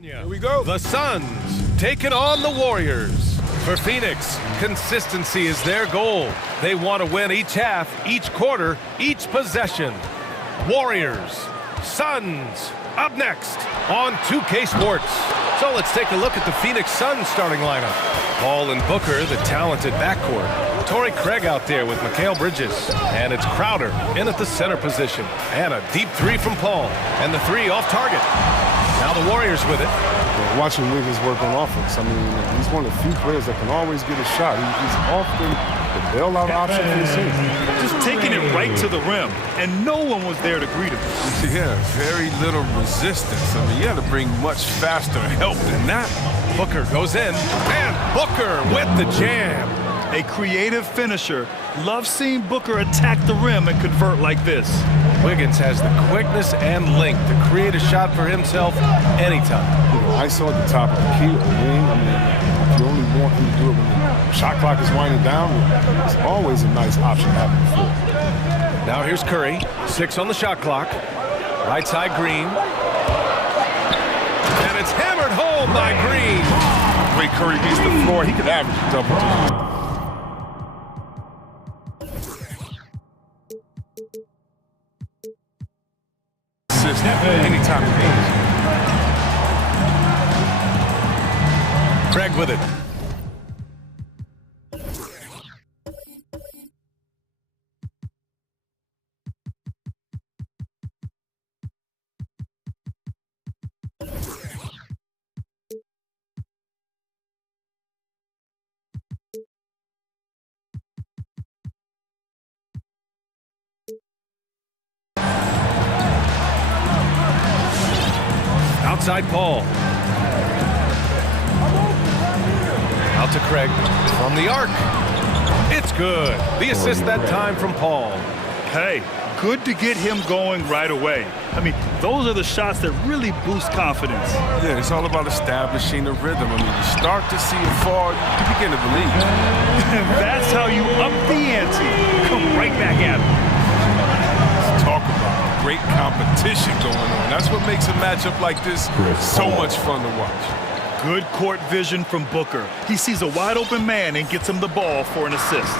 Here we go. The Suns taking on the Warriors. For Phoenix, consistency is their goal. They want to win each half, each quarter, each possession. Warriors, Suns, up next on 2K Sports. So let's take a look at the Phoenix Suns starting lineup. Paul and Booker, the talented backcourt. Torrey Craig out there with Mikal Bridges. And it's Crowder in at the center position. And a deep three from Paul. And the three off target. Now the Warriors with it. Watching Wiggins work on offense, I mean, he's one of the few players that can always get a shot. He's often the bailout option for the team. Just taking it right to the rim, and no one was there to greet him. Yeah, very little resistance. I mean, you had to bring much faster help than that. Booker goes in, and Booker with the jam. A creative finisher. Loves seeing Booker attack the rim and convert like this. Wiggins has the quickness and length to create a shot for himself anytime. ISO at the top of the key, I mean, if you only want him to do it when the shot clock is winding down, it's always a nice option to have him before. Now here's Curry, 6 on the shot clock. Right side Green. And it's hammered home by Green. The way Curry beats the floor, he could average a double-digit. Anytime he needs. Craig with it. Outside Paul. Out to Craig from the arc. It's good. The assist that time from Paul. Hey, good to get him going right away. I mean, those are the shots that really boost confidence. Yeah, it's all about establishing the rhythm. I mean, you start to see it fall, you begin to believe. That's how you up the ante. Come right back at him. Let's talk about great competition going on. That's what makes a matchup like this so much fun to watch. Good court vision from Booker. He sees a wide open man and gets him the ball for an assist.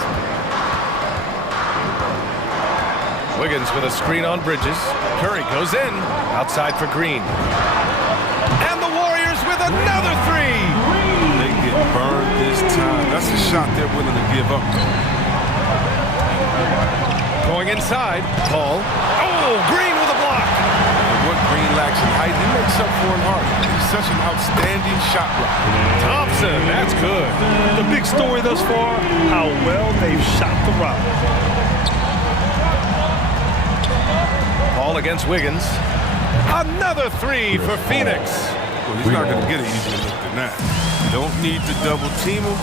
Wiggins with a screen on Bridges. Curry goes in. Outside for Green. And the Warriors with another three. They get burned this time. That's a shot they're willing to give up. Going inside, Paul. Oh, Green with a block. And what Green lacks in height, he makes up for in heart. He's such an outstanding shot blocker. Thompson, that's good. The big story thus far, how well they've shot the rock. Paul against Wiggins. Another three for Phoenix. Well, he's not going to get an easier look than that. You don't need to double team him,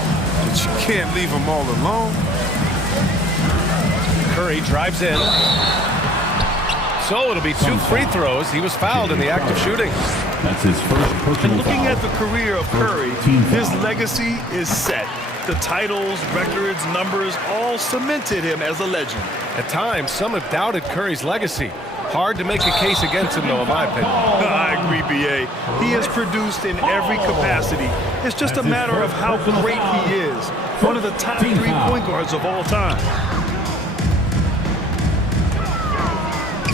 but you can't leave him all alone. Curry drives in. So it'll be 2 free throws. He was fouled in the act of shooting. That's his first personal And looking foul. at the career of Curry, his legacy is set. The titles, records, numbers all cemented him as a legend. At times, some have doubted Curry's legacy. Hard to make a case against him, though, in my opinion. I agree, B.A. He has produced in every capacity. It's just a matter of how great he is. One of the top 3 point guards of all time.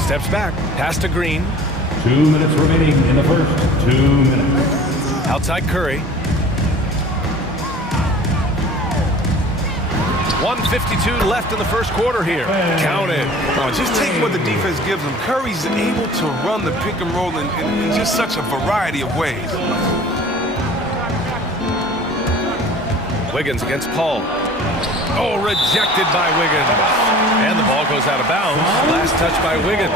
Steps back, pass to Green. 2 minutes remaining in the first 2 minutes. Outside Curry. 1:52 left in the first quarter here. Counted. Just taking what the defense gives him. Curry's able to run the pick and roll in just such a variety of ways. Wiggins against Paul. Oh, rejected by Wiggins. And the ball goes out of bounds. Last touch by Wiggins.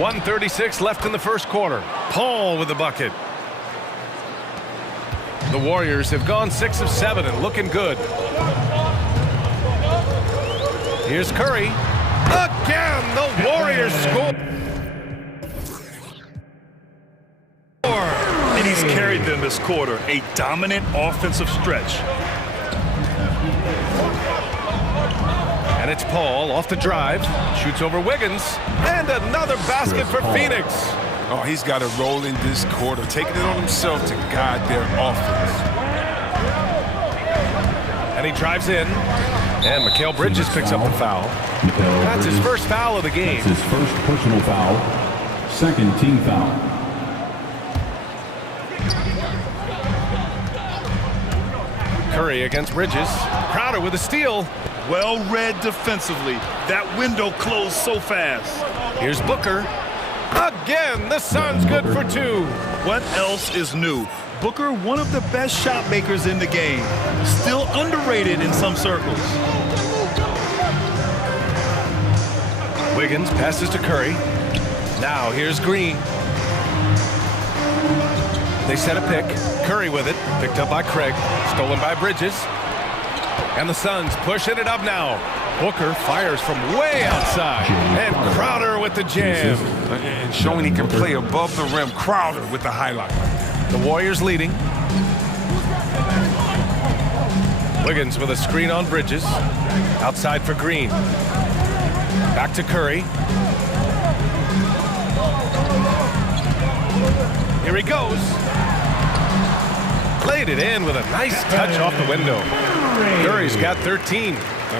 .136 left in the first quarter. Paul with the bucket. The Warriors have gone 6 of 7 and looking good. Here's Curry. Again, the Warriors score. And he's carried them this quarter, a dominant offensive stretch. And it's Paul off the drive, shoots over Wiggins, and another basket for Phoenix. Oh, he's got to roll in this quarter, taking it on himself to guide their offense. And he drives in, and Mikal Bridges picks up the foul. That's his first foul of the game. That's his first personal foul, second team foul. Curry against Bridges. Crowder with a steal. Well read defensively. That window closed so fast. Here's Booker. Again, the Suns good for two. What else is new? Booker, one of the best shot makers in the game. Still underrated in some circles. Wiggins passes to Curry. Now here's Green. They set a pick. Curry with it. Picked up by Craig. Stolen by Bridges. And the Suns pushing it up now. Booker fires from way outside. And Crowder with the jam. And showing he can play above the rim. Crowder with the highlight. The Warriors leading. Wiggins with a screen on Bridges. Outside for Green. Back to Curry. Here he goes. Played it in with a nice touch off the window. Curry's got 13.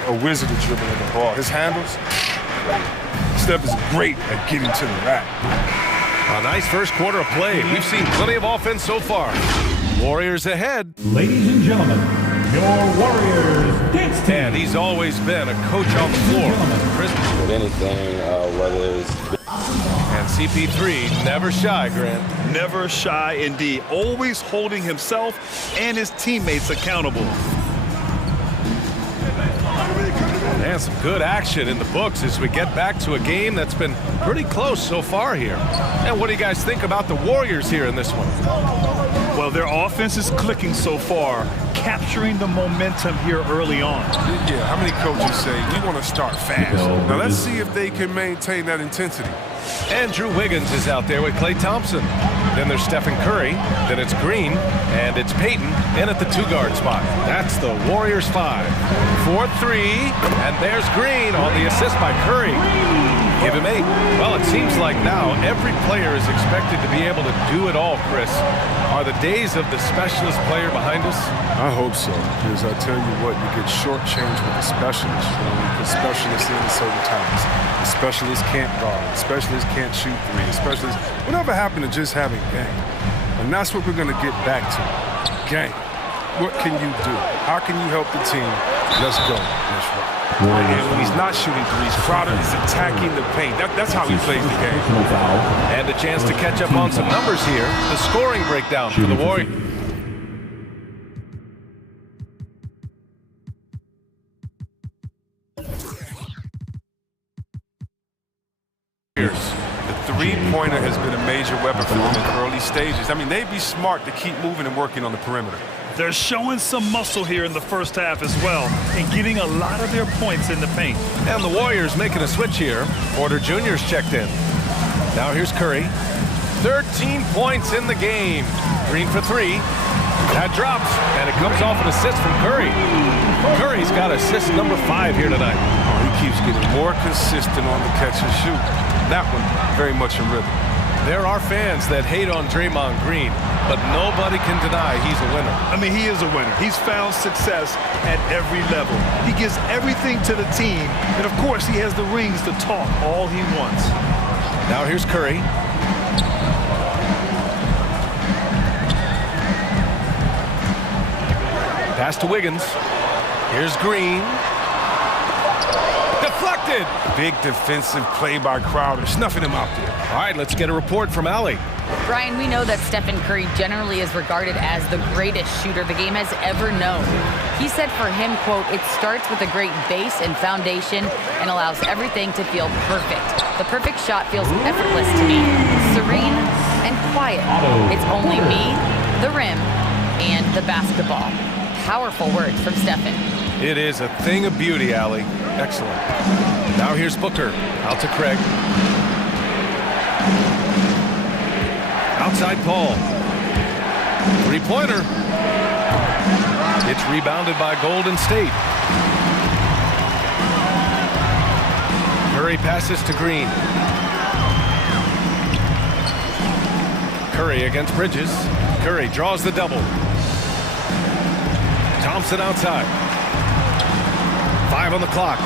A wizard at dribbling the ball. His handles, Steph is great at getting to the rack. A nice first quarter of play. We've seen plenty of offense so far. Warriors ahead. Ladies and gentlemen, your Warriors dance team. And he's always been a coach on the floor. With anything, whether it's... And CP3, never shy, Grant. Never shy indeed. Always holding himself and his teammates accountable. And some good action in the books as we get back to a game that's been pretty close so far here. And what do you guys think about the Warriors here in this one? Well, their offense is clicking so far, capturing the momentum here early on. Yeah, how many coaches say, we want to start fast? Now let's see if they can maintain that intensity. Andrew Wiggins is out there with Klay Thompson. Then there's Stephen Curry. Then it's Green. And it's Payton in at the two-guard spot. That's the Warriors 5. 4-3. And there's Green on the assist by Curry. Give him 8. Well, it seems like now every player is expected to be able to do it all, Chris. Are the days of the specialist player behind us? I hope so, because I tell you what, you get shortchanged with the specialists. You know, you put specialists in certain times. The specialists can't guard. The specialists can't shoot three. The specialists, whatever happened to just having game? And that's what we're going to get back to. Game. What can you do? How can you help the team? Let's go. Let's rock. And when he's not shooting threes, Crowder is attacking the paint. That's how he plays the game. And a chance to catch up on some numbers here. The scoring breakdown for the Warriors. The three-pointer has been a major weapon for them in the early stages. I mean, they'd be smart to keep moving and working on the perimeter. They're showing some muscle here in the first half as well and getting a lot of their points in the paint. And the Warriors making a switch here. Porter Jr.'s checked in. Now here's Curry. 13 points in the game. Green for 3. That drops, and it comes off an assist from Curry. Curry's got assist number 5 here tonight. Oh, he keeps getting more consistent on the catch and shoot. That one very much in rhythm. There are fans that hate on Draymond Green, but nobody can deny he's a winner. I mean, he is a winner. He's found success at every level. He gives everything to the team, and of course, he has the rings to talk all he wants. Now here's Curry. Pass to Wiggins. Here's Green. Deflected! Big defensive play by Crowder, snuffing him out there. All right, let's get a report from Allie. Brian, we know that Stephen Curry generally is regarded as the greatest shooter the game has ever known. He said for him, quote, it starts with a great base and foundation and allows everything to feel perfect. The perfect shot feels effortless to me, serene and quiet. It's only me, the rim, and the basketball. Powerful words from Stephen. It is a thing of beauty, Allie. Excellent. Now here's Booker. Out to Craig. Outside Paul. Three-pointer. It's rebounded by Golden State. Curry passes to Green. Curry against Bridges. Curry draws the double. Thompson outside. 5 on the clock.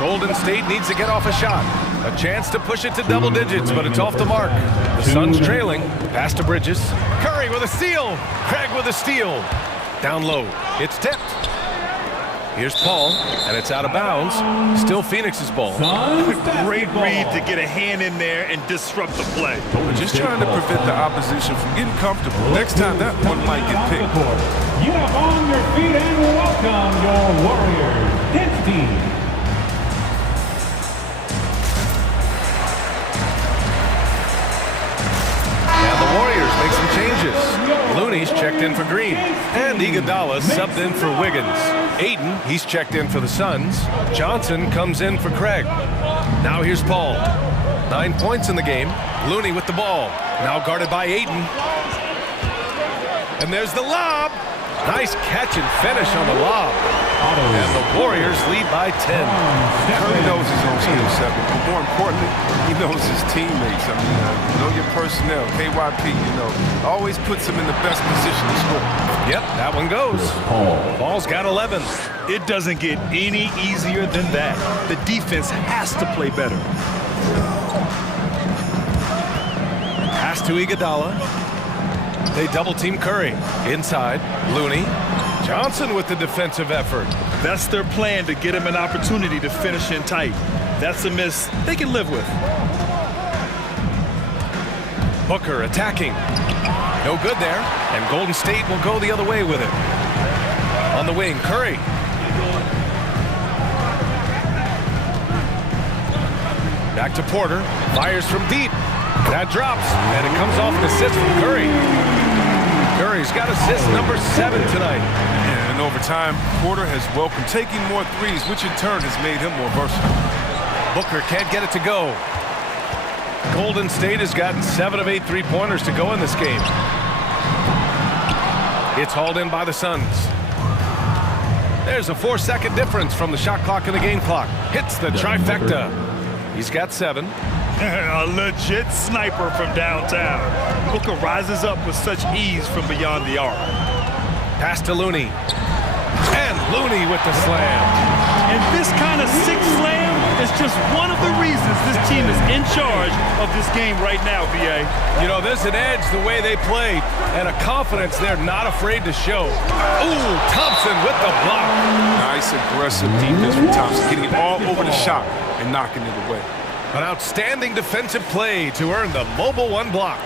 Golden State needs to get off a shot. A chance to push it to double digits, but it's off the mark. The Suns trailing. Pass to Bridges. Curry with a steal. Craig with a steal. Down low. It's tipped. Here's Paul, and it's out of bounds. Still Phoenix's ball. Great read to get a hand in there and disrupt the play. We're just trying to prevent the opposition from getting comfortable. Next time, that one might get picked. Get up on your feet and welcome your Warriors. Dance team. Warriors make some changes. Looney's checked in for Green. And Iguodala subbed in for Wiggins. Aiden, he's checked in for the Suns. Johnson comes in for Craig. Now here's Paul. 9 points in the game. Looney with the ball. Now guarded by Aiden. And there's the lob. Nice catch and finish on the lob. And the Warriors lead by 10. Curry knows his own skill set, but more importantly, he knows his teammates. I mean, know your personnel, KYP, always puts him in the best position to score. Yep, that one goes. Ball's got 11. It doesn't get any easier than that. The defense has to play better. Pass to Iguodala. They double-team Curry. Inside, Looney. Johnson with the defensive effort. That's their plan, to get him an opportunity to finish in tight. That's a miss they can live with. Booker attacking. No good there. And Golden State will go the other way with it. On the wing, Curry. Back to Porter. Fires from deep. That drops. And it comes off an assist from Curry. Curry's got assist number 7 tonight. And over time, Porter has welcomed taking more threes, which in turn has made him more versatile. Booker can't get it to go. Golden State has gotten 7 of 8 three-pointers to go in this game. It's hauled in by the Suns. There's a 4-second difference from the shot clock and the game clock. Hits the trifecta. He's got 7. A legit sniper from downtown. Booker rises up with such ease from beyond the arc. Pass to Looney. And Looney with the slam. And this kind of sick slam is just one of the reasons this team is in charge of this game right now, B.A. There's an edge the way they play and a confidence they're not afraid to show. Ooh, Thompson with the block. Nice aggressive defense from Thompson, getting it all over the shot and knocking it away. An outstanding defensive play to earn the Mobile 1 block.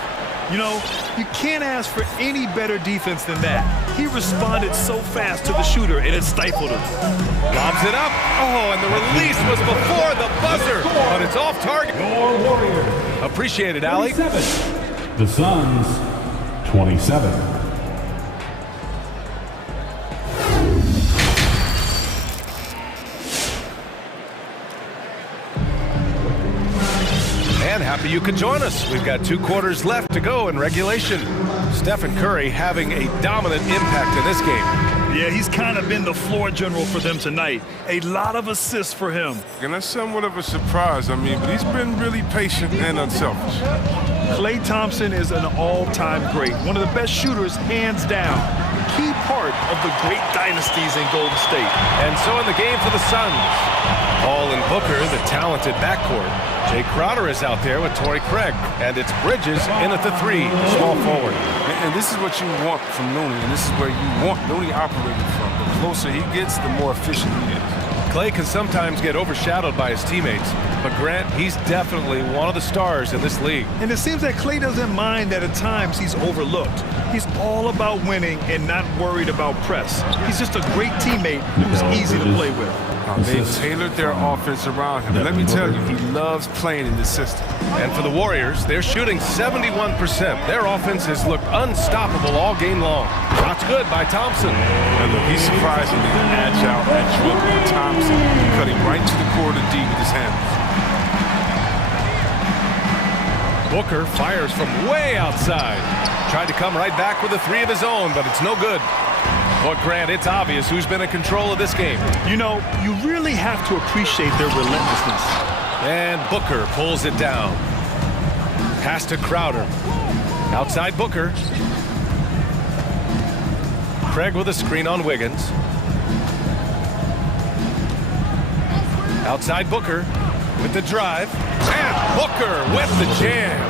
You can't ask for any better defense than that. He responded so fast to the shooter, and it stifled him. Lobs it up. Oh, and the release was before the buzzer, but it's off target. Your Warriors. Appreciate it, Allie. The Suns, 27. And happy you could join us. We've got 2 quarters left to go in regulation. Stephen Curry having a dominant impact in this game. Yeah, he's kind of been the floor general for them tonight. A lot of assists for him. And that's somewhat of a surprise, but he's been really patient and unselfish. Klay Thompson is an all-time great. One of the best shooters, hands down. Key part of the great dynasties in Golden State. And so in the game for the Suns, Paul and Booker, the talented backcourt. Jay Crowder is out there with Torrey Craig. And it's Bridges in at the 3, small forward. And this is what you want from Looney, and this is where you want Looney operating from. The closer he gets, the more efficient he is. Klay can sometimes get overshadowed by his teammates, but Grant, he's definitely one of the stars in this league. And it seems that Klay doesn't mind that at times he's overlooked. He's all about winning and not worried about press. He's just a great teammate who's easy to play with. They've tailored their offense around him. And let me tell you, he loves playing in this system. And for the Warriors, they're shooting 71%. Their offense has looked unstoppable all game long. Shots good by Thompson. And look, he's surprisingly agile at dribbling. Thompson cutting right to the core of the D with his hands. Booker fires from way outside. Tried to come right back with a 3 of his own, but it's no good. Well, Grant, it's obvious who's been in control of this game. You know, you really have to appreciate their relentlessness. And Booker pulls it down. Pass to Crowder. Outside Booker. Craig with a screen on Wiggins. Outside Booker with the drive. And Booker with the jam.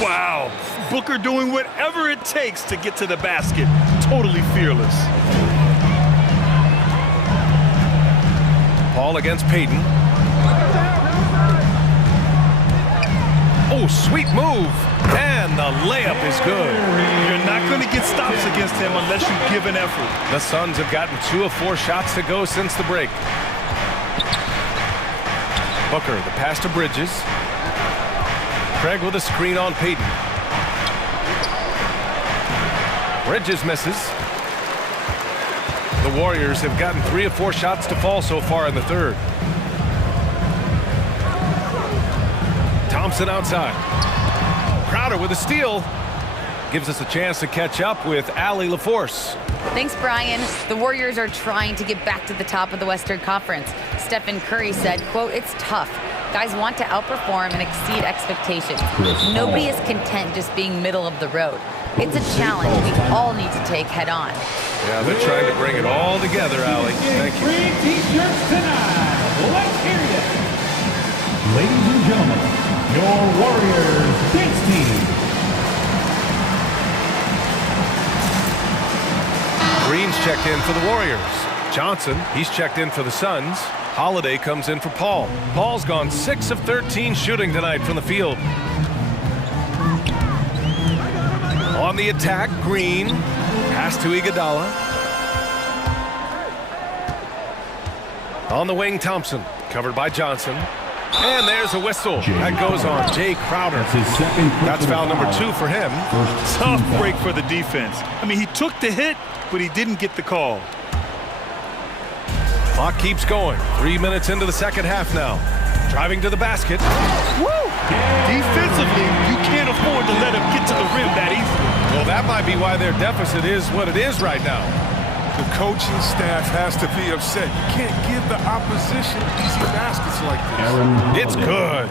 Wow. Booker doing whatever it takes to get to the basket. Totally fearless. Paul against Payton. Oh, sweet move. And the layup is good. You're not going to get stops against him unless you give an effort. The Suns have gotten 2 of 4 shots to go since the break. Booker, the pass to Bridges. Craig with a screen on Payton. Bridges misses. The Warriors have gotten 3 of 4 shots to fall so far in the third. Thompson outside. Crowder with a steal. Gives us a chance to catch up with Allie LaForce. Thanks, Brian. The Warriors are trying to get back to the top of the Western Conference. Stephen Curry said, quote, "It's tough. Guys want to outperform and exceed expectations. Nobody is content just being middle of the road. It's a challenge we all need to take head on." Yeah, they're trying to bring it all together, Allie. Thank you. Free t-shirts tonight. Let's hear it. Ladies and gentlemen, your Warriors dance team. Green's checked in for the Warriors. Johnson, he's checked in for the Suns. Holiday comes in for Paul. Paul's gone 6 of 13 shooting tonight from the field. On the attack, Green. Pass to Iguodala. On the wing, Thompson. Covered by Johnson. And there's a whistle. That goes on Jay Crowder. That's foul number 2 for him. Tough break for the defense. I mean, he took the hit, but he didn't get the call. Clock keeps going. 3 minutes into the second half now. Driving to the basket. Woo! Defensively, you can't afford to let him get to the rim that easily. Well, that might be why their deficit is what it is right now. The coaching staff has to be upset. You can't give the opposition easy baskets like this. It's good.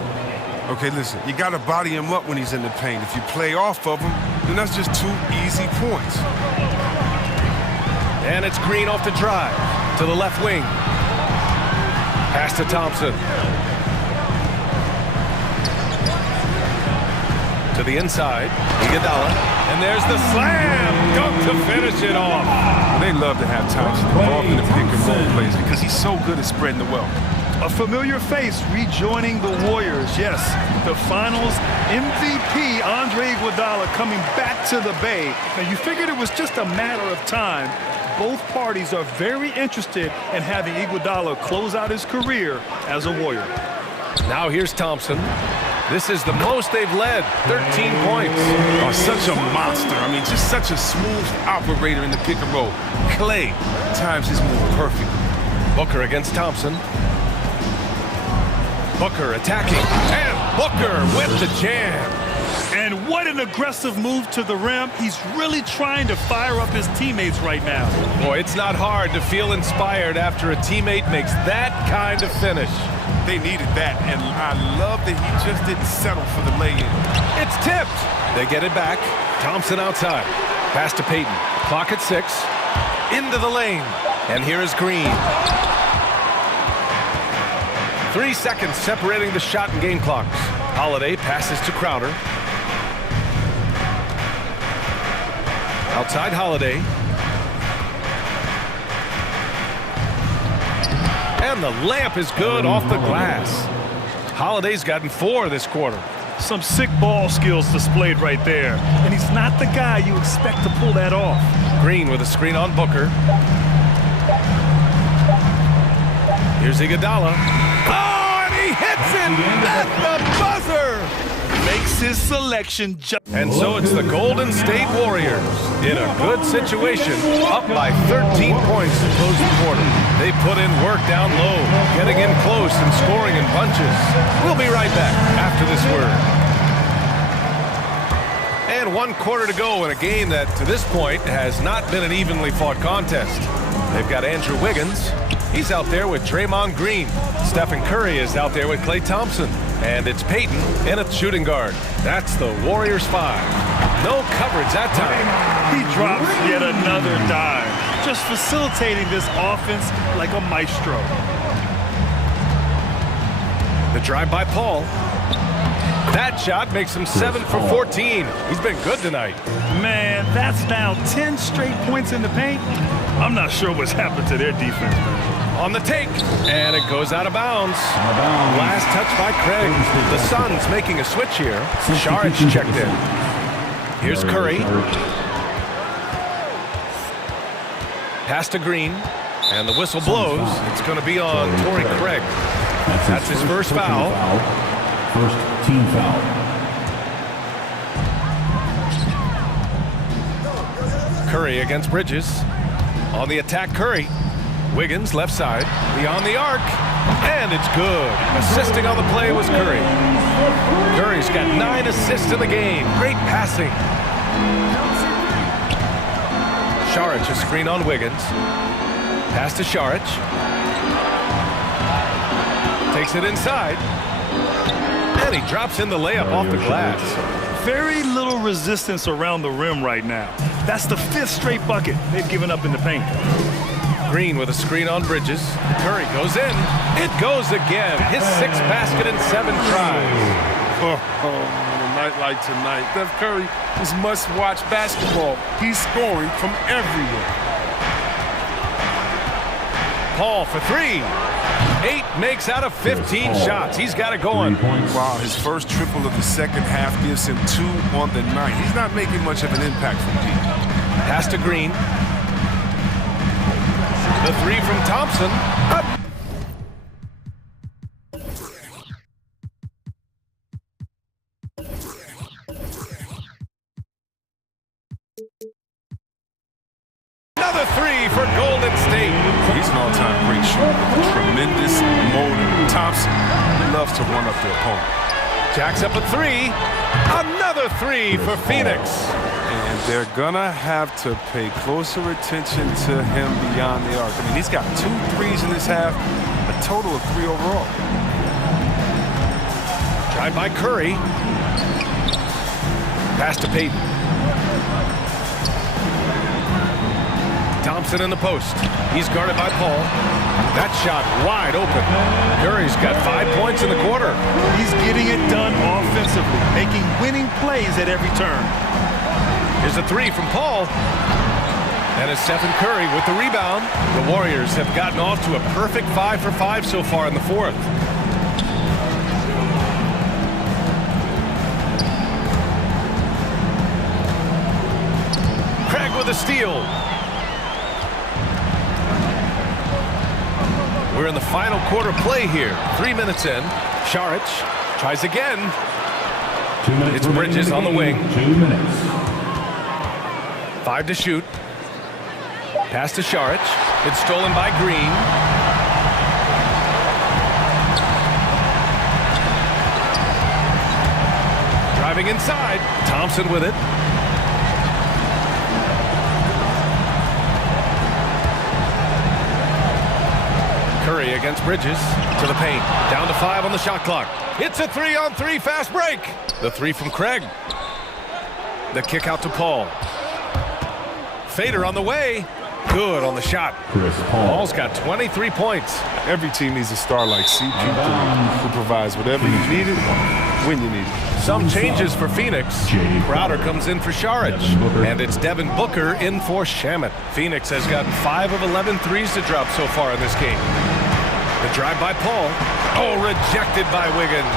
Okay, listen, you got to body him up when he's in the paint. If you play off of him, then that's just 2 easy points. And it's Green off the drive to the left wing. Pass to Thompson. To the inside, Iguodala. And there's the slam dunk to finish it off. They love to have Thompson involved in the pick and roll plays because he's so good at spreading the wealth. A familiar face rejoining the Warriors. Yes, the finals MVP, Andre Iguodala, coming back to the Bay. Now, you figured it was just a matter of time. Both parties are very interested in having Iguodala close out his career as a Warrior. Now here's Thompson. This is the most they've led, 13 points. Oh, such a monster. I mean, just such a smooth operator in the pick and roll. Clay times his move perfect. Booker against Thompson. Booker attacking, and Booker with the jam. And what an aggressive move to the rim. He's really trying to fire up his teammates right now. Boy, it's not hard to feel inspired after a teammate makes that kind of finish. They needed that, and I love that he just didn't settle for the lay-in. It's tipped. They get it back. Thompson outside. Pass to Payton. Clock at 6. Into the lane. And here is Green. 3 seconds separating the shot and game clocks. Holiday passes to Crowder. Outside Holiday. And the layup is good off the glass. Holiday's gotten 4 this quarter. Some sick ball skills displayed right there. And he's not the guy you expect to pull that off. Green with a screen on Booker. Here's Iguodala. Oh, and he hits it at the buzzer. Makes his selection just... And so it's the Golden State Warriors in a good situation, up by 13 points to close the quarter. They put in work down low, getting in close and scoring in bunches. We'll be right back after this word. And And 1 quarter to go in a game that, to this point, has not been an evenly fought contest. They've got Andrew Wiggins. He's out there with Draymond Green. Stephen Curry is out there with Klay Thompson. And it's Peyton in at shooting guard. That's the Warriors 5. No coverage that time. He drops yet another dime, just facilitating this offense like a maestro. The drive by Paul. That shot makes him 7 for 14. He's been good tonight. Man, that's now 10 straight points in the paint. I'm not sure what's happened to their defense, man. On the take, and it goes out of bounds. Last touch by Craig. The Suns making a switch here. Saric checked in. Here's Curry. Pass to Green, and the whistle blows. It's going to be on Torrey Craig. That's his first foul. First team foul. Curry against Bridges. On the attack, Curry. Wiggins, left side, beyond the arc, and it's good. Assisting on the play was Curry. Curry's got 9 assists in the game. Great passing. Saric, a screen on Wiggins. Pass to Saric. Takes it inside. And he drops in the layup off the glass. Very little resistance around the rim right now. That's the 5th straight bucket they've given up in the paint. Green with a screen on Bridges. Curry goes in. It goes again. His 6th basket in 7 tries. On a night like tonight, Steph Curry is must-watch basketball. He's scoring from everywhere. Paul for 3. 8 makes out of 15 shots. He's got it going. Wow, his first triple of the second half gives him 2 on the night. He's not making much of an impact from deep. Pass to Green. The 3 from Thompson. Up. Another 3 for Golden State. He's an all-time great shooter. A tremendous motor. Thompson loves to run up the opponent. Jacks up a 3. Another 3 for Phoenix. And they're gonna have to pay closer attention to him beyond the arc. I mean, he's got 2 threes in this half, a total of 3 overall. Drive by Curry. Pass to Peyton. Thompson in the post. He's guarded by Paul. That shot wide open. Curry's got 5 points in the quarter. He's getting it done offensively, making winning plays at every turn. Here's a 3 from Paul. And it's Stephen Curry with the rebound. The Warriors have gotten off to a perfect 5 for 5 so far in the 4th. Craig with a steal. We're in the final quarter play here. 3 minutes in. Saric tries again. 2 minutes. It's Bridges on the wing. 2 minutes. 5 to shoot. Pass to Saric. It's stolen by Green. Driving inside. Thompson with it. Curry against Bridges to the paint. Down to 5 on the shot clock. It's a 3-on-3 fast break. The 3 from Craig. The kick out to Paul. Fader on the way. Good on the shot. Paul's got 23 points. Every team needs a star like CP3 who provides whatever you need it when you need it. Some changes for Phoenix. Crowder comes in for Saric. And it's Devin Booker in for Shamet. Phoenix has gotten 5 of 11 threes to drop so far in this game. The drive by Paul. Oh, rejected by Wiggins.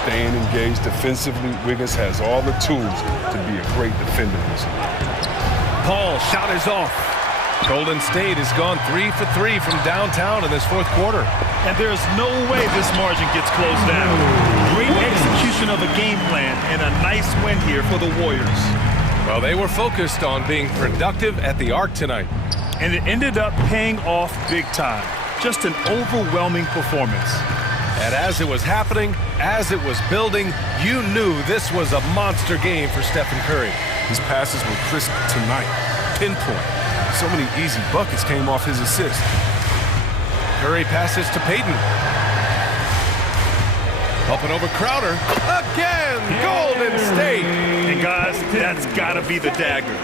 Staying engaged defensively, Wiggins has all the tools to be a great defender. Paul, shot is off. Golden State has gone 3 for 3 from downtown in this 4th quarter. And there's no way this margin gets closed down. Great execution of a game plan and a nice win here for the Warriors. Well, they were focused on being productive at the arc tonight. And it ended up paying off big time. Just an overwhelming performance. And as it was happening, as it was building, you knew this was a monster game for Stephen Curry. His passes were crisp tonight, pinpoint. So many easy buckets came off his assist. Curry passes to Payton. Up and over Crowder. Again, Golden State. And guys, that's got to be the dagger.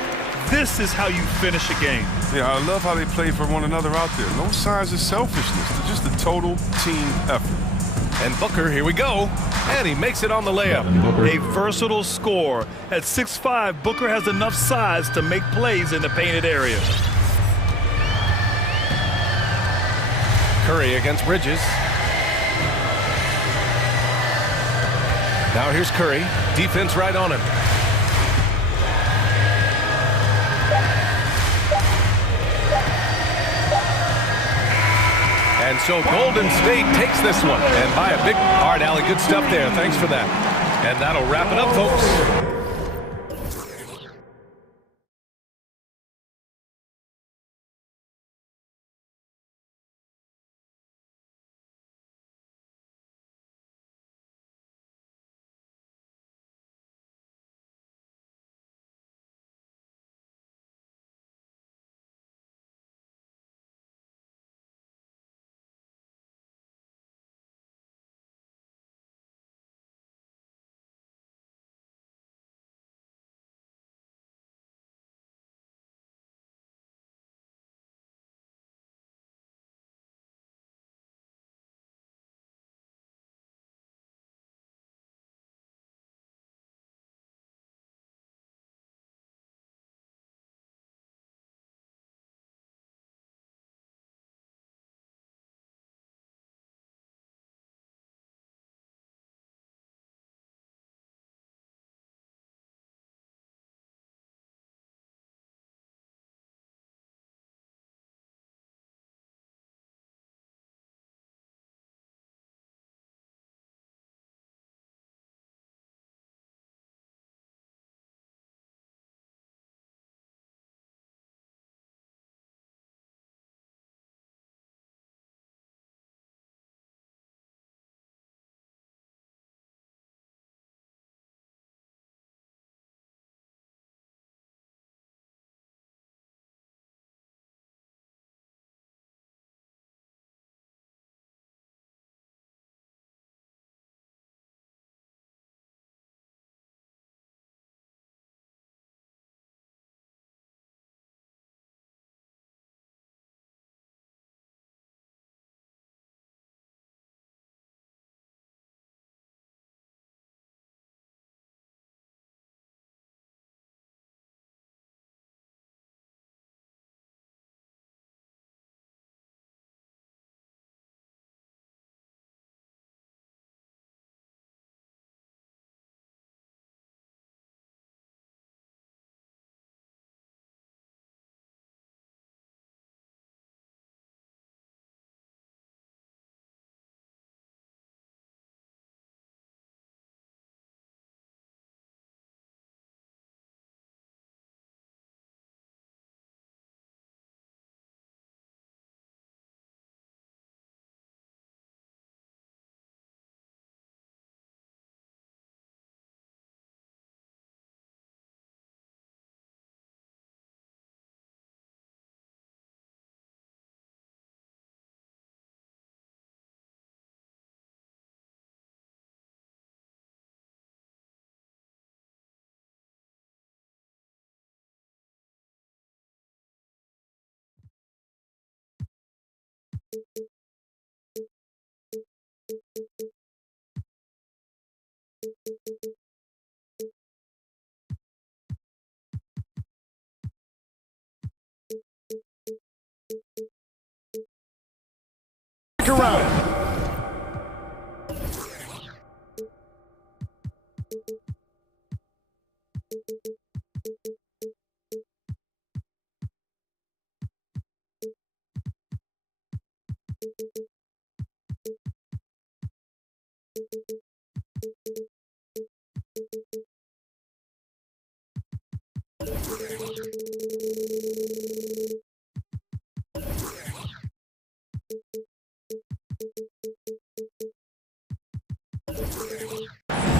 This is how you finish a game. Yeah, I love how they play for one another out there. No signs of selfishness. They're just a total team effort. And Booker, here we go. And he makes it on the layup. A versatile scorer. At 6'5", Booker has enough size to make plays in the painted area. Curry against Bridges. Now here's Curry. Defense right on him. And so Golden State takes this one. And by a big hard alley. Good stuff there. Thanks for that. And that'll wrap it up, folks.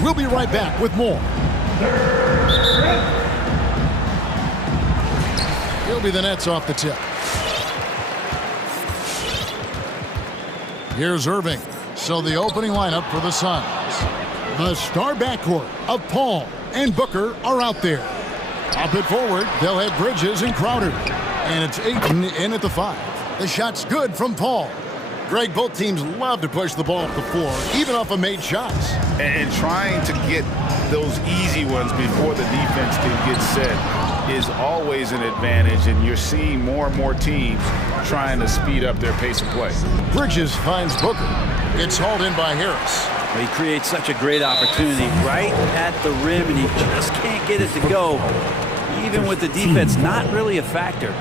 We'll be right back with more. He'll be the Nets off the tip. Here's Irving. So the opening lineup for the Suns. The star backcourt of Paul and Booker are out there. Up it forward, they'll have Bridges and Crowder. And it's Ayton in at the 5. The shot's good from Paul. Greg, both teams love to push the ball up the floor, even off of made shots. And trying to get those easy ones before the defense can get set is always an advantage, and you're seeing more and more teams trying to speed up their pace of play. Bridges finds Booker. It's hauled in by Harris. He creates such a great opportunity right at the rim, and he just can't get it to go, even with the defense not really a factor.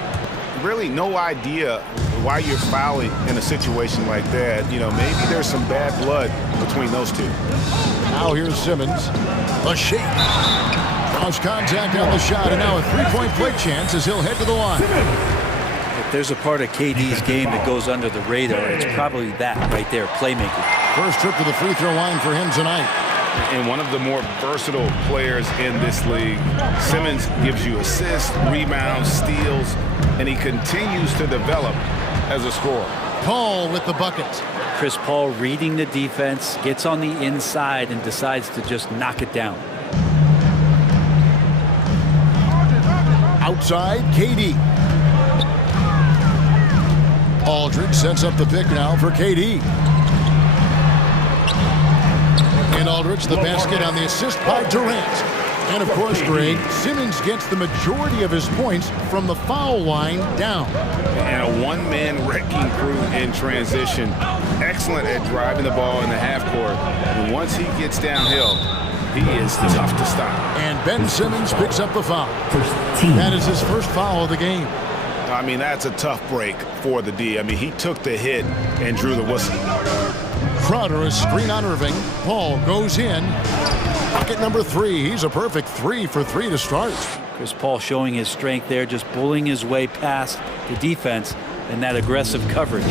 Really no idea why you're fouling in a situation like that. You know, maybe there's some bad blood between those two. Now here's Simmons. A shake. Cross contact on the shot, and now a three-point play chance as he'll head to the line. If there's a part of KD's game that goes under the radar, it's probably that right there, playmaking. First trip to the free throw line for him tonight. And one of the more versatile players in this league. Simmons gives you assists, rebounds, steals, and he continues to develop as a scorer. Paul with the bucket. Chris Paul reading the defense, gets on the inside and decides to just knock it down. Outside, KD. Aldridge sets up the pick now for KD. And Aldridge the basket on the assist by Durant. And of course, Greg, Simmons gets the majority of his points from the foul line down. And a one-man wrecking crew in transition. Excellent at driving the ball in the half court. And once he gets downhill, he is tough to stop. And Ben Simmons picks up the foul. That is his first foul of the game. I mean, that's a tough break for the D. I mean, he took the hit and drew the whistle. Crowder, a screen on Irving. Paul goes in. Bucket number 3. He's a perfect 3 for 3 to start. Chris Paul showing his strength there, just bullying his way past the defense and that aggressive coverage.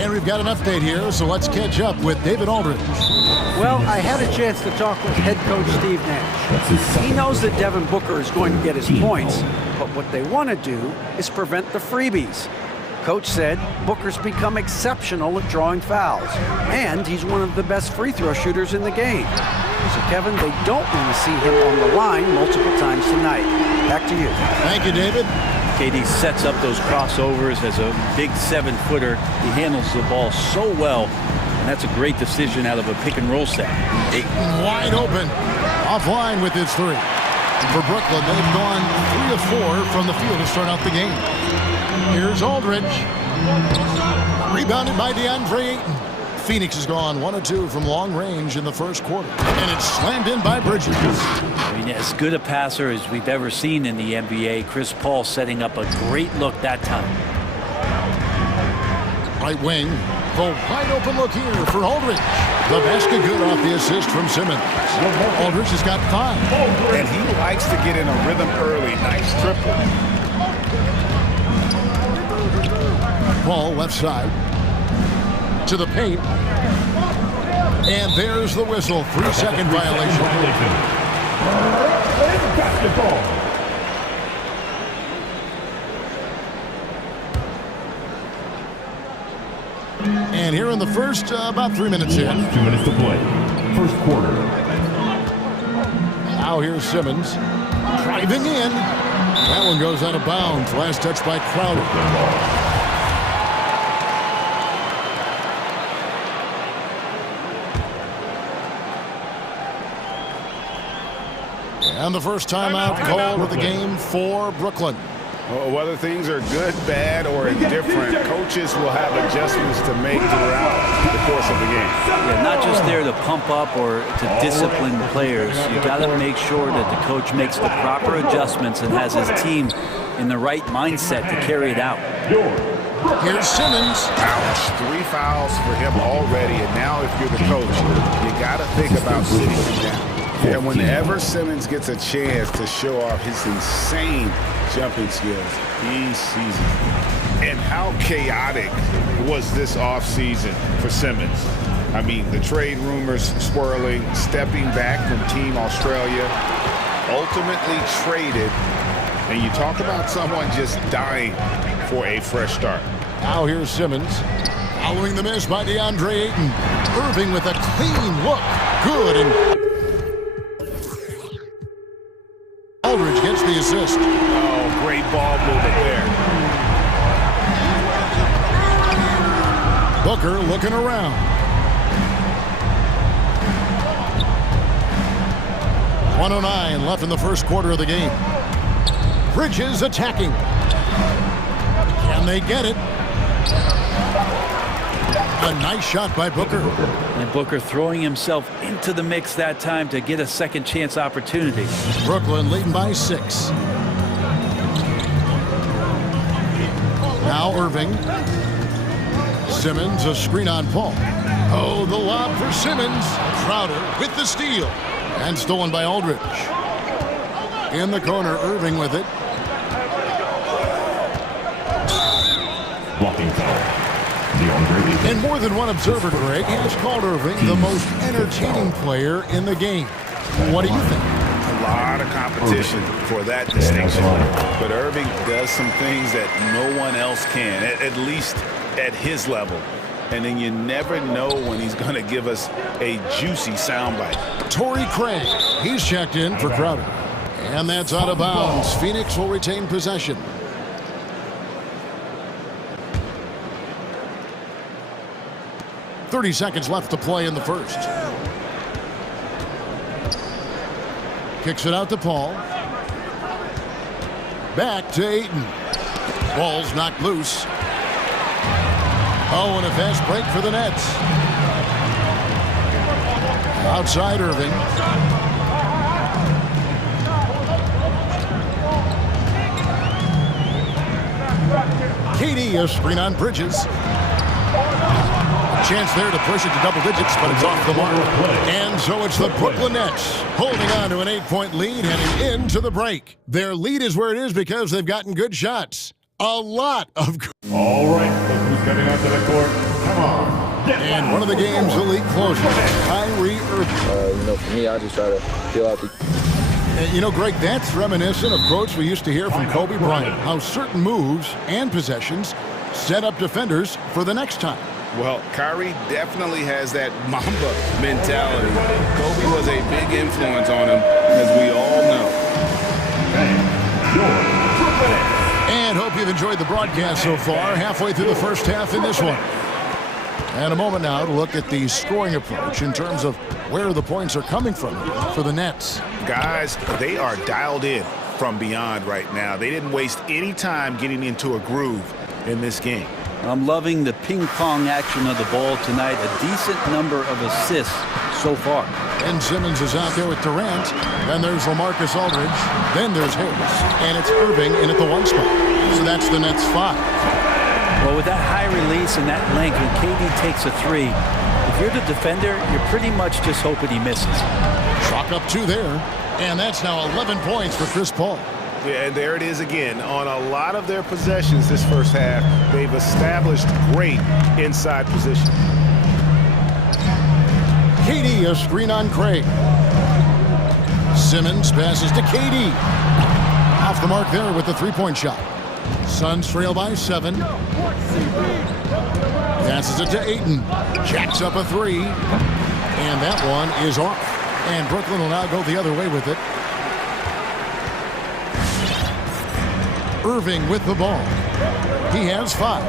And we've got an update here, so let's catch up with David Aldridge. Well, I had a chance to talk with head coach Steve Nash. He knows that Devin Booker is going to get his points, but what they want to do is prevent the freebies. Coach said Booker's become exceptional at drawing fouls, and he's one of the best free throw shooters in the game. So, Kevin, they don't want to see him on the line multiple times tonight. Back to you. Thank you, David. KD sets up those crossovers as a big 7-footer. He handles the ball so well, and that's a great decision out of a pick-and-roll set. Ayton wide open, offline with his 3. For Brooklyn, they've gone 3 of 4 from the field to start out the game. Here's Aldridge. Rebounded by DeAndre Ayton. Phoenix has gone 1 of 2 from long range in the first quarter. And it's slammed in by Bridges. I mean, as good a passer as we've ever seen in the NBA. Chris Paul setting up a great look that time. Right wing. The wide open look here for Aldridge. The basket good off the assist from Simmons. Aldridge has got 5. And he likes to get in a rhythm early. Nice triple. Paul left side. To the paint. And there's the whistle. 3-second violation. And here in the first, about 3 minutes in. 2 minutes to play. First quarter. Now here's Simmons. Driving in. That one goes out of bounds. Last touch by Crowder. And the first timeout called of the game for Brooklyn. Whether things are good, bad, or indifferent, coaches will have adjustments to make throughout the course of the game. Yeah, not just there to pump up or to discipline players. You got to make sure that the coach makes the proper adjustments and has his team in the right mindset to carry it out. Here's Simmons. Ouch. 3 fouls for him already, and now if you're the coach, you got to think about sitting him down. And whenever Simmons gets a chance to show off his insane jumping skills, he sees it. And how chaotic was this offseason for Simmons? I mean, the trade rumors swirling, stepping back from Team Australia, ultimately traded. And you talk about someone just dying for a fresh start. Now here's Simmons. Following the miss by DeAndre Ayton. Irving with a clean look. Good. And Aldridge gets the assist. Oh, great ball movement there. Booker looking around. .109 left in the first quarter of the game. Bridges attacking. Can they get it? A nice shot by Booker. And Booker throwing himself into the mix that time to get a second chance opportunity. Brooklyn leading by 6. Now Irving. Simmons, a screen on Paul. Oh, the lob for Simmons. Crowder with the steal. And stolen by Aldridge. In the corner, Irving with it. Blocking foul. And more than one observer, Greg, has called Irving the most entertaining player in the game. What do you think? A lot of competition for that distinction. But Irving does some things that no one else can, at least at his level. And then you never know when he's going to give us a juicy soundbite. Torrey Craig, he's checked in for Crowder. And that's out of bounds. Phoenix will retain possession. .30 seconds left to play in the first. Kicks it out to Paul. Back to Ayton. Ball's knocked loose. Oh, and a fast break for the Nets. Outside Irving. KD, a screen on Bridges. Chance there to push it to double digits, but it's off the mark. And so it's the Brooklyn Nets holding on to an 8-point lead heading into the break. Their lead is where it is because they've gotten good shots. A lot of good. All right, look who's coming onto the court. Come on. And one of the game's elite closers, Kyrie Irving. For me, I just try to feel out the... You know, Greg, that's reminiscent of quotes we used to hear from Kobe Bryant, how certain moves and possessions set up defenders for the next time. Well, Kyrie definitely has that Mamba mentality. Kobe was a big influence on him, as we all know. And hope you've enjoyed the broadcast so far, halfway through the first half in this one. And a moment now to look at the scoring approach in terms of where the points are coming from for the Nets. Guys, they are dialed in from beyond right now. They didn't waste any time getting into a groove in this game. I'm loving the ping-pong action of the ball tonight. A decent number of assists so far. And Simmons is out there with Durant. Then there's LaMarcus Aldridge. Then there's Harris. And it's Irving in at the 1 spot. So that's the Nets 5. Well, with that high release and that length, when KD takes a 3, if you're the defender, you're pretty much just hoping he misses. Chalk up 2 there. And that's now 11 points for Chris Paul. Yeah, and there it is again. On a lot of their possessions this first half, they've established great inside position. KD, a screen on Craig. Simmons passes to KD. Off the mark there with the 3-point shot. Suns trail by 7. Passes it to Ayton. Jacks up a 3. And that one is off. And Brooklyn will now go the other way with it. Irving with the ball. He has 5.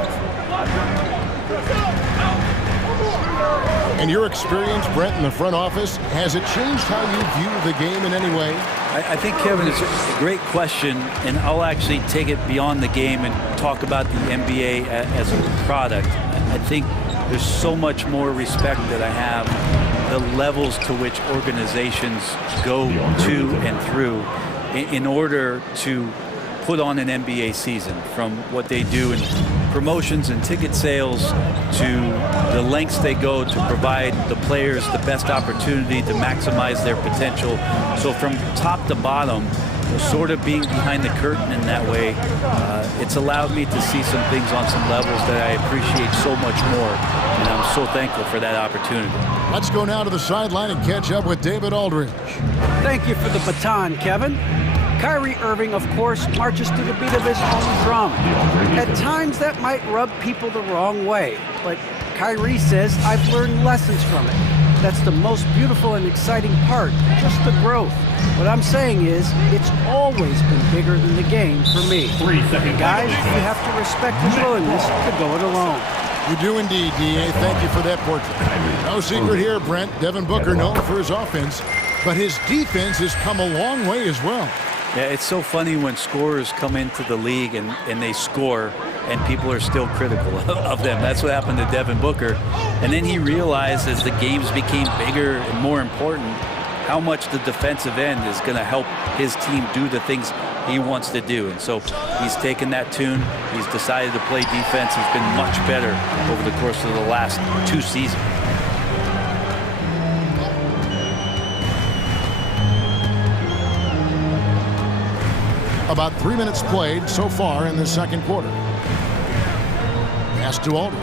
And your experience, Brent, in the front office, has it changed how you view the game in any way? I think, Kevin, it's a great question, and I'll actually take it beyond the game and talk about the NBA as a product. I think there's so much more respect that I have, the levels to which organizations go to and through in order to put on an NBA season, from what they do in promotions and ticket sales to the lengths they go to provide the players the best opportunity to maximize their potential. So from top to bottom, sort of being behind the curtain in that way, it's allowed me to see some things on some levels that I appreciate so much more, and I'm so thankful for that opportunity. Let's go now to the sideline and catch up with David Aldridge. Thank you for the baton, Kevin. Kyrie Irving, of course, marches to the beat of his own drum. At times, that might rub people the wrong way, but Kyrie says, I've learned lessons from it. That's the most beautiful and exciting part, just the growth. What I'm saying is, it's always been bigger than the game for me. 3 seconds. Guys, you have to respect his willingness to go it alone. You do indeed, D.A. Thank you for that portrait. No secret here, Brent. Devin Booker known for his offense, but his defense has come a long way as well. Yeah, it's so funny when scorers come into the league and they score and people are still critical of them. That's what happened to Devin Booker. And then he realized as the games became bigger and more important, how much the defensive end is going to help his team do the things he wants to do. And so he's taken that tune. He's decided to play defense. He's been much better over the course of the last 2 seasons. About 3 minutes played so far in the second quarter. Pass to Aldridge.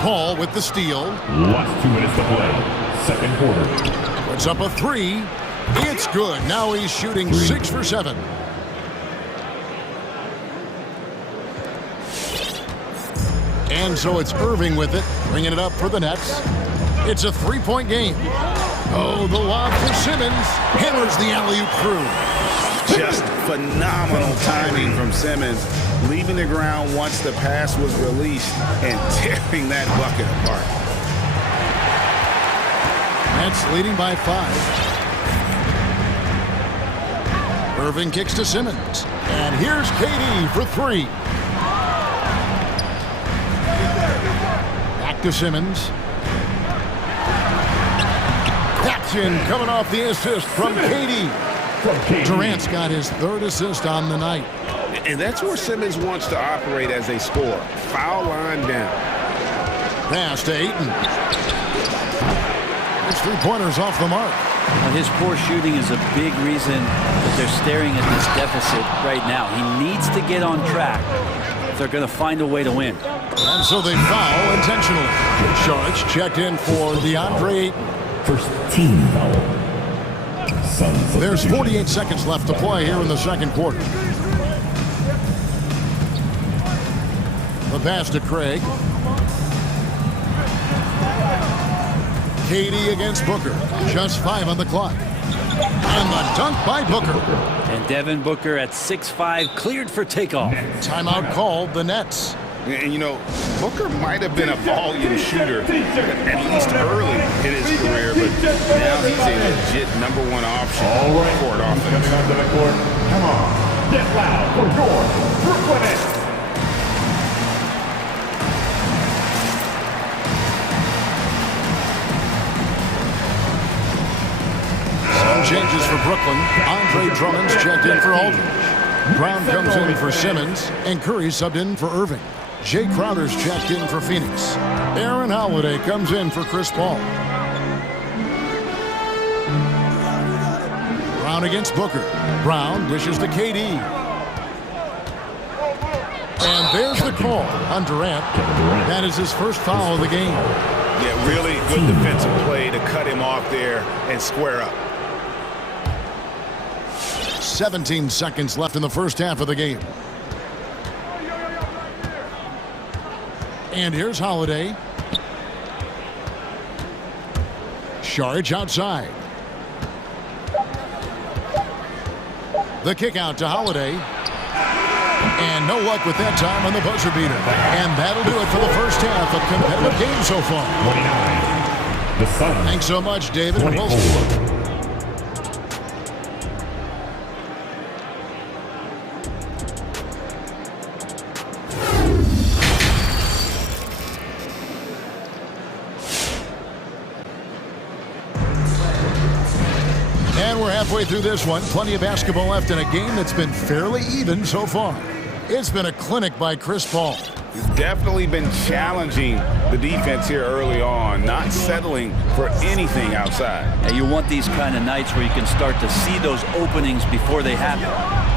Paul with the steal. Last 2 minutes to play. Second quarter. Puts up a three. It's good. Now he's shooting 6 for 7. And so it's Irving with it, bringing it up for the Nets. It's a three-point game. Oh, the lob for Simmons. Hammers the alley-oop through. Just phenomenal timing from Simmons, leaving the ground once the pass was released and tearing that bucket apart. Nets leading by 5. Irving kicks to Simmons. And here's KD for 3. Back to Simmons. Jackson coming off the assist from KD. Durant's got his 3rd assist on the night. And that's where Simmons wants to operate as a scorer. Foul line down. Pass to Ayton. His 3-pointers off the mark. Well, his poor shooting is a big reason that they're staring at this deficit right now. He needs to get on track if they're going to find a way to win. And so they foul intentionally. Sharge checked in for DeAndre Ayton. First team foul. There's 48 seconds left to play here in the second quarter. The pass to Craig. KD against Booker. Just 5 on the clock. And the dunk by Booker. And Devin Booker at 6'5", cleared for takeoff. Timeout called the Nets. And, you know, Booker might have been a volume shooter, at least early in his career, but now he's a legit #1 option for an offense. Come on, get loud for your Brooklyn Nets. Some changes for Brooklyn. Andre Drummond's checked in for Aldridge. Brown comes in for Simmons, and Curry subbed in for Irving. Jay Crowder's checked in for Phoenix. Aaron Holiday comes in for Chris Paul. Brown against Booker. Brown dishes to KD. And there's the call on Durant. That is his first foul of the game. Yeah, really good defensive play to cut him off there and square up. 17 seconds left in the first half of the game. And here's Holiday. Sharge outside. The kick out to Holiday. And no luck with that time on the buzzer beater. And that'll do it for the first half of competitive game so far. 29. The Suns. Thanks so much, David. 24. Halfway through this one, plenty of basketball left in a game that's been fairly even so far. It's been a clinic by Chris Paul. He's definitely been challenging the defense here early on, not settling for anything outside. And you want these kind of nights where you can start to see those openings before they happen.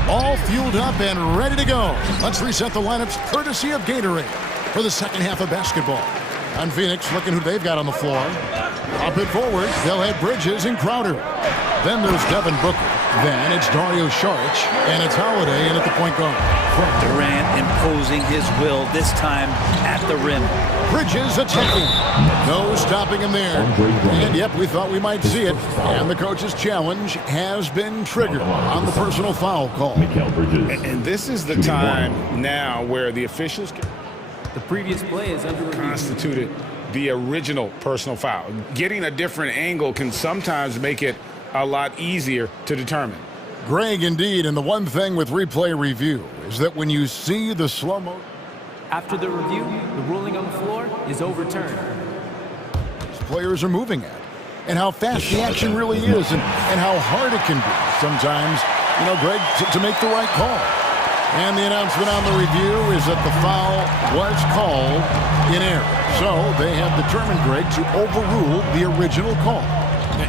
All fueled up and ready to go. Let's reset the lineups courtesy of Gatorade for the second half of basketball. On Phoenix, looking who they've got on the floor. Up and forward, they'll have Bridges and Crowder. Then there's Devin Booker. Then it's Dario Saric, and it's Holiday in at the point guard. Durant imposing his will, this time at the rim. Bridges attacking. No stopping him there. And yep, we thought we might see it. And the coach's challenge has been triggered on the personal foul call. And this is the time now where the officials The previous play is under review. Constituted the original personal foul. Getting a different angle can sometimes make it a lot easier to determine. Greg, indeed, and the one thing with replay review is that when you see the slow-mo... After the review, the ruling on the floor is overturned. Players are moving at, and how fast the action really is, and how hard it can be sometimes, you know, Greg, to make the right call. And the announcement on the review is that the foul was called in error. So they have determined, Greg, to overrule the original call.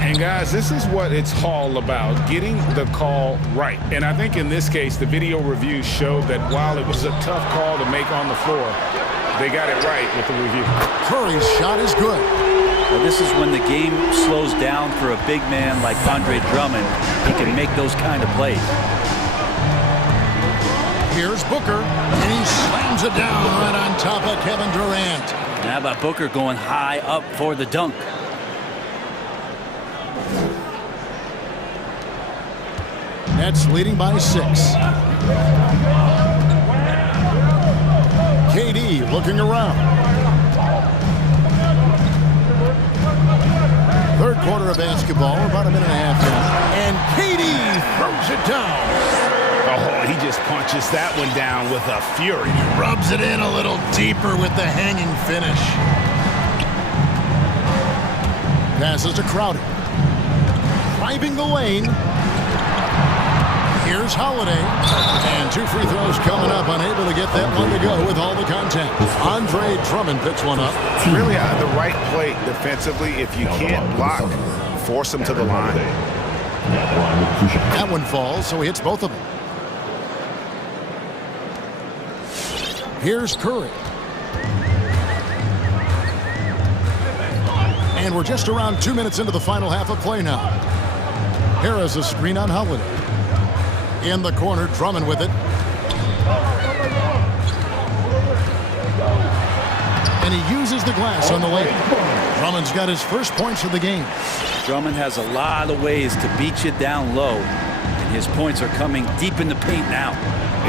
And guys, this is what it's all about, getting the call right. And I think in this case, the video review showed that while it was a tough call to make on the floor, they got it right with the review. Curry's shot is good. Well, this is when the game slows down for a big man like Andre Drummond. He can make those kind of plays. Here's Booker, and he slams it down right on top of Kevin Durant. And how about Booker going high up for the dunk? Nets leading by 6. KD looking around. Third quarter of basketball, about a minute and a half in. And KD throws it down. Oh, he just punches that one down with a fury. He rubs it in a little deeper with the hanging finish. Passes to Crowder. Driving the lane. Here's Holiday. And 2 free throws coming up. Unable to get that one to go with all the contact. Andre Drummond picks one up. Really the right play defensively. If you can't block, force him to the line. That one falls, so he hits both of them. Here's Curry. And we're just around 2 minutes into the final half of play now. Harris a screen on Holiday. In the corner, Drummond with it. And he uses the glass on the lane. Drummond's got his first points of the game. Drummond has a lot of ways to beat you down low, and his points are coming deep in the paint now.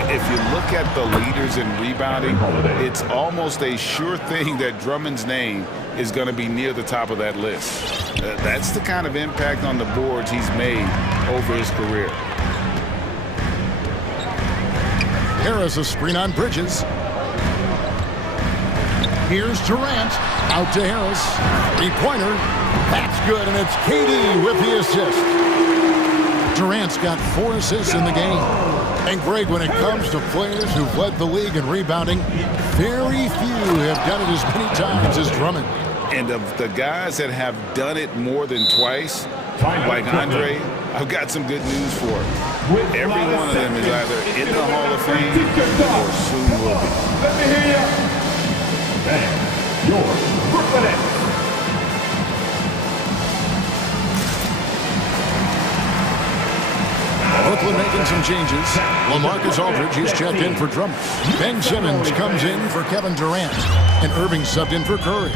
If you look at the leaders in rebounding, it's almost a sure thing that Drummond's name is going to be near the top of that list. That's the kind of impact on the boards he's made over his career. Harris a screen on Bridges. Here's Durant. Out to Harris. 3-pointer. That's good, and it's KD with the assist. Durant's got 4 assists in the game. And Greg, when it comes to players who've led the league in rebounding, very few have done it as many times as Drummond. And of the guys that have done it more than twice, like Andre, I've got some good news for him. Every one of them is either in the Hall of Fame or soon will be. Let me hear you. And your Brooklyn Nets. Brooklyn making some changes. LaMarcus Aldridge is checked in for Drummond. Ben Simmons comes in for Kevin Durant. And Irving subbed in for Curry.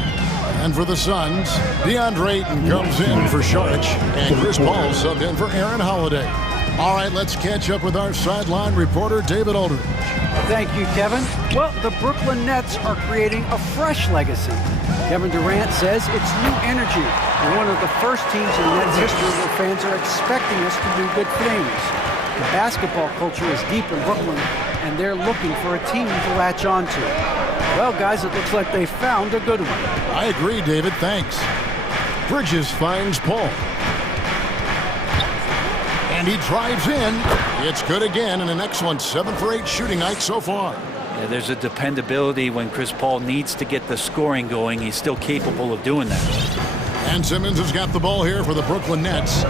And for the Suns, DeAndre Ayton comes in for Saric. And Chris Paul subbed in for Aaron Holiday. All right, let's catch up with our sideline reporter, David Aldridge. Thank you, Kevin. Well, the Brooklyn Nets are creating a fresh legacy. Kevin Durant says it's new energy. We're one of the first teams in Nets history where fans are expecting us to do good things. The basketball culture is deep in Brooklyn, and they're looking for a team to latch on to. Well, guys, it looks like they found a good one. I agree, David. Thanks. Bridges finds Paul. And he drives in. It's good again, and an excellent 7 for 8 shooting night so far. Yeah, there's a dependability when Chris Paul needs to get the scoring going. He's still capable of doing that. And Simmons has got the ball here for the Brooklyn Nets.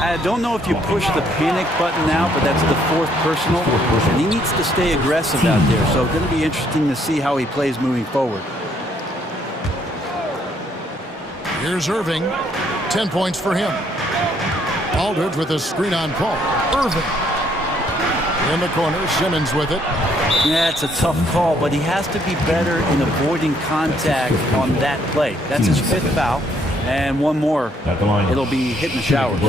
I don't know if you push the panic button now, but that's the fourth personal. And he needs to stay aggressive out there. So it's going to be interesting to see how he plays moving forward. Here's Irving. 10 points for him. Aldridge with a screen on Paul. Irving. In the corner, Simmons with it. Yeah, it's a tough call, but he has to be better in avoiding contact on that play. That's his fifth foul. And one more, it'll be hitting the showers.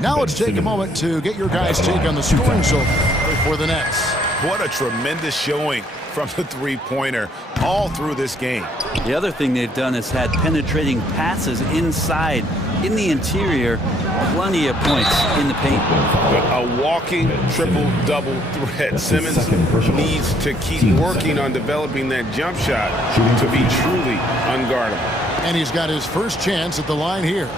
Now let's take a moment to get your guys' take on the scoring so far for the Nets. What a tremendous showing from the three-pointer all through this game. The other thing they've done is had penetrating passes inside, in the interior, plenty of points in the paint. A walking triple-double threat. Simmons needs to keep working on developing that jump shot to be truly unguardable. And he's got his first chance at the line here.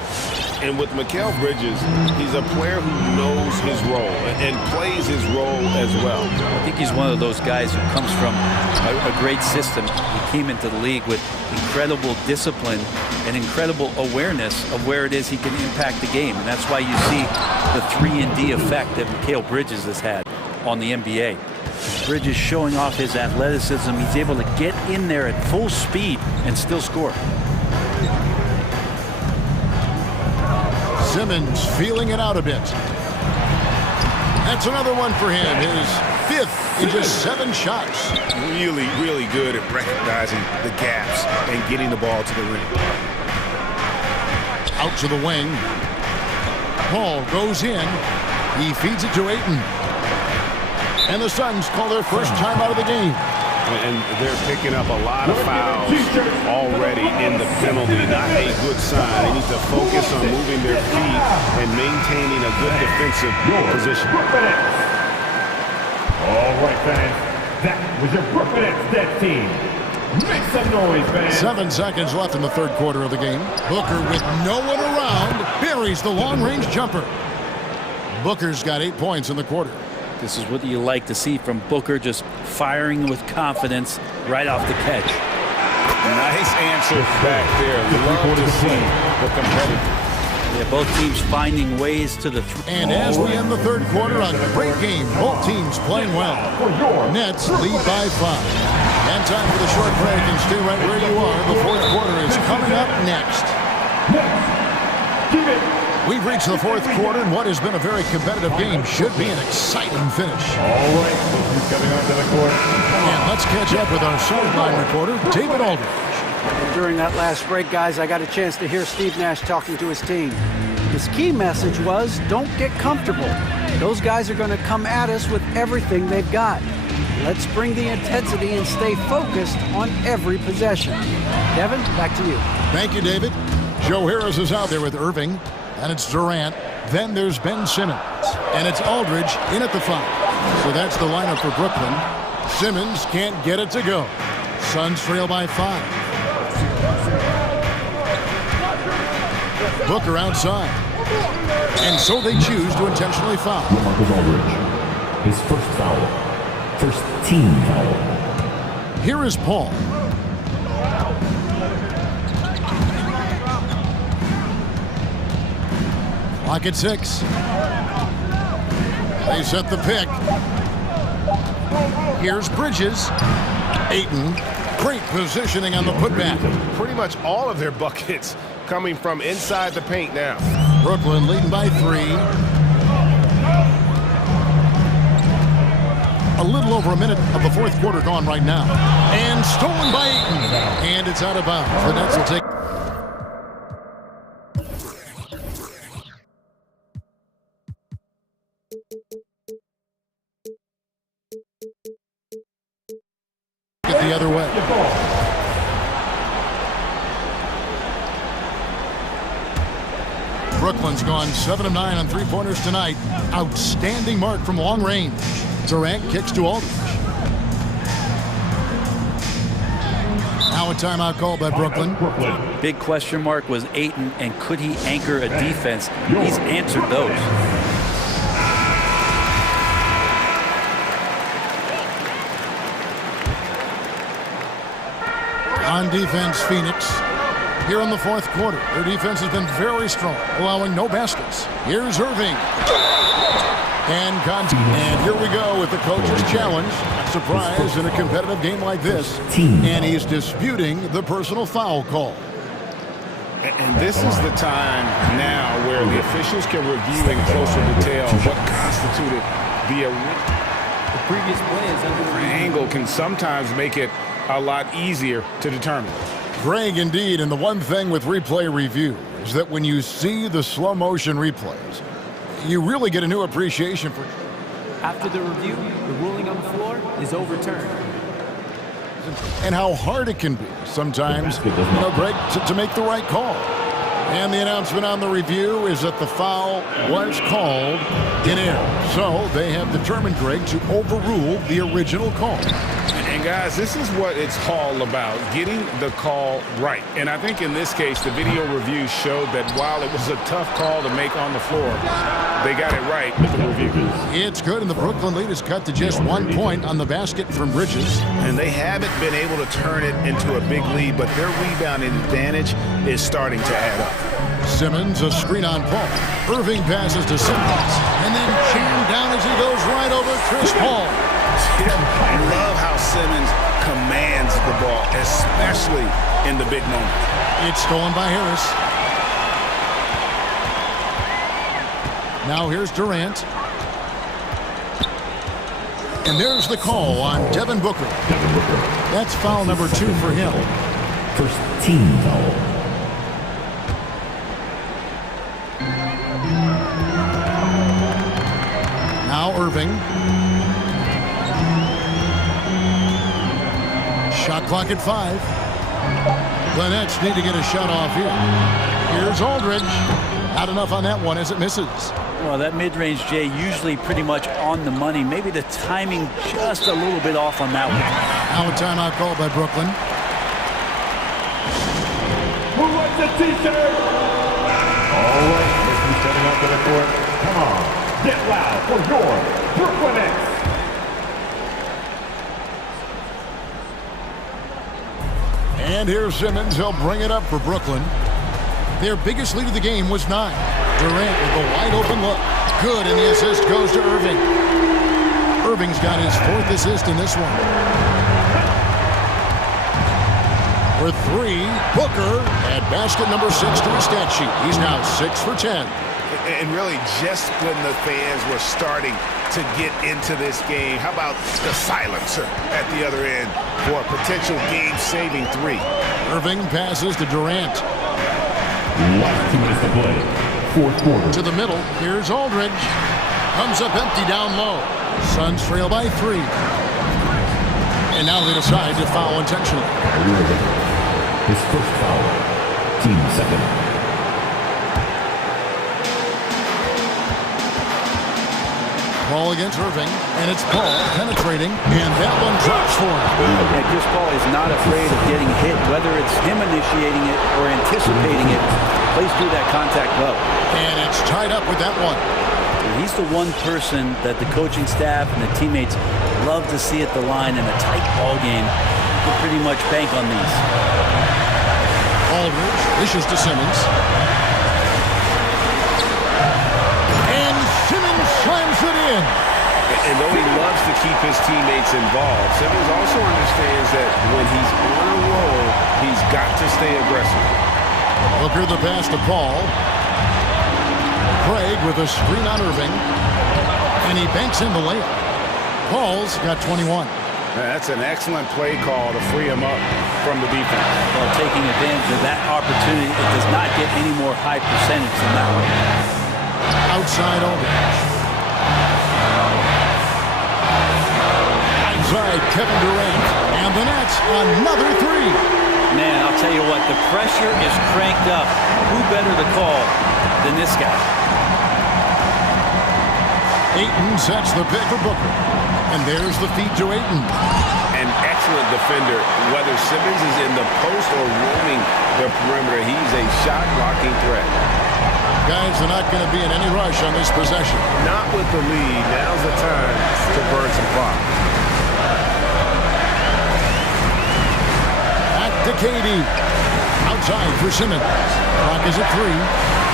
And with Mikal Bridges, he's a player who knows his role and plays his role as well. I think he's one of those guys who comes from a great system. He came into the league with incredible discipline and incredible awareness of where it is he can impact the game. And that's why you see the 3-and-D effect that Mikal Bridges has had on the NBA. Bridges showing off his athleticism. He's able to get in there at full speed and still score. Simmons feeling it out a bit. That's another one for him. His fifth in just 7 shots. Really, really good at recognizing the gaps and getting the ball to the rim. Out to the wing. Paul goes in. He feeds it to Ayton. And the Suns call their first time out of the game. And they're picking up a lot of fouls already in the penalty. Not a good sign. They need to focus on moving their feet and maintaining a good defensive position. All right, fans. That was your Brooklyn Nets team. Make some noise, fans. 7 seconds left in the third quarter of the game. Booker, with no one around, buries the long-range jumper. Booker's got 8 points in the quarter. This is what you like to see from Booker, just firing with confidence right off the catch. Nice answer back there. Love to see the competitor. Yeah, both teams finding ways to the And as we end the third quarter, a great game. Both teams playing well. Nets lead by 5. And time for the short break, and stay right where you are. The fourth quarter is coming up next. Give it. We've reached the fourth quarter, and what has been a very competitive game should be an exciting finish. All right, who's coming onto the court? And let's catch up with our sideline reporter, David Aldridge. And during that last break, guys, I got a chance to hear Steve Nash talking to his team. His key message was, don't get comfortable. Those guys are going to come at us with everything they've got. Let's bring the intensity and stay focused on every possession. Devin, back to you. Thank you, David. Joe Harris is out there with Irving. And it's Durant. Then there's Ben Simmons. And it's Aldridge in at the 5. So that's the lineup for Brooklyn. Simmons can't get it to go. Suns trail by 5. Booker outside. And so they choose to intentionally foul. Marcus Aldridge. His first foul. First team foul. Here is Paul. Clock at 6. They set the pick. Here's Bridges. Ayton. Great positioning on the putback. Pretty much all of their buckets coming from inside the paint now. Brooklyn leading by 3. A little over a minute of the fourth quarter gone right now. And stolen by Ayton. And it's out of bounds. The Nets will take... the other way. Brooklyn's gone 7 of 9 on 3-pointers tonight. Outstanding mark from long range. Durant kicks to Aldridge. Now a timeout called by Brooklyn. Big question mark was Ayton, and could he anchor a defense? He's answered those. On defense, Phoenix. Here in the fourth quarter, their defense has been very strong, allowing no baskets. Here's Irving. And here we go with the coach's challenge. Surprise in a competitive game like this. And he's disputing the personal foul call. And this is the time now where the officials can review in closer detail what constituted the previous play is under the angle can sometimes make it a lot easier to determine. Greg, indeed, and the one thing with replay review is that when you see the slow motion replays, you really get a new appreciation for. After the review, the ruling on the floor is overturned. And how hard it can be sometimes, Greg, to make the right call. And the announcement on the review is that the foul was called in error. So they have determined, Greg, to overrule the original call. And guys, this is what it's all about, getting the call right. And I think in this case, the video review showed that while it was a tough call to make on the floor, they got it right with the review. It's good, and the Brooklyn lead is cut to just 1 point on the basket from Bridges. And they haven't been able to turn it into a big lead, but their rebounding advantage is starting to add up. Simmons, a screen on Paul. Irving passes to Simmons, and then jammed down as he goes right over Chris Paul. I love how Simmons commands the ball, especially in the big moment. It's stolen by Harris. Now here's Durant. And there's the call on Devin Booker. That's foul number 2 for him. First team foul. Now Irving. Shot clock at 5. The Nets need to get a shot off here. Here's Aldridge. Not enough on that one as it misses. Well, that mid-range, Jay, usually pretty much on the money. Maybe the timing just a little bit off on that one. Now a timeout called by Brooklyn. Who wants a t-shirt? All right, let's be setting up for the court. Come on, get loud for your Brooklyn Nets. And here's Simmons. He'll bring it up for Brooklyn. Their biggest lead of the game was 9. Durant with a wide open look. Good, and the assist goes to Irving. Irving's got his 4th assist in this one. For 3, Booker at basket number 6 to his stat sheet. He's now 6 for 10. And really, just when the fans were starting to get into this game, how about the silencer at the other end for a potential game-saving 3? Irving passes to Durant. Last 2 minutes to play. Fourth quarter. To the middle. Here's Aldridge. Comes up empty down low. Suns trail by 3. And now they decide to foul intentionally. His first foul. Team second. Ball against Irving, and it's Paul penetrating, and that one drops for him. Yeah, Chris Paul is not afraid of getting hit, whether it's him initiating it or anticipating it. Plays through that contact well. And it's tied up with that one. He's the one person that the coaching staff and the teammates love to see at the line in a tight ball game. You can pretty much bank on these. Aldridge dishes to Simmons. And Simmons slams it in. And though he loves to keep his teammates involved, Simmons also understands that when he's on a roll, he's got to stay aggressive. Booker the pass to Paul. Craig with a screen on Irving. And he banks in the layup. Paul's got 21. That's an excellent play call to free him up from the defense. Well, taking advantage of that opportunity, it does not get any more high percentage than that one. Outside Aldridge. Outside Kevin Durant. And the Nets, another 3. Man, I'll tell you what, the pressure is cranked up. Who better to call than this guy? Ayton sets the pick for Booker. And there's the feed to Ayton. And an excellent defender, whether Simmons is in the post or roaming the perimeter. He's a shot-blocking threat. Guys are not going to be in any rush on this possession. Not with the lead. Now's the time to burn some clock. Back to KD. Outside for Simmons. Clock is at 3.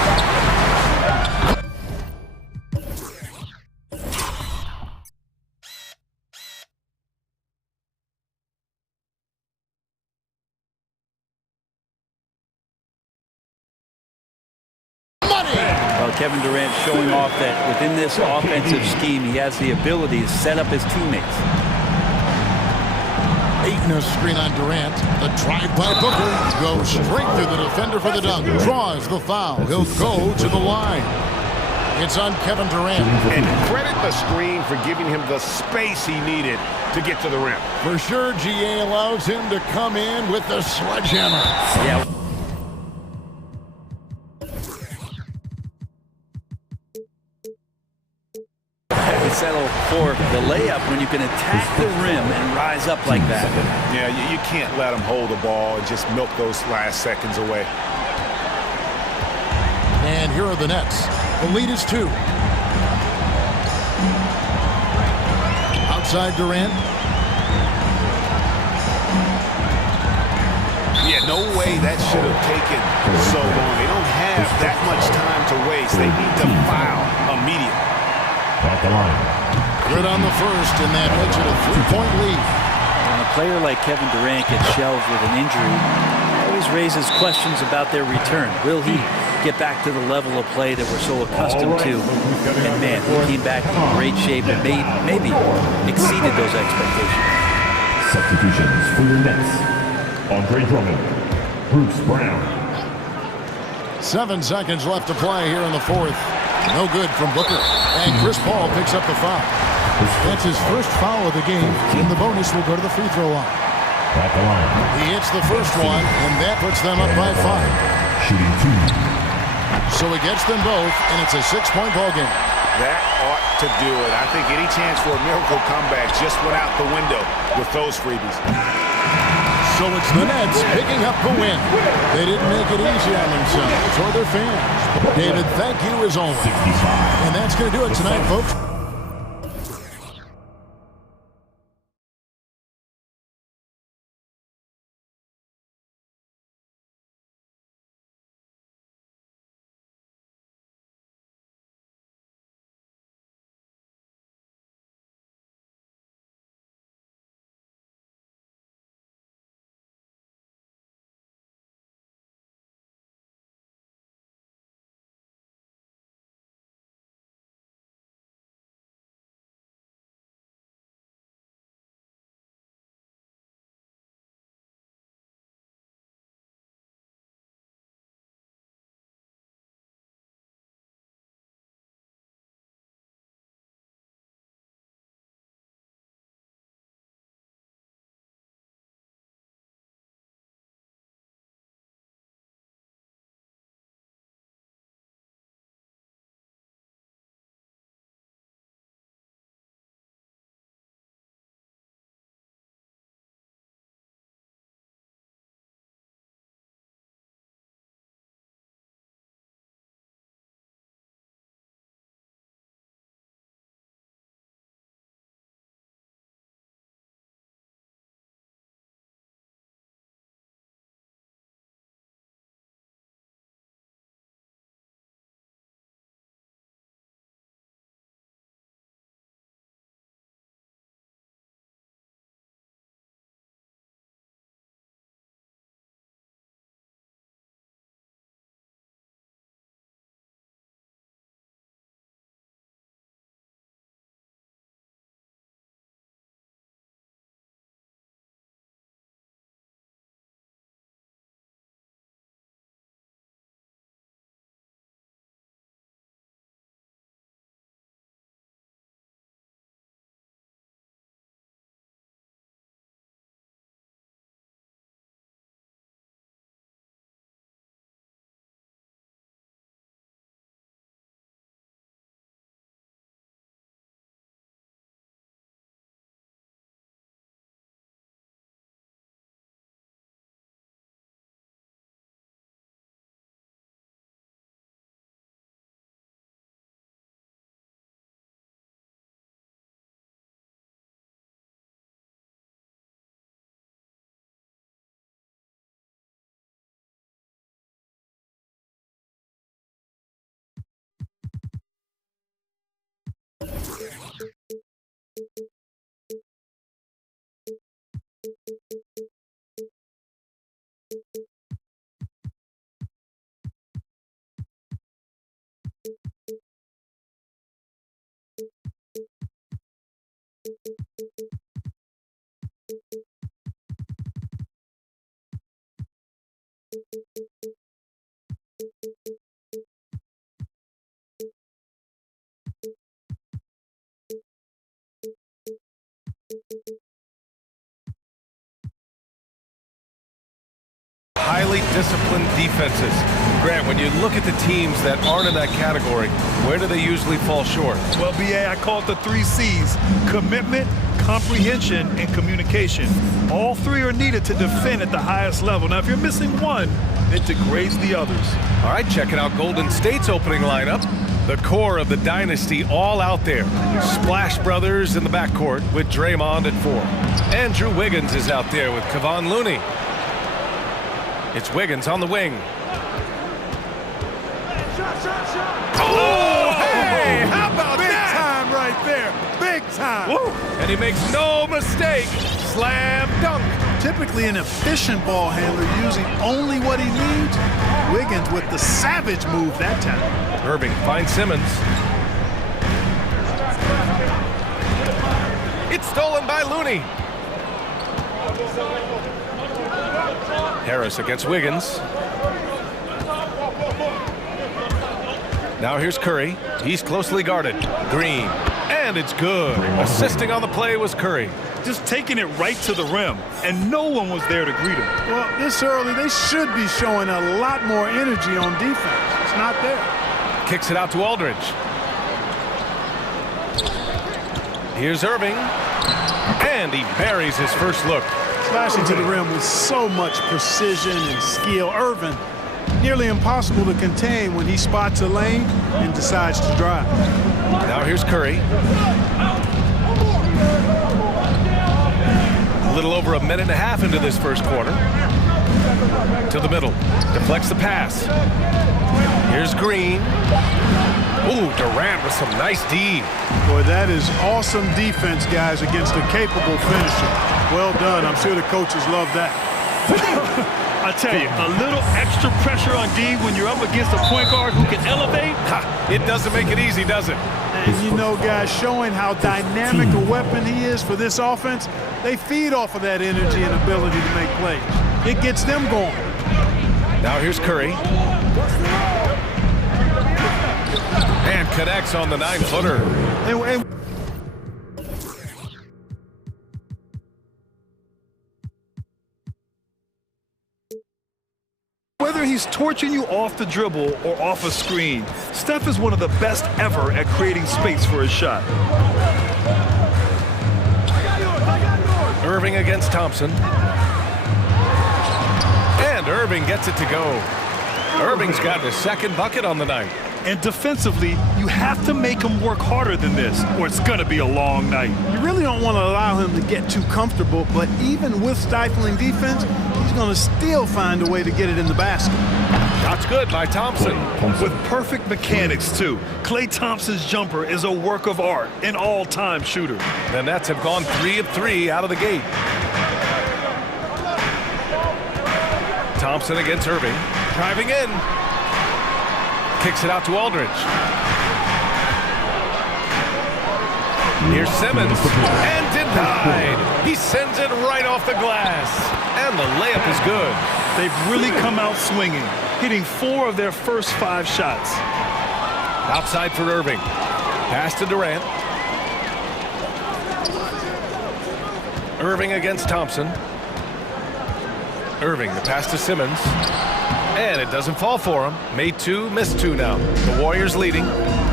Well, Kevin Durant showing off that within this offensive scheme, he has the ability to set up his teammates. Aiton screen on Durant. The drive by Booker goes straight through the defender for the dunk. Draws the foul. He'll go to the line. It's on Kevin Durant. And credit the screen for giving him the space he needed to get to the rim. For sure, GA allows him to come in with the sledgehammer. Yeah. Settle for the layup when you can attack the rim and rise up like that. Yeah, you can't let him hold the ball and just milk those last seconds away. And here are the Nets. The lead is 2. Outside Durant. Yeah, no way that should have taken so long. They don't have that much time to waste. They need to foul immediately. At the line. Good on the first, and that makes it a 3-point lead. When a player like Kevin Durant gets shelved with an injury, it always raises questions about their return. Will he get back to the level of play that we're so accustomed to? And man, he came back in great shape and maybe exceeded those expectations. Substitutions for your Nets. Andre Drummond, Bruce Brown. 7 seconds left to play here in the fourth. No good from Booker. And Chris Paul picks up the foul. That's his first foul of the game, and the bonus will go to the free throw line. At the line. He hits the first one, and that puts them up by 5. Shooting 2. So he gets them both, and it's a 6-point ball game. That ought to do it. I think any chance for a miracle comeback just went out the window with those freebies. So it's the Nets picking up the win. They didn't make it easy on themselves or their fans. David, thank you as always. 65. And that's going to do it tonight, folks. highly disciplined defenses. Grant, when you look at the teams that aren't in that category, where do they usually fall short? Well, BA, I call it the 3 C's: commitment, comprehension, and communication. All 3 are needed to defend at the highest level. Now, if you're missing one, it degrades the others. All right, checking out Golden State's opening lineup. The core of the dynasty all out there. Splash Brothers in the backcourt with Draymond at 4. Andrew Wiggins is out there with Kevon Looney. It's Wiggins on the wing. Oh, hey, how about Big that? time right there. Big time. Woo. And he makes no mistake. Slam dunk. Typically an efficient ball handler using only what he needs. Wiggins with the savage move that time. Irving finds Simmons. It's stolen by Looney. Harris against Wiggins. Now here's Curry. He's closely guarded. Green. And it's good. Assisting on the play was Curry. Just taking it right to the rim, and no one was there to greet him. Well, this early, they should be showing a lot more energy on defense. It's not there. Kicks it out to Aldridge. Here's Irving. And he buries his first look. Slashing to the rim with so much precision and skill. Irving, nearly impossible to contain when he spots a lane and decides to drive. Now here's Curry. A little over a minute and a half into this first quarter. To the middle. Deflects the pass. Here's Green. Ooh, Durant with some nice D. Boy, that is awesome defense, guys, against a capable finisher. Well done. I'm sure the coaches love that. I tell you, a little extra pressure on D when you're up against a point guard who can elevate. It doesn't make it easy, does it? And you know, guys, showing how dynamic a weapon he is for this offense, they feed off of that energy and ability to make plays. It gets them going. Now here's Curry. And connects on the 9-footer. And whether he's torching you off the dribble or off a screen, Steph is one of the best ever at creating space for his shot. Irving against Thompson. And Irving gets it to go. Irving's got his second bucket on the night. And defensively, you have to make him work harder than this, or it's going to be a long night. You really don't want to allow him to get too comfortable, but even with stifling defense, he's going to still find a way to get it in the basket. Shot's good by Thompson. With perfect mechanics, too. Klay Thompson's jumper is a work of art, an all-time shooter. The Nets have gone 3 of 3 out of the gate. Thompson against Irving. Driving in. Kicks it out to Aldridge. Here's Simmons. And denied. He sends it right off the glass. And the layup is good. They've really come out swinging, hitting 4 of their first 5 shots. Outside for Irving. Pass to Durant. Irving against Thompson. Irving, the pass to Simmons. And it doesn't fall for him. Made 2, missed 2 now. The Warriors leading.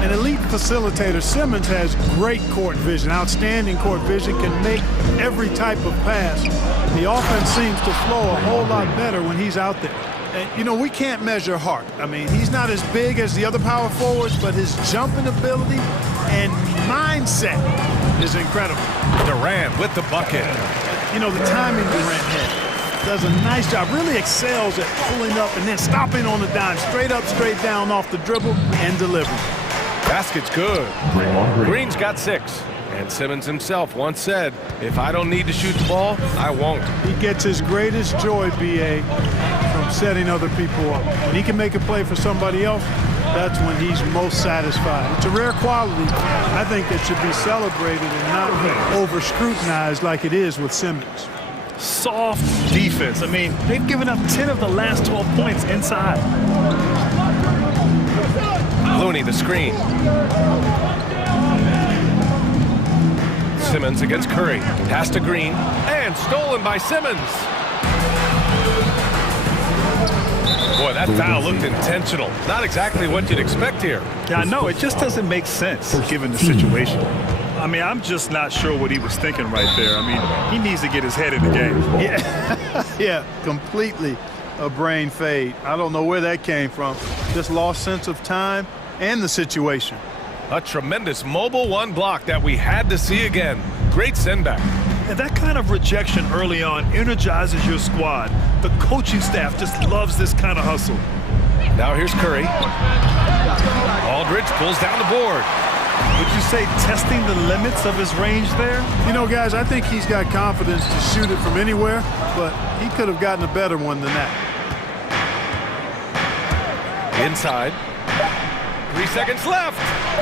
An elite facilitator, Simmons has great court vision, outstanding court vision, can make every type of pass. The offense seems to flow a whole lot better when he's out there. And, you know, we can't measure heart. I mean, he's not as big as the other power forwards, but his jumping ability and mindset is incredible. Durant with the bucket. You know, the timing Durant had. Does a nice job, really excels at pulling up and then stopping on the dime, straight up, straight down off the dribble and delivery. Basket's good. Green's got 6. And Simmons himself once said, if I don't need to shoot the ball, I won't. He gets his greatest joy, B.A., from setting other people up. When he can make a play for somebody else, that's when he's most satisfied. It's a rare quality, I think, that should be celebrated and not over-scrutinized like it is with Simmons. Soft defense. I mean, they've given up 10 of the last 12 points inside. Looney, the screen. Simmons against Curry. Pass to Green. And stolen by Simmons. Boy, that foul looked intentional. Not exactly what you'd expect here. Yeah, I know. It just doesn't make sense given the situation. I mean, I'm just not sure what he was thinking right there. I mean, he needs to get his head in the game. Yeah, yeah, completely a brain fade. I don't know where that came from. Just lost sense of time and the situation. A tremendous mobile one block that we had to see again. Great send back. And that kind of rejection early on energizes your squad. The coaching staff just loves this kind of hustle. Now here's Curry. Aldridge pulls down the board. Would you say testing the limits of his range there? You know, guys, I think he's got confidence to shoot it from anywhere, but he could have gotten a better one than that. Inside. 3 seconds left.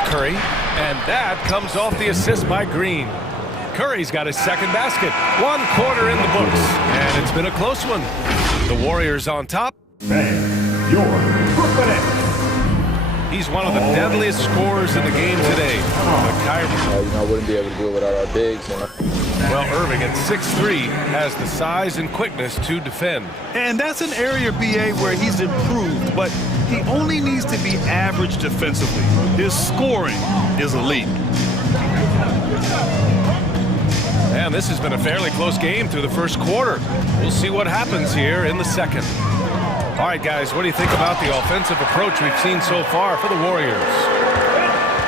Curry, and that comes off the assist by Green. Curry's got his second basket. 1 quarter in the books, and it's been a close one. The Warriors on top. And your Brooklyn. He's one of the deadliest scorers in the game today. But Kyrie, I wouldn't be able to do it without our bigs. well, Irving at 6'3" has the size and quickness to defend. And that's an area, BA, where he's improved, but he only needs to be average defensively. His scoring is elite. And this has been a fairly close game through the first quarter. We'll see what happens here in the second. All right, guys, what do you think about the offensive approach we've seen so far for the Warriors?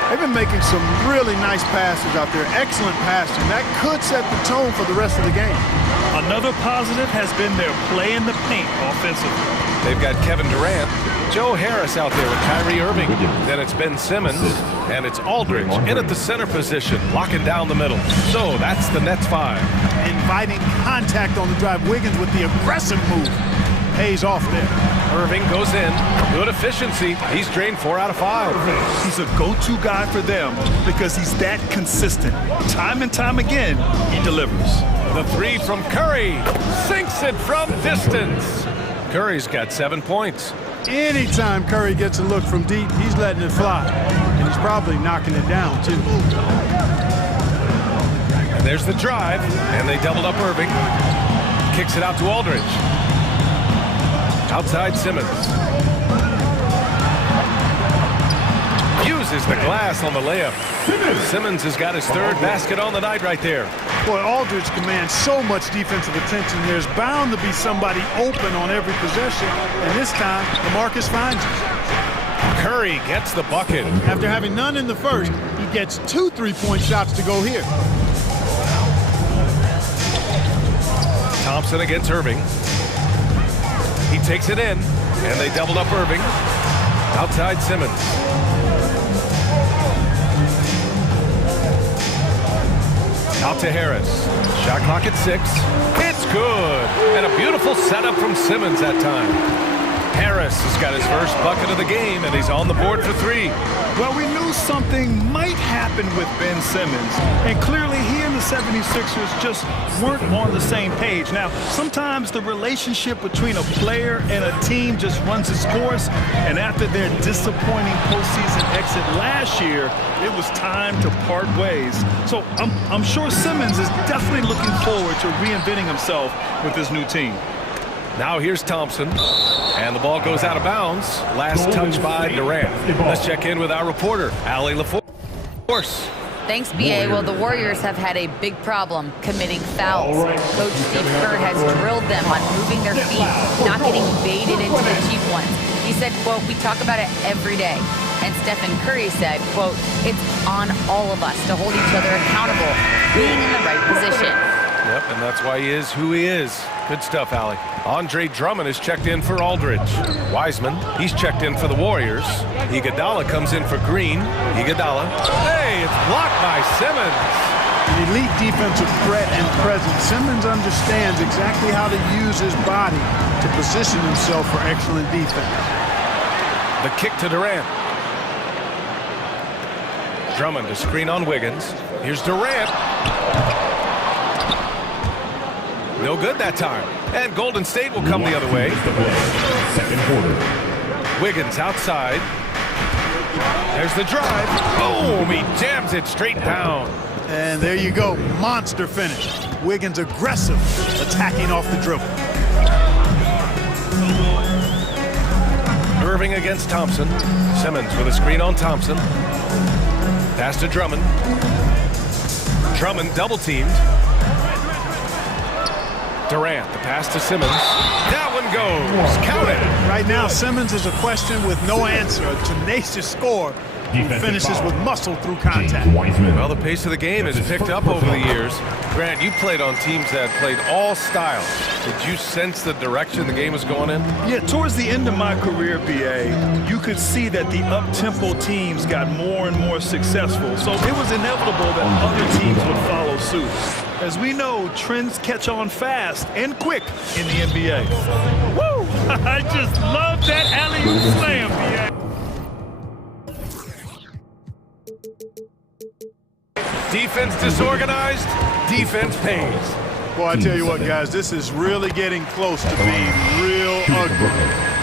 They've been making some really nice passes out there. Excellent passing. That could set the tone for the rest of the game. Another positive has been their play in the paint offensively. They've got Kevin Durant, Joe Harris out there with Kyrie Irving. Then it's Ben Simmons, and it's Aldridge in at the center position, locking down the middle. So that's the Nets 5. Inviting contact on the drive. Wiggins with the aggressive move. Pays off there. Irving goes in. Good efficiency. He's drained 4 out of 5. He's a go-to guy for them because he's that consistent. Time and time again, he delivers. The 3 from Curry. Sinks it from distance. Curry's got 7 points. Anytime Curry gets a look from deep, he's letting it fly. And he's probably knocking it down, too. And there's the drive. And they doubled up Irving. Kicks it out to Aldridge. Outside Simmons. Uses the glass on the layup. Simmons has got his 3rd basket on the night right there. Boy, Aldridge commands so much defensive attention. There's bound to be somebody open on every possession. And this time, DeMarcus finds him. Curry gets the bucket. After having none in the first, he gets 2 3-point shots to go here. Thompson against Irving. He takes it in, and they doubled up Irving. Outside Simmons. Out to Harris. Shot clock at 6. It's good. And a beautiful setup from Simmons that time. Harris has got his first bucket of the game, and he's on the board for 3. Well, we knew something might happen with Ben Simmons, and clearly he and the 76ers just weren't on the same page. Now, sometimes the relationship between a player and a team just runs its course, and after their disappointing postseason exit last year, it was time to part ways. So I'm sure Simmons is definitely looking forward to reinventing himself with his new team. Now here's Thompson, and the ball goes out of bounds. Last touch by Durant. Let's check in with our reporter, Allie LaForce. Thanks, BA. Well, the Warriors have had a big problem committing fouls. Coach Steve Kerr has drilled them on moving their feet, not getting baited into the cheap ones. He said, quote, "We talk about it every day." And Stephen Curry said, quote, "It's on all of us to hold each other accountable, being in the right position." Yep, and that's why he is who he is. Good stuff, Allie. Andre Drummond is checked in for Aldridge. Wiseman, he's checked in for the Warriors. Iguodala comes in for Green. Iguodala. Hey, it's blocked by Simmons. An elite defensive threat and presence. Simmons understands exactly how to use his body to position himself for excellent defense. The kick to Durant. Drummond to screen on Wiggins. Here's Durant. No good that time. And Golden State will come the other way. Second quarter. Wiggins outside. There's the drive. Boom! He jams it straight down. And there you go. Monster finish. Wiggins aggressive, attacking off the dribble. Irving against Thompson. Simmons with a screen on Thompson. Pass to Drummond. Drummond double-teamed. Durant, the pass to Simmons. That one goes. Count it. Right now, Simmons is a question with no answer. A tenacious scorer who finishes with muscle through contact. Well, the pace of the game has picked up over the years. Grant, you played on teams that played all styles. Did you sense the direction the game was going in? Yeah, towards the end of my career, BA, you could see that the up-tempo teams got more and more successful. So it was inevitable that other teams would follow suit. As we know, trends catch on fast and quick in the NBA. Woo! I just love that alley-oop slam, BA. Defense disorganized, defense pays. Boy, I tell you what, guys, this is really getting close to being real ugly.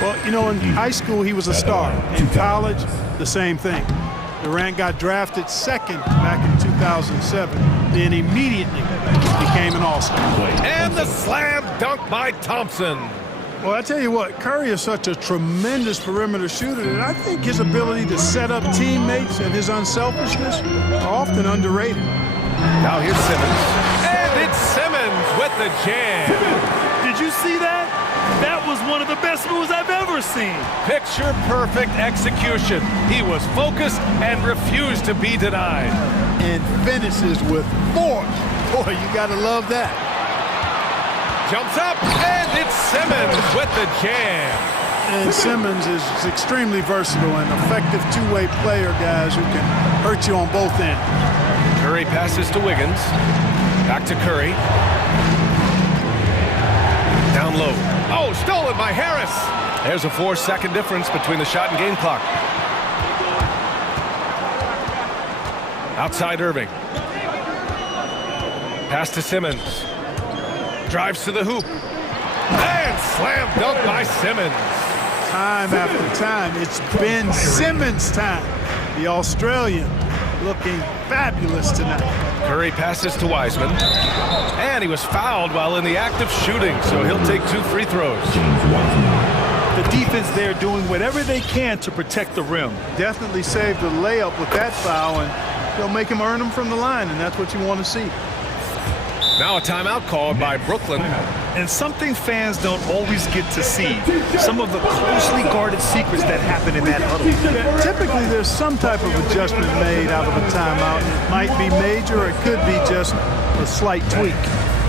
Well, you know, in high school, he was a star. In college, the same thing. Durant got drafted second back in 2007, then immediately became an all-star. And the slam dunk by Thompson. Well, I tell you what, Curry is such a tremendous perimeter shooter that I think his ability to set up teammates and his unselfishness are often underrated. Now here's Simmons. And it's Simmons with the jam. Did you see that? That was one of the best moves I've ever seen. Picture-perfect execution. He was focused and refused to be denied. And finishes with force. Boy, you gotta love that. Jumps up, and it's Simmons with the jam. And Simmons is extremely versatile and effective two-way player, guys, who can hurt you on both ends. Curry passes to Wiggins. Back to Curry. Down low. Oh, stolen by Harris. There's a 4-second difference between the shot and game clock. Outside Irving. Pass to Simmons. Drives to the hoop. And slam dunk by Simmons. Time after time, it's Ben Simmons' time. The Australian looking fabulous tonight. Curry passes to Wiseman. And he was fouled while in the act of shooting, so he'll take 2 free throws. The defense there doing whatever they can to protect the rim. Definitely saved a layup with that foul, and they'll make him earn them from the line, and that's what you want to see. Now a timeout called by Brooklyn. And something fans don't always get to see. Some of the closely guarded secrets that happen in that huddle. Yeah, typically there's some type of adjustment made out of a timeout. It might be major or it could be just a slight tweak.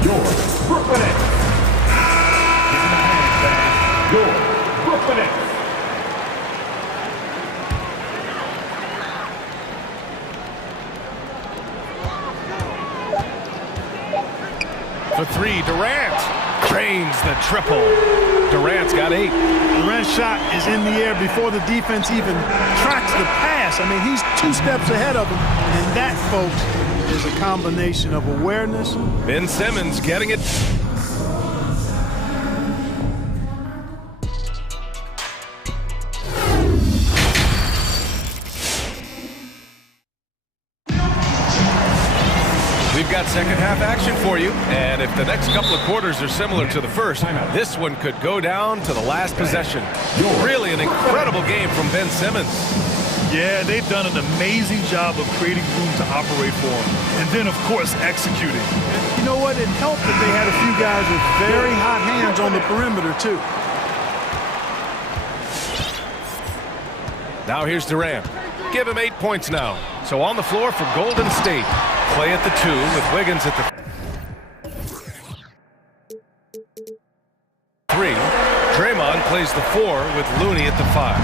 Your Brooklyn Nets. Your Brooklyn Nets. For 3, Durant drains the triple. Durant's got 8. Durant's shot is in the air before the defense even tracks the pass. I mean, he's 2 steps ahead of him, and that, folks, is a combination of awareness. Ben Simmons getting it. We've got second half action for you, and if the next couple of quarters are similar to the first, this one could go down to the last possession. Really an incredible game from Ben Simmons. Yeah, they've done an amazing job of creating room to operate for him. And then, of course, executing. You know what? It helped that they had a few guys with very hot hands on the perimeter, too. Now here's Durant. Give him 8 points now. So on the floor for Golden State. Play at the 2 with Wiggins at the 3. Draymond plays the 4 with Looney at the 5.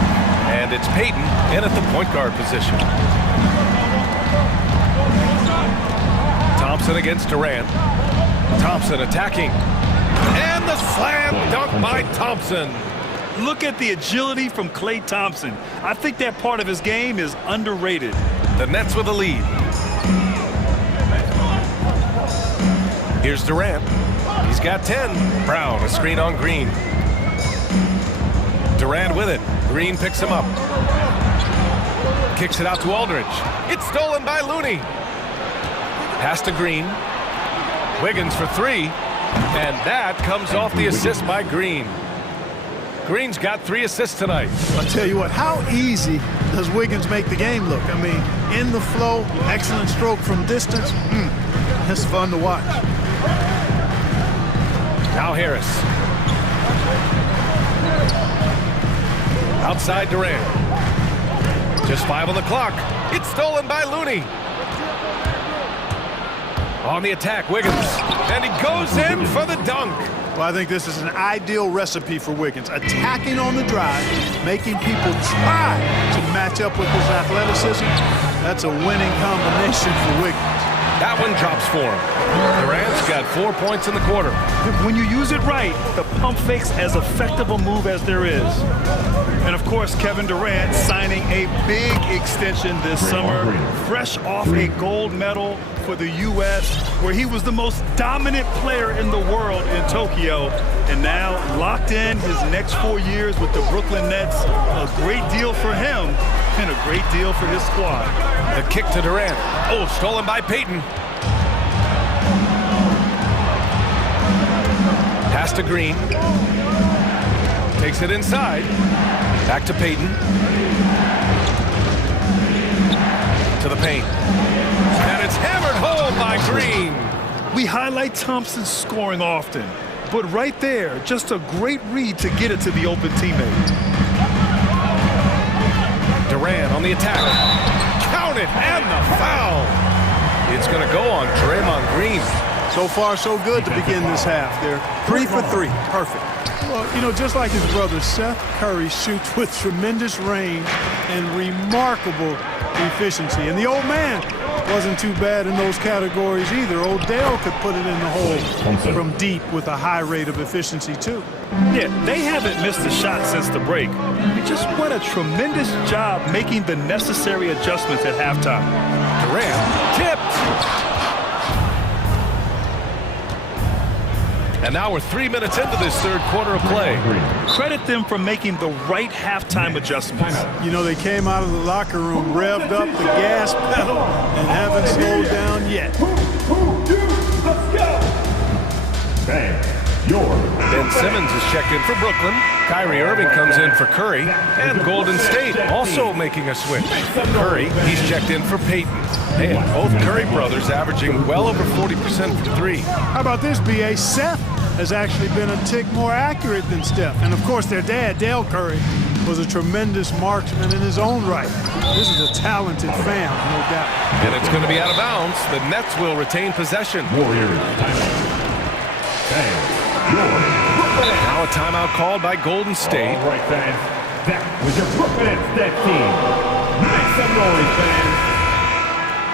And it's Peyton in at the point guard position. Thompson against Durant. Thompson attacking. And the slam dunk by Thompson. Look at the agility from Klay Thompson. I think that part of his game is underrated. The Nets with a lead. Here's Durant. He's got 10. Brown, a screen on Green. Durant with it. Green picks him up. Kicks it out to Aldridge. It's stolen by Looney. Pass to Green. Wiggins for 3. And that comes off the assist by Green. Green's got 3 assists tonight. I'll tell you what, how easy does Wiggins make the game look? I mean, in the flow, excellent stroke from distance. It's fun to watch. Now Harris. Outside Durant. Just 5 on the clock. It's stolen by Looney. On the attack, Wiggins. And he goes in for the dunk. Well, I think this is an ideal recipe for Wiggins. Attacking on the drive, making people try to match up with his athleticism. That's a winning combination for Wiggins. That one drops for him. Durant's got 4 points in the quarter. When you use it right, the pump fake's as effective a move as there is. And of course, Kevin Durant signing a big extension this summer, fresh off a gold medal for the U.S., where he was the most dominant player in the world in Tokyo. And now locked in his next 4 years with the Brooklyn Nets. A great deal for him and a great deal for his squad. The kick to Durant. Oh, stolen by Payton. Pass to Green. Takes it inside. Back to Payton. To the paint. And it's hammered home by Green. We highlight Thompson's scoring often, but right there, just a great read to get it to the open teammate. Durant on the attack. Count it, and the foul. It's going to go on Draymond Green. So far, so good to begin this half. They're 3 for 3. Perfect. Well, you know, just like his brother, Seth Curry shoots with tremendous range and remarkable efficiency. And the old man wasn't too bad in those categories either. Odell could put it in the hole from deep with a high rate of efficiency, too. Yeah, they haven't missed a shot since the break. They just went a tremendous job making the necessary adjustments at halftime. Durant tipped. And now we're 3 minutes into this third quarter of play. Credit them for making the right halftime adjustments. You know, they came out of the locker room, revved up the gas pedal, and haven't slowed down yet. Let's go. Bang. Ben Simmons is checked in for Brooklyn. Kyrie Irving comes in for Curry. And Golden State also making a switch. Curry, he's checked in for Payton. And both Curry brothers averaging well over 40% from 3. How about this, B.A.? Seth has actually been a tick more accurate than Steph. And, of course, their dad, Dale Curry, was a tremendous marksman in his own right. This is a talented fam, no doubt. And it's going to be out of bounds. The Nets will retain possession. Warriors. Now a timeout called by Golden State. All right, fans. That was your Brooklyn Nets team. Make some noise, fans.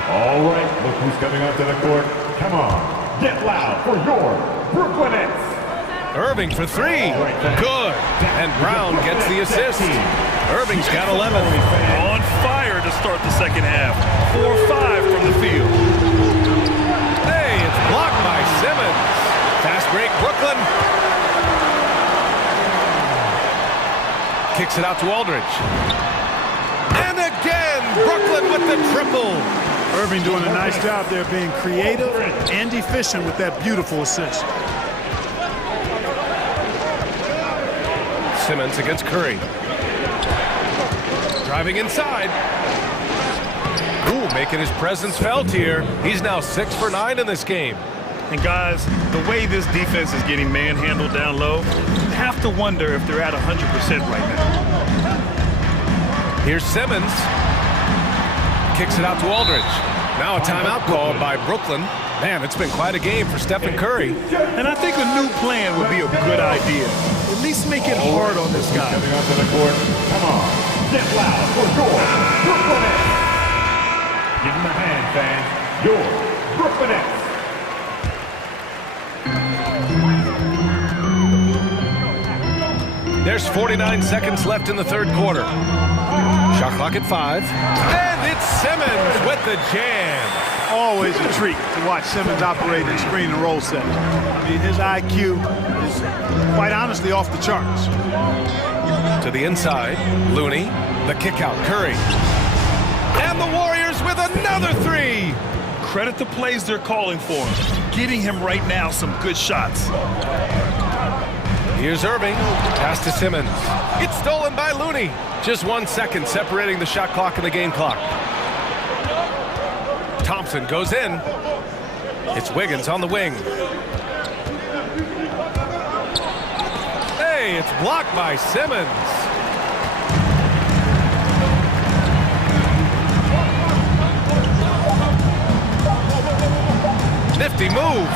All right, look who's coming onto the court. Come on, get loud for your Brooklyn Nets. Irving for 3. Good. And Brown gets the assist. Irving's got 11. On fire to start the second half. 4-5 from the field. Hey, it's blocked by Simmons. Fast break, Brooklyn. Kicks it out to Aldridge. And again, Brooklyn with the triple. Irving doing a nice job there being creative and efficient with that beautiful assist. Simmons against Curry. Driving inside. Ooh, making his presence felt here. He's now 6 for 9 in this game. And guys, the way this defense is getting manhandled down low, you have to wonder if they're at 100% right now. Here's Simmons. Kicks it out to Aldridge. Now a timeout called by Brooklyn. Man, it's been quite a game for Stephen Curry. And I think a new plan would be a good idea. At least make it hard on this guy. Coming onto the court. Come on, get loud for your Brooklyn Nets. Give him a hand, fans. Your Brooklyn Nets. There's 49 seconds left in the third quarter. Shot clock at 5. And it's Simmons with the jam. Always a treat to watch Simmons operate in screen and roll sets. I mean, his IQ is quite honestly off the charts. To the inside, Looney, the kick out, Curry. And the Warriors with another 3. Credit the plays they're calling for him. Getting him right now some good shots. Here's Irving. Pass to Simmons. It's stolen by Looney. Just 1 second separating the shot clock and the game clock. Thompson goes in. It's Wiggins on the wing. Hey, it's blocked by Simmons. Nifty move.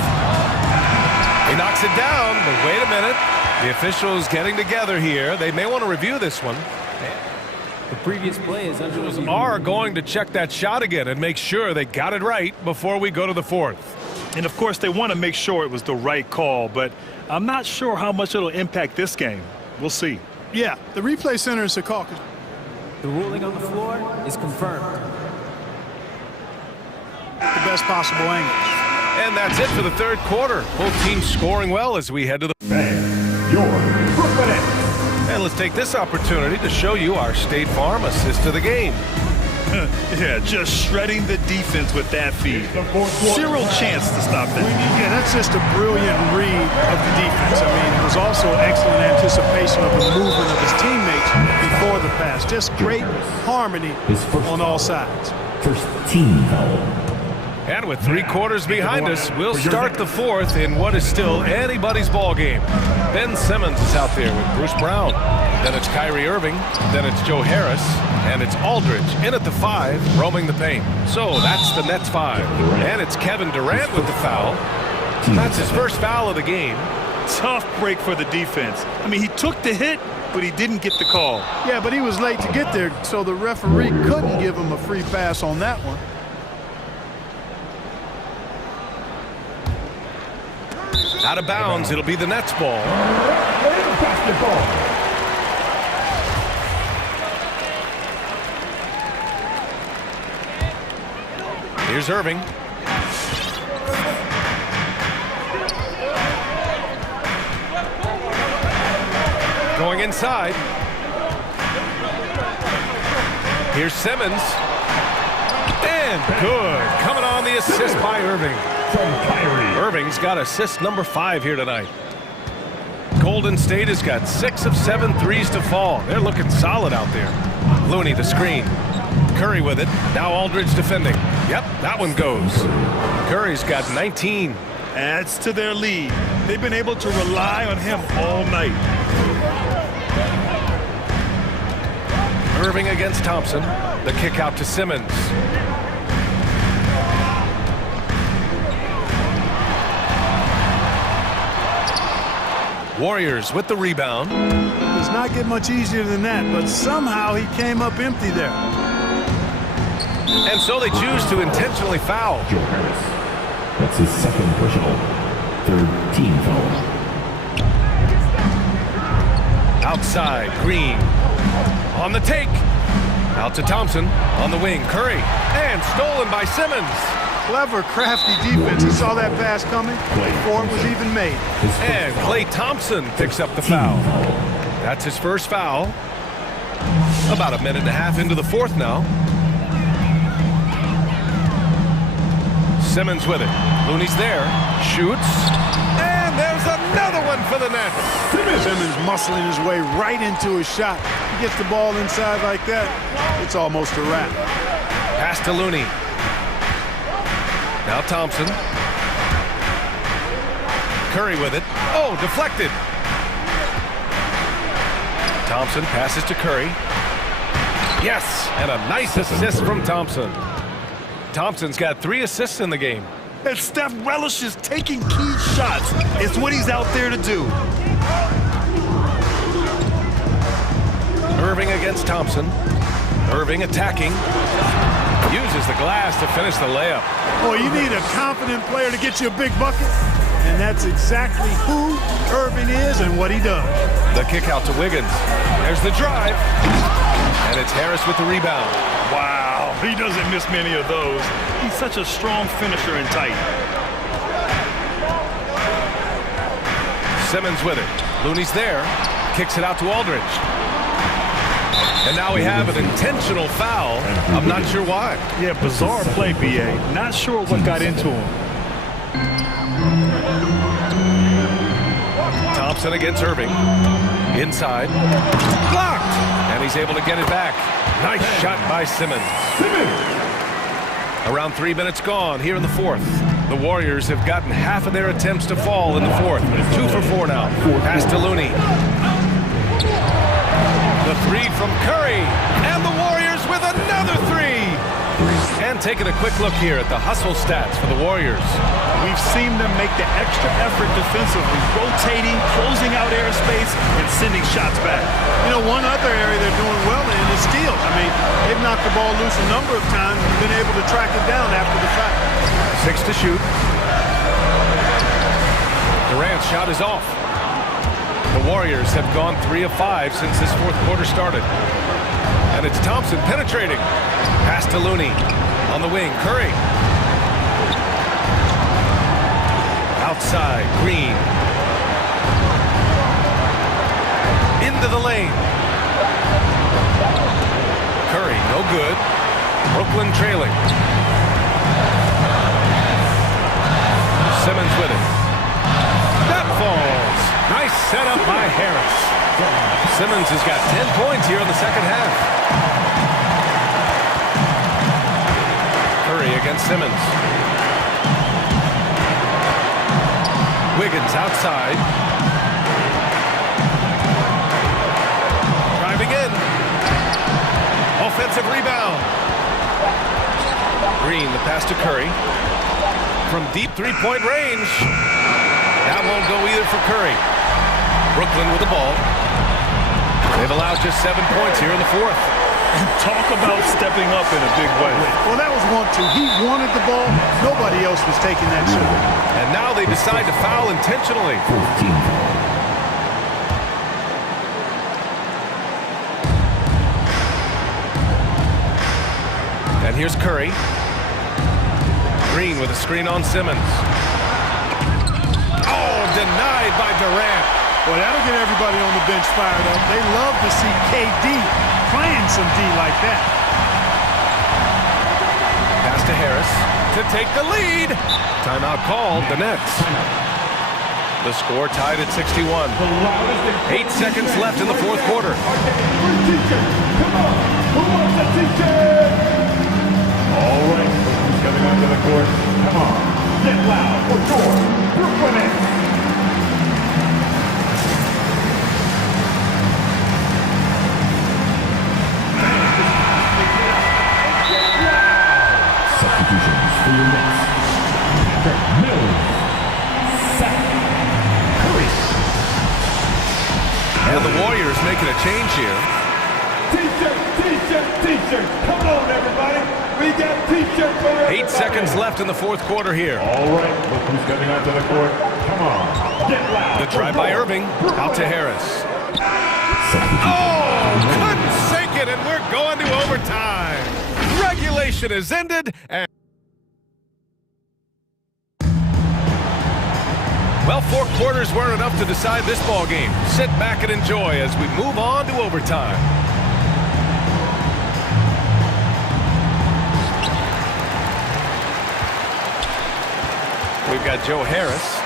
He knocks it down, but wait a minute. The officials getting together here. They may want to review this one. The previous play is under review. Are going to check that shot again and make sure they got it right before we go to the fourth. And of course, they want to make sure it was the right call, but I'm not sure how much it'll impact this game. We'll see. Yeah, the replay center is the caucus. The ruling on the floor is confirmed. The best possible angle. And that's it for the third quarter. Both teams scoring well as we head to the... And let's take this opportunity to show you our State Farm assist of the game. Yeah, just shredding the defense with that feed. Zero chance to stop that. Yeah, that's just a brilliant read of the defense. I mean, it was also excellent anticipation of the movement of his teammates before the pass. Just great harmony on all sides. First team foul. And with 3 quarters behind us, we'll start the fourth in what is still anybody's ball game. Ben Simmons is out there with Bruce Brown. Then it's Kyrie Irving. Then it's Joe Harris. And it's Aldridge in at the 5, roaming the paint. So that's the Nets 5. And it's Kevin Durant with the foul. That's his first foul of the game. Tough break for the defense. I mean, he took the hit, but he didn't get the call. Yeah, but he was late to get there, so the referee couldn't give him a free pass on that one. Out of bounds, it'll be the Nets ball. Here's Irving. Going inside. Here's Simmons. And good. Coming on the assist by Irving. Irving's got assist number 5 here tonight. Golden State has got 6 of 7 threes to fall. They're looking solid out there. Looney the screen. Curry with it. Now Aldridge defending. Yep, that one goes. Curry's got 19. Adds to their lead. They've been able to rely on him all night. Irving against Thompson. The kick out to Simmons. Warriors with the rebound. Does not get much easier than that, but somehow he came up empty there. And so they choose to intentionally foul. Joe Harris. That's his second personal. Third team foul. Outside, Green. On the take. Out to Thompson. On the wing, Curry. And stolen by Simmons. Clever, crafty defense. He saw that pass coming before it was even made. And Klay Thompson picks up the foul. That's his first foul. About a minute and a half into the fourth now. Simmons with it. Looney's there. Shoots. And there's another one for the Nets. Simmons muscling his way right into his shot. He gets the ball inside like that, it's almost a wrap. Pass to Looney. Now Thompson. Curry with it. Oh, deflected. Thompson passes to Curry. Yes, and a nice assist from Thompson. Thompson's got 3 assists in the game. And Steph relishes taking key shots. It's what he's out there to do. Irving against Thompson. Irving attacking. Uses the glass to finish the layup. Boy, you need a confident player to get you a big bucket. And that's exactly who Irving is and what he does. The kick out to Wiggins. There's the drive. And it's Harris with the rebound. Wow, he doesn't miss many of those. He's such a strong finisher and tight. Simmons with it. Looney's there. Kicks it out to Aldridge. And now we have an intentional foul. I'm not sure why. Yeah, bizarre play, B.A. Not sure what got into him. Thompson against Irving. Inside. Blocked! And he's able to get it back. Nice shot by Simmons. Around 3 minutes gone here in the fourth. The Warriors have gotten half of their attempts to fall in the fourth. 2 for 4 now. Pass to Looney. The three from Curry. And the Warriors with another three. And taking a quick look here at the hustle stats for the Warriors. We've seen them make the extra effort defensively, rotating, closing out airspace, and sending shots back. You know, one other area they're doing well in is steals. I mean, they've knocked the ball loose a number of times and been able to track it down after the fact. 6 to shoot. Durant's shot is off. The Warriors have gone 3 of 5 since this fourth quarter started. And it's Thompson penetrating. Pass to Looney. On the wing, Curry. Outside, Green. Into the lane. Curry, no good. Brooklyn trailing. Simmons with it. That falls. Nice setup by Harris. Simmons has got 10 points here in the second half. Curry against Simmons. Wiggins outside. Driving in. Offensive rebound. Green, the pass to Curry. From deep three-point range. That won't go either for Curry. Brooklyn with the ball. They've allowed just 7 points here in the fourth. And talk about stepping up in a big way. Well, that was 1-2. He wanted the ball. Nobody else was taking that shot. And now they decide to foul intentionally. 14. And here's Curry. Green with a screen on Simmons. Oh, denied by Durant. Well, that'll get everybody on the bench fired up. They love to see KD playing some D like that. Pass to Harris to take the lead. Timeout called, the Nets. The score tied at 61. 8 seconds left in the fourth quarter. Come on, who wants a t-shirt? All right, who's coming onto the court? Come on, get loud for your Brooklyn Nets. Substitutions for your Nets. Mills. Curry. And the Warriors making a change here. T-shirt, t-shirt, t-shirt. Come on, everybody. We got t-shirt for everybody. 8 seconds left in the fourth quarter here. All right, look who's coming onto the court. Come on, get loud. The drive by Irving, out to Harris. Oh, couldn't sink it, and we're going to overtime. Regulation is ended, and well, 4 quarters weren't enough to decide this ball game. Sit back and enjoy as we move on to overtime. We've got Joe Harris,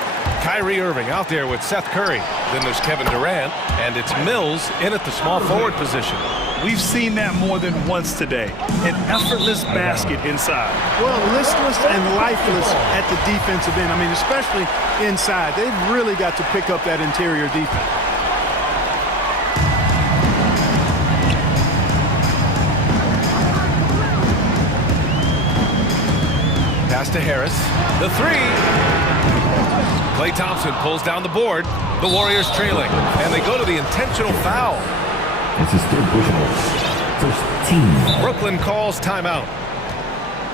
Kyrie Irving out there with Seth Curry. Then there's Kevin Durant, and it's Mills in at the small forward position. We've seen that more than once today. An effortless basket inside. Well, listless and lifeless at the defensive end. I mean, especially inside. They've really got to pick up that interior defense. Pass to Harris. The three. Klay Thompson pulls down the board. The Warriors trailing, and they go to the intentional foul. This is third personal. First team. Brooklyn calls timeout.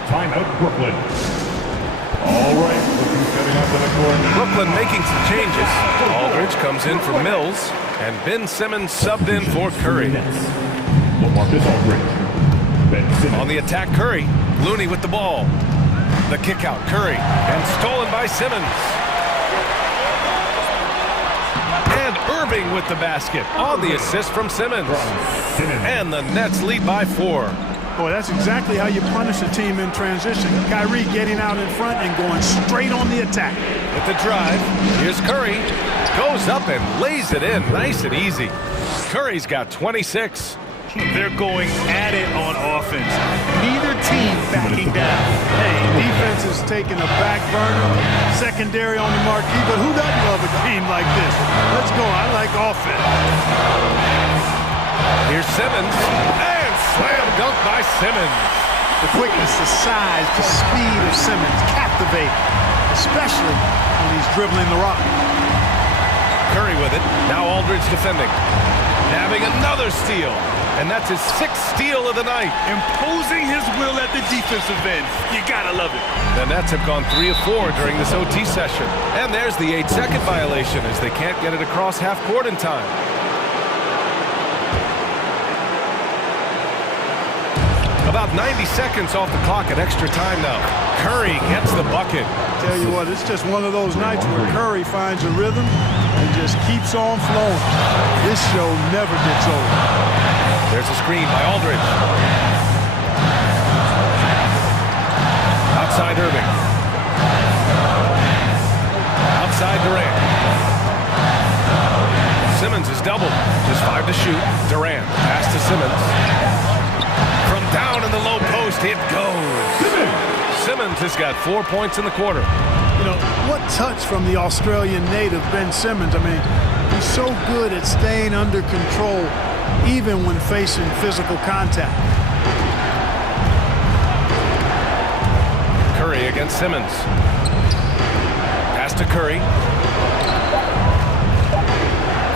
Timeout, Brooklyn. All right, look who's coming onto the court. Brooklyn making some changes. Aldridge comes in for Mills, and Ben Simmons subbed in for Curry. LaMarcus Aldridge. Ben Simmons. On the attack, Curry. Looney with the ball. The kick out, Curry, and stolen by Simmons. And Irving with the basket on the assist from Simmons. And the Nets lead by 4. Boy, that's exactly how you punish a team in transition. Kyrie getting out in front and going straight on the attack. With the drive, here's Curry. Goes up and lays it in, nice and easy. Curry's got 26. They're going at it on offense. Neither team backing down. Hey, defense is taking a back burner, secondary on the marquee, but who doesn't love a game like this? Let's go. I like offense. Here's Simmons, and slam dunk by Simmons. The quickness, the size, the speed of Simmons captivating, especially when he's dribbling the rock. Curry with it. Now Aldridge defending. Nabbing another steal. And that's his 6th steal of the night. Imposing his will at the defensive end. You gotta love it. The Nets have gone 3 of 4 during this OT session. And there's the 8-second violation as they can't get it across half court in time. About 90 seconds off the clock at extra time now. Curry gets the bucket. Tell you what, it's just one of those nights where Curry finds a rhythm and just keeps on flowing. This show never gets old. There's a screen by Aldridge. Outside Irving. Outside Durant. Simmons is doubled. Just 5 to shoot. Durant pass to Simmons. From down in the low post, it goes. Simmons has got 4 points in the quarter. You know, what touch from the Australian native, Ben Simmons. I mean, he's so good at staying under control, even when facing physical contact. Curry against Simmons. Pass to Curry.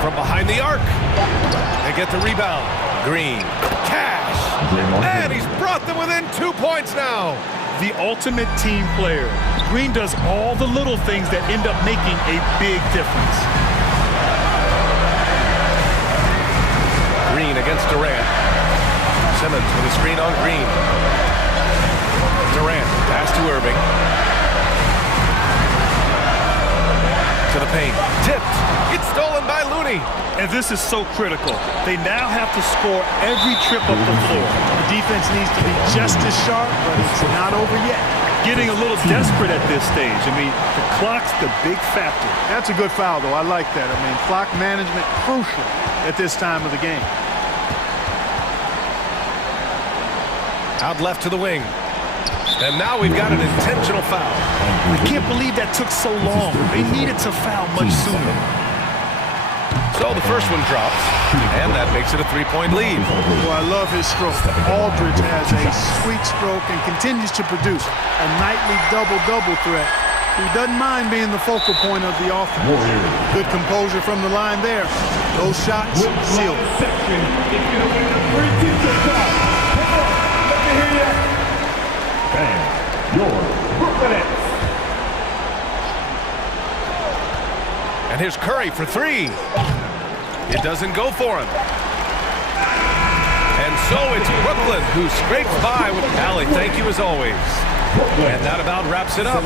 From behind the arc. They get the rebound. Green. Cash. And he's brought them within 2 points now. The ultimate team player. Green does all the little things that end up making a big difference. Green against Durant. Simmons with a screen on Green. Durant, pass to Irving. To the paint. Tipped. It's stolen by Looney. And this is so critical. They now have to score every trip up the floor. The defense needs to be just as sharp, but it's not over yet. Getting a little desperate at this stage. I mean, the clock's the big factor. That's a good foul, though. I like that. I mean, clock management crucial at this time of the game. Out left to the wing. And now we've got an intentional foul. I can't believe that took so long. They needed to foul much sooner. So the first one drops, and that makes it a 3-point lead. Well, I love his stroke. Aldridge has a sweet stroke and continues to produce a nightly double-double threat. He doesn't mind being the focal point of the offense. Good composure from the line there. Those shots sealed. And here's Curry for 3. It doesn't go for him. And so it's Brooklyn who scrapes by with Allie. Thank you as always. And that about wraps it up.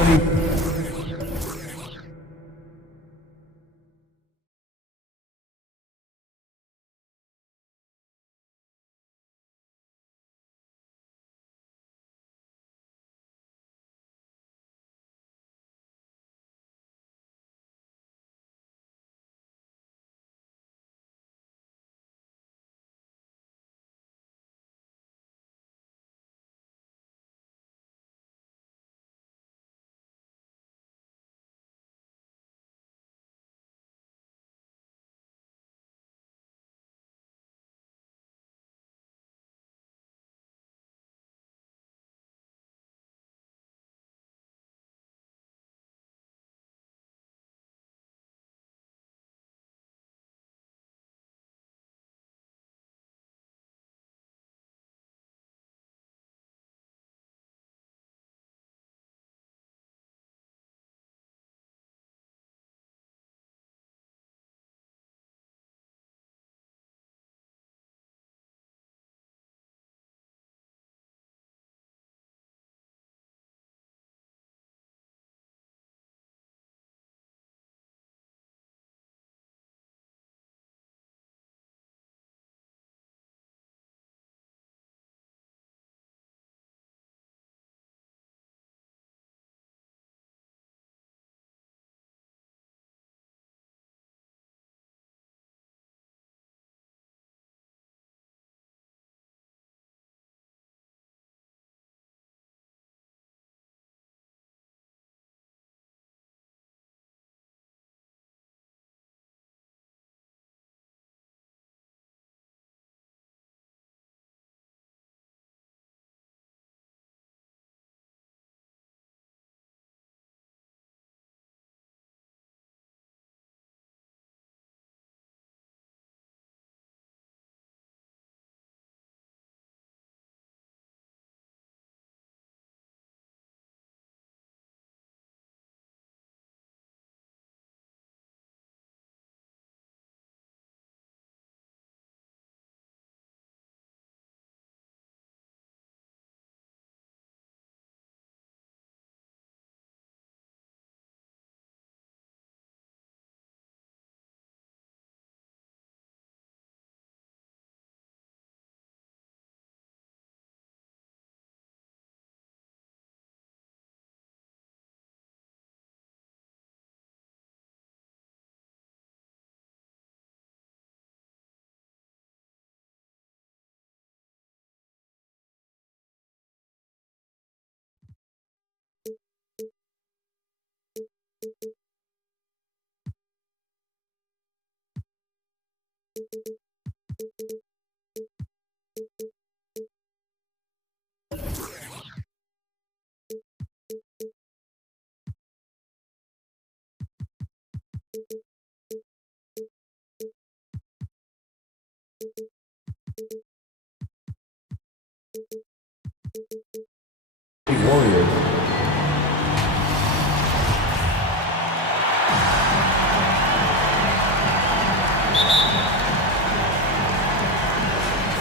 Warriors.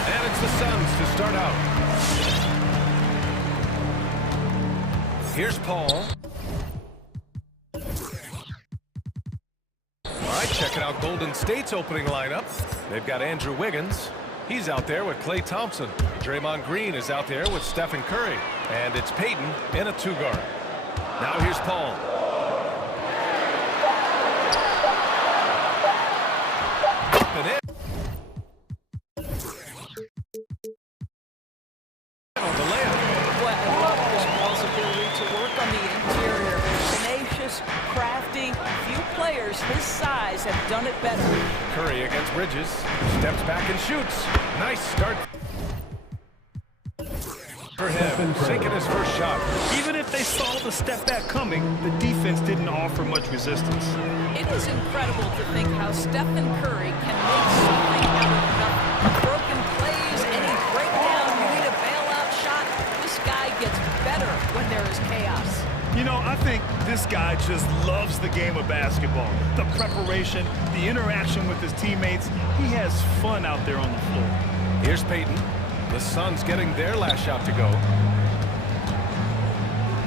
And it's the Suns to start out. Here's Paul. All right, checking out Golden State's opening lineup. They've got Andrew Wiggins. He's out there with Klay Thompson. Draymond Green is out there with Stephen Curry. And it's Peyton in a two-guard. Now here's Paul. Up and in. On the layup. Boy, I love this Paul's ability to work on the interior. Tenacious, crafty. Few players his size have done it better. Curry against Bridges. Steps back and shoots. Nice start for him. Sinking his first shot. Even if they saw the step back coming, the defense didn't offer much resistance. It is incredible to think how Stephen Curry can make something out of nothing. Broken plays, any breakdown, you need a bailout shot. This guy gets better when there is chaos. You know, I think this guy just loves the game of basketball. The preparation, the interaction with his teammates. He has fun out there on the floor. Here's Peyton. The Suns getting their last shot to go.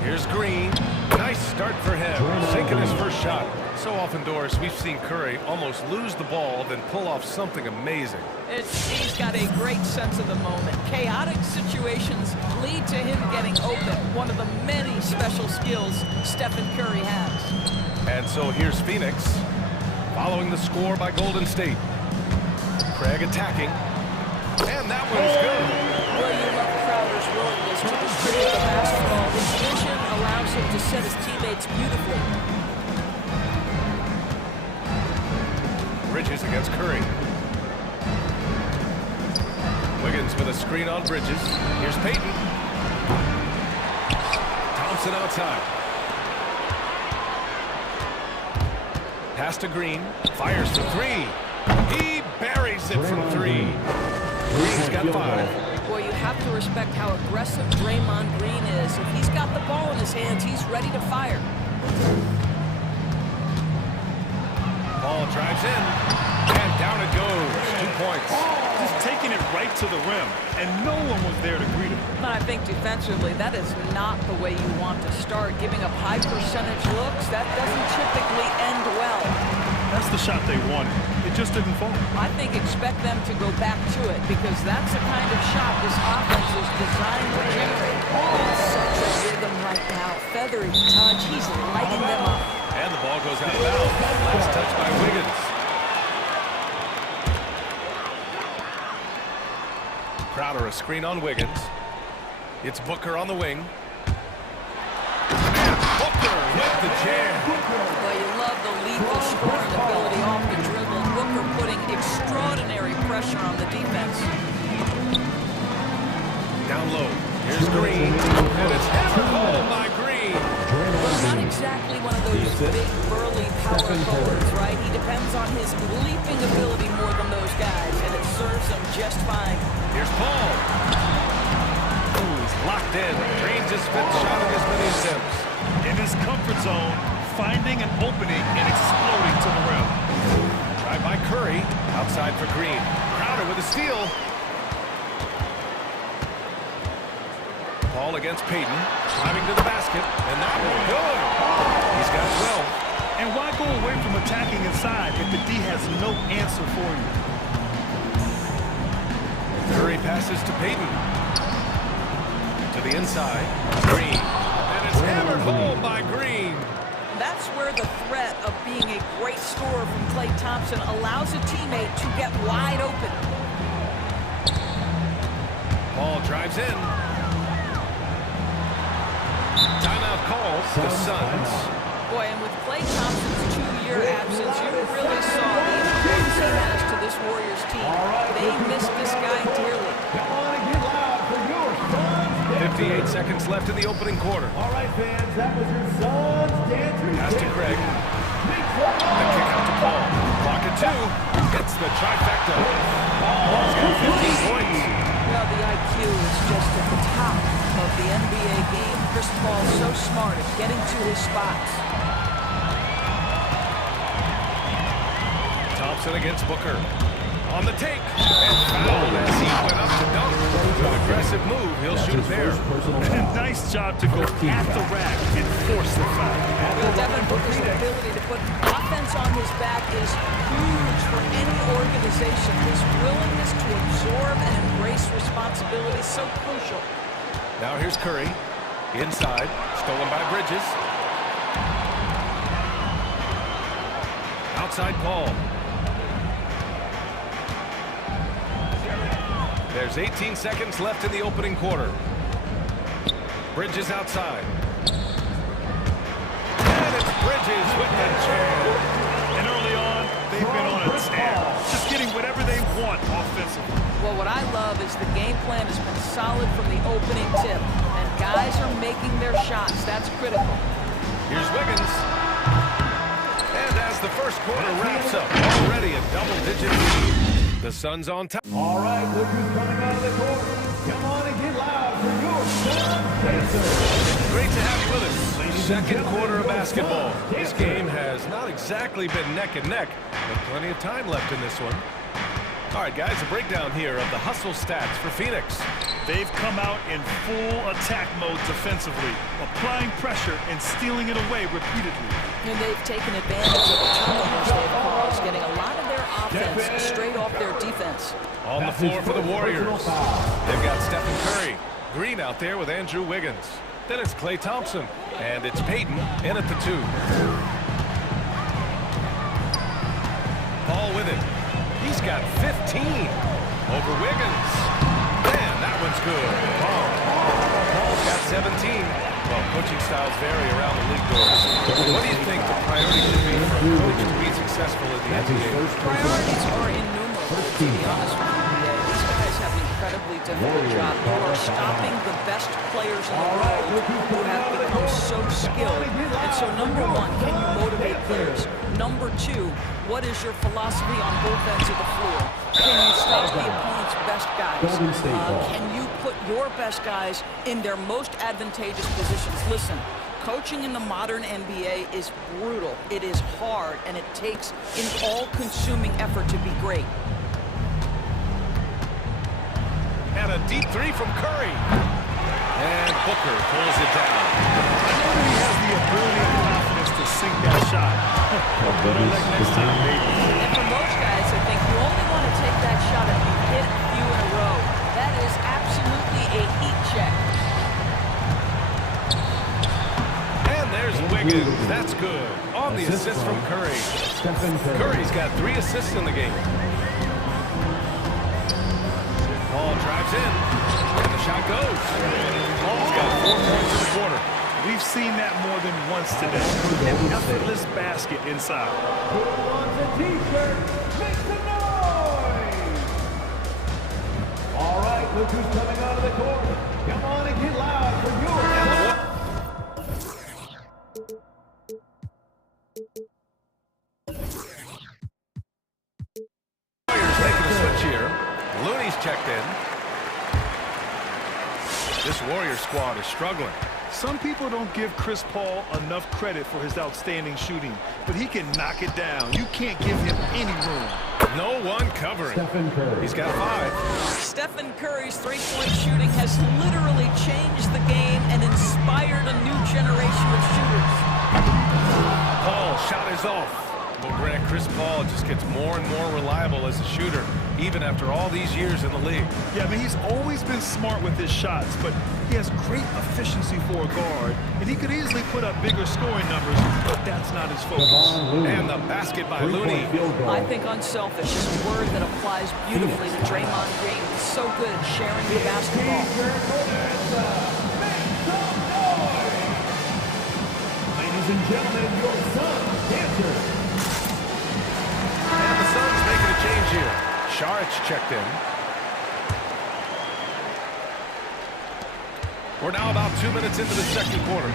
Here's Green. Nice start for him. Sinking his first shot. So often, Doris, we've seen Curry almost lose the ball, then pull off something amazing. He's got a great sense of the moment. Chaotic situations lead to him getting open. One of the many special skills Stephen Curry has. And so here's Phoenix, following the score by Golden State. Craig attacking. And that one's good. Well, you love Crowder's willingness to distribute the basketball. His vision allows him to set his teammates beautifully. Bridges against Curry. Wiggins with a screen on Bridges. Here's Peyton. Thompson outside. Pass to Green. Fires for three. He buries it from three. Green's got 5. Boy, you have to respect how aggressive Draymond Green is. If he's got the ball in his hands, he's ready to fire. Ball drives in, and down it goes. 2 points. Just taking it right to the rim, and no one was there to greet him. But I think defensively, that is not the way you want to start. Giving up high percentage looks, that doesn't typically end well. That's the shot they wanted. It just didn't fall. I think expect them to go back to it because that's the kind of shot this offense is designed to generate. Such a rhythm right now. Feathery touch. He's lighting them up. And the ball goes out of bounds. Last touch by Wiggins. Crowder a screen on Wiggins. It's Booker on the wing. And Booker with the jam. Well, you love the lethal scoring ability off the dribble. Booker putting extraordinary pressure on the defense. Down low. Here's Green. And it's hammered home by Green. Well, not exactly one of those big, burly power forwards, right? He depends on his leaping ability more than those guys, and it serves him just fine. Here's Paul. Ooh, he's locked in. Drains his fifth shot of his many attempts. In his comfort zone, finding an opening and exploding to the rim. Drive by Curry. Outside for Green. Crowder with a steal. Paul against Peyton. Driving to the basket. And that one good. He's got 12. And why go away from attacking inside if the D has no answer for you? Curry passes to Peyton. To the inside. Green. And it's hammered home by Green. That's where the threat of being a great scorer from Klay Thompson allows a teammate to get wide open. Paul drives in. Timeout calls the Suns. Boy, and with Klay Thompson's 2-year absence, you really saw the importance he has to this Warriors team. They miss this guy dearly. 58 seconds left in the opening quarter. All right, fans, that was your Suns dance routine. Pass to Craig. The kick out to Paul. Clock at 2. Gets the trifecta. Paul's got 15 points. Well, the IQ is just at the top of the NBA game. Paul so smart at getting to his spots. Thompson against Booker. On the take. And fouled as he went up to dunk. With an aggressive move, he'll shoot a pair. Nice job to go at the rack and force the foul. Devin Booker's ability to put offense on his back is huge for any organization. His willingness to absorb and embrace responsibility is so crucial. Now here's Curry. Inside. Stolen by Bridges. Outside Paul. There's 18 seconds left in the opening quarter. Bridges outside. And it's Bridges with the jam. And early on, they've been on a tear. Just getting whatever they want offensively. Well, what I love is the game plan has been solid from the opening tip. And guys are making their shots. That's critical. Here's Wiggins. And as the first quarter wraps up, already a double-digit lead. The Suns on top. All right, look who's coming out of the court. Come on and get loud for your Suns. Great to have you with us. Second quarter of basketball. This game has not exactly been neck and neck, but plenty of time left in this one. All right, guys, a breakdown here of the hustle stats for Phoenix. They've come out in full attack mode defensively, applying pressure and stealing it away repeatedly. And they've taken advantage of the turnovers they've caused, getting a lot of their offense straight off their defense. On the floor for the Warriors. They've got Stephen Curry. Green out there with Andrew Wiggins. Then it's Klay Thompson. And it's Payton in at the 2. Paul with it. He's got 15 over Wiggins. Man, that one's good. Paul's got 17. Well, coaching styles vary around the league doors. What do you think the priority should be for a coach to be successful in the NBA? Priorities are innumerable, to be honest with you. These guys have an incredibly difficult job. You are stopping the best players in the world who have become so skilled. And so, number one, can you motivate players? Number two, what is your philosophy on both ends of the floor? Can you stop the opponent's best guys? Can you put your best guys in their most advantageous positions? Listen, coaching in the modern NBA is brutal. It is hard, and it takes an all-consuming effort to be great. And a deep 3 from Curry. And Booker pulls it down. I know that he has the ability and confidence to sink that shot. Next time, maybe. And for most guys, I think you only want to take that shot if you hit a few in a row. That is absolutely a heat check. And there's Wiggins. That's good. On the assist from Curry. Curry's got 3 assists in the game. Paul drives in. And the shot goes. Paul's got 4 points in the quarter. We've seen that more than once today. An effortless basket inside. Who wants a t-shirt? Make some noise! All right, look who's coming out of the court. Come on and get loud for your Warriors making a switch here. Looney's checked in. This Warrior squad is struggling. Some people don't give Chris Paul enough credit for his outstanding shooting, but he can knock it down. You can't give him any room. No one covering. He's got 5. Stephen Curry's three-point shooting has literally changed the game and inspired a new generation of shooters. Paul shot is off. Well, Grant, Chris Paul just gets more and more reliable as a shooter, even after all these years in the league. Yeah, I mean, he's always been smart with his shots, but he has great efficiency for a guard, and he could easily put up bigger scoring numbers, but that's not his focus. And the basket by Looney. I think unselfish is a word that applies beautifully to Draymond Green. He's so good at sharing the basketball. Ladies and gentlemen, your Suns dancers. And the Suns making a change here. Saric checked in. We're now about 2 minutes into the second quarter.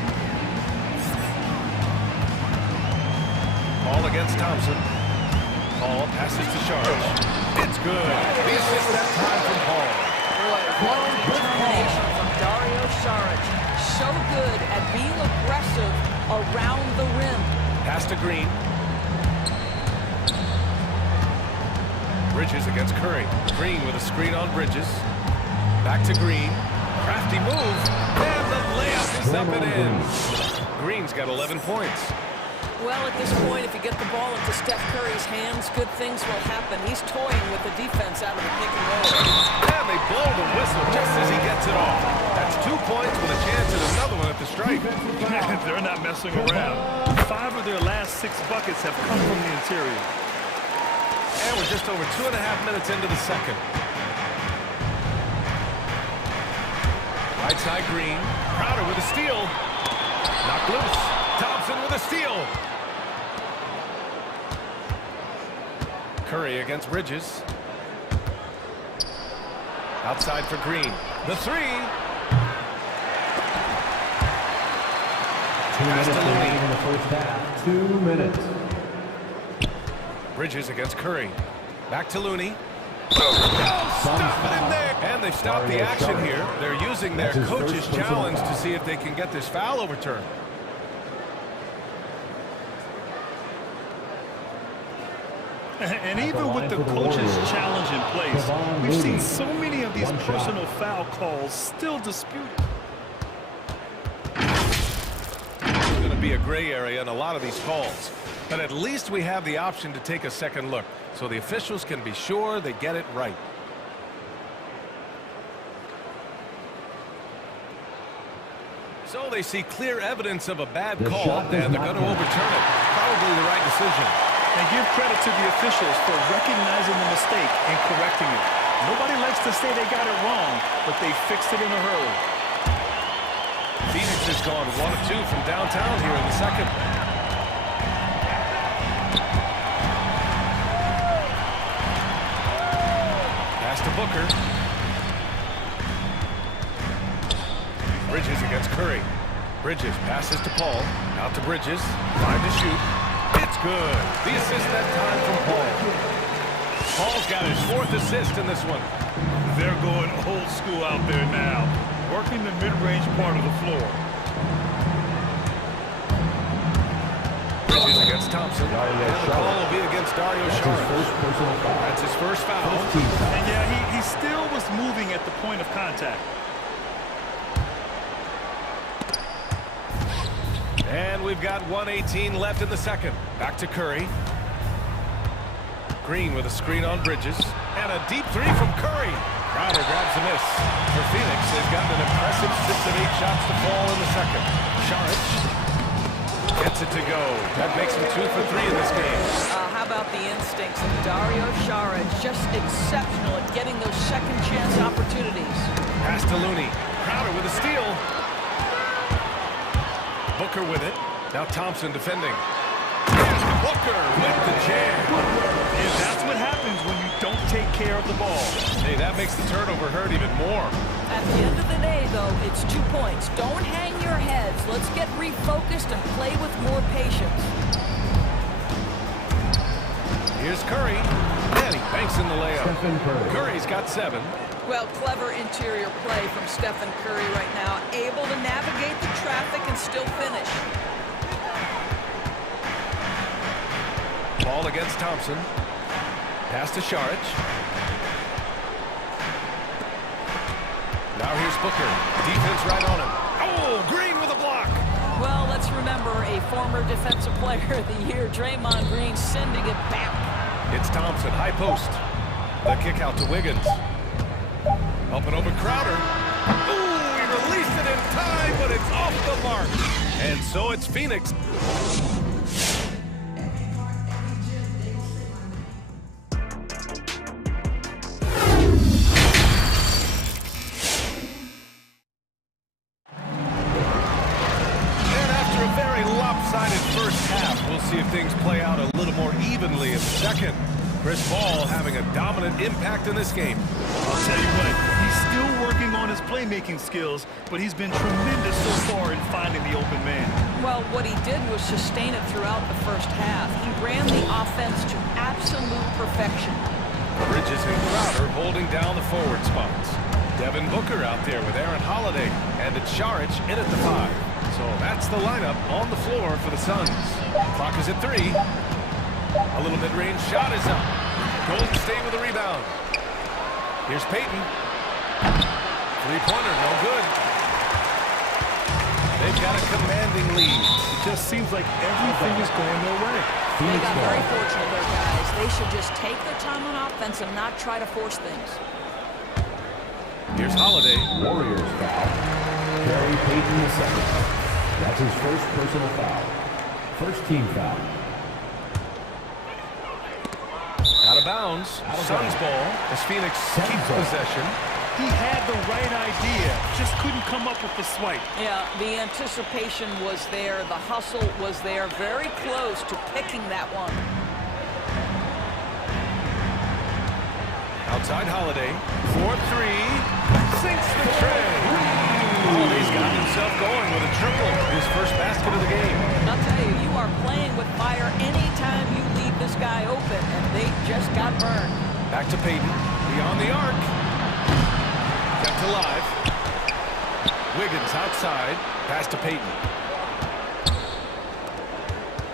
Paul against Thompson. Paul passes to Saric. It's good. The assist that time from Paul. Boy, what determination from Dario Saric. so good at being aggressive around the rim. Pass to Green. Bridges against Curry. Green with a screen on Bridges. Back to Green. Crafty move. And the layup is up and in. Green's got 11 points. Well, at this point, if you get the ball into Steph Curry's hands, good things will happen. He's toying with the defense out of the pick and roll. And they blow the whistle just as he gets it off. That's 2 points with a chance at another one at the strike. They're not messing around. 5 of their last 6 buckets have come from the interior. And we're just over 2.5 minutes into the second. Right side Green. Crowder with a steal. Knocked loose. Thompson with a steal. Curry against Bridges. Outside for Green. The three. 2 minutes remaining in the first half. 2 minutes. Bridges against Curry. Back to Looney. Oh, stop it in there. And they've stopped the action here. They're using their coach's challenge to see if they can get this foul overturned. And even with the coach's challenge in place, we've seen so many of these personal foul calls still disputed. There's going to be a gray area in a lot of these calls. But at least we have the option to take a second look, so the officials can be sure they get it right. So they see clear evidence of a bad call, and they're going to overturn it. Probably the right decision. And give credit to the officials for recognizing the mistake and correcting it. Nobody likes to say they got it wrong, but they fixed it in a hurry. Phoenix has gone 1 of 2 from downtown here in the second. Pass to Booker. Bridges against Curry. Bridges passes to Paul. Out to Bridges. 5 to shoot. It's good. The assist that time from Paul. Paul's got his 4th assist in this one. They're going old school out there now, working the mid-range part of the floor. Bridges against Thompson. And the call will be against Dario Saric. That's his first foul. And yeah, he still was moving at the point of contact. And we've got 1:18 left in the second. Back to Curry. Green with a screen on Bridges. And a deep three from Curry. Crowder grabs a miss. For Phoenix, they've gotten an impressive 6 of 8 shots to fall in the second. Saric gets it to go. That makes him 2 for 3 in this game. How about the instincts of Dario Saric? Just exceptional at getting those second chance opportunities. Pass to Looney. Crowder with a steal. Booker with it. Now Thompson defending. Booker with the jam. And that's what happens when you don't take care of the ball. Hey, that makes the turnover hurt even more. At the end of the day, though, it's 2 points. Don't hang your heads. Let's get refocused and play with more patience. Here's Curry. And he banks in the layup. Curry's got 7. Well, clever interior play from Stephen Curry right now, able to navigate the traffic and still finish. Ball against Thompson. Pass to Saric. Now here's Booker. Defense right on him. Oh, Green with a block. Well, let's remember a former defensive player of the year, Draymond Green, sending it back. It's Thompson, high post. The kick out to Wiggins. Up and over Crowder. Ooh, he released it in time, but it's off the mark. And so it's Phoenix. And after a very lopsided first half, we'll see if things play out a little more evenly in the second. Chris Paul having a dominant impact in this game. I'll tell you what, he's still working on his playmaking skills, but he's been tremendous so far in finding the open man. Well, what he did was sustain it throughout the first half. He ran the offense to absolute perfection. Bridges and Crowder holding down the forward spots. Devin Booker out there with Aaron Holiday, and it's Saric in at the 5. So that's the lineup on the floor for the Suns. Clock is at 3. A little mid-range shot is up. Golden State with a rebound. Here's Payton. Three-pointer, no good. They've got a commanding lead. It just seems like everything is going their way. They got very fortunate there, guys. They should just take their time on offense and not try to force things. Here's Holiday. Warriors foul. Gary Payton II. That's his first personal foul. First team foul. Out of bounds. Suns ball as Phoenix keeps possession. He had the right idea, just couldn't come up with the swipe. Yeah, the anticipation was there, the hustle was there, very close to picking that one. Outside Holiday, 4-3, sinks the tray. Holiday's got himself going with a triple, his first basket of the game. I'll tell you, you are playing with fire anytime you leave this guy open, and they just got burned. Back to Payton, beyond the arc. Kept alive. Wiggins outside, pass to Payton.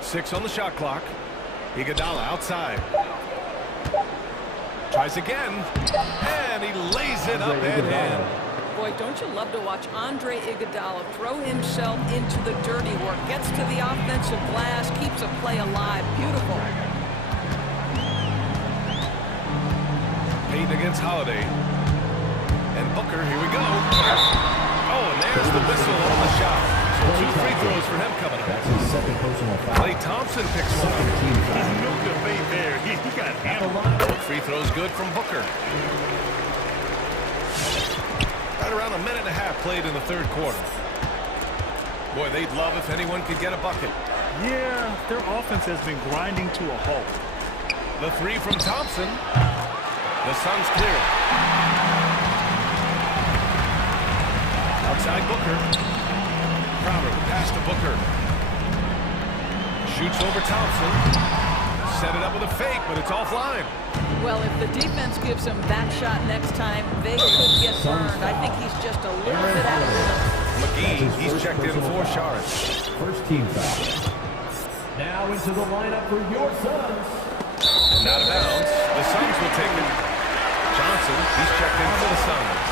6 on the shot clock. Iguodala outside. Tries again, and he lays it up and in. Boy, don't you love to watch Andre Iguodala throw himself into the dirty work, gets to the offensive glass, keeps a play alive. Beautiful. Payton against Holiday. And Booker, here we go. Oh, and there's the whistle on the shot. So 2 free throws for him coming up. That's his second personal foul. Klay Thompson picks one up. There's no debate there. He got hammered. Both free throws good from Booker. Right around a minute and a half played in the third quarter. Boy, they'd love if anyone could get a bucket. Yeah, their offense has been grinding to a halt. The 3 from Thompson. The Suns clear it. Outside Booker. Crowder, pass to Booker. Shoots over Thompson. Set it up with a fake, but it's offline. Well, if the defense gives him that shot next time, they could get burned. I think he's just a little bit out of rhythm. McGee, he's checked in for Saric. First team foul. Now into the lineup for your Suns. And out of bounds. The Suns will take it. Johnson, he's checked in for the Suns.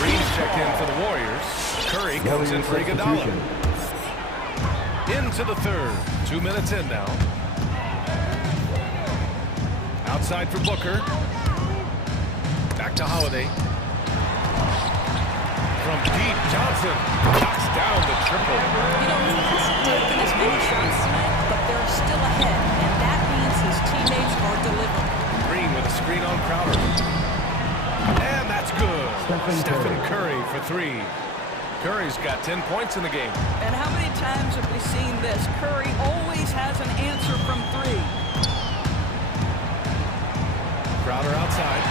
Green's checked in for the Warriors. Curry comes in for Iguodala. Into the third. 2 minutes in now. Outside for Booker. Back to Holiday. From deep, Johnson knocks down the triple. You know, he's taken as many shots tonight, but they're still ahead, and that means his teammates are delivering. Green with a screen on Crowder. And that's good. Stephen Curry for 3. Curry's got 10 points in the game. And how many times have we seen this? Curry always has an answer from 3. Crowder outside.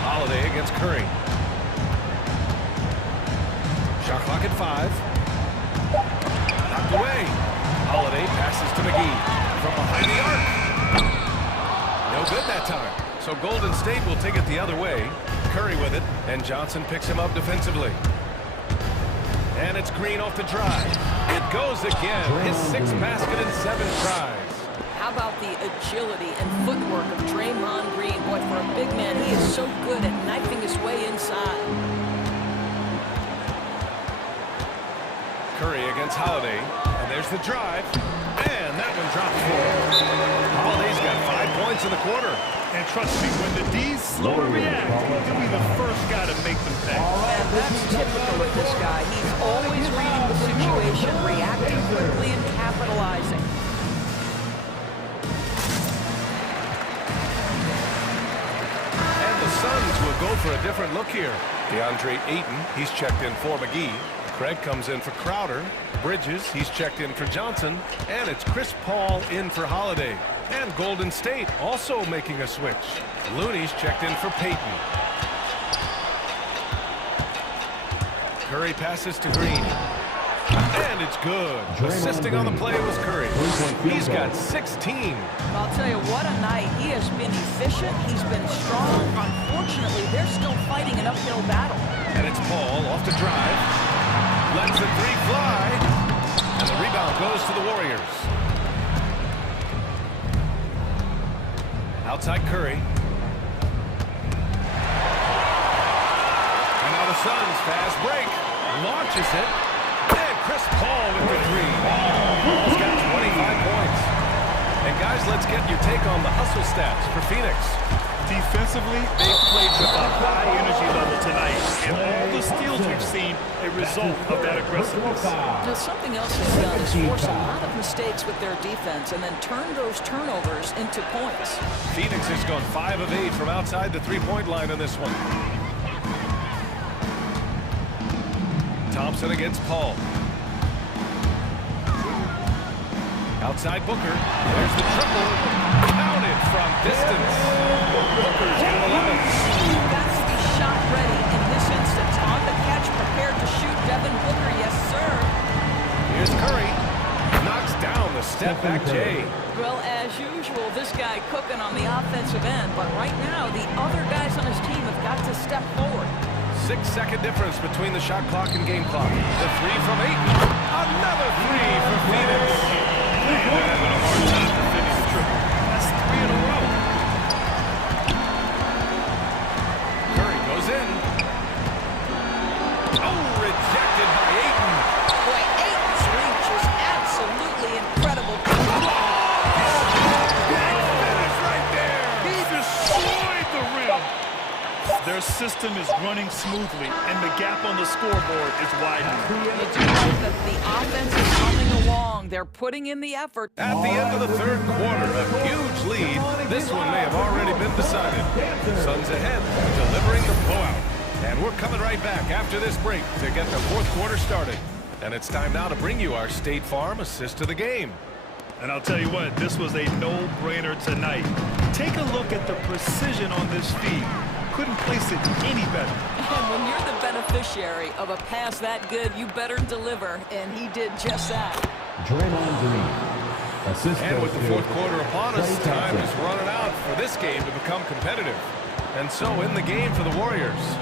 Holiday against Curry. Shot clock at 5. Knocked away. Holiday passes to McGee from behind the arc. No good that time. So Golden State will take it the other way. Curry with it, and Johnson picks him up defensively. And it's Green off the drive. It goes again. His 6th basket and 7 tries. How about the agility and footwork of Draymond Green? Boy, for a big man, he is so good at knifing his way inside. Curry against Holiday, and there's the drive, and that one drops 4. Holiday's got 5 points in the quarter. And trust me, when the D's slow to react, he'll be the first guy to make them pay. And that's typical with this guy. He's always reading the situation, reacting quickly, and capitalizing. And the Suns will go for a different look here. DeAndre Ayton, he's checked in for McGee. Craig comes in for Crowder. Bridges, he's checked in for Johnson. And it's Chris Paul in for Holiday. And Golden State also making a switch. Looney's checked in for Payton. Curry passes to Green. And it's good. Assisting on the play was Curry. He's got 16. I'll tell you what a night. He has been efficient. He's been strong. Unfortunately, they're still fighting an uphill battle. And it's Paul off the drive. Lets the three fly. And the rebound goes to the Warriors. Outside Curry. And now the Suns fast break. Launches it. And Chris Paul with the three. Paul's got 25 points. And guys, let's get your take on the hustle stats for Phoenix. Defensively, they've played with a high energy level tonight. And all the steals we've seen, a result of that aggressiveness. Now, something else they've done is force a lot of mistakes with their defense and then turn those turnovers into points. Phoenix has gone 5 of 8 from outside the three-point line in this one. Thompson against Paul. Outside Booker. There's the triple. Counted from distance. Booker's got 11. You've got to be shot ready in this instance. On the catch, prepared to shoot. Devin Booker, yes, sir. Here's Curry. Knocks down the step-back J. Well, as usual, this guy cooking on the offensive end. But right now, the other guys on his team have got to step forward. 6-second difference between the shot clock and game clock. The three from Ayton. Another three for Phoenix. They're having a hard time defending the triple. That's 3 in a row. Curry goes in. Oh, rejected by Ayton. Boy, Ayton's reach is absolutely incredible. Finish right there. He destroyed the rim. Their system is running smoothly, and the gap on the scoreboard is widening. It's right that the offense is coming along. They're putting in the effort. At the end of the third quarter, a huge lead. This one may have already been decided. Suns ahead, delivering the blowout. And we're coming right back after this break to get the fourth quarter started. And it's time now to bring you our State Farm assist to the game. And I'll tell you what, this was a no-brainer tonight. Take a look at the precision on this feed. Couldn't place it any better. And when you're the beneficiary of a pass that good, you better deliver, and he did just that. And with the fourth quarter upon us, time is running out for this game to become competitive. And so in the game for the Warriors,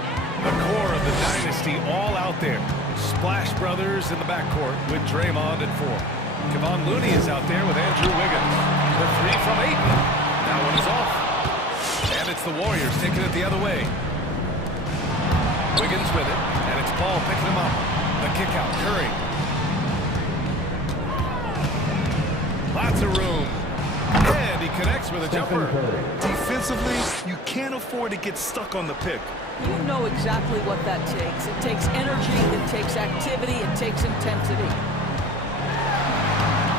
the core of the dynasty all out there. Splash Brothers in the backcourt with Draymond at 4. Kevon Looney is out there with Andrew Wiggins. The three from Ayton. That one is off. And it's the Warriors taking it the other way. Wiggins with it, and it's Paul picking him up. The kick out, Curry. Lots of room. And he connects with a jumper. Defensively, you can't afford to get stuck on the pick. You know exactly what that takes. It takes energy, it takes activity, it takes intensity.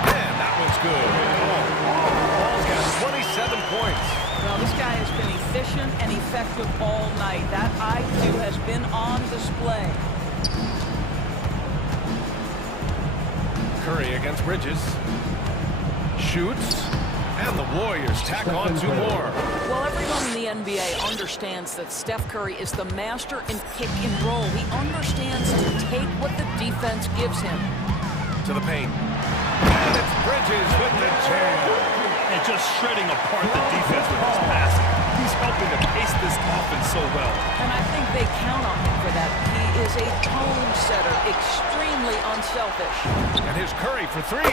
And that one's good. Paul's got 27 points. Well, this guy has been efficient and effective all night. That IQ has been on display. Curry against Bridges. Shoots. And the Warriors tack on 2 more. Well, everyone in the NBA understands that Steph Curry is the master in pick and roll. He understands to take what the defense gives him. To the paint. And it's Bridges with the jam. And just shredding apart the defense with his passing. He's helping to pace this offense so well. And I think they count on him for that. He is a tone setter, extremely unselfish. And here's Curry for 3.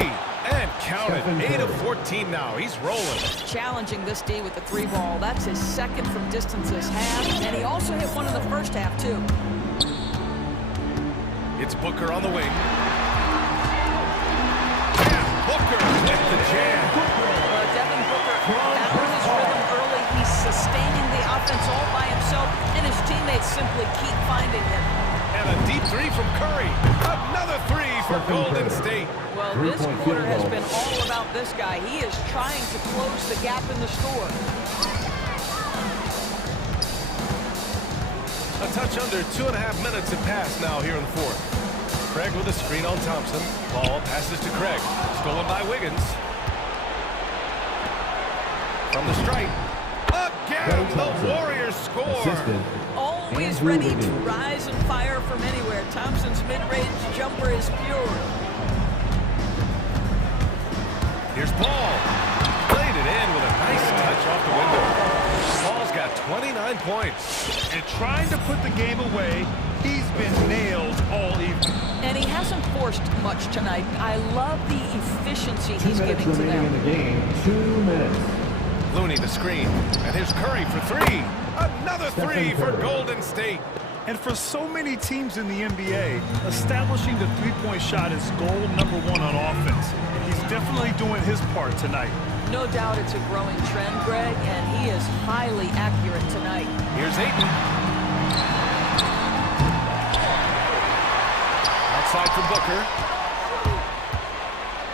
And counted. 8 of 14 now. He's rolling. Challenging this D with the 3 ball. That's his second from distance this half. And he also hit one in the first half, too. It's Booker on the wing. And Booker with the jam. Devin Booker found his rhythm early. He's sustaining the offense all by himself, and his teammates simply keep finding him. And a deep 3 from Curry. Another 3 for Golden State. Well, this quarter has been all about this guy. He is trying to close the gap in the score. A touch under 2.5 minutes have passed now here in the fourth. Craig with a screen on Thompson. Ball passes to Craig. Stolen by Wiggins. From the stripe. Again, the Warriors score. Always ready to rise and fire from anywhere. Thompson's mid-range jumper is is fury. Here's Paul. Played it in with a nice touch off the window. Paul's got 29 points. And trying to put the game away, he's been nailed all evening. And he hasn't forced much tonight. I love the efficiency he's giving to them. In the game, 2 minutes. Looney the screen. And here's Curry for three. Another three for Golden State. And for so many teams in the NBA, establishing the three-point shot is goal number one on offense. He's definitely doing his part tonight. No doubt it's a growing trend, Greg, and he is highly accurate tonight. Here's Ayton. Outside for Booker.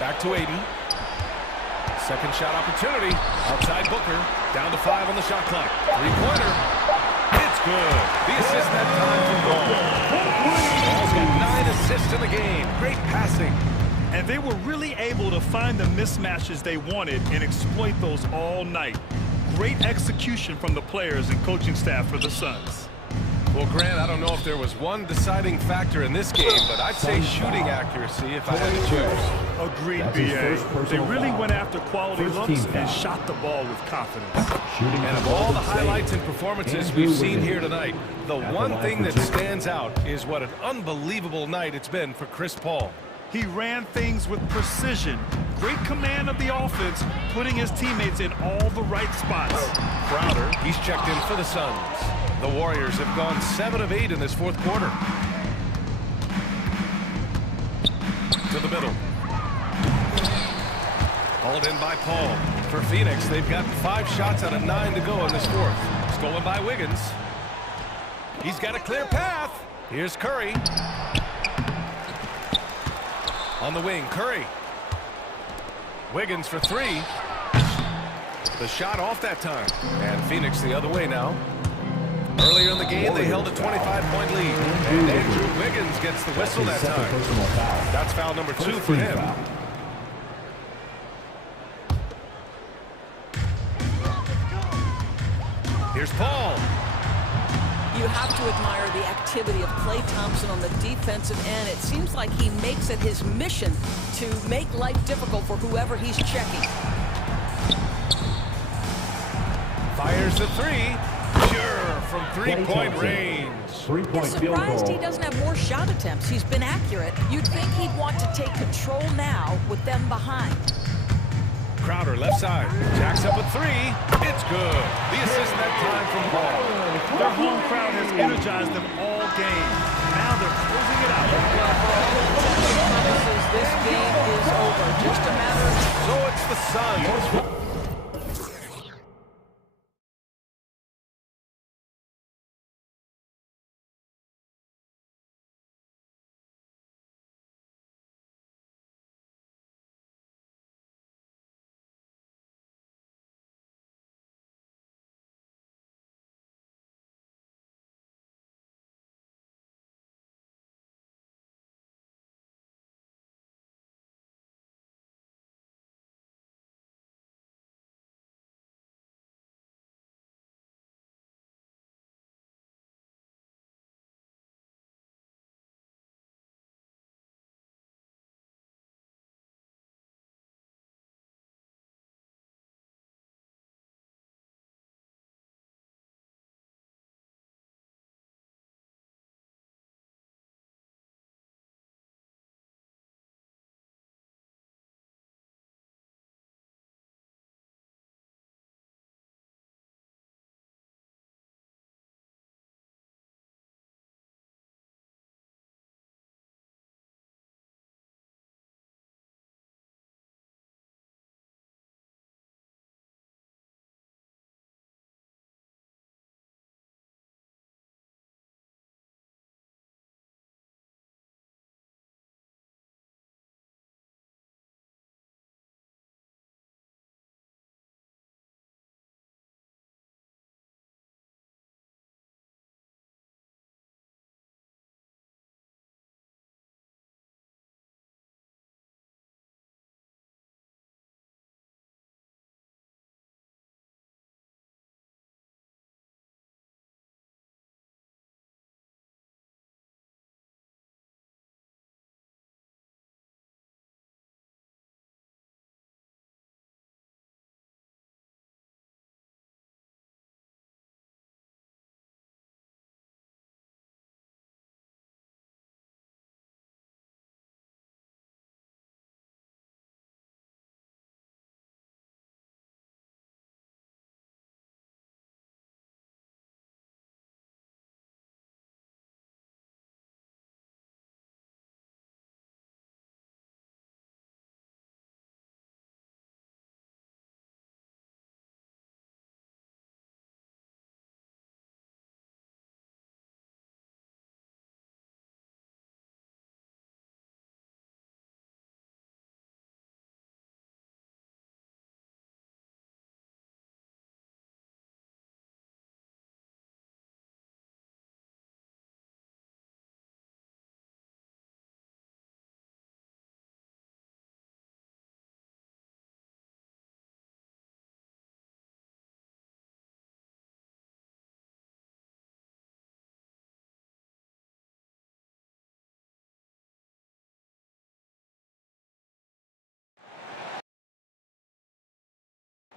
Back to Ayton. Second shot opportunity. Outside Booker. Down to 5 on the shot clock. Three-pointer. It's good. The assist that time from Paul. Paul's got 9 assists in the game. Great passing. And they were really able to find the mismatches they wanted and exploit those all night. Great execution from the players and coaching staff for the Suns. Well, Grant, I don't know if there was one deciding factor in this game, but I'd say shooting accuracy if I had to choose. Agreed, B.A. They really went after quality looks and shot the ball with confidence. And of all the highlights and performances we've seen here tonight, the one thing that stands out is what an unbelievable night it's been for Chris Paul. He ran things with precision. Great command of the offense, putting his teammates in all the right spots. Crowder, he's checked in for the Suns. The Warriors have gone 7 of 8 in this fourth quarter. To the middle. Hauled in by Paul. For Phoenix, they've got 5 shots out of 9 to go in this fourth. Stolen by Wiggins. He's got a clear path. Here's Curry. On the wing, Curry. Wiggins for 3. The shot off that time. And Phoenix the other way now. Earlier in the game, they held a 25-point lead. And Andrew Wiggins gets the whistle that time. That's foul number 2 for him. Here's Paul. You have to admire the activity of Klay Thompson on the defensive end. It seems like he makes it his mission to make life difficult for whoever he's checking. Fires the 3. Sure, from 3-point range. I'm surprised he doesn't have more shot attempts. He's been accurate. You'd think he'd want to take control now with them behind. Crowder left side. Jacks up a 3. It's good. The assist that time from Paul. Their home crowd has energized them all game. Now they're closing it out. This game is over. Just a matter of... So it's the Suns.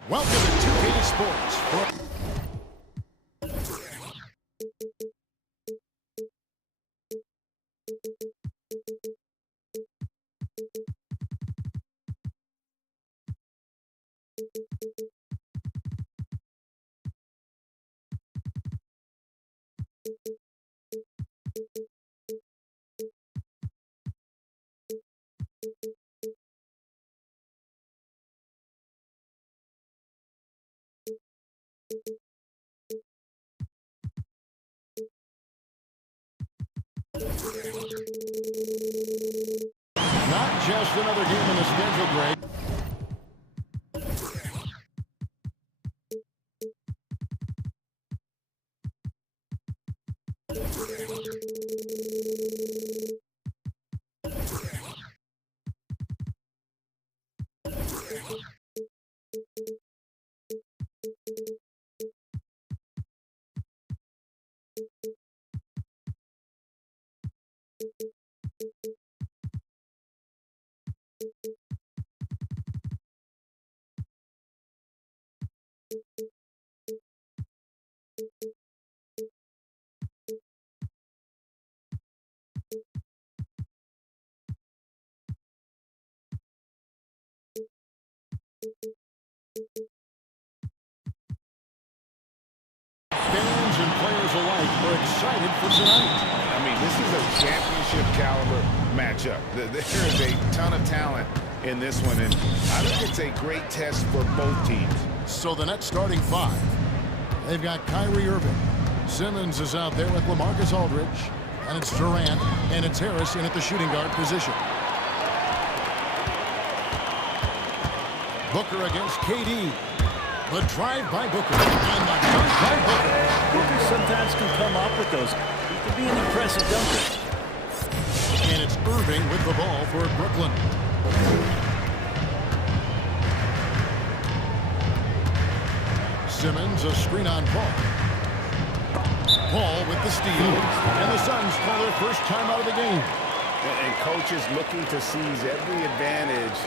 Welcome to 2K Sports. Not just another game in the schedule, Greg. Fans and players alike are excited for tonight. I mean, this is a championship caliber matchup. There is a ton of talent in this one, and I think it's a great test for both teams. So the net starting five. They've got Kyrie Irving. Simmons is out there with LaMarcus Aldridge. And it's Durant, and it's Harris in at the shooting guard position. Booker against KD. The drive by Booker, and the dunk by Booker. Booker sometimes can come up with those. He can be an impressive dunker. And it's Irving with the ball for Brooklyn. Simmons, a screen on Paul. Paul with the steal, and the Suns call their first time out of the game. And coaches looking to seize every advantage,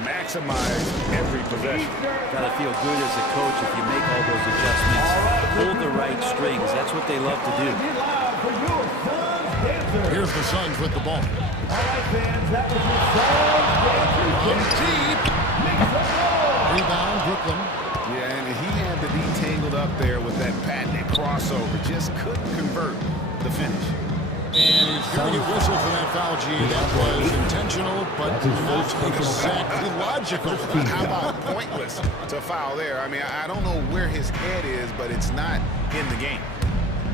maximize every possession. Gotta feel good as a coach if you make all those adjustments. Hold the right strings. That's what they love to do. Here's the Suns with the ball. Deep. Rebound, Brooklyn. Yeah, and he had to be tangled up there with that patented crossover. Just couldn't convert the finish. And he's going to get whistled for that foul, G. That was intentional, but not exactly logical. How about pointless to foul there? I mean, I don't know where his head is, but it's not in the game.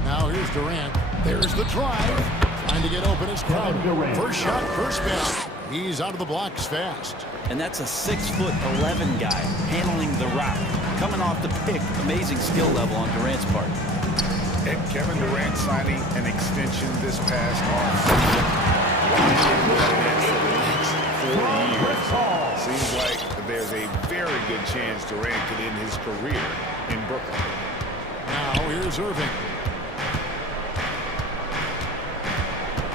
Now here's Durant. There's the drive. Trying to get open is Crowder. First shot, first pass. He's out of the blocks fast. And that's a 6'11" guy handling the rock. Coming off the pick, amazing skill level on Durant's part. And Kevin Durant signing an extension this past offseason. 4 years. Seems like there's a very good chance Durant could end his career in Brooklyn. Now here's Irving.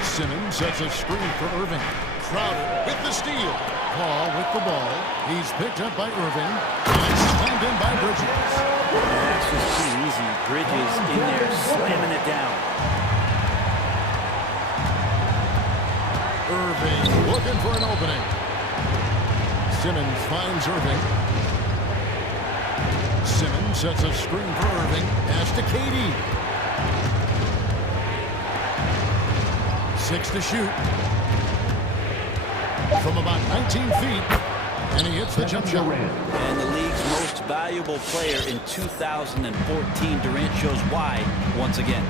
Simmons sets a screen for Irving. Crowder with the steal. Paul with the ball. He's picked up by Irving. And slammed in by Bridges. That's just too easy. Bridges in there slamming it down. Irving looking for an opening. Simmons finds Irving. Simmons sets a screen for Irving. Pass to KD. 6 to shoot. From about 19 feet. And he hits the jump shot. And the league's most valuable player in 2014, Durant shows why once again.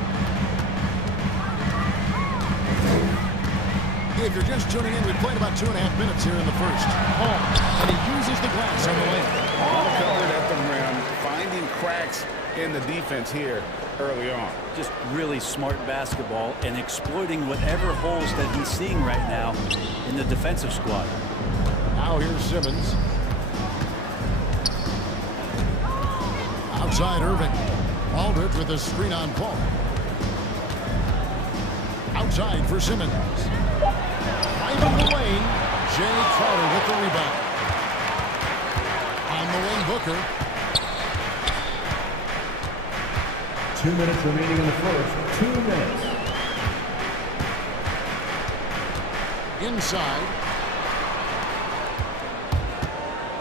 If you're just tuning in, we've played about 2.5 minutes here in the first. Paul, and he uses the glass on the lane. All covered at the rim, finding cracks in the defense here early on. Just really smart basketball and exploiting whatever holes that he's seeing right now in the defensive squad. Now here's Simmons. Outside Irving. Aldridge with a screen on Paul. Outside for Simmons. Finding the lane. Jay Crowder with the rebound. On the wing, Booker. 2 minutes remaining in the first. 2 minutes. Inside.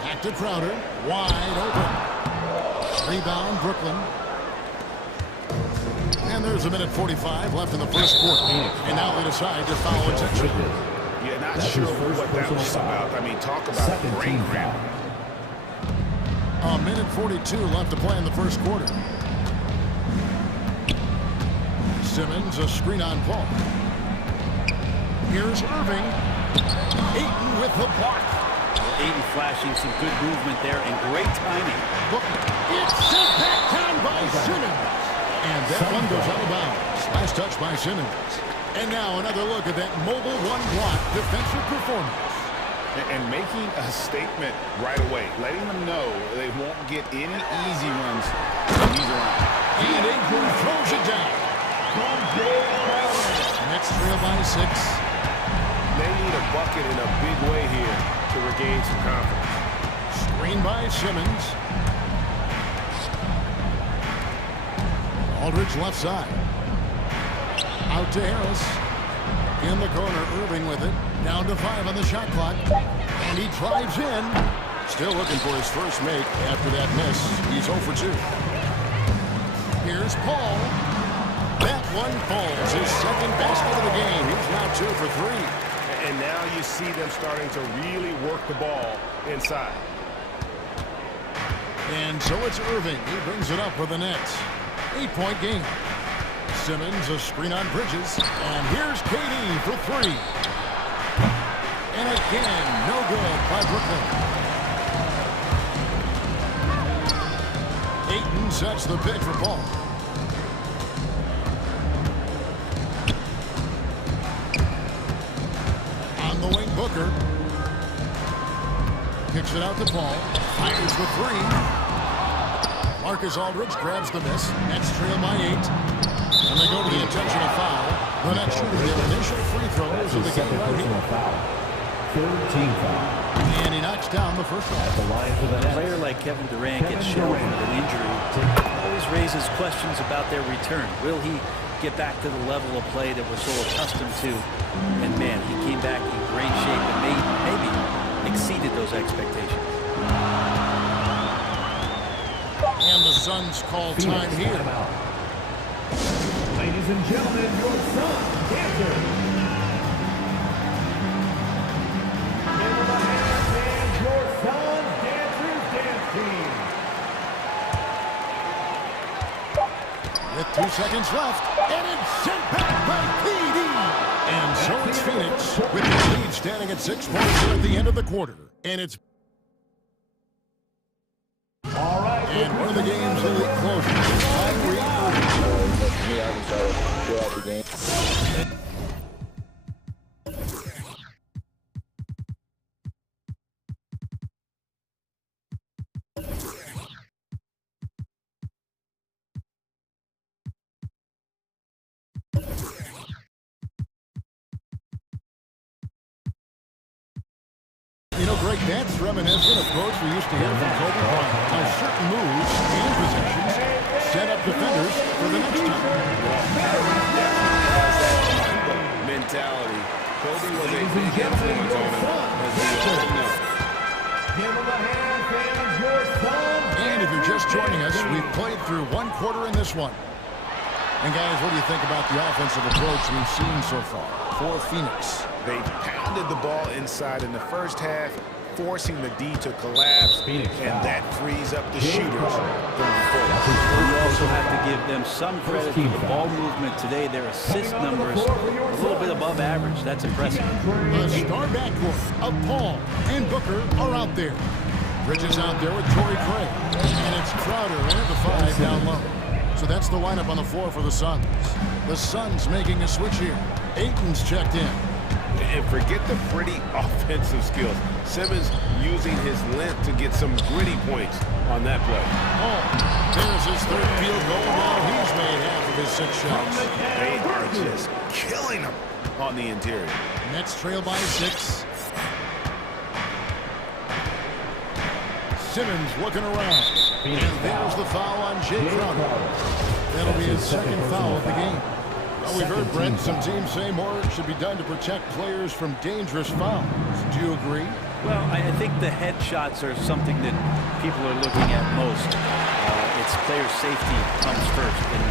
Back to Crowder. Wide open. Rebound, Brooklyn. And there's a minute 45 left in the first quarter. And now they decide to foul intentionally. Yeah, not sure what that was about. I mean, talk about brain cramp. A minute 42 left to play in the first quarter. Simmons, a screen on Paul. Here's Irving. Ayton with the block. Ayton flashing some good movement there and great timing. It's sent back down by Simmons. And that one goes out of bounds. Last touch by Simmons. And now another look at that mobile one-block defensive performance. And making a statement right away, letting them know they won't get any easy runs when he's around. And Ayton throws it down. Next trail by 6. They need a bucket in a big way here to regain some confidence. Screen by Simmons. Aldridge left side. Out to Harris. In the corner, Irving with it. Down to 5 on the shot clock. And he drives in. Still looking for his first make after that miss. He's 0 for 2. Here's Paul. That one falls. His second basket of the game. He's now 2 for 3. And now you see them starting to really work the ball inside. And so it's Irving. He brings it up for the Nets. 8-point game. Simmons, a screen on Bridges. And here's KD for 3. And again, no good by Brooklyn. Ayton sets the pick for Paul. On the wing, Booker. Kicks it out to Paul. Fires with 3. Marcus Aldridge grabs the miss. Nets trail by 8. And they go to the intentional foul. The Nets shooting their initial free throws of the game right here. 13 foul. And he knocks down the first one. At the line for the Nets. A player like Kevin Durant gets shown with an injury. Always raises questions about their return. Will he get back to the level of play that we're so accustomed to? And man, he came back in great shape and maybe exceeded those expectations. And the Suns call time here. Ladies and gentlemen, your Sun dancer. Give them a hand and your Sun dancers dance team. With 2 seconds left, and it's sent back by PD. And so it's Phoenix with the lead standing at 6 points here at the end of the quarter. And it's all right. And one of the game's elite closers. Me, I just try to fill out the game. You know, Greg, that's reminiscent of quotes we used to hear from Kobe Bryant. How certain moves and possessions set up defenders for the next time. Mentality. Kobe was a big influence on him, as we all know. Give them a hand, fans, your Sun. And if you're just joining us, we've played through 1 quarter in this one. And guys, what do you think about the offensive approach we've seen so far for Phoenix? They pounded the ball inside in the first half, forcing the D to collapse, and that frees up the shooters going forward. We also have to give them some credit for the ball movement today. Their assist numbers a little bit above average. That's impressive. The star backcourt of Paul and Booker are out there. Bridges out there with Torrey Craig. And it's Crowder in at the 5 down low. So that's the lineup on the floor for the Suns. The Suns making a switch here. Ayton's checked in. And forget the pretty offensive skills. Simmons using his length to get some gritty points on that play. Oh, there's his 3rd field goal. Now he's made half of his 6 shots. They are just killing him on the interior. Nets trail by 6. Simmons looking around. And there's the foul on Jay Crowder. That'll be his second foul of the game. Well, we've heard, Brent, some teams say more should be done to protect players from dangerous fouls. Do you agree? Well, I think the headshots are something that people are looking at most. It's player safety comes first. And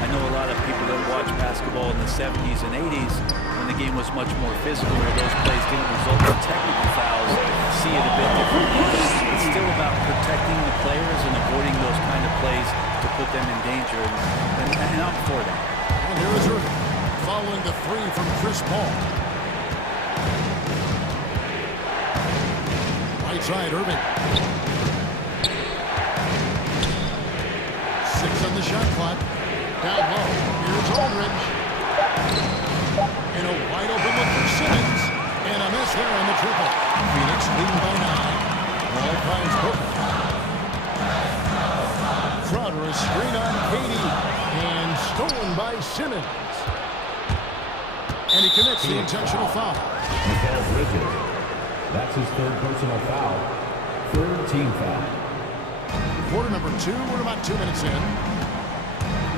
I know a lot of people that watch basketball in the 70s and 80s when the game was much more physical, where those plays didn't result in technical fouls, see it a bit differently. It's still about protecting the players and avoiding those kind of plays to put them in danger. And I'm for that. And here is Irving, following the three from Chris Paul. Right side, Irving. 6 on the shot clock. Down low. Here's Aldridge. In a wide open look for Simmons. And a miss there on the triple. Phoenix leading by 9. Ball finds Booker. Crowder, a screen on Katie. And stolen by Simmons. And he commits the intentional foul. That's his third personal foul. Third team foul. Quarter number 2. We're about 2 minutes in.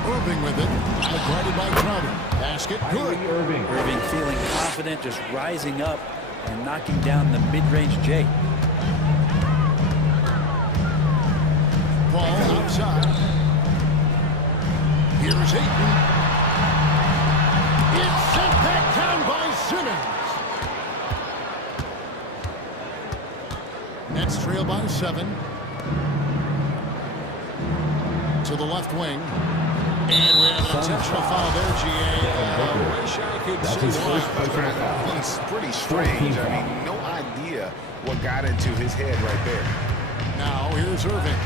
Irving with it. Guarded by Crowder. Basket good. Irving feeling confident, just rising up and knocking down the mid-range J. Ball outside. Here's Ayton. It's sent back down by Simmons. Nets trail by 7. To the left wing. And we have an intentional foul there, GA. I wish I could see why. It's pretty strange. I mean, no idea what got into his head right there. Now here's Irving.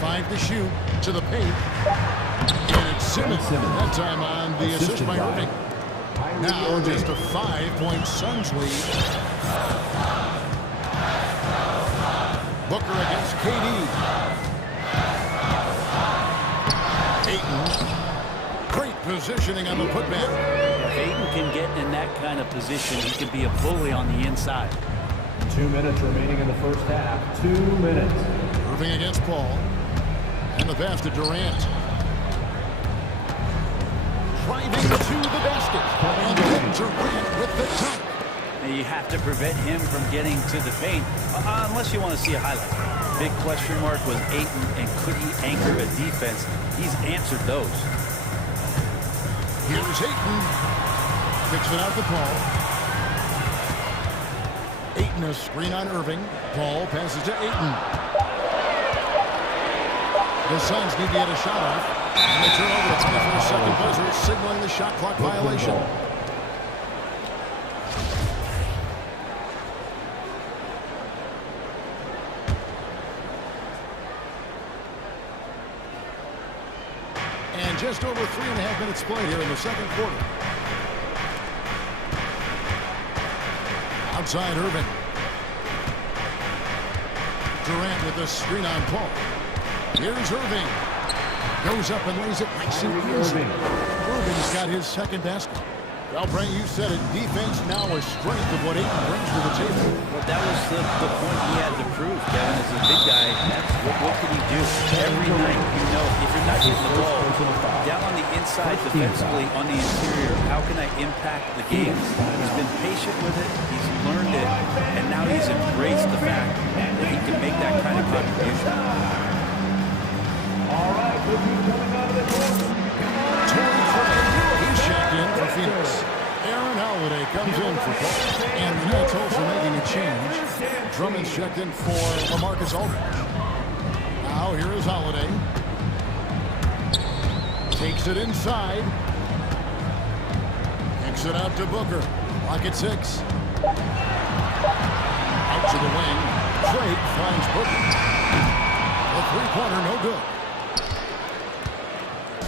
5 to shoot. To the paint. And it's Simmons. That time on the assist by Irving. Now just a 5-point Suns lead. Booker against KD. Ayton. Great positioning on the putback. If Ayton can get in that kind of position, he can be a bully on the inside. 2 minutes remaining in the first half. 2 minutes. Irving against Paul. And the pass to Durant. Driving to the basket. And then Durant with the dunk. You have to prevent him from getting to the paint, unless you want to see a highlight. Big question mark was Ayton, and could he anchor a defense? He's answered those. Here's Ayton. Kicks it out to Paul. Ayton, a screen on Irving. Paul passes to Ayton. The Suns need to get a shot off. And they turn over the 24-second buzzer, signaling the shot clock violation. And just over 3.5 minutes played here in the second quarter. Outside Irving. Durant with the screen on Paul. Here's Irving. Goes up and lays it nice and easy. Irving's got his second basket. Well, Brent, you said it. Defense now a strength of what Ayton brings to the table. Well, that was the point he had to prove, Kevin, as a big guy. What could he do? Every night, you know, if you're not getting the ball down on the inside defensively, on the interior, how can I impact the game? He's been patient with it. He's learned it. And now he's embraced the fact that he can make that kind of contribution. All right, coming out of the court. He's checked in for Phoenix. Aaron Holiday comes in for Paul. And the Nets also making a change. Drummond's checked in for LaMarcus Aldridge. Now here is Holiday. Takes it inside. Kicks it out to Booker. Clock at 6. Out to the wing. Drake finds Booker. The three-pointer no good.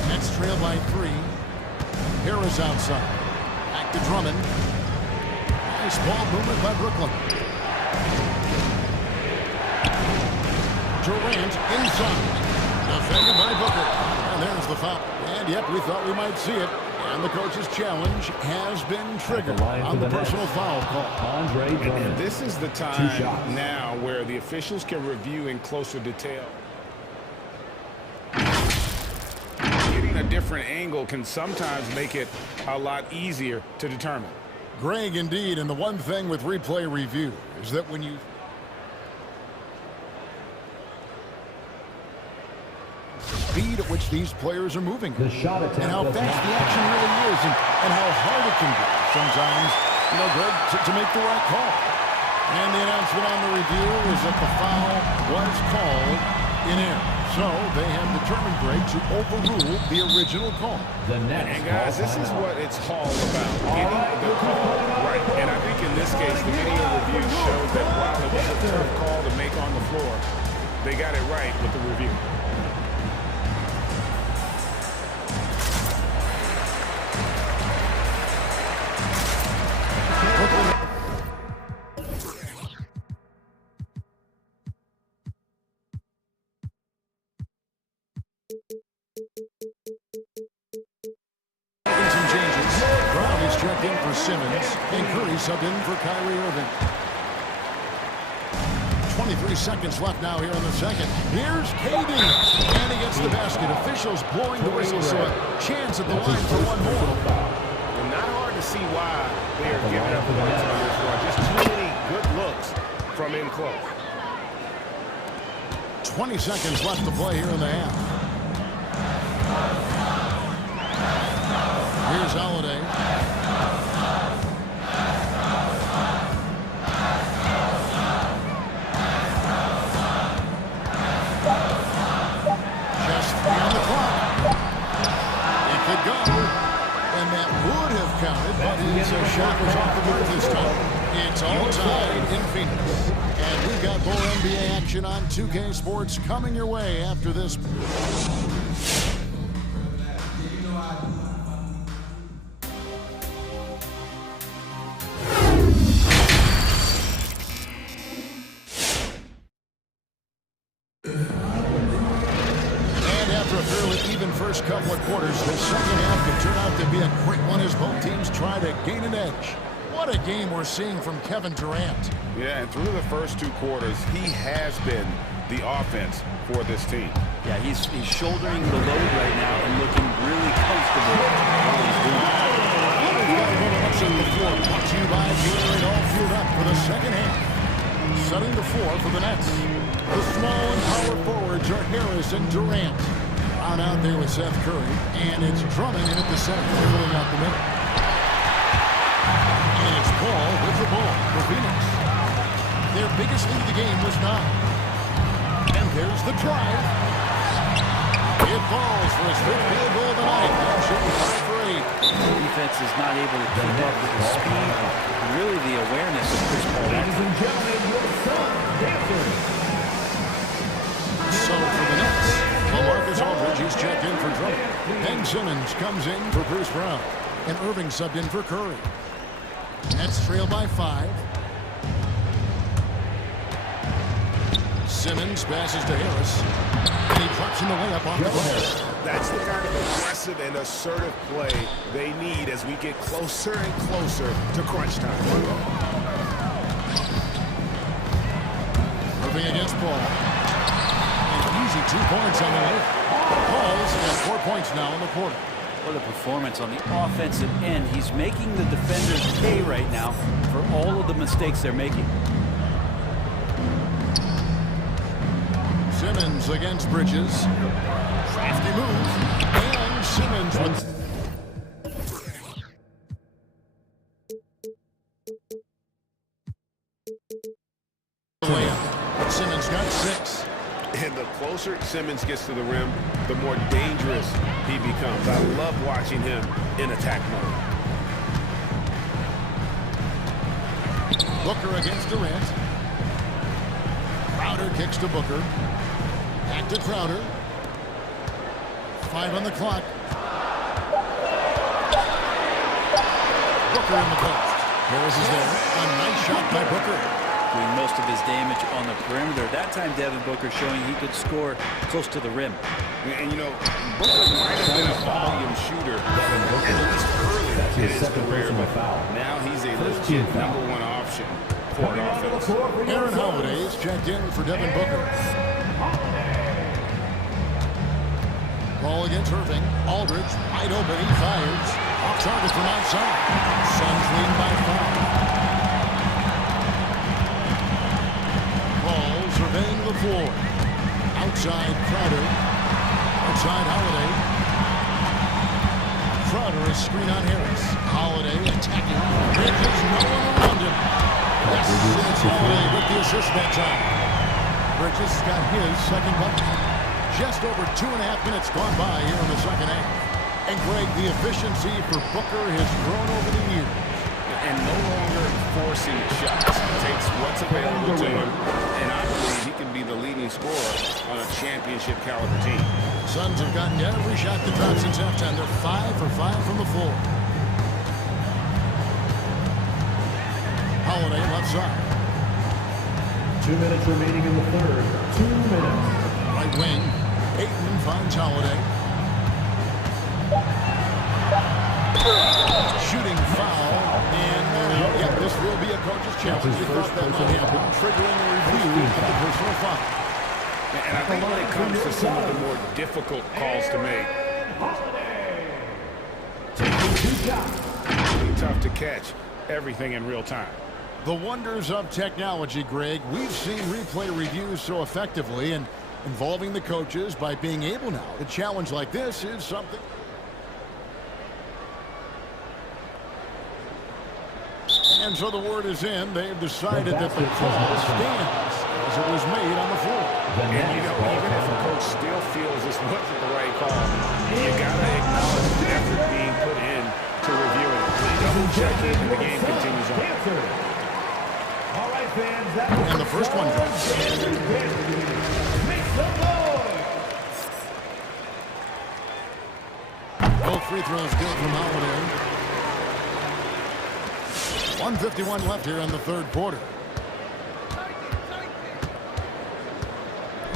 Nets trail by 3. Harris outside. Back to Drummond. Nice ball movement by Brooklyn. Durant inside. Defended by Booker. And there's the foul. And yep, we thought we might see it. And the coach's challenge has been triggered on the personal foul call. And this is the time now where the officials can review in closer detail. Getting a different angle can sometimes make it a lot easier to determine. Greg, indeed, and the one thing with replay review is that when you speed at which these players are moving and how fast the action really is and how hard it can be sometimes, you know, Greg, to make the right call. And the announcement on the review is that the foul was called in error. So they have determined, Greg, to overrule the original call. And guys, this is what it's all about, getting the call right. And I think in this case, the video review shows that while it was a tough call to make on the floor, they got it right with the review. Some changes. Brown is checked in for Simmons, and Curry subbed in for Kyrie Irving. 23 seconds left now here in the second. Here's KD, and he gets the basket. Officials blowing the whistle, so a chance at the line for one more. And not hard to see why they are giving up points on this one. Just too many good looks from in close. 20 seconds left to play here in the half. Here's Holiday. Just 3 on the clock. It could go. And that would have counted, but his shot was off the mark this time. It's all tied in Phoenix. And we've got more NBA action on 2K Sports coming your way after this. First couple of quarters, the second half could turn out to be a quick one as both teams try to gain an edge. What a game we're seeing from Kevin Durant. Yeah, and through the first 2 quarters, he has been the offense for this team. Yeah, he's shouldering the load right now and looking really comfortable while he's doing it. We've got a little upset the floor. Brought to you by Gatorade, all fueled up for the second half. Setting the floor for the Nets. The small and power forwards are Harris and Durant. Out there with Seth Curry, and it's Drummond in at the center, filling out the middle. And it's Paul with the ball for Phoenix. Their biggest lead of the game was 9. And there's the drive. It falls for his 5th field goal of the night. Now shooting 5 for 8. The defense is not able to keep up with the speed and really the awareness of Chris Paul. Ladies and gentlemen, your son, Dancer. So for the Nets, Marcus Aldridge, he's checked in for Drummond. Ben Simmons comes in for Bruce Brown. And Irving subbed in for Curry. Nets trail by 5. Simmons passes to Harris. And he drops in the layup off the glass. That's the kind of aggressive and assertive play they need as we get closer and closer to crunch time. Irving against Paul. Easy 2 points on the way. Paul's got 4 points now in the quarter. What a performance on the offensive end. He's making the defenders pay right now for all of the mistakes they're making. Simmons against Bridges. Crafty move. And Simmons with... Simmons got 6. And the closer Simmons gets to the rim, the more dangerous he becomes. I love watching him in attack mode. Booker against Durant. Crowder kicks to Booker. Back to Crowder. 5 on the clock. Booker in the post. Harris is there. A nice shot by Booker. doing most of his damage on the perimeter. That time, Devin Booker showing he could score close to the rim. And, you know, Booker might have been a volume shooter at least early in his career, but now he's a legit #1 option for an offense. Aaron Holiday is checked in for Devin Booker. Ball against Irving. Aldridge wide open. He fires. Off target from outside. Suns lead by 5. Ball surveying the floor. Outside Crowder. Outside Holiday. Crowder is screen on Harris. Holiday attacking. Bridges, no one around him. Yes, it's Holiday with the assist that time. Bridges got his second bucket. Just over 2.5 minutes gone by here in the second half. And Greg, the efficiency for Booker has grown over the years. And no longer forcing shots. Takes what's available to him. And I believe he can be the leading scorer on a championship caliber team. Suns have gotten every shot they dropped since halftime. They're 5 for 5 from the floor. Holiday left side. 2 minutes remaining in the third. 2 minutes. Right wing. Ayton finds Holiday. Shooting foul. And yeah, this will be a coach's challenge. We thought that might happen. Triggering a review of the personal foul. And I think when it comes to some of the more difficult calls to make, it's tough to catch everything in real time. The wonders of technology, Greg. We've seen replay reviews so effectively, and involving the coaches by being able now to challenge like this is something. And so the word is in. They've decided that the call stands as it was made on the floor. And you know, even if a coach still feels this wasn't the right call, you gotta acknowledge the effort being put in to reviewing it. Double check it, and the game continues on. And the first one drops. Both free throws good from Holiday. 1:51 left here in the third quarter.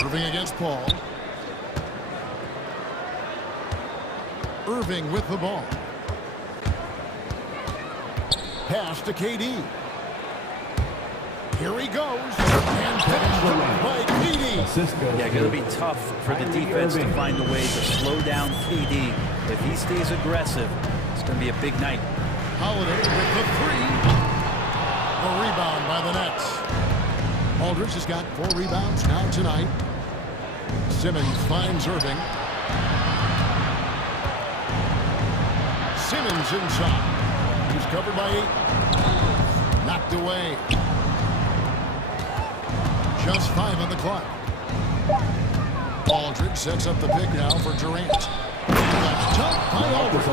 Irving against Paul. Irving with the ball. Pass to KD. Here he goes. And finished by KD. Yeah, going to be tough for the defense to find a way to slow down KD. If he stays aggressive, it's going to be a big night. Holiday with the three. A rebound by the Nets. Aldridge has got 4 rebounds now tonight. Simmons finds Irving. Simmons inside. He's covered by 8. Knocked away. Just 5 on the clock. Aldridge sets up the pick now for Durant. That's tough by Aldridge.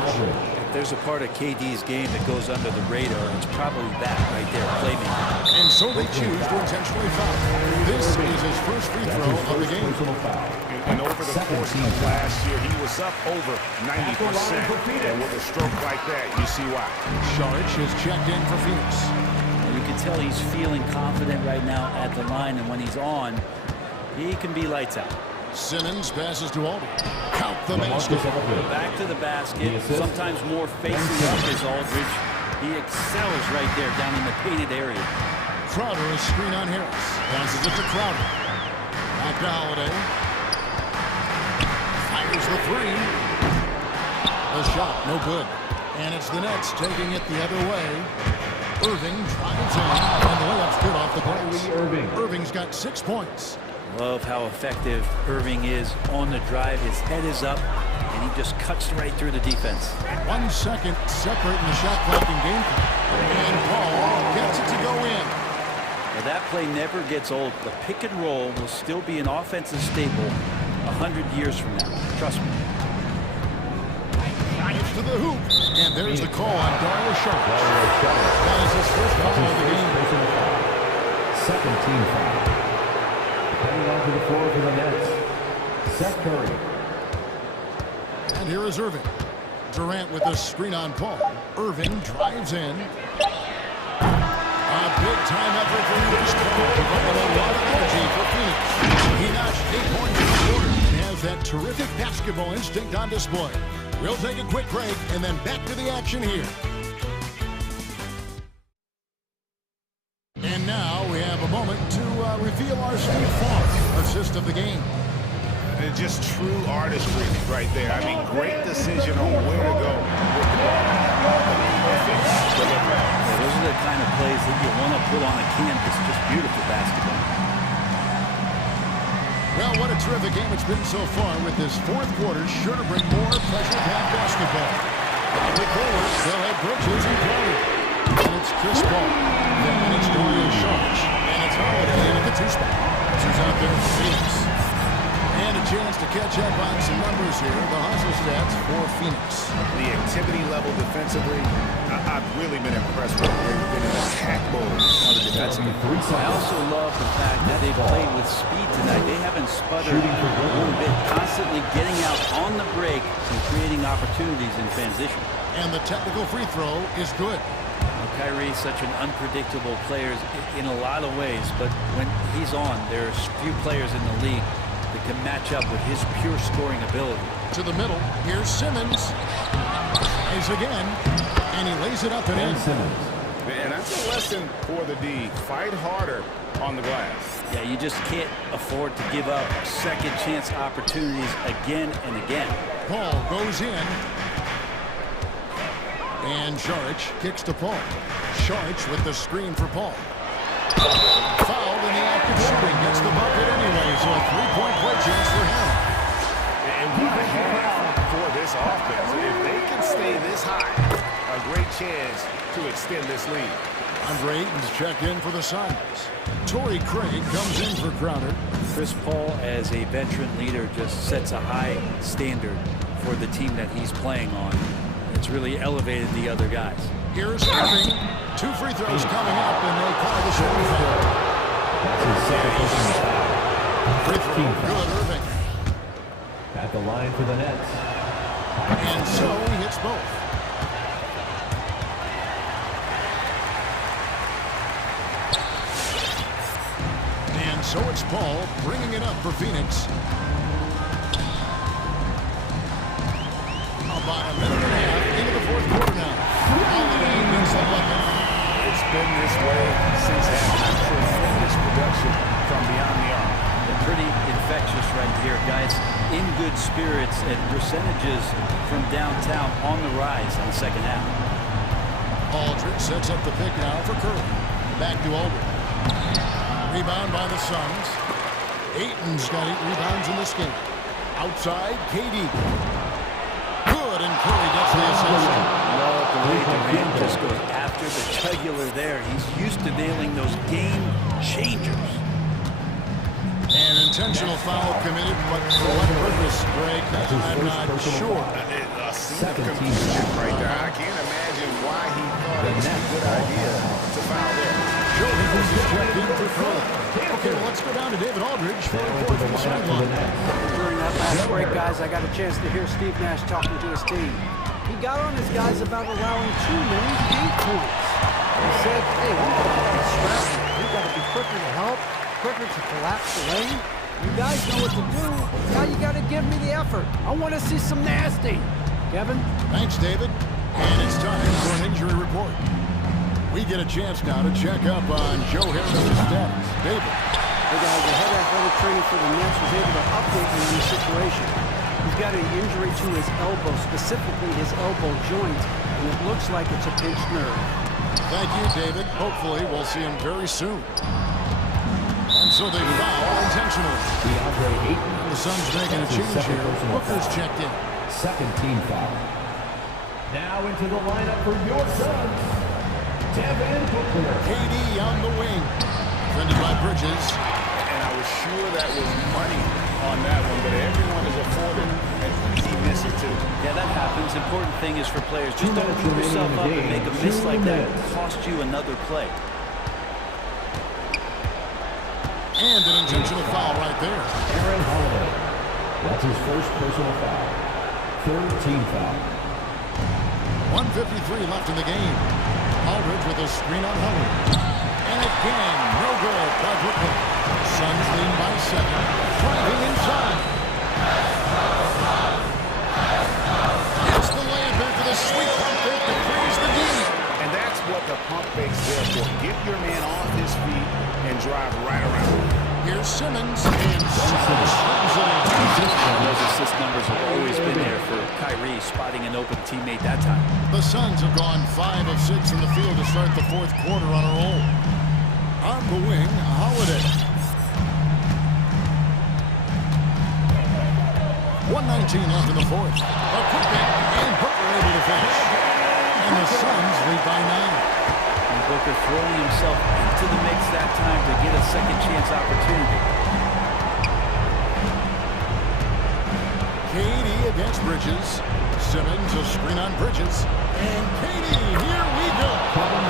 If there's a part of KD's game that goes under the radar, it's probably that right there, playmaking. And so they choose to intentionally foul. This is his first free throw of the game. And over the course of last year, he was up over 90%. And with a stroke like that, you see why. Sharich is checked in for Phoenix. You can tell he's feeling confident right now at the line, and when he's on, he can be lights out. Simmons passes to Aldridge. Count the basket. Back to the basket. Sometimes more facing up is Aldridge. He excels right there down in the painted area. Crowder is screen on Harris. Passes it to Crowder. Back to Holiday. Fires the three. The shot, no good. And it's the Nets taking it the other way. Irving drives in, and the layup's good off the glass. Irving's got 6 points. Love how effective Irving is on the drive. His head is up, and he just cuts right through the defense. 1 second separating the shot clock and game clock. And Paul gets it to go in. Now that play never gets old. The pick and roll will still be an offensive staple 100 years from now. Trust me. Drives to the hoop. And there's the call on Darius Sharp. That is his first foul of the game. Second team foul. Heading onto the floor for the Nets, Seth Curry. And here is Irving. Durant with the screen on Paul. Irving drives in. A big big-time effort for ESports, providing a lot of energy for Phoenix. He notched 8 points in the quarter and has that terrific basketball instinct on display. We'll take a quick break and then back to the action here. And now we have a moment to reveal our Steve Farr assist of the game. It's just true artistry right there. I mean, great decision on where to go with the ball. Those are the kind of plays that you want to put on a canvas. Just beautiful basketball. Well, what a terrific game it's been so far, with this fourth quarter sure to bring more pressure-packed basketball. Quick forward, they'll have Bridges and Crowder. And it's Chris Paul. Then it's Dorian Sharch. And it's Holiday in at the 2 spot. Who's out there for Phoenix. And a chance to catch up on some numbers here. The hustle stats for Phoenix. The activity level defensively, I've really been impressed with. They've been in attack mode on the defensive. I also love the fact that they played with speed tonight. They haven't sputtered a little bit, constantly getting out on the break and creating opportunities in transition. And the technical free throw is good. Kyrie is such an unpredictable player in a lot of ways, but when he's on, there's few players in the league that can match up with his pure scoring ability. To the middle, here's Simmons. Tries again, and he lays it up and in. And that's a lesson for the D. Fight harder on the glass. Yeah, you just can't afford to give up second chance opportunities again and again. Paul goes in. And Sharch kicks to Paul. Sharch with the screen for Paul. Fouled in the act of shooting. Gets the bucket anyway, so a 3-point play chance for him. And what a half for this offense. If they can stay this high, a great chance to extend this lead. Andre Ayton's checked in for the Suns. Torrey Craig comes in for Crowder. Chris Paul, as a veteran leader, just sets a high standard for the team that he's playing on. It's really elevated the other guys. Here's Irving. 2 free throws coming up, and they call the shooting foul. That's his second personal foul. Free throw, good, Irving. At the line for the Nets. And so he hits both. And so it's Paul bringing it up for Phoenix. About a minute and a half into the fourth quarter now. Holiday makes the bucket. It's been this way since halftime. Tremendous production from beyond the arc. They're pretty infectious right here, guys. In good spirits and percentages from downtown on the rise in the second half. Aldridge sets up the pick now for Curry. Back to Aldridge. Rebound by the Suns. Ayton's got 8 rebounds in this game. Outside, KD. And Curry gets the assist. Love the way Durant just goes after the jugular there. He's used to nailing those game changers. An intentional foul committed, but for what purpose, Greg? I'm not sure. A scene of confusion right there. I can't imagine why he thought it was a good idea to foul there. Joe Ingles is checked in for Curry. Okay, well, let's go down to David Aldridge for a report from the sideline. During that last break, guys, I got a chance to hear Steve Nash talking to his team. He got on his guys about allowing too many paint points. He said, hey, we got to be scrappy. We got to be quicker to help, quicker to collapse the lane. You guys know what to do. Now you got to give me the effort. I want to see some nasty. Kevin? Thanks, David. And it's time for an injury report. We get a chance now to check up on Joe Harris's status. David. Hey guys, the head athletic trainer for the Nets was able to update me on the situation. He's got an injury to his elbow, specifically his elbow joint, and it looks like it's a pinched nerve. Thank you, David. Hopefully we'll see him very soon. And so they foul intentionally. The Suns making a change here. Booker's checked in. Second team foul. Now into the lineup for your Suns, Devin Booker. KD on the wing. Defended by Bridges. And I was sure that was money on that one, but everyone is afforded an easy miss or two. Yeah, that happens. Important thing is for players, just don't beat yourself up and make a miss like that. It'll cost you another play. And an intentional foul right there. Aaron Holiday. That's his first personal foul. Third team foul. 1:53 left in the game. Aldridge with a screen on Holiday. And again, no good by Brooklyn. Suns lead by 7. Driving inside. It's the layup after the sweet pump fake to freeze the D. And that's what the pump fake's there for. Get your man off his feet and drive right around. Here's Simmons, and Simmons slams it in. Those assist numbers have always been there for Kyrie, spotting an open teammate that time. The Suns have gone 5 of 6 from the field to start the fourth quarter on a roll. On the wing, Holiday. 1:19 left in the fourth. A putback, and Booker able to finish. And the Suns lead by 9. And Booker throwing himself into the mix that time to get a second chance opportunity. KD against Bridges. Simmons a screen on Bridges. And KD, here we go.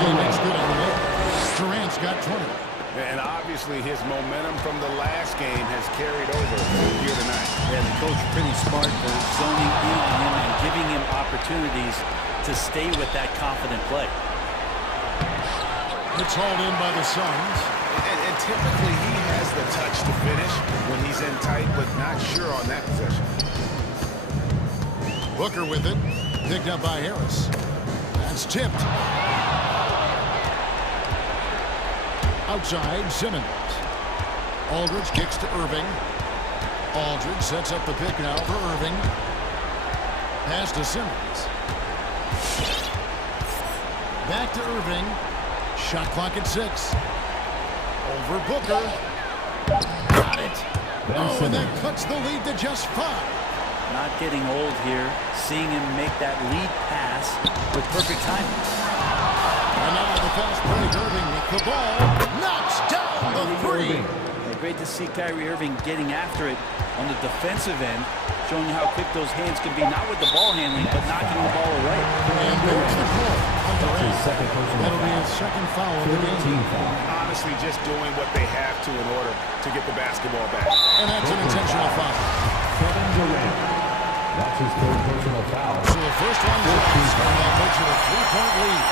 He makes good on the way. Durant's got 20. And obviously his momentum from the last game has carried over here tonight. Yeah, the coach pretty smart for zoning in on him and giving him opportunities to stay with that confident play. It's hauled in by the Suns. And typically he has the touch to finish when he's in tight, but not sure on that possession. Booker with it. Picked up by Harris. That's tipped. Outside, Simmons. Aldridge kicks to Irving. Aldridge sets up the pick now for Irving. Pass to Simmons. Back to Irving. Shot clock at 6. Over Booker. Got it. Oh, and that cuts the lead to just 5. Not getting old here. Seeing him make that lead pass with perfect timing. And now the fast break. Irving with the ball. Knocks down the 3. Yeah, great to see Kyrie Irving getting after it on the defensive end, showing how quick those hands can be, not with the ball handling, but knocking the ball away. And there's the call. That'll be his second foul of the game. Honestly, just doing what they have to in order to get the basketball back. And that's an intentional foul. Kevin Durant. That's his third personal foul. So the first one is that makes it a 3-point lead.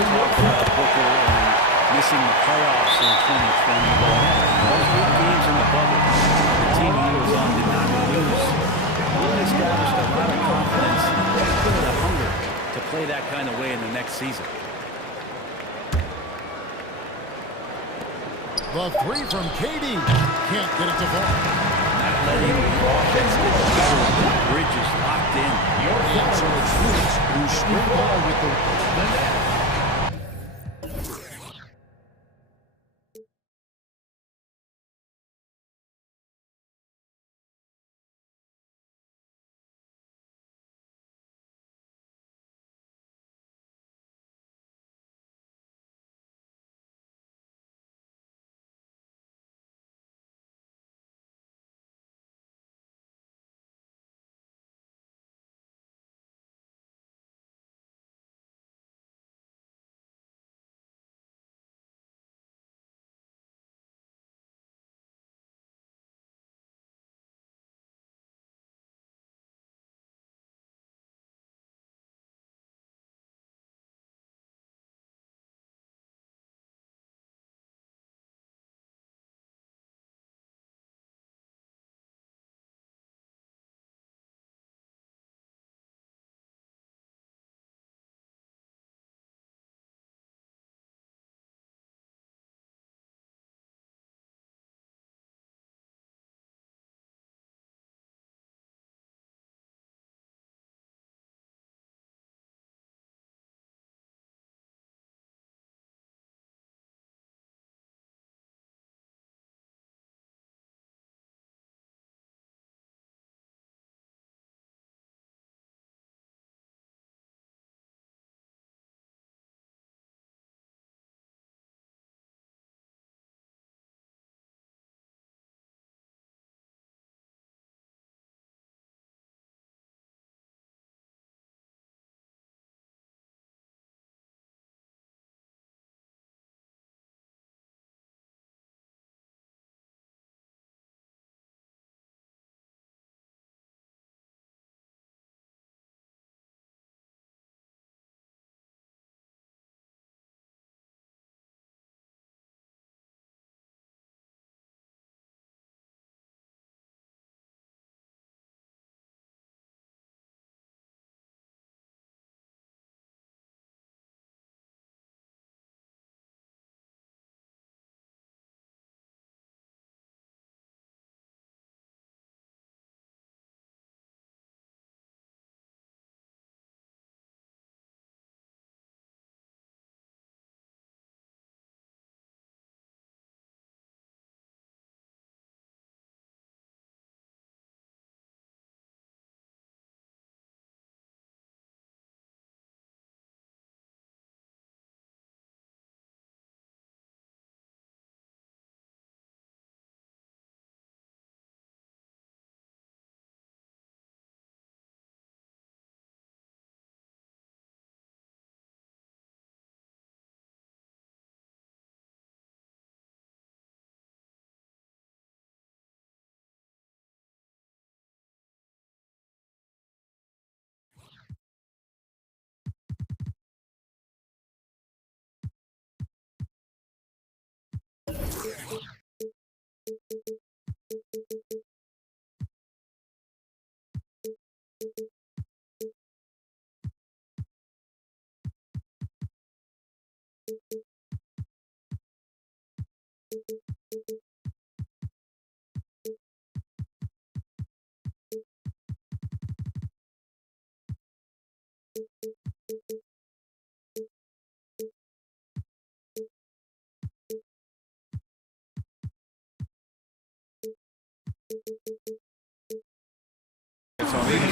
Booker and missing the playoffs in 2020, but those big games in the bubble, the team he was on did not lose. Really established a lot of confidence and the hunger to play that kind of way in the next season. The 3 from KD. Can't get it to fall. Not letting the offense get the better of the Bridges locked in. That's how it's Phoenix, who screwed ball with the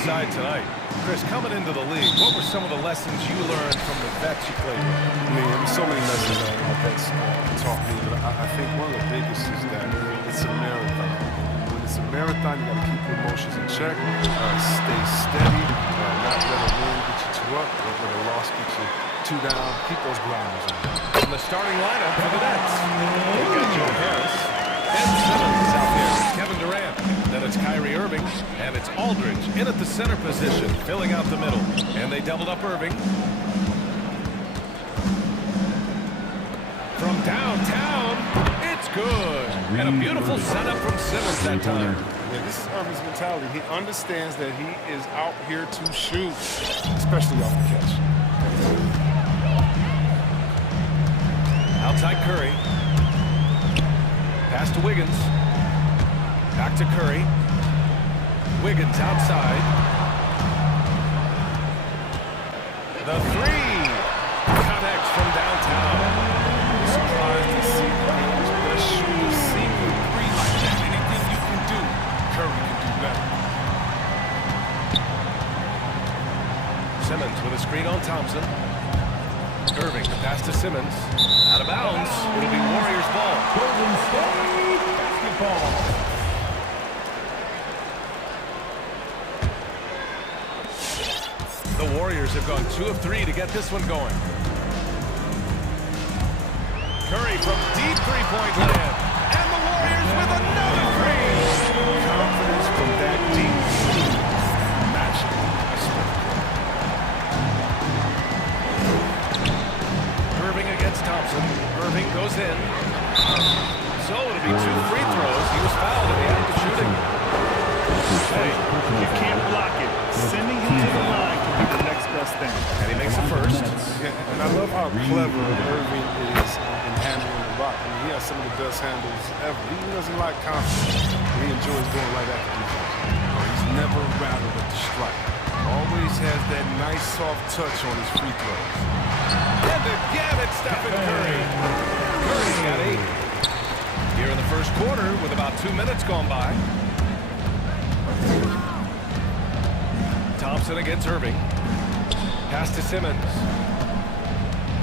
side tonight. Chris, coming into the league, what were some of the lessons you learned from the vets you played with? I mean, there's so many lessons that my vets taught me, but I think one of the biggest is that it's a marathon. When it's a marathon, you got to keep your emotions in check, stay steady, not let a win get you two up, don't let a loss get you two down. Keep those blinders on. From the starting lineup for the Nets, we've got Joe Harris, Ben Simmons out there, Kevin Durant. Then it's Kyrie Irving, and it's Aldridge in at the center position, filling out the middle. And they doubled up Irving. From downtown, it's good. And a beautiful setup from Simmons that time. Yeah, this is Irving's mentality. He understands that he is out here to shoot, especially off the catch. Outside Curry. Pass to Wiggins. Back to Curry. Wiggins outside. The three. Connects from downtown. Surprised to see the best shooter single three like that. Anything you can do, Curry can do better. Simmons with a screen on Thompson. Irving, the pass to Simmons. Out of bounds. It'll be Warriors ball. Golden State basketball. The Warriors have gone 2 of 3 to get this one going. Curry from deep three-point land. And the Warriors with another three. Confidence from that deep. Matching. Irving against Thompson. Irving goes in. So it'll be 2 free throws. He was fouled in the act of shooting. Hey, you can't block it. Sending him to the line can be the next best thing. And he makes the first. Yeah, and I love how clever Irving is in handling the rock. I mean, he has some of the best handles ever. He doesn't like confidence. He enjoys going right at the defense. He's never rattled at the strike. Always has that nice soft touch on his free throws. And again, it's Stephen Curry. Curry's got 8. Here in the first quarter with about 2 minutes gone by. Thompson against Irving. Pass to Simmons.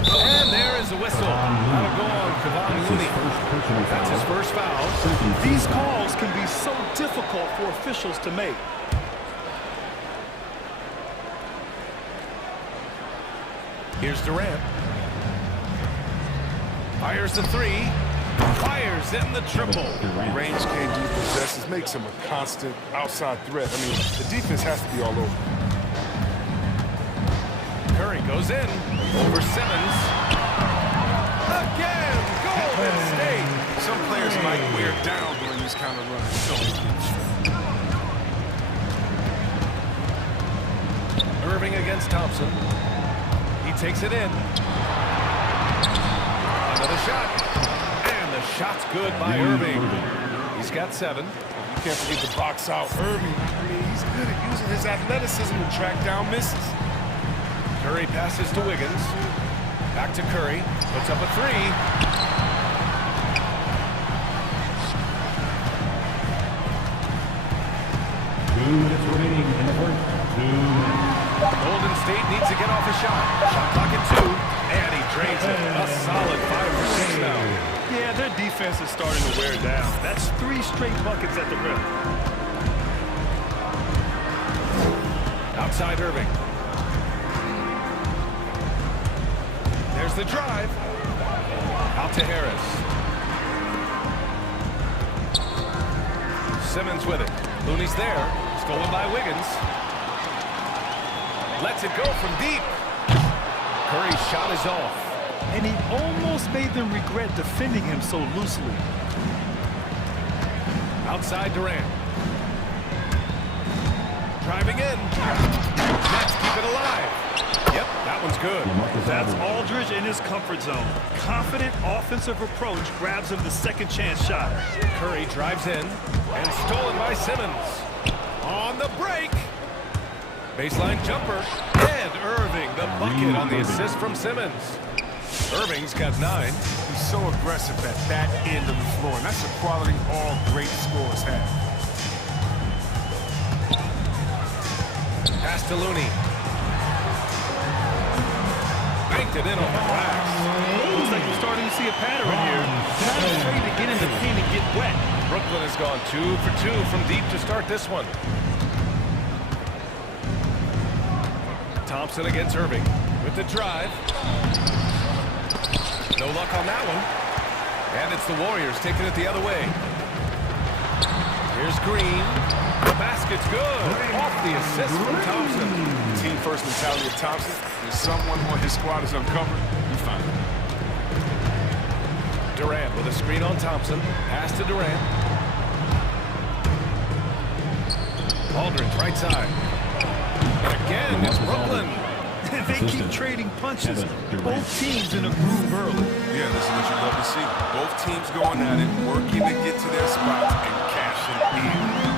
And there is a whistle. That'll go on Kevon Looney. That's his first foul. These calls can be so difficult for officials to make. Here's Durant. Fires the three. Fires in the triple. Range can't do possessions. Makes him a constant outside threat. I mean, the defense has to be all over. Curry goes in. Over Simmons. Again! Golden State! Some players might wear down during these kind of runs. Irving against Thompson. He takes it in. Another shot. And the shot's good by Irving. He's got 7. You can't forget to box out Irving. I mean, he's good at using his athleticism to track down misses. Curry passes to Wiggins. Back to Curry. Puts up a 3. 2 minutes remaining in the first. 2 minutes. Golden State needs to get off a shot. Shot clock at 2. And he drains it. A solid 5 for 6 now. Yeah, their defense is starting to wear down. That's 3 straight buckets at the rim. Outside Irving. There's the drive. Out to Harris. Simmons with it. Looney's there. Stolen by Wiggins. Lets it go from deep. Curry's shot is off. And he almost made them regret defending him so loosely. Outside Durant. Driving in. Nets keep it alive. Yep, that one's good. That's Aldridge in his comfort zone. Confident offensive approach grabs him the second chance shot. Curry drives in and stolen by Simmons. On the break. Baseline jumper. And Irving, the bucket on the assist from Simmons. Irving's got 9. He's so aggressive at that end of the floor, and that's a quality all great scorers have. Pass to Looney. Banked it in on the glass. Looks like we're starting to see a pattern here. Not afraid to get in the paint and get wet. Brooklyn has gone 2 for 2 from deep to start this one. Thompson against Irving with the drive. No luck on that one. And it's the Warriors taking it the other way. Here's Green. The basket's good. Off the assist from Thompson. Team first mentality of Thompson. If someone on his squad is uncovered, you find it. Durant with a screen on Thompson. Pass to Durant. Aldridge right side. And again, it's Brooklyn. They keep trading punches. Both teams in a groove early. Yeah, this is what you love to see. Both teams going at it, working to get to their spots and cashing in.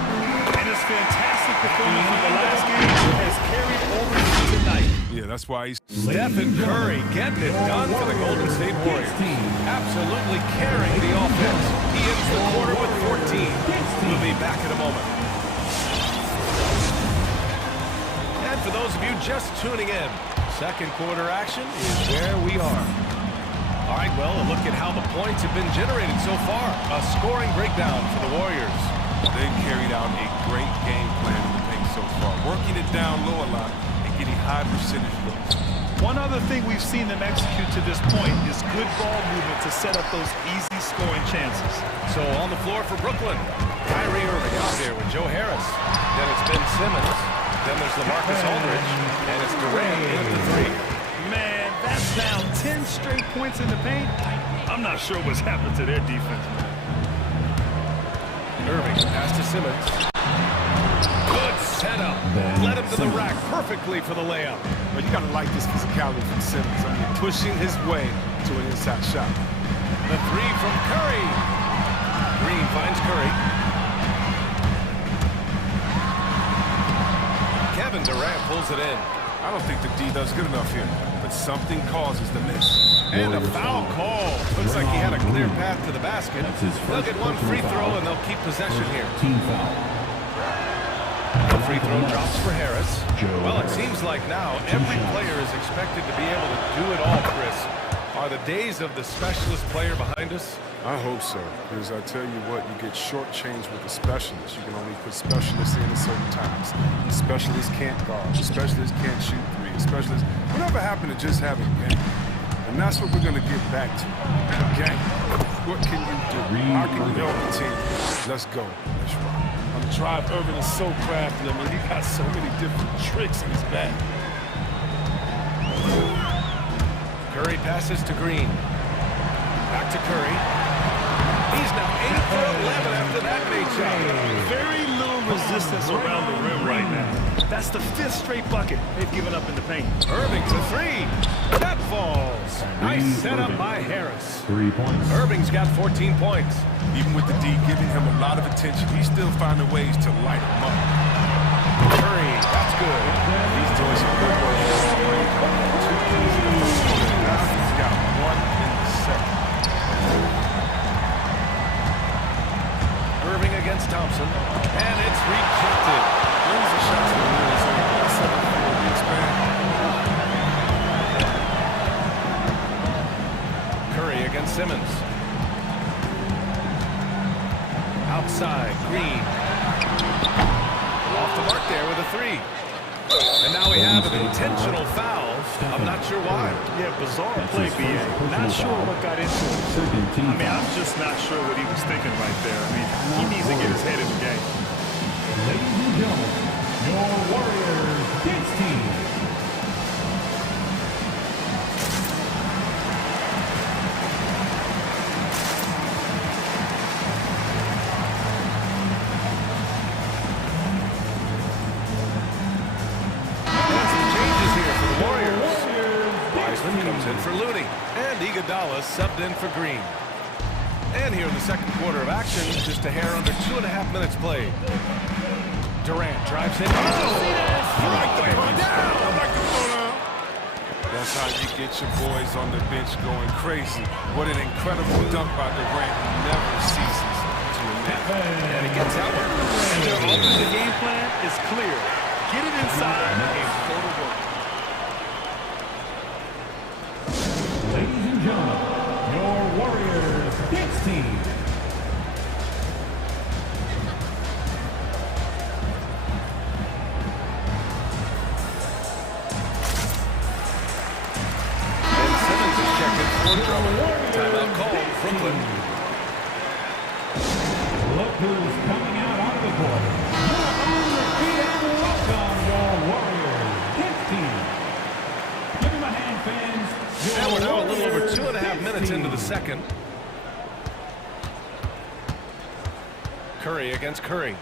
And his fantastic performance in the last game has carried over to tonight. Yeah, that's why he's... Stephen Curry getting it done for the Golden State Warriors. Absolutely carrying the offense. He ends the quarter with 14. We'll be back in a moment. And for those of you just tuning in, second quarter action is where we are. All right, well, a look at how the points have been generated so far. A scoring breakdown for the Warriors. They've carried out a great game plan in the paint so far, working it down low a lot and getting high percentage looks. One other thing we've seen them execute to this point is good ball movement to set up those easy scoring chances. So on the floor for Brooklyn, Kyrie Irving out there with Joe Harris. Then it's Ben Simmons. Then there's LaMarcus Aldridge. And it's Durant in at the 3. Man, that's now 10 straight points in the paint. I'm not sure what's happened to their defense. Irving pass to Simmons. Good setup. Led him to the rack perfectly for the layup. Well, you got to like this physicality from Simmons. I mean, pushing his way to an inside shot. The 3 from Curry. Green finds Curry. Kevin Durant pulls it in. I don't think the D does good enough here, but something causes the miss. And a foul call. Looks like he had a clear path to the basket. They'll get one free throw and they'll keep possession here. Team foul. The free throw drops for Harris. Well, it seems like now every player is expected to be able to do it all, Chris. Are the days of the specialist player behind us? I hope so, because I tell you what, you get shortchanged with the specialists. You can only put specialists in at certain times. The specialists can't guard. The specialists can't shoot 3. The specialists, whatever happened to just having game? And that's what we're going to get back to. Game. What can you do? How can you help the team? Let's go. Let's rock. On the drive, Irving is so crafty. I mean, he got so many different tricks in his bag. Curry passes to Green. Back to Curry. He's now 8 for 11 after that made shot. Very little resistance around the rim right now. That's the 5th straight bucket they've given up in the paint. Irving to 3. That falls. Nice setup by Harris. 3 points. Irving's got 14 points. Even with the D giving him a lot of attention, he's still finding ways to light him up. Curry, that's good. He's doing some good work. 2 keys in the first quarter. Now he's got 1 in the second. Irving against Thompson, and it's rejected. There's a shot to the middle, so that's 7 for the expand. Curry against Simmons. Outside, Green. Off the mark there with a 3. And now we have an intentional foul. I'm not sure why. Yeah, bizarre play, BA. Not sure what got into it. I mean, I'm just not sure what he was thinking right there. I mean, he needs to get his head in the game. Ladies and gentlemen, your Warriors dance team. Comes in for Looney, and Iguodala subbed in for Green. And here in the second quarter of action, just a hair under 2.5 minutes played. Durant drives in. That's how you get your boys on the bench going crazy. What an incredible dunk by Durant. Never ceases to amaze. And he gets out one. And their offensive game plan is clear. get it inside and go to work. Ladies and gentlemen, your Warriors dance team. Timeout called, Brooklyn. Look who's coming out onto the court. You're on your feet and welcome your Warriors dance team. Give them a hand, fans. And we're now a little over 2.5 minutes into the second. Curry against Curry.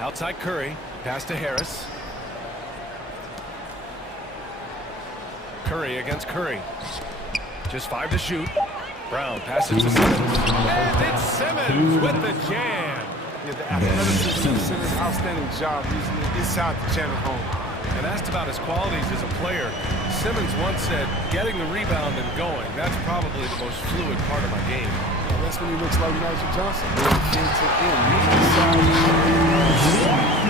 Outside Curry, pass to Harris. Curry against Curry. Just 5 to shoot. Brown passes to Simmons. And it's Simmons with the jam. Yeah, the athleticism of Simmons, outstanding job using it inside the channel home. And asked about his qualities as a player, Simmons once said, getting the rebound and going, that's probably the most fluid part of my game. Well, that's when he looks like Magic Johnson. End to end.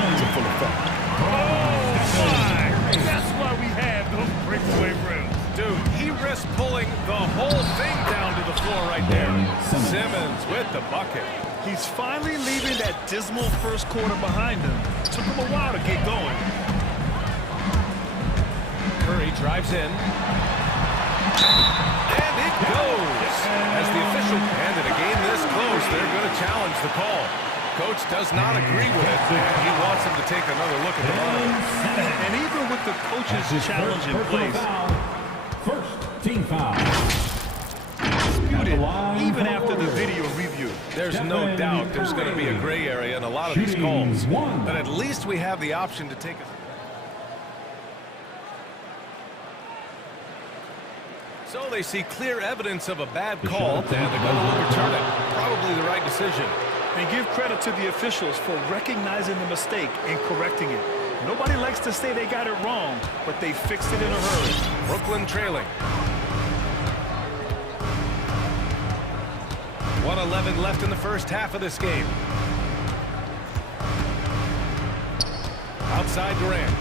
It's a full effect. Oh, my! That's why we have those breakaway rims. Dude, he risked pulling the whole thing down to the floor right there. Simmons with the bucket. He's finally leaving that dismal first quarter behind him. Took him a while to get going. Curry drives in. And it goes. As the official, and in a game this close, they're going to challenge the call. Coach does not agree with it, and he wants him to take another look at the monitor. And even with the coach's challenge in place, first team foul. Disputed even after the video review. There's no doubt there's going to be a gray area in a lot of these calls, but at least we have the option to take a... So they see clear evidence of a bad call, and they're going to overturn it. Probably the right decision. And give credit to the officials for recognizing the mistake and correcting it. Nobody likes to say they got it wrong, but they fixed it in a hurry. Brooklyn trailing. 1:11 left in the first half of this game. Outside Durant.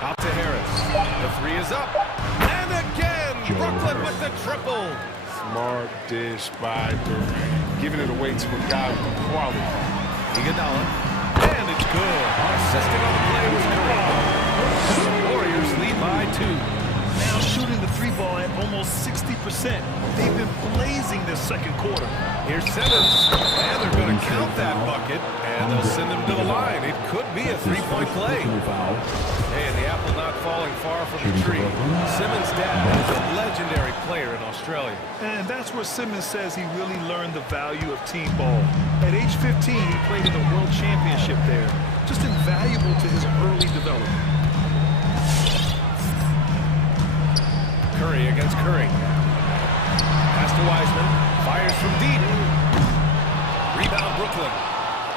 Out to Harris. The three is up. And again, Brooklyn with the triple. Smart dish by Durant. Giving it away to a guy with quality. Iguodala. And it's good. Assisting on the play was Curry. The Warriors lead by 2. Now shooting the three ball at almost 60%. They've been blazing this second quarter. Here's Simmons. And they're going to count that bucket. And they'll send him to the line. It could be a three-point play. Hey, and the apple not falling far from the tree. Simmons' dad is a legendary player in Australia. And that's where Simmons says he really learned the value of team ball. At age 15, he played in the World Championship there. Just invaluable to his early development. Curry against Curry. Pass to Wiseman. Fires from deep. Rebound Brooklyn.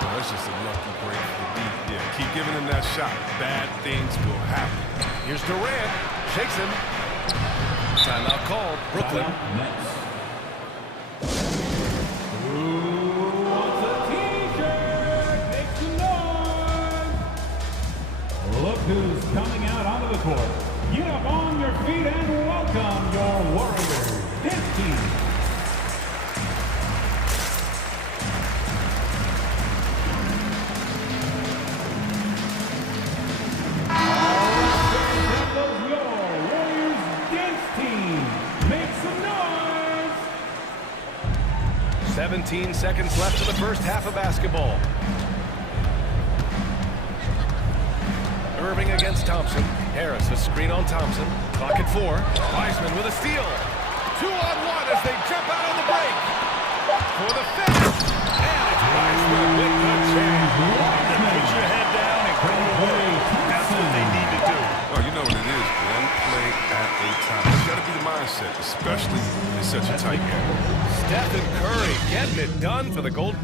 Well, that's just a lucky break for the deep. Yeah, keep giving him that shot. Bad things will happen. Here's Durant. Shakes him. Timeout called. Brooklyn. Who wants a t-shirt? Make some noise. Look who's coming out onto the court. Get up on your feet and welcome your Warriors dance team. All right, that was your Warriors dance team. Make some noise. 17 seconds left in the first half of basketball. Irving against Thompson. Harris, a screen on Thompson. Clock at 4. Wiseman with a steal. 2-on-1 as they jump out on the break. For the finish. And it's Wiseman with the jam. Put your head down and go away. That's what they need to do. Well, you know what it is. One play at a time. It's got to be the mindset, especially in such a tight game. Stephen Curry getting it done for the Gold.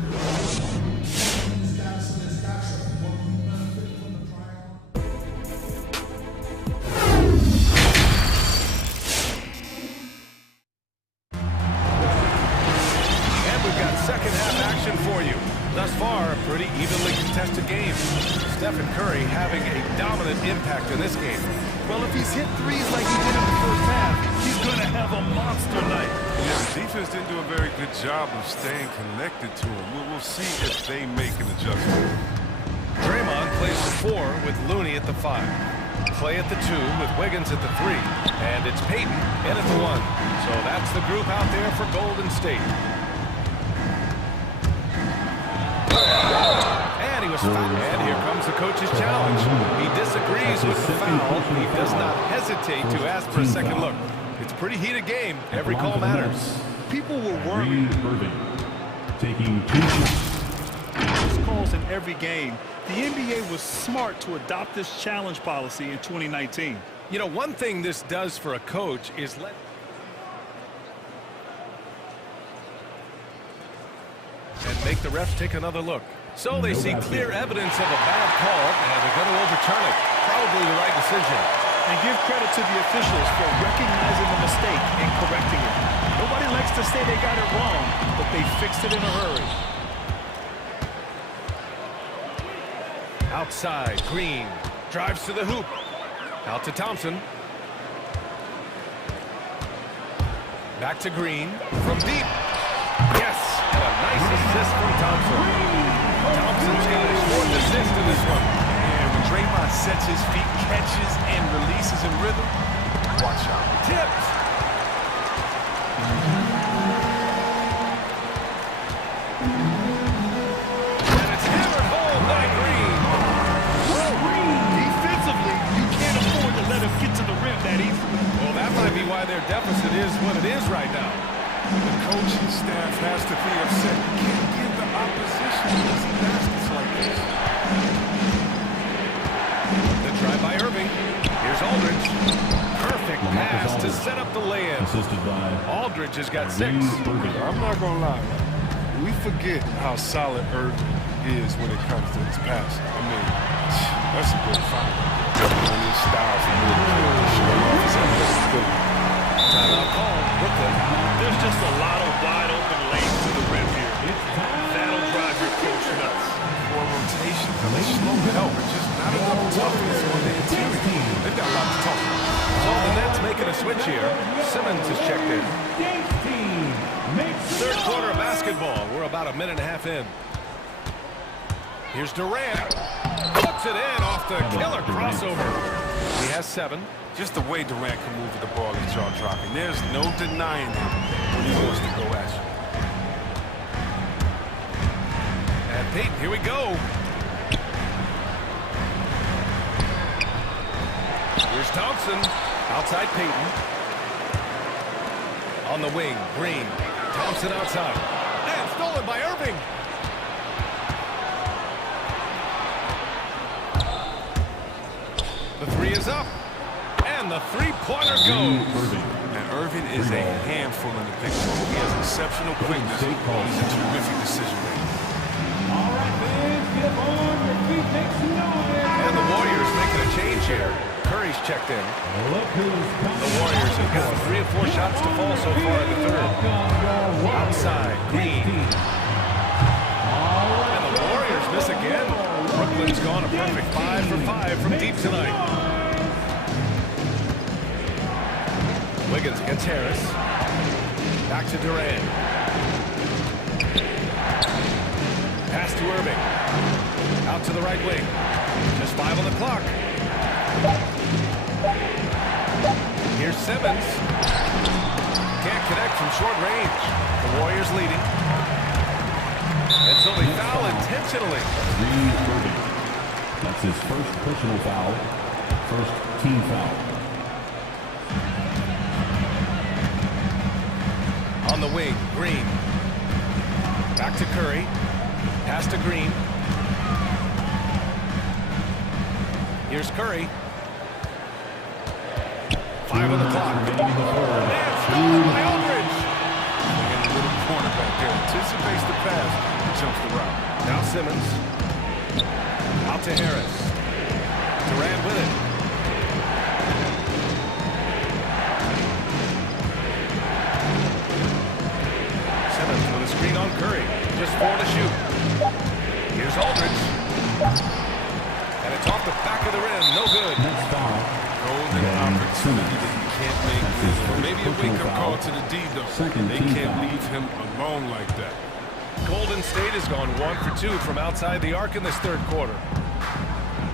Stephen Curry having a dominant impact in this game. Well, if he's hit threes like he did in the first half, he's going to have a monster night. Yeah, the defense didn't do a very good job of staying connected to him. We'll see if they make an adjustment. Draymond plays the 4 with Looney at the 5. Clay at the 2 with Wiggins at the 3. And it's Payton in at the 1. So that's the group out there for Golden State. And he was fouled. And here comes the coach's challenge. He disagrees with the foul. He does not hesitate to ask for a second look. It's a pretty heated game. Every call matters. People were worried. Taking 2 shots. Those calls in every game. The NBA was smart to adopt this challenge policy in 2019. You know, one thing this does for a coach is and make the refs take another look. So they see clear evidence of a bad call, and they're going to overturn it. Probably the right decision. And give credit to the officials for recognizing the mistake and correcting it. Nobody likes to say they got it wrong, but they fixed it in a hurry. Outside, Green drives to the hoop. Out to Thompson. Back to Green from deep. Yes, and a nice assist from Thompson. Thompson's got his 4th assist in this one. And when Draymond sets his feet, catches, and releases in rhythm, watch out. Tipped. And it's hammered home by Green. Defensively, you can't afford to let him get to the rim that easily. Well, that might be why their deficit is what it is right now. The coaching staff has to be upset. You can't give the opposition easy baskets like this. The try by Irving. Here's Aldridge. Perfect pass to set up the lay-in. Assisted by Aldridge has got 6. I'm not going to lie. We forget how solid Irving is when it comes to his passing. I mean, that's a good find. And his style for me to show off his ability. Timeout call, Brooklyn. There's just a lot of wide open lanes to the rim here. That'll drive your coach nuts. More rotations. I mean, slow help. It's just not enough toughness on the interior. They've got a lot to talk about. So the Nets making a switch here. Simmons is checked in. 3rd quarter of basketball. We're about a minute and a half in. Here's Durant. Puts it in off the killer crossover. He has 7. Just the way Durant can move with the ball is jaw-dropping. There's no denying him when he wants to go at you. And Payton, here we go. Here's Thompson. Outside Payton. On the wing, Green. Thompson outside. And stolen by Irving. The 3 is up. And the 3-pointer goes. And Irving is a handful in the pick and roll. He has exceptional quickness. He's a terrific decision maker. And the Warriors making a change here. Curry's checked in. The Warriors have gotten 3 of 4 shots to fall so far in the 3rd. Outside, Green. And the Warriors miss again. Brooklyn's gone a perfect 5 for 5 from deep tonight. Wiggins against Harris. Back to Durant. Pass to Irving. Out to the right wing. Just 5 on the clock. Here's Simmons. Can't connect from short range. The Warriors leading. And so they foul intentionally. That's his first personal foul. First team foul. On the wing, Green. Back to Curry. Pass to Green. Here's Curry. 5 on the clock. And stolen by Aldridge. And a little cornerback there. Anticipates the pass and jumps the route. Now Simmons. Out to Harris. Durant with it. Simmons with a screen on Curry. Just 4 to shoot. Here's Aldridge. And it's off the back of the rim. No good. Golden opportunity that he can't make this. Maybe a wake-up call to the D, though. They can't leave him alone like that. Golden State has gone 1 for 2 from outside the arc in this third quarter.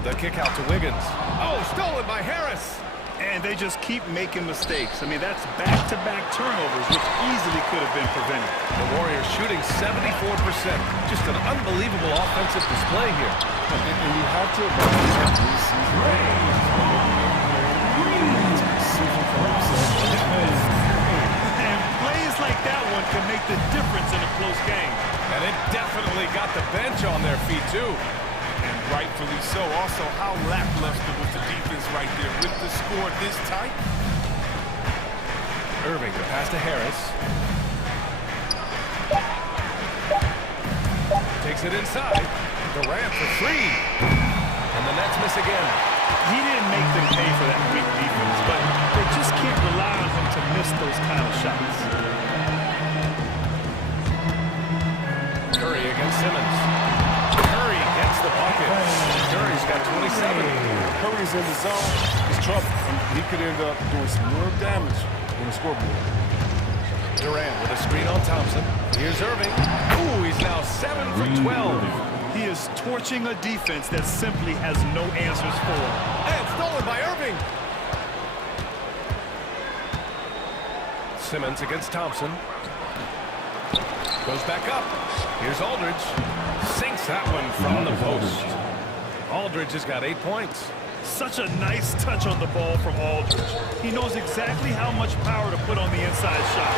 The kick out to Wiggins. Oh, stolen by Harris. And they just keep making mistakes. I mean, that's back-to-back turnovers, which easily could have been prevented. The Warriors shooting 74%. Just an unbelievable offensive display here. And you have to imagine this season. And plays like that one can make the difference in a close game. And it definitely got the bench on their feet, too. And rightfully so. Also, how lackluster was the defense right there with the score this tight? Irving, the pass to Harris. Takes it inside. Durant for 3. And the Nets miss again. He didn't make them pay for that weak defense, but they just can't rely on him to miss those kind of shots. Curry against Simmons. Curry gets the bucket. Curry's got 27. Curry's in the zone. He's trouble. He could end up doing some real damage on the scoreboard. Durant with a screen on Thompson. Here's Irving. Ooh, he's now 7 for 12. He is torching a defense that simply has no answers for him. And stolen by Irving. Simmons against Thompson. Goes back up. Here's Aldridge. Sinks that one from the post. Aldridge has got 8 points. Such a nice touch on the ball from Aldridge. He knows exactly how much power to put on the inside shot.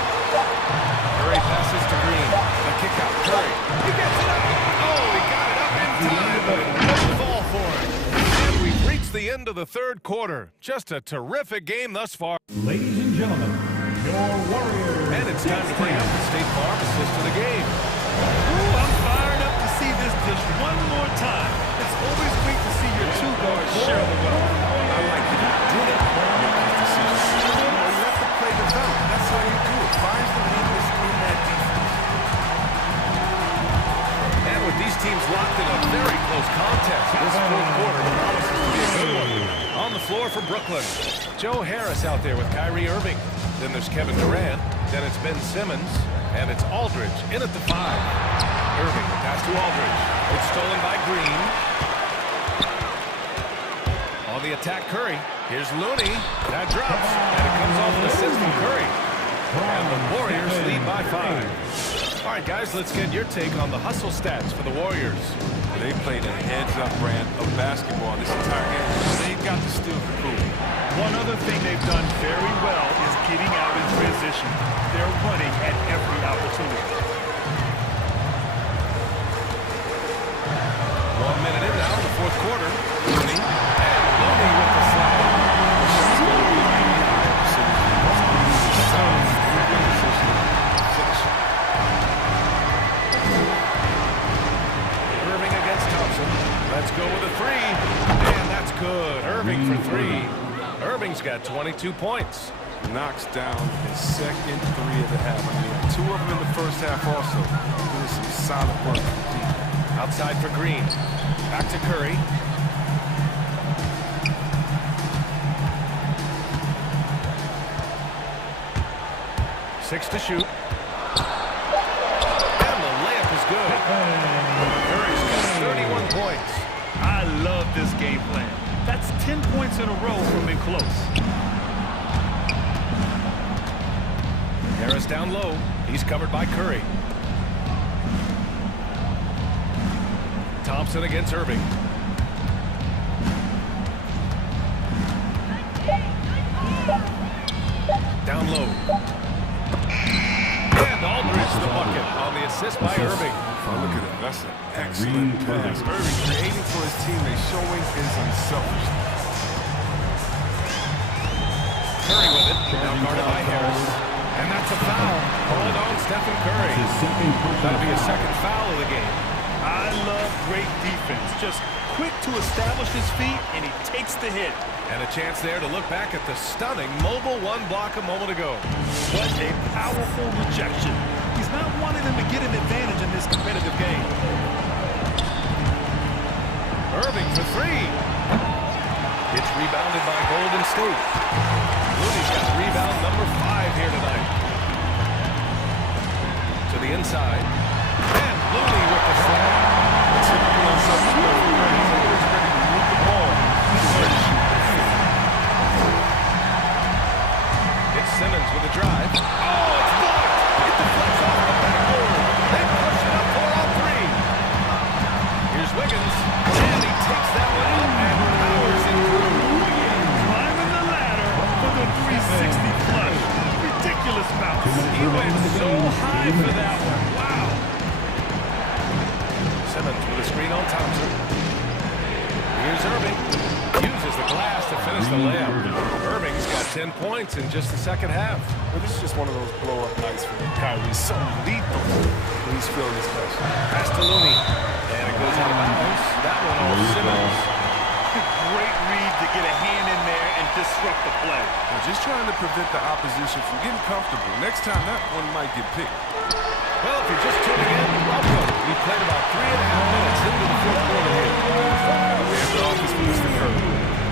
Curry passes to Green. The kick out. Curry. He gets it out. Oh, he got it up in time, but it didn't fall for him. And we've reached the end of the third quarter. Just a terrific game thus far. Ladies and gentlemen, your Warriors. And it's time to bring up the State Farm assist of the game. Ooh, I'm fired up to see this just one more time. It's always great to see your two guards share the ball. I like it. You did it. Let the play develop. That's how you do it. Find the weakness in that defense. And with these teams locked in a very close contest, this fourth quarter promises to be a good one. On the floor for Brooklyn, Joe Harris out there with Kyrie Irving. Then there's Kevin Durant. Then it's Ben Simmons. And it's Aldridge in at the 5. Irving, the pass to Aldridge. It's stolen by Green. On the attack, Curry. Here's Looney. That drops. And it comes off an assist from Curry. And the Warriors lead by 5. All right, guys, let's get your take on the hustle stats for the Warriors. They played a heads-up brand of basketball this entire game. They've got to steal the pool. One other thing they've done very well is getting out in transition. They're running at every opportunity. 1 minute in now in the fourth quarter. Looney. And Looney with the slide. Irving against Thompson. Let's go with a 3. And that's good. Irving for 3. Irving's got 22 points. Knocks down his second 3 of the half. I mean, 2 of them in the first half also. Doing some solid work deep. Outside for Green. Back to Curry. Six to shoot. And the layup is good. Curry's got 31 points. I love this game plan. That's 10 points in a row from in close. Harris down low. He's covered by Curry. Thompson against Irving. Down low. And Aldridge the bucket on the assist by Irving. Oh, look at that. That's an excellent pass. Irving creating for his teammates, showing his unselfishness. Curry with it. Now guarded by Harris. And that's a foul. Called on Stephen Curry. That'll be a second foul of the game. I love great defense. Just quick to establish his feet, and he takes the hit. And a chance there to look back at the stunning mobile 1 block a moment ago. What a powerful rejection. He's not wanting them to get an advantage in this competitive game. Irving for three. It's rebounded by Golden State. Looney's got rebound number 5 here tonight. To the inside. And Looney with the flag. It's typical of such a ready to move the ball. It's Simmons with a drive. Oh, it's blocked. It deflects off the backboard. They push it up for all 3. Here's Wiggins. And he takes that one up and powers it through. Climbing the ladder for the 360 flush. Ridiculous bounce. He went so high for that one. Wow. Simmons with a screen on Thompson. Here's Irving. Uses the glass to finish the layup. Irving's got 10 points in just the second half. Well, this is just one of those blow-up nights for Kyrie. So lethal when he's feeling his best. Pass to Looney. And it goes out of bounds. That one off Simmons. Great read to get a hand in there and disrupt the play. And just trying to prevent the opposition from getting comfortable. Next time, that one might get picked. Well, if you're just tuning in, welcome. We played about 3.5 minutes into the fourth quarter here. We have the office for Mr. Curry.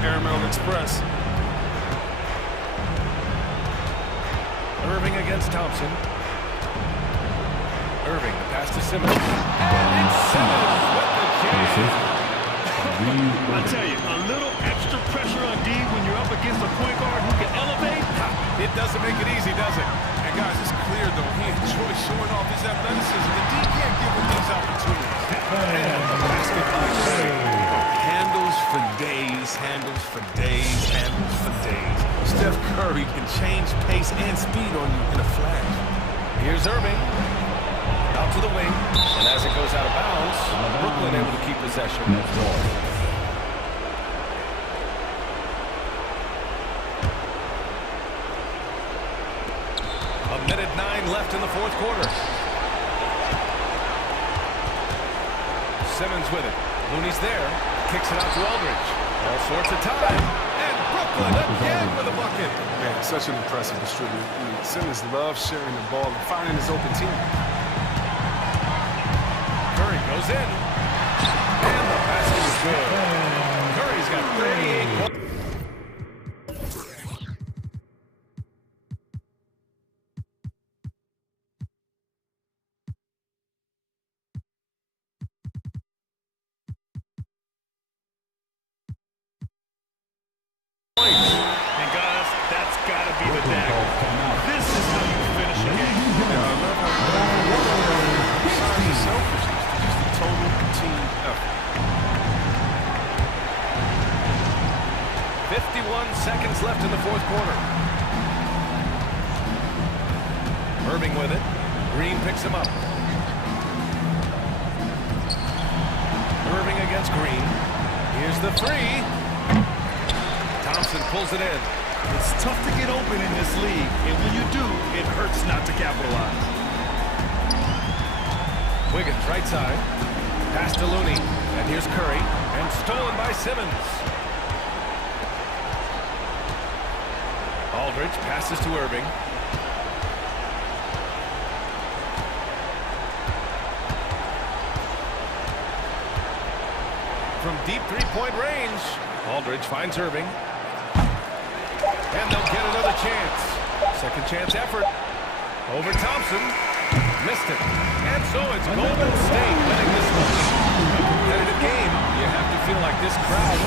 Caramel Express. Irving against Thompson. Irving, the pass to Simmons. And it's Simmons with the jam. I tell you, a little extra pressure on D when you're up against a point guard who can elevate. It doesn't make it easy, does it? And guys, it's clear though, he enjoys showing off his athleticism. And D can't give him these opportunities. And the basket by Curry. Handles for days, handles for days, handles for days. Steph Curry can change pace and speed on you in a flash. Here's Irving. Out to the wing. And as it goes out of bounds, Brooklyn able to keep possession. A minute 9 left in the fourth quarter. Simmons with it. Looney's there. Kicks it out to Aldridge. All sorts of time. And Brooklyn again with a bucket. Man, such an impressive distributor. I mean, Simmons loves sharing the ball and finding his open team. Curry goes in. And the basket is good. Curry's got 38 points. And guys, that's got to be the dagger. This is how you finish a game. Signs of selfishness. Just a total team effort. 51 seconds left in the fourth quarter. Irving with it. Green picks him up. Irving against Green. Here's the three. Thompson pulls it in. It's tough to get open in this league, and when you do, it hurts not to capitalize. Wiggins right side. Pass to Looney. And here's Curry. And stolen by Simmons. Aldridge passes to Irving. From deep three-point range, Aldridge finds Irving. And they'll get another chance. Second chance effort. Over Thompson. Missed it. And so it's Golden State winning this one. A competitive game. You have to feel like this crowd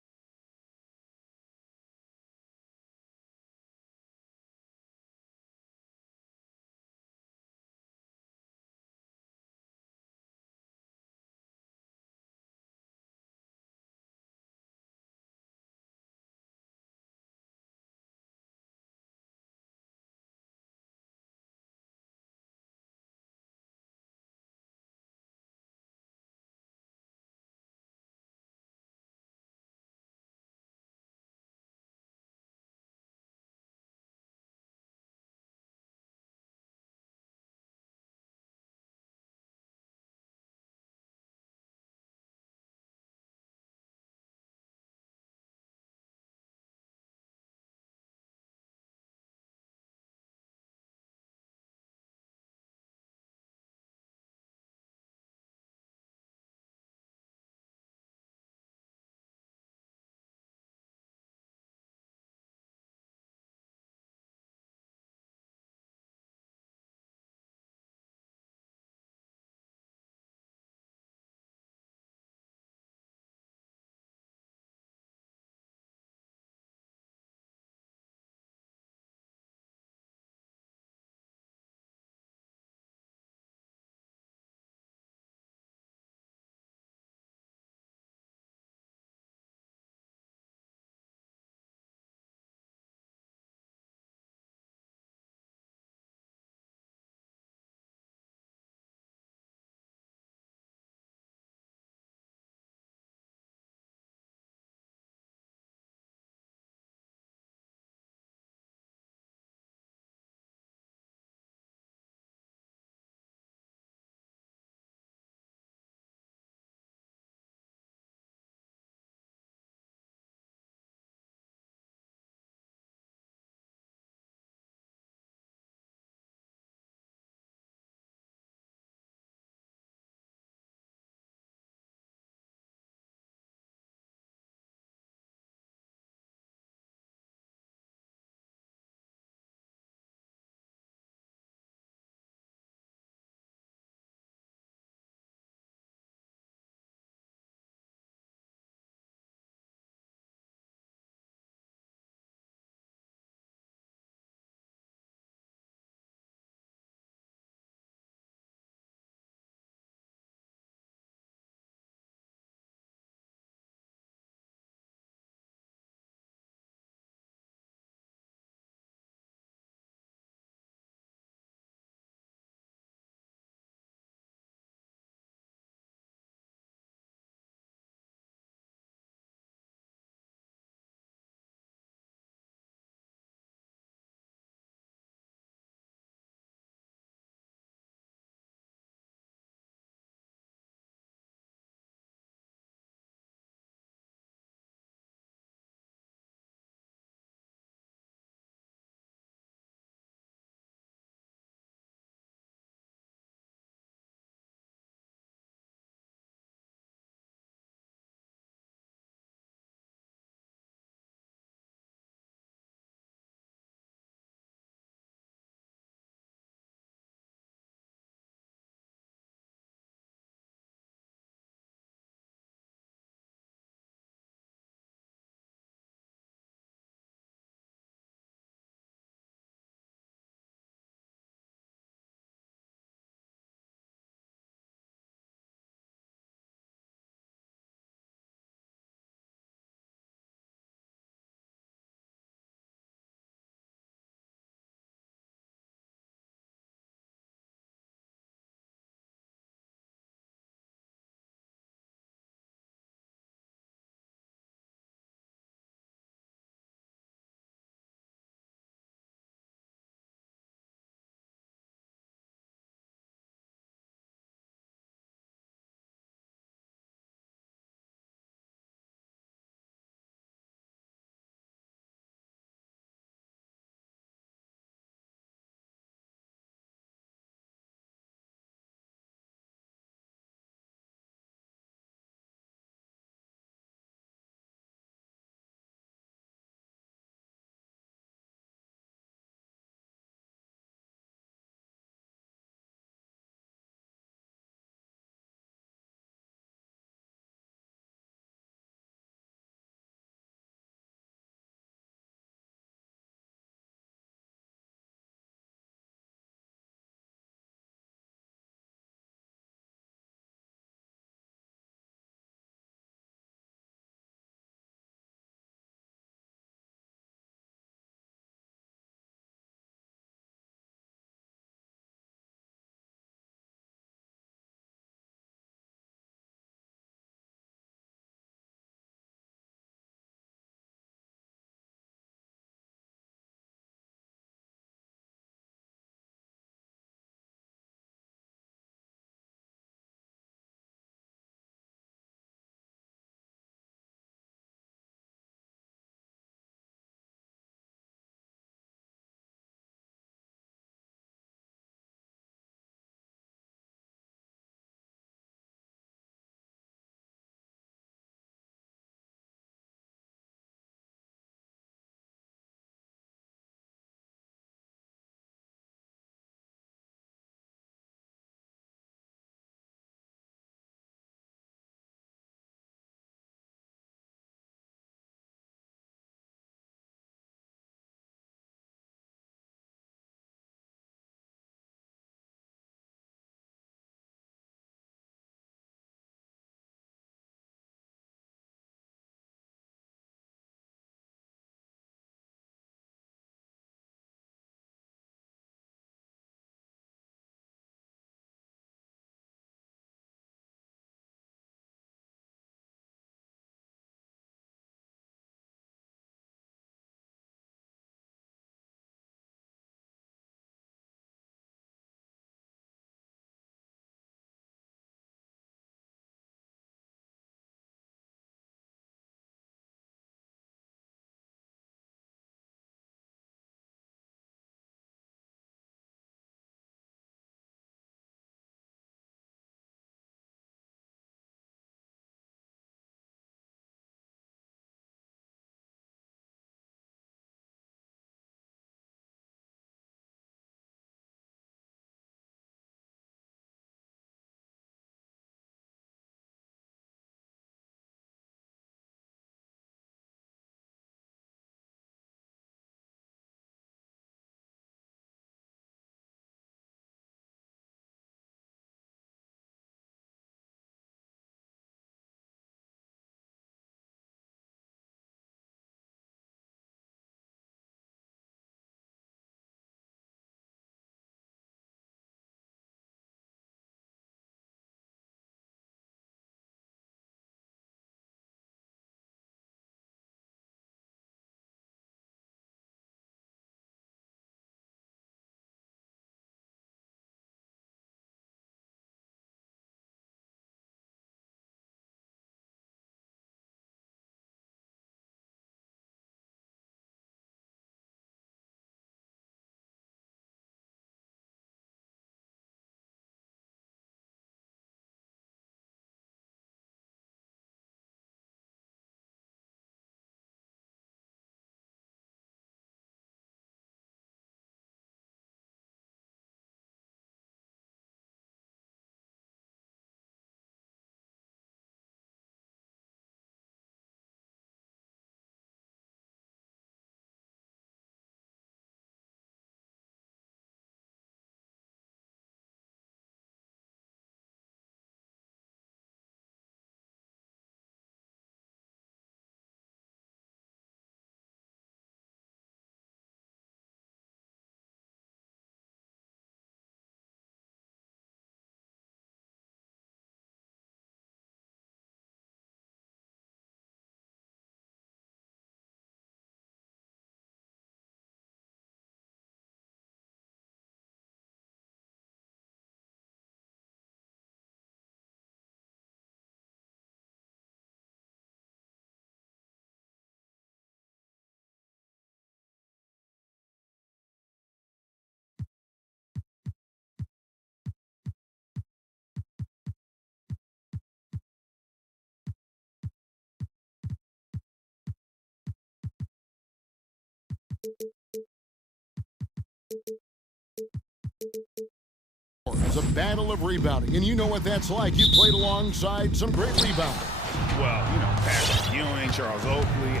is a battle of rebounding, and you know what that's like. You played alongside some great rebounders. Well, you know, Patrick Ewing, Charles Oakley.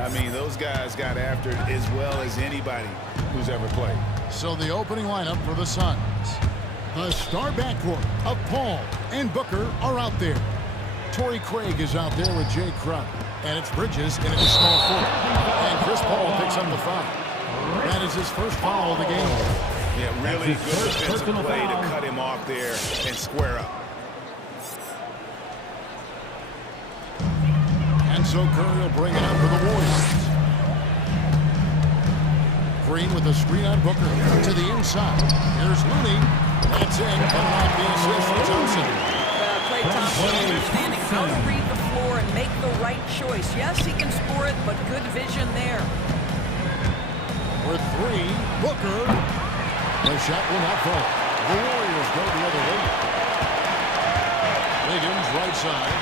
I mean, those guys got after it as well as anybody who's ever played. So the opening lineup for the Suns. The star backcourt of Paul and Booker are out there. Torrey Craig is out there with Jay Crowder. And it's Bridges in a small court. And Chris Paul picks up the foul. That is his first foul of the game. Yeah, really good defensive play to cut him off there and square up. And so Curry will bring it up for the Warriors. Green with a screen on Booker to the inside. Here's Looney. That's in. Coming off the assist for Thompson. Klay Thompson understanding how to read the floor and make the right choice. Yes, he can score it, but good vision there. For three, Booker. The shot will not fall. The Warriors go the other way. Wiggins right side.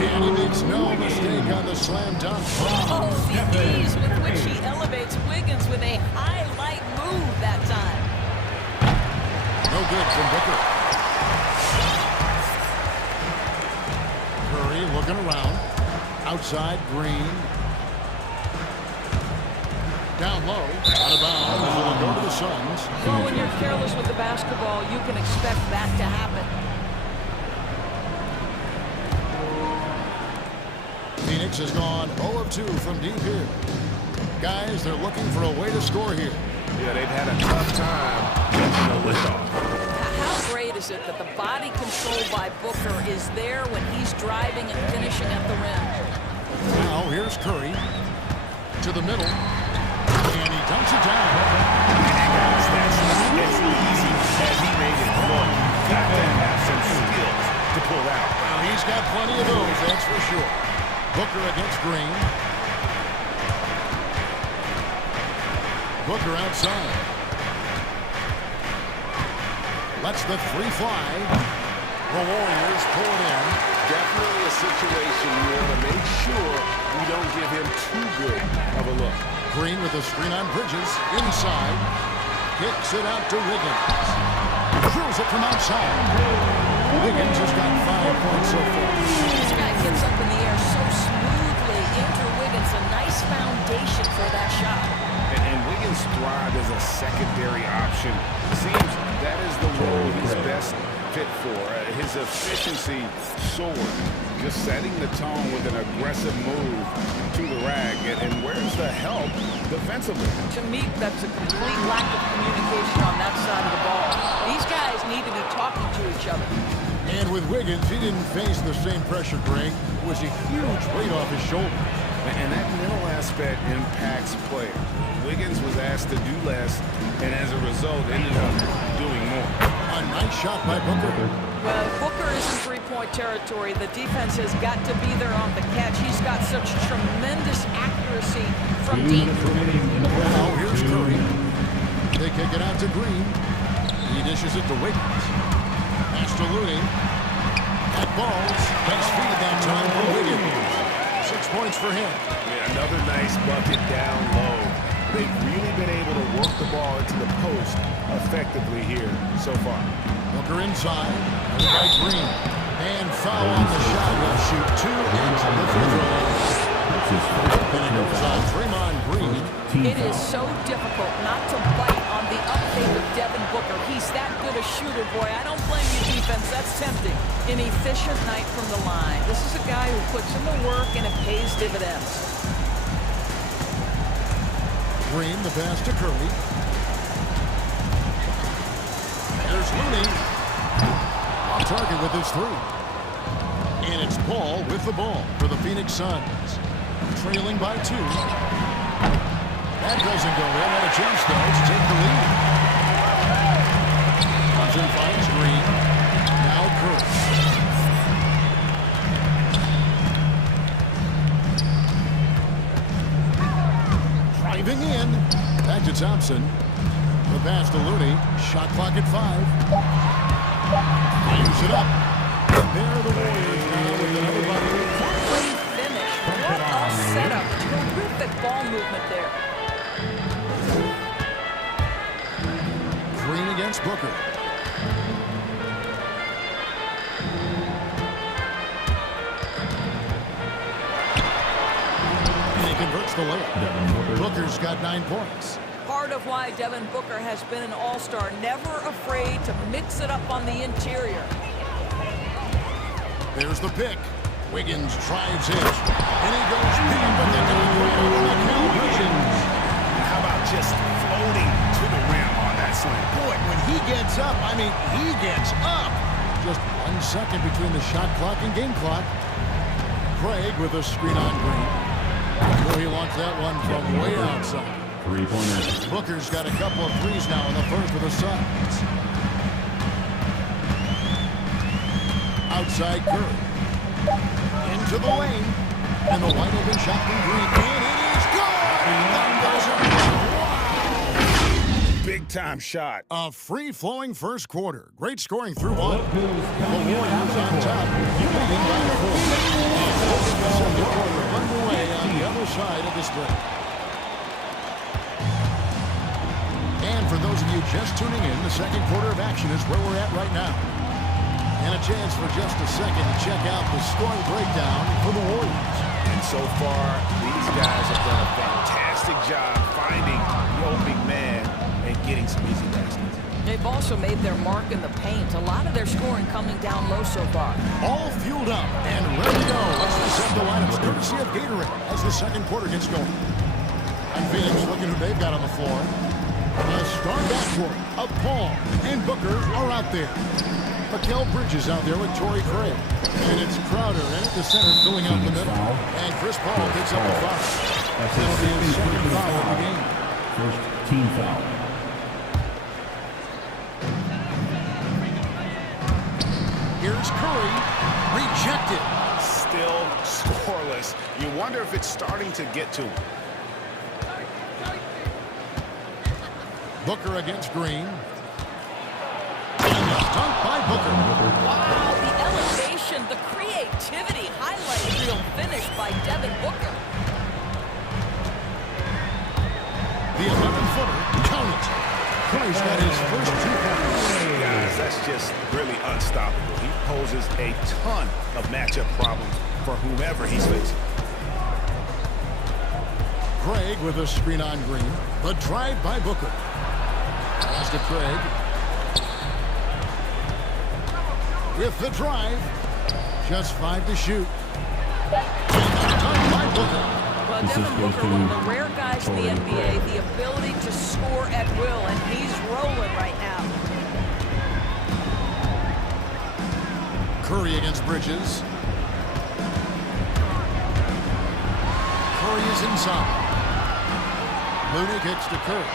And he makes no mistake on the slam dunk. Oh, the ease with which he elevates Wiggins with a highlight move that time. No good from Booker. Curry looking around. Outside, Green. Down low. Out of bounds. It'll go to the Suns. Well, when you're careless with the basketball, you can expect that to happen. Phoenix has gone 0 of 2 from deep here. Guys, they're looking for a way to score here. Yeah, they've had a tough time getting the lift off. How great is it that the body control by Booker is there when he's driving and finishing at the rim? Now here's Curry to the middle, and he dunks it down. Guys, that's not as easy as he made it look. Got to have some skills to pull out. Well, he's got plenty of those, that's for sure. Booker against Green. Booker outside. Lets the three fly. The Warriors pull it in. Definitely a situation you want to make sure you don't give him too good of a look. Green with a screen on Bridges. Inside. Kicks it out to Wiggins. Drills it from outside. Wiggins has got 5 points so far. This guy gets up in the air so smoothly. Andrew Wiggins, a nice foundation for that shot. And Wiggins thrived as a secondary option. Seems that is the role he's best fit for. His efficiency soared. Just setting the tone with an aggressive move to the rack. And where's the help defensively? To me, that's a complete lack of communication on that side of the ball. These guys need to be talking to each other. And with Wiggins, he didn't face the same pressure, Greg. It was a huge weight off his shoulder. And that mental aspect impacts players. Wiggins was asked to do less, and as a result, ended up doing more. A nice shot by Booker. Well, Booker is in three-point territory. The defense has got to be there on the catch. He's got such tremendous accuracy from deep. Now here's Curry. They kick it out to Green. He dishes it to Wiggins. Pass to Looney. That ball's best feed that time for Wiggins. 6 points for him. Yeah, another nice bucket down low. They've really been able to work the ball into the post effectively here so far. Booker inside. By Green. And foul on the shot. Will shoot 2 into the free throw line. And it goes on Draymond Green. It is so difficult not to bite on the update of Devin Booker. He's that good a shooter, boy. I don't blame you, defense. That's tempting. An efficient night from the line. This is a guy who puts in the work and it pays dividends. Green, the pass to Curry. There's Looney. On target with his three. And it's Paul with the ball for the Phoenix Suns. Trailing by 2. That doesn't go in. And a chance, though, to take the lead. Thompson finds Green. Now Curry. Driving in. Back to Thompson. The pass to Looney. Shot clock at 5. Use it up. And there are the Warriors now with another bucket. Great finish. What a setup. Terrific ball movement there. Green against Booker. And he converts the layup. Booker's got 9 points. Part of why Devin Booker has been an all-star, never afraid to mix it up on the interior. There's the pick. Wiggins drives in, and he goes deep, but then the Bridges. How about just floating to the rim on that swing? Boy, when he gets up, I mean, he gets up. Just 1 second between the shot clock and game clock. Craig with a screen on Green. Oh, he launched that one from way outside. 3-pointer. Booker's got a couple of threes now in the first for the Suns. Outside Curry. Into the lane. And the wide open shot from Green. And it is good! Wow! Big time shot. A free-flowing first quarter. Great scoring through one. The Warriors on top. Leading by 4. And second quarter underway on the other side of this break. And for those of you just tuning in, the second quarter of action is where we're at right now. And a chance for just a second to check out the scoring breakdown for the Warriors. And so far, these guys have done a fantastic job finding the opening man and getting some easy baskets. They've also made their mark in the paint. A lot of their scoring coming down low so far. All fueled up and ready to go. Let's set the lineups courtesy of Gatorade as the second quarter gets going. And Phoenix looking who they've got on the floor. The star backcourt of Paul and Booker are out there. Mikal Bridges out there with Torrey Craig. And it's Crowder in at the center filling out the middle. And Chris Paul picks up the foul. That'll be his second foul of the game. First team foul. Here's Curry. Rejected. Still scoreless. You wonder if it's starting to get to him. Booker against Green. And the dunk by Booker. Wow, the elevation, the creativity, highlight reel finish by Devin Booker. The 11-footer, count it. Curry's got his first 2 points. Guys, that's just really unstoppable. He poses a ton of matchup problems for whomever he's facing. Craig with a screen on Green. The drive by Booker. Pass to Craig. With the drive. Just 5 to shoot. And the dunk by Booker. Well, Devin Booker, one of the rare guys in the NBA, the ability to score at will, and he's rolling right now. Curry against Bridges. Curry is inside. Looney kicks to Curry.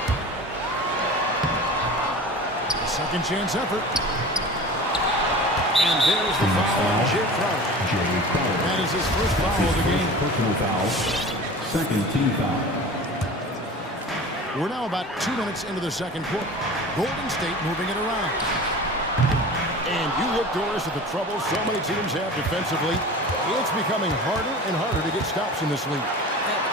A second chance effort. And there's the foul on Jay Crowder. That is his first foul of the game. Personal foul. Second team foul. We're now about 2 minutes into the second quarter. Golden State moving it around. And you look, Doris, at the trouble so many teams have defensively. It's becoming harder and harder to get stops in this league.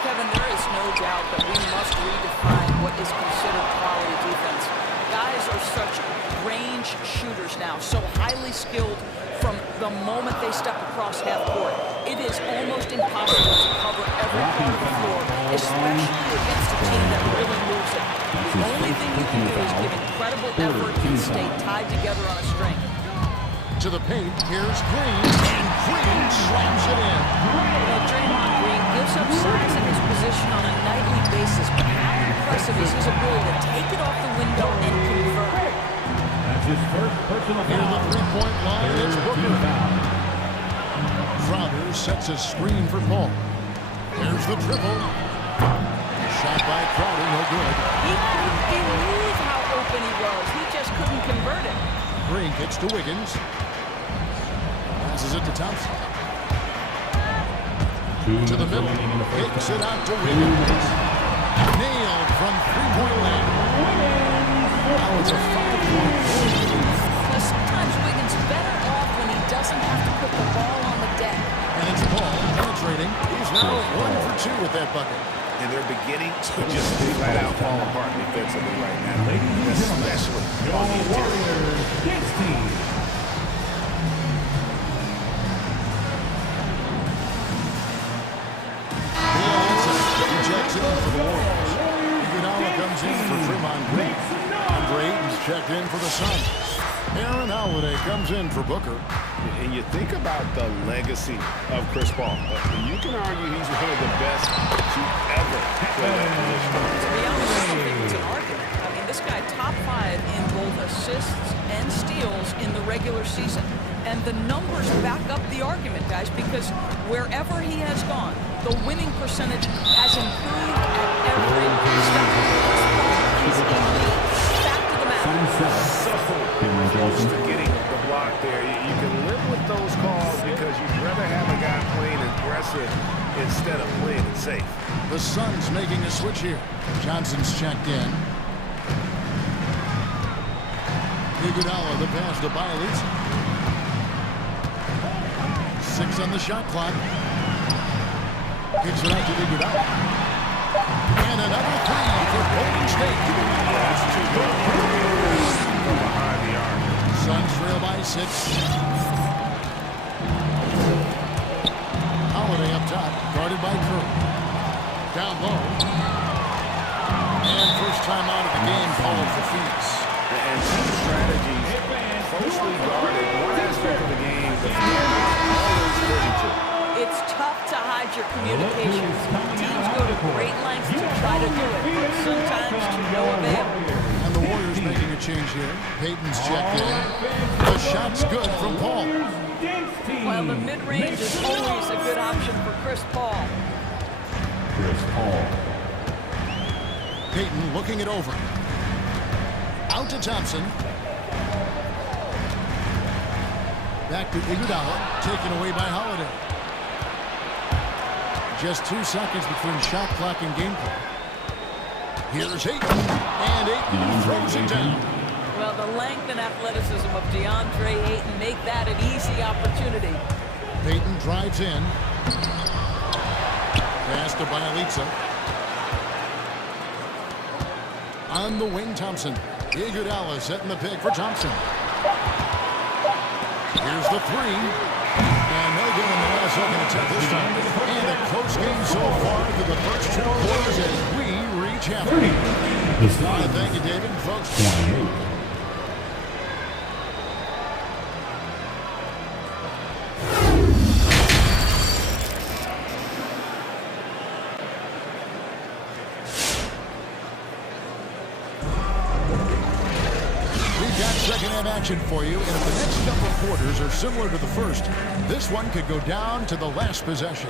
Kevin, there is no doubt that we must redefine what is considered quality defense. Guys are such range shooters now, so highly skilled from the moment they step across half court. It is almost impossible to cover every part of the floor, especially against a team that really moves it. The only thing you can do is give incredible effort and stay tied together on a string. To the paint, here's Green, and Green slams it in. Draymond Green gives up size in his position on a nightly basis, but how impressive is his ability to take it off the window and convert? That's his first personal foul. Near the three-point line, it's Booker. Crowder sets a screen for Paul. There's the triple. Shot by Crowder, no good. He couldn't believe how open he was. He just couldn't convert it. Green kicks to Wiggins. Passes it to Thompson. To the middle. Kicks it out to Wiggins. Nailed from three-point land. Now it's a 5-point lead. Sometimes Wiggins better off when he doesn't have to put the ball on the deck. And it's Paul penetrating. He's now 1 for 2 with that bucket. and they're beginning to just flat out fall apart defensively right now, especially on the interior. Checks in for the Warriors. Iguodala comes in for Green. Andre Ayton's checked in for the Suns. Aaron Holiday comes in for Booker. And you think about the legacy of Chris Paul. You can argue he's one of the best to ever play that position. To be honest, I don't think it's an argument. I mean, this guy top 5 in both assists and steals in the regular season. And the numbers back up the argument, guys, because wherever he has gone, the winning percentage has improved at every step. He's elite. Back to the mat. So close to getting the block there. You can live with those calls because you'd rather have a guy playing aggressive instead of playing it safe. The Suns making a switch here. Johnson's checked in. Iguodala, the pass to Bielitsa. 6 on the shot clock. Kicks it out to Iguodala. And another 3 for Golden State. That's too good. From behind the arc. Suns trail by 6. Holiday up top, guarded by Curry. Down low. And first time out of the game called for Phoenix. And team strategies closely guarded. One aspect of the game that always fitting to. It's tough to hide your communication. Teams go to great lengths to try to do it, but sometimes to no avail. And the Warriors making a change here. Payton's checked in. The shot's good from Paul. Well, the mid-range is always a good option for Chris Paul. Payton looking it over. Out to Thompson. Back to Iguodala, taken away by Holiday. Just 2 seconds between shot clock and game clock. Here's Ayton, and Ayton throws it down. Well, the length and athleticism of DeAndre Ayton make that an easy opportunity. Payton drives in. Pass to Bielitsa. On the wing, Thompson. Iguodala setting the pick for Thompson. Here's the 3. And no good in the last second attempt this time. And a close game so far through the first 2 quarters as we reach halftime. Thank you, David. Folks. Second-half action for you, and if the next couple of quarters are similar to the first, this one could go down to the last possession.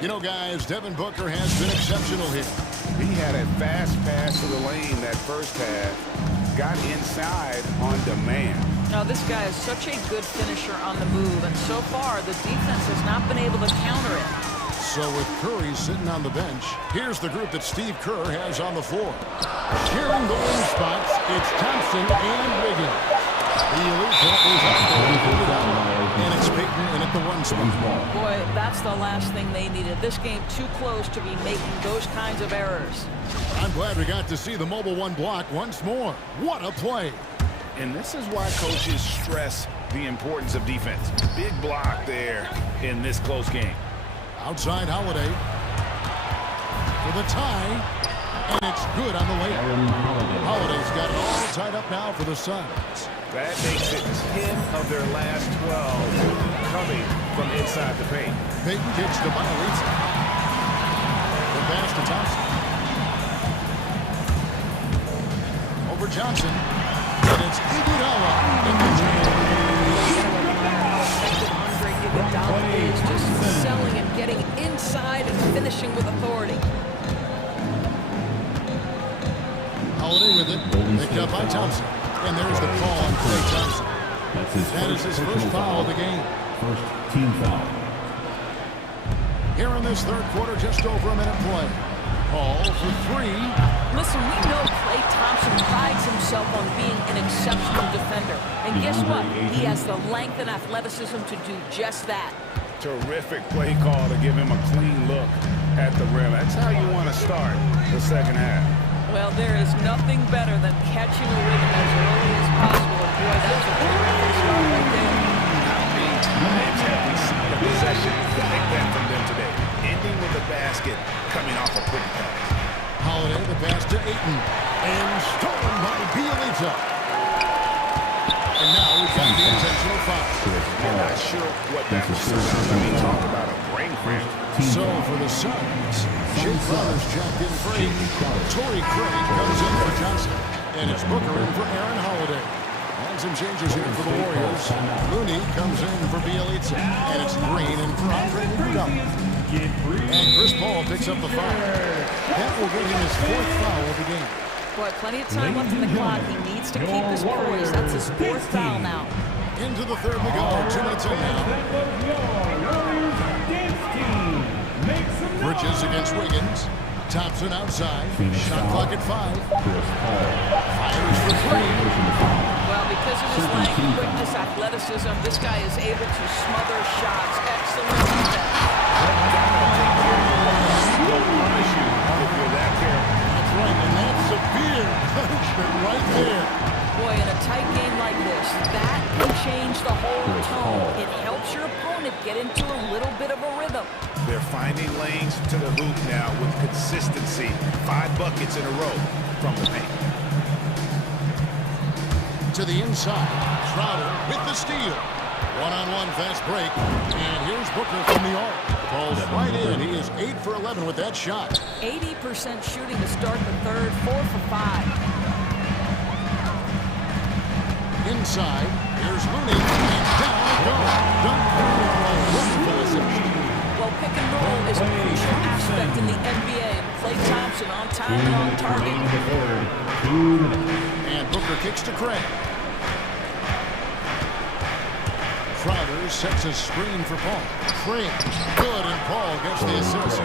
You know, guys, Devin Booker has been exceptional here. He had a fast pass to the lane that first half, got inside on demand. Now, this guy is such a good finisher on the move, and so far, the defense has not been able to counter it. So with Curry sitting on the bench, here's the group that Steve Kerr has on the floor. Sharing the wing spots, it's Thompson and Wiggins. The elite is up there, and it's Payton in at the 1 spot. Boy, that's the last thing they needed. This game too close to be making those kinds of errors. I'm glad we got to see the mobile 1 block once more. What a play. And this is why coaches stress the importance of defense. Big block there in this close game. Outside Holiday for the tie, and it's good on the layup. Holiday's got it all tied up now for the Suns. That makes it 10 of their last 12 coming from inside the paint. Payton kicks to Bielitsa. The pass to Thompson. Over Johnson, and it's Iguodala in the jam. Iguodala is just selling and getting inside and finishing with authority. Holiday with it, picked up by Thompson. And there's the call on Klay Thompson. That is his first foul of the game. First team foul. Here in this third quarter, just over a minute play. Paul for 3. Listen, we know Klay Thompson prides himself on being an exceptional defender. And guess what? He has the length and athleticism to do just that. Terrific play call to give him a clean look at the rim. That's how you want to start the second half. Well, there is nothing better than catching a rhythm as early as possible. And boy, that's a terrific start right there. How many times have we seen a possession like that from them today? Ending with a basket, coming off a quick pass. Holiday, the pass to Ayton. And stolen by Bielitsa. And now we've got the intentional foul. I'm not sure what that was. I mean, talk about a brain cramp. So for the Suns, Jay Crowder's checked in free. Torrey Craig comes in for Johnson. And it's Booker in for Aaron Holiday. And some changes here for the Warriors. Looney comes in for Bielitsa. And it's Green in for Andre Iguodala. And Chris Paul picks up the foul. That will get him his 4th foul of the game. Boy, plenty of time left in the clock. He needs to keep his poise. That's his 4th foul now. Into the third we go. 2 minutes in now. Bridges against Wiggins. Thompson outside. Shot clock at 5. Fires for 3. Well, because of his length, quickness, athleticism, this guy is able to smother shots. Excellent defense. That's right, and that's severe punishment right there. Boy, in a tight game like this, that can change the whole tone. It helps your opponent get into a little bit of a rhythm. They're finding lanes to the hoop now with consistency. 5 buckets in a row from the paint. To the inside. Crowder with the steal. One-on-one fast break. And here's Booker from the arc. Falls right in. He is 8 for 11 with that shot. 80% shooting to start the third, 4 for 5. Inside. Here's Looney. And down it goes. Dunk for the assist. Well, pick and roll is a crucial aspect in the NBA. And Klay Thompson on time and on target. And Booker kicks to Craig. Crowder sets a screen for Paul. Craig, good, and Paul gets the assist.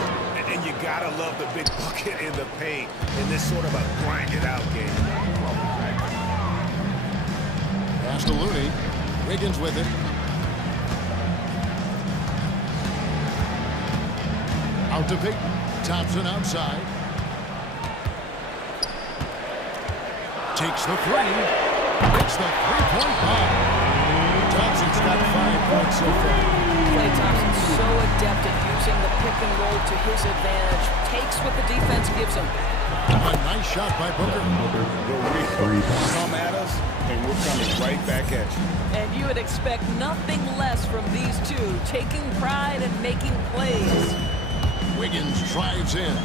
And you gotta love the big bucket in the paint in this sort of a grind-it-out game. Pass to Looney. Wiggins with it. Out to Peyton. Thompson outside. Takes the 3. It's the 3-point bomb. Thompson's got 5 points so far. Klay Thompson's so adept at using the pick and roll to his advantage. Takes what the defense gives him. A nice shot by Booker. Come at us, and we're coming right back at you. And you would expect nothing less from these two, taking pride and making plays. Wiggins drives in.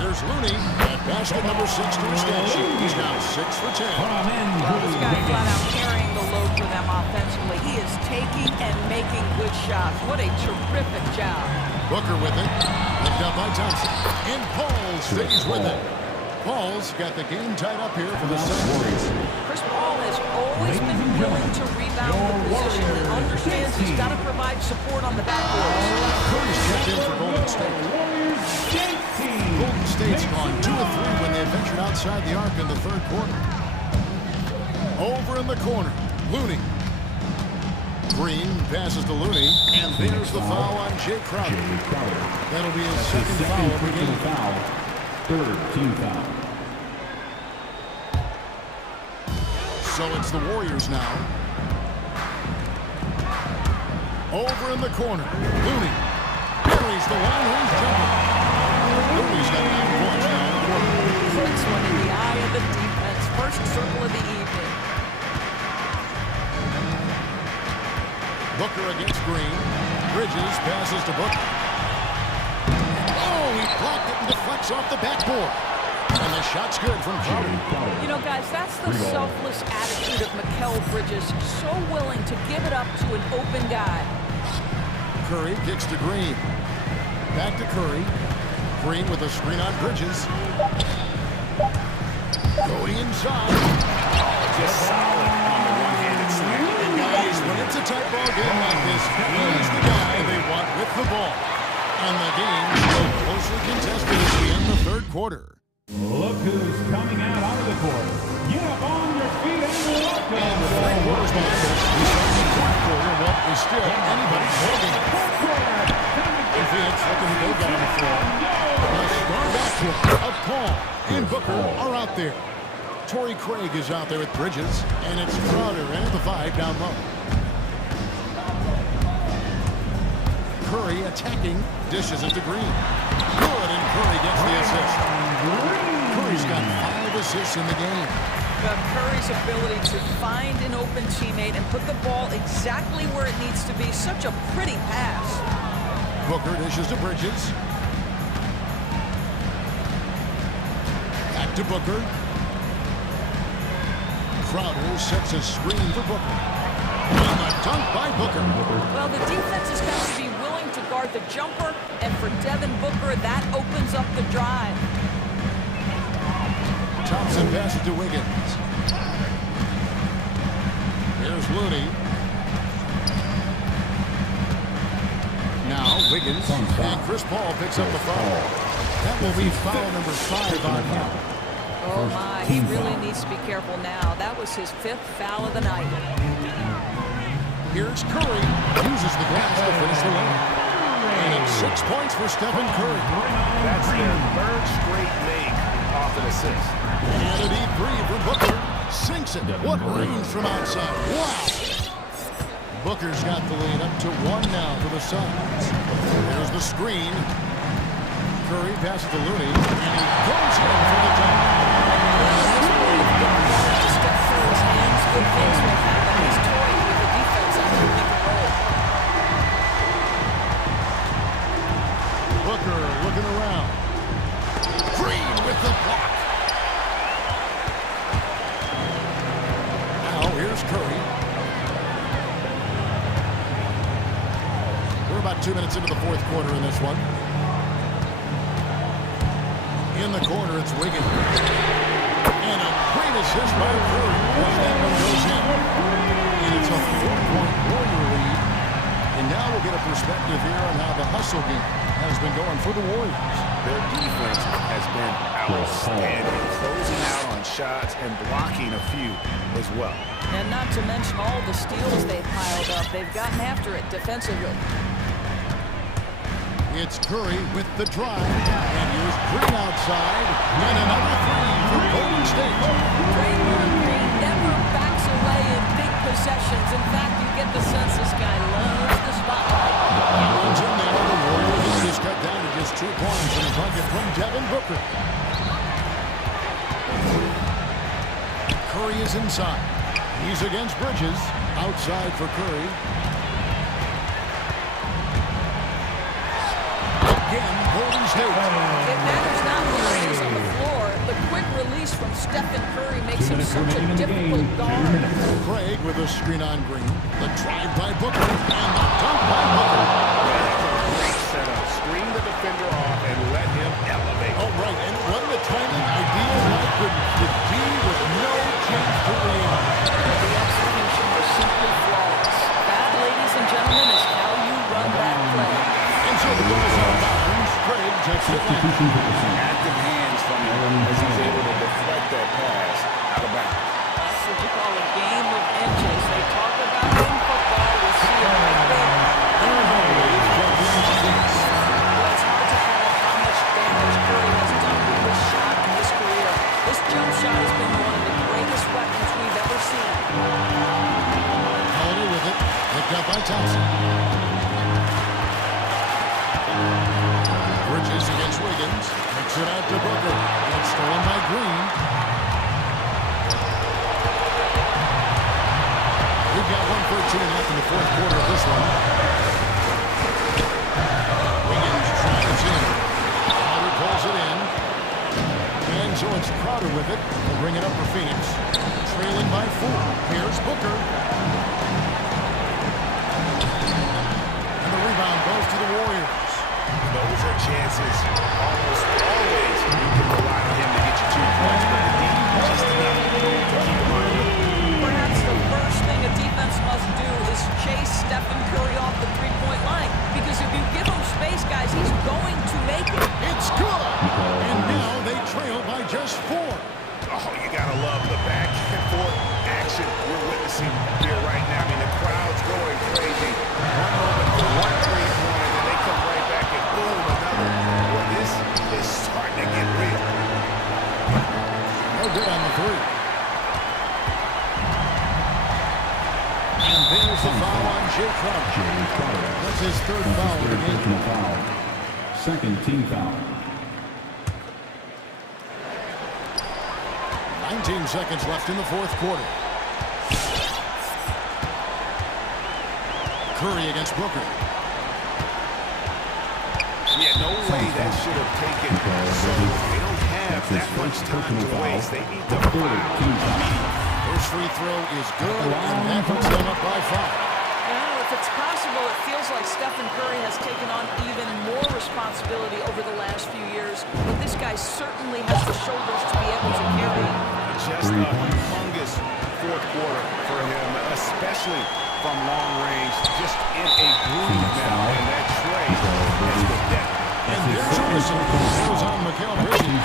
Here's Looney at basket number 6 to his stat sheet. He's now 6 for 10. Well, this guy flat out carrying the load for them offensively. He is taking and making good shots. What a terrific job. Booker with it. Picked up by Thompson. And Paul stays with it. Paul's got the game tied up here for the Suns. Chris Paul has always been willing to rebound the position and understands he's got to provide support on the backboard. Curry's checked in for Golden State. Golden State's gone 2 of 3 when they ventured outside the arc in the third quarter. Over in the corner, Looney. Green passes to Looney, and there's the foul on Jay Crowder. That'll be his 2nd foul of the game. 3rd team foul. So it's the Warriors now. Over in the corner, Looney. Buries the one who's jumping. Looney's got 9 points now in the quarter. First one in the eye of the defense. First circle of the evening. Booker against Green. Bridges passes to Booker. Oh, he blocked it and deflects off the backboard. And the shot's good from Crowder. You know, guys, that's the selfless attitude of Mikal Bridges. So willing to give it up to an open guy. Curry kicks to Green. Back to Curry. Green with a screen on Bridges. Going inside. Oh, just solid on the one-handed slam. And guys, when it's a tight ball game like this, he's the guy they want with the ball. And the game still closely contested as we end the third quarter. Look who's coming out onto the court. Get up on your feet and welcome. And the three quarters by the coach. We start the fourth quarter. Well, is still anybody's ball game. In Phoenix, looking to go down the floor. backcourt of Paul and Booker are out there. Torrey Craig is out there with Bridges, and it's Crowder in at the 5 down low. Curry attacking, dishes it to Green. Good, and Curry gets the assist. Curry's got 5 assists in the game. But Curry's ability to find an open teammate and put the ball exactly where it needs to be, such a pretty pass. Booker dishes to Bridges. Back to Booker. Crowder sets a screen for Booker. And the dunk by Booker. Well, the defense has got to be willing to guard the jumper, and for Devin Booker, that opens up the drive. Thompson passes to Wiggins. Here's Looney. Now Wiggins, and Chris Paul picks up the foul. That will be foul number 5 on him. Oh my, he really needs to be careful now. That was his 5th foul of the night. Here's Curry, uses the glass to finish the line. And it's 6 points for Stephen Curry. That's their 3rd straight make off an assist. And a deep 3 for Booker. Sinks it. What range from outside. Wow. Booker's got the lead up to 1 now for the Suns. There's the screen. Curry passes to Looney, and he goes in for the dunk. Step through his hands, good things will happen. He's toying with the defense on the pick and roll. Booker looking around. Green with the block. Now here's Curry. We're about 2 minutes into the 4th quarter in this one. In the corner, it's Wiggins. And a great assist by Curry. That one goes in. And it's a 4-point Warrior lead. And now we'll get a perspective here on how the hustle game has been going for the Warriors. Their defense has been outstanding, closing out on shots and blocking a few as well. And not to mention all the steals they've piled up. They've gotten after it defensively. It's Curry with the drive. And here's Green outside. And another 3 for Golden State. Draymond Green never backs away in big possessions. In fact, you get the sense this guy loves the spotlight. Once in there, the Warriors just cut down to just 2 points and a bucket from Devin Booker. Curry is inside. He's against Bridges. Outside for Curry. Again, Golden State. It matters not where he is on the floor. The quick release from Stephen Curry makes him such a difficult guard. Craig with a screen on Green. The drive by Booker and the dunk by Booker. Great setup. Screen the defender off and let him elevate. Oh, right. And wasn't the timing ideal? Like the D with no chance to react. The execution was simply flawless. That, ladies and gentlemen, is how you run that play. And so the ball's out of bounds. Craig takes it back. Active hands from him as he's able to deflect that pass out of bounds. That's what you call a game of inches. They talk about it in football. We see it right there. Well, it's hard to call how much damage Curry has done with this shot in his career. This jump shot has been one of the greatest weapons we've ever seen. Holiday with it. Picked up by Thompson. Bridges against Wiggins. Makes it out to Booker. It's stolen by Green. We've got 1:13 left in the 4th quarter of this one. Wiggins tries in. Crowder pulls it in. And so it's Crowder with it. They'll bring it up for Phoenix. Trailing by 4. Here's Booker. And the rebound goes to the Warriors. Those are chances almost always you can rely on him to get you 2 points, but the deep just enough to keep him on. Perhaps the first thing a defense must do is chase Stephen Curry off the 3-point line, because if you give him space, guys, he's going to make it. It's good! And now they trail by just 4. Oh, you gotta love the back and forth action we're witnessing here right now. I mean, the crowd's going crazy. One moment for 1 3-point, and they come right back and boom, another. Well, this is starting to get That's his third foul of the game. Second team foul. 19 seconds left in the fourth quarter. Curry against Booker. Yeah, no way that should have taken. So they don't have that much time to waste. They need to First free throw is good, and that puts them up by 5. If it's possible, it feels like Stephen Curry has taken on even more responsibility over the last few years, but this guy certainly has the shoulders to be able to carry. Just a humongous fourth quarter for him, especially from long range, just in a groove now, and that trade is the depth. And there's a whistle. That was on Mikal Bridges.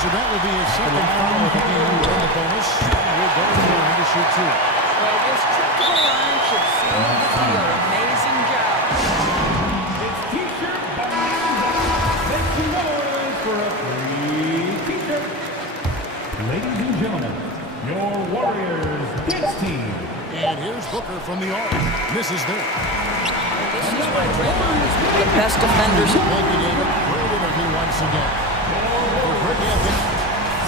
So that will be his second foul of the game in the bonus. We'll go to the line to shoot 2. Well, this trip to the line should seal the deal. Amazing job. It's T-shirt Make some noise for a free T-shirt. Ladies and gentlemen, your Warriors dance team. And here's Booker from the arc. Misses there. This is why Draymond is one of the best defenders. Thank you, David. Great interview once again. For Brittany, I think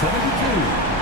72.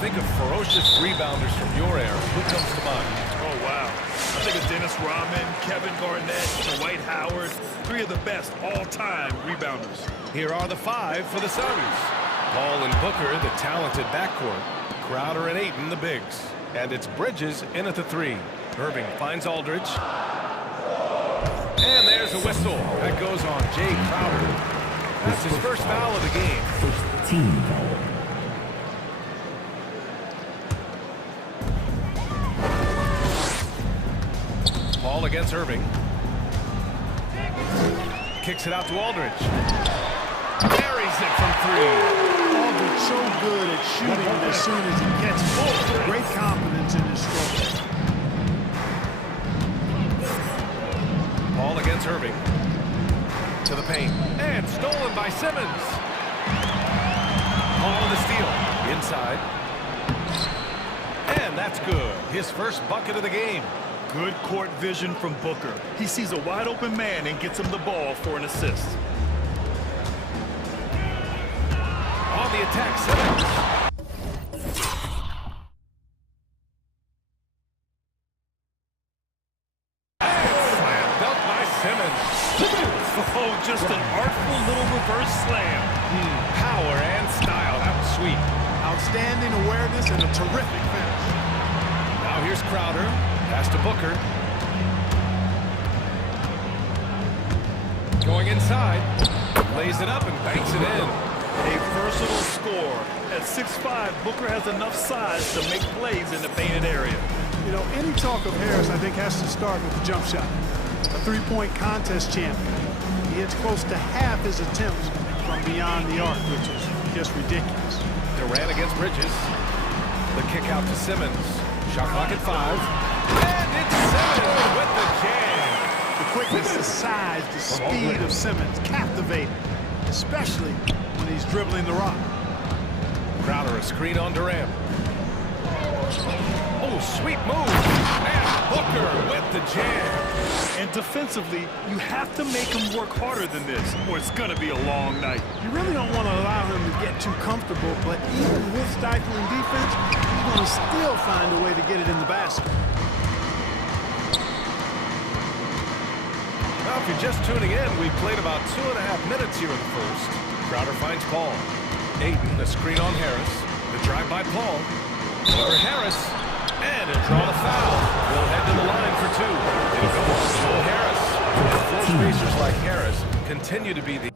think of ferocious rebounders from your era, who comes to mind? Oh, wow. I think of Dennis Rodman, Kevin Garnett, Dwight Howard, 3 of the best all-time rebounders. Here are the 5 for the Suns. Paul and Booker, the talented backcourt. Crowder and Ayton, the bigs. And it's Bridges in at the 3. Irving finds Aldridge. And there's a whistle. That goes on Jay Crowder. That's his first foul of the game. First team foul. Paul against Irving. Kicks it out to Aldridge. Buries it from 3. Aldridge so good at shooting as soon as he catches it. Great confidence in his stroke. Paul against Irving. To the paint. And stolen by Simmons. Paul with the steal. Inside. And that's good. His first bucket of the game. Good court vision from Booker. He sees a wide open man and gets him the ball for an assist. On the attack, Simmons. Slam dunk by Simmons. Oh, just an artful little reverse slam. Power and style. That was sweet. Outstanding awareness and a terrific finish. Now here's Crowder. Pass to Booker. Going inside. Lays it up and banks it in. A versatile scorer. At 6'5", Booker has enough size to make plays in the painted area. You know, any talk of Harris, I think, has to start with the jump shot. A three-point contest champion. He hits close to half his attempts from beyond the arc, which is just ridiculous. Durant against Bridges. The kick out to Simmons. Shot clock at 5. And it's Simmons with the jam. The quickness, the size, the speed of Simmons, captivating, especially when he's dribbling the rock. Crowder a screen on Durant. Oh, sweet move. And Booker with the jam. And defensively, you have to make him work harder than this, or it's going to be a long night. You really don't want to allow him to get too comfortable, but even with stifling defense, he's going to still find a way to get it in the basket. Well, if you're just tuning in, we've played about 2.5 minutes here in the first. Crowder finds Paul. Ayton, the screen on Harris. The drive by Paul. Over Harris. And he'll draw the foul. He'll head to the line for 2. It'll go on to Joe Harris. Floor spacers like Harris continue to be the...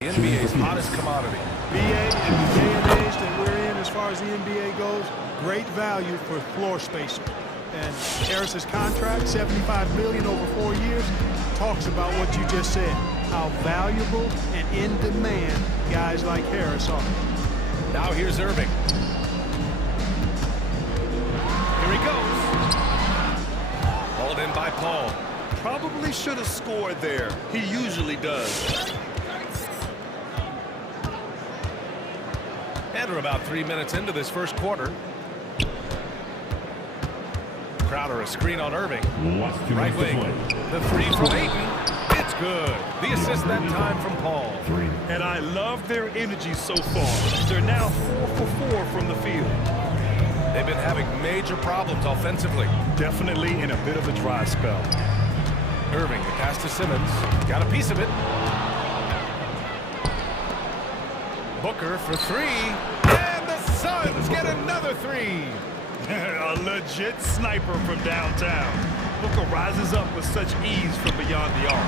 NBA's hottest commodity. BA, in the day and age that we're in as far as the NBA goes, great value for floor spacer. And Harris's contract, $75 million over 4 years, talks about what you just said, how valuable and in demand guys like Harris are. Now here's Irving. Here he goes. Hauled in by Paul. Probably should have scored there. He usually does. And we're about 3 minutes into this first quarter. Crowder a screen on Irving. Right wing. The 3 from Ayton. It's good. The assist that time from Paul. And I love their energy so far. They're now 4 for 4 from the field. They've been having major problems offensively. Definitely in a bit of a dry spell. Irving, the pass to Simmons. Got a piece of it. Booker for 3. And the Suns get another 3. A legit sniper from downtown. Booker rises up with such ease from beyond the arc.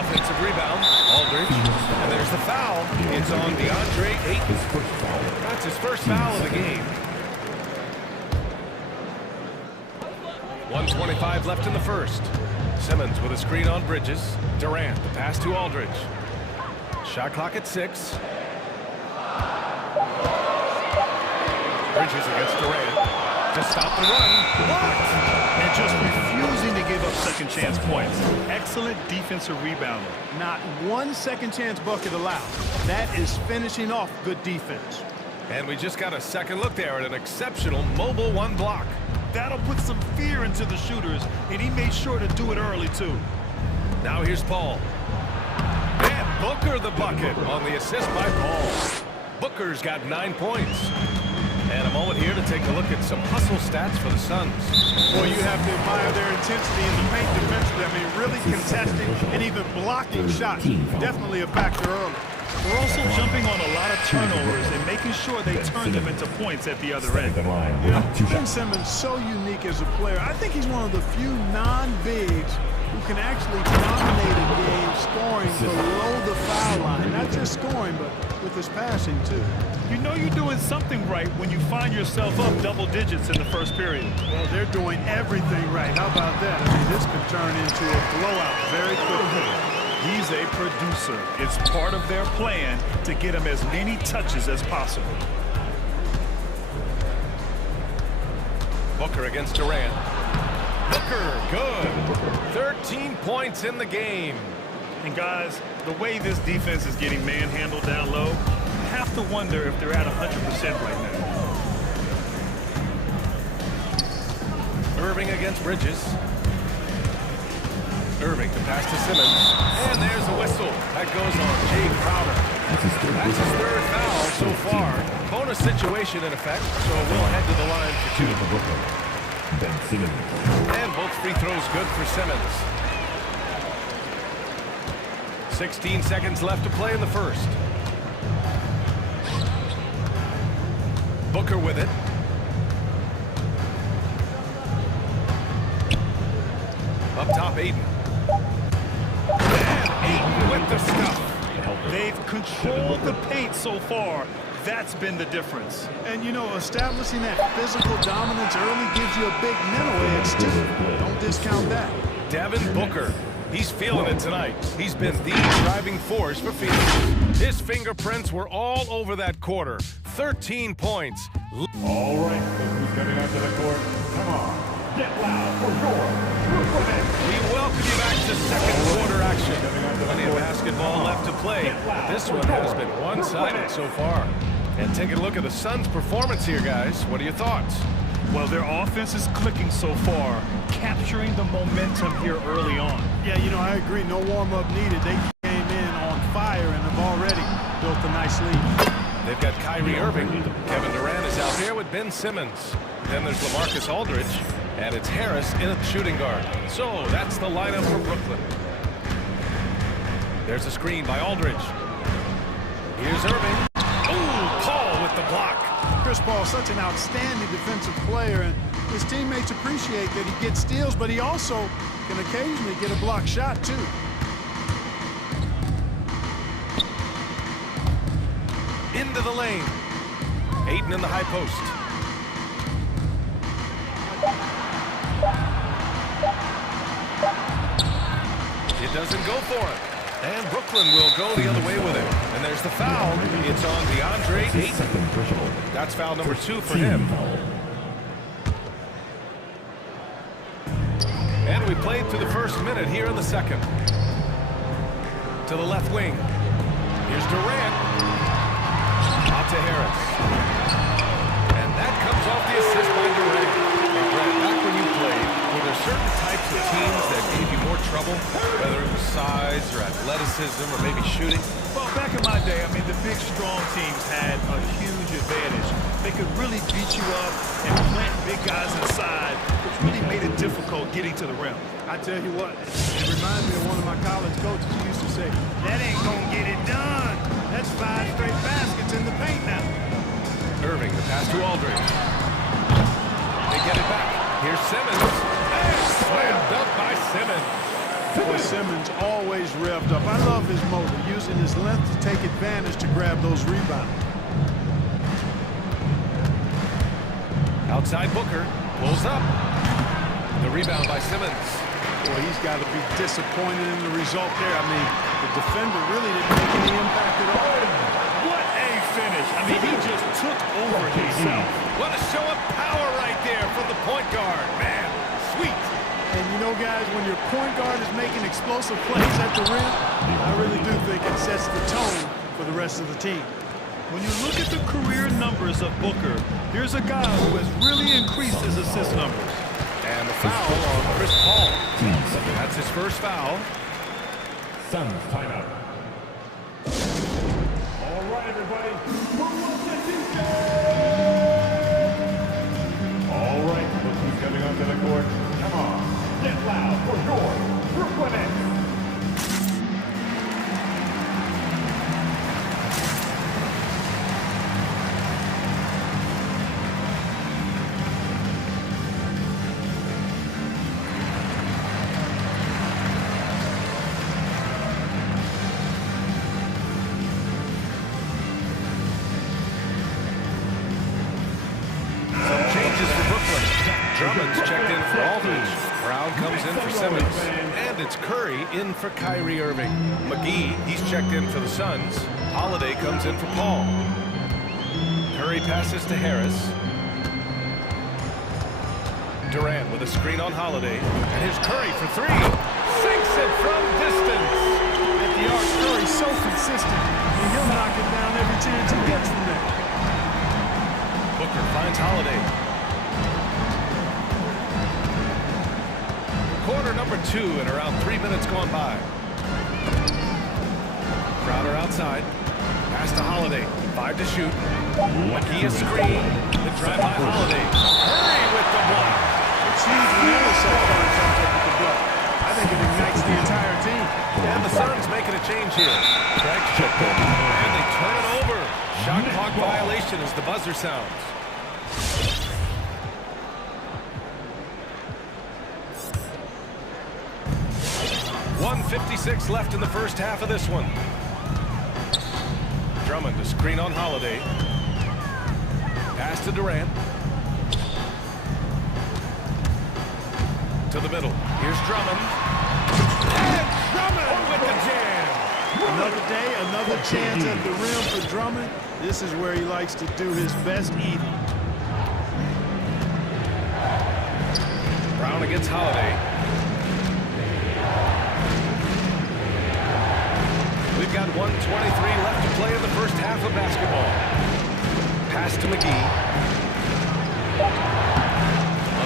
Offensive rebound, Aldridge. And there's the foul. It's on DeAndre Ayton. That's his first foul of the game. 1:25 left in the first. Simmons with a screen on Bridges. Durant, the pass to Aldridge. Shot clock at 6. Bridges against Durant. To stop the run. And just refusing to give up second chance points. Excellent defensive rebounder. Not one second chance bucket allowed. That is finishing off good defense. And we just got a second look there at an exceptional mobile 1 block. That'll put some fear into the shooters, and he made sure to do it early, too. Now here's Paul. Booker the bucket on the assist by Paul. Booker's got 9 points. And a moment here to take a look at some hustle stats for the Suns. Well, you have to admire their intensity in the paint defensively. I mean, really contesting and even blocking shots. Definitely a factor early. They're also jumping on a lot of turnovers and making sure they turn them into points at the other end. You know, Ben Simmons is so unique as a player. I think he's one of the few non-bigs who can actually dominate a game scoring below the foul line. Not just scoring, but with his passing, too. You know you're doing something right when you find yourself up double digits in the first period. Well, they're doing everything right. How about that? I mean, this could turn into a blowout very quickly. He's a producer. It's part of their plan to get him as many touches as possible. Booker against Durant. Booker, good. 13 points in the game. And guys, the way this defense is getting manhandled down low, you have to wonder if they're at 100% right now. Irving against Bridges. Irving to pass to Simmons. And there's the whistle. That goes on Jay Crowder. That's his third foul so far. Bonus situation in effect, so we'll head to the line for 2. And both free throws good for Simmons. 16 seconds left to play in the first. Booker with it. Up top, Aiden. And Aiden with the stuff. They've controlled the paint so far. That's been the difference. And, you know, establishing that physical dominance early gives you a big mental edge, too. Don't discount that. Devin Booker. He's feeling it tonight. He's been the driving force for Phoenix. His fingerprints were all over that quarter. 13 points. All right, look who's coming onto the court. Come on, get loud for your We welcome you back to second quarter action. Plenty of basketball left to play. This one has been one-sided so far. And take a look at the Suns' performance here, guys. What are your thoughts? Well, their offense is clicking so far, capturing the momentum here early on. Yeah, you know, I agree. No warm-up needed. They came in on fire and have already built a nice lead. They've got Kyrie Irving. Kevin Durant is out there with Ben Simmons. Then there's LaMarcus Aldridge. And it's Harris in a shooting guard. So that's the lineup for Brooklyn. There's a screen by Aldridge. Here's Irving. Ooh, Paul with the block. Chris Paul, such an outstanding defensive player, and his teammates appreciate that he gets steals, but he also can occasionally get a block shot, too. Into the lane. Aiden in the high post. It doesn't go for him. And Brooklyn will go the other way with it. And there's the foul. It's on DeAndre Ayton. That's foul number 2 for him. And we played through the first minute here in the second. To the left wing. Here's Durant. Out to Harris. And that comes off the assist by Durant. Back when you played, were there certain types of teams that gave you more trouble, whether it was size or athleticism or maybe shooting? Well, back in my day, I mean, the big, strong teams had a huge advantage. They could really beat you up and plant big guys inside, which really made it difficult getting to the rim. I tell you what, it reminds me of one of my college coaches who used to say, that ain't gonna get it done. That's 5 straight baskets in the paint now. Irving, the pass to Aldridge. They get it back. Here's Simmons. And slammed up by Simmons. Boy, Simmons always revved up. I love his motor, using his length to take advantage to grab those rebounds. Outside Booker. Pulls up. The rebound by Simmons. Boy, he's got to be disappointed in the result there. I mean, the defender really didn't make any impact at all. What a finish. I mean, he just took over himself. What a show of power right there from the point guard. Man, sweet. And you know, guys, when your point guard is making explosive plays at the rim, I really do think it sets the tone for the rest of the team. When you look at the career numbers of Booker, here's a guy who has really increased his assist numbers. And the foul on Chris Paul. That's his first foul. Suns timeout. everybody, for what's the defense? All right, look who's coming onto the court. Come on, get loud for your Brooklyn Nets. Drummond's checked in for Aldridge. Brown comes in for Simmons. And it's Curry in for Kyrie Irving. McGee, he's checked in for the Suns. Holiday comes in for Paul. Curry passes to Harris. Durant with a screen on Holiday. And here's Curry for three. Sinks it from distance. At the arc, Curry's so consistent. And he'll knock it down every chance he gets from there. Booker finds Holiday. Quarter number 2 and around 3 minutes gone by. Crowder outside. Pass to Holiday. 5 to shoot. McGee a screen. The drive by Holiday. Curry with the block. It's huge whenever someone comes up with the block. I think it ignites the entire team. And the Suns making a change here. Craig checked in. And they turn it over. Shot clock violation as the buzzer sounds. .56 left in the first half of this one. Drummond to screen on Holiday. Pass to Durant. To the middle. Here's Drummond. And Drummond with the jam. Another day, another chance at the rim for Drummond. This is where he likes to do his best eating. Brown against Holiday. We've got 1:23 left to play in the first half of basketball. Pass to McGee.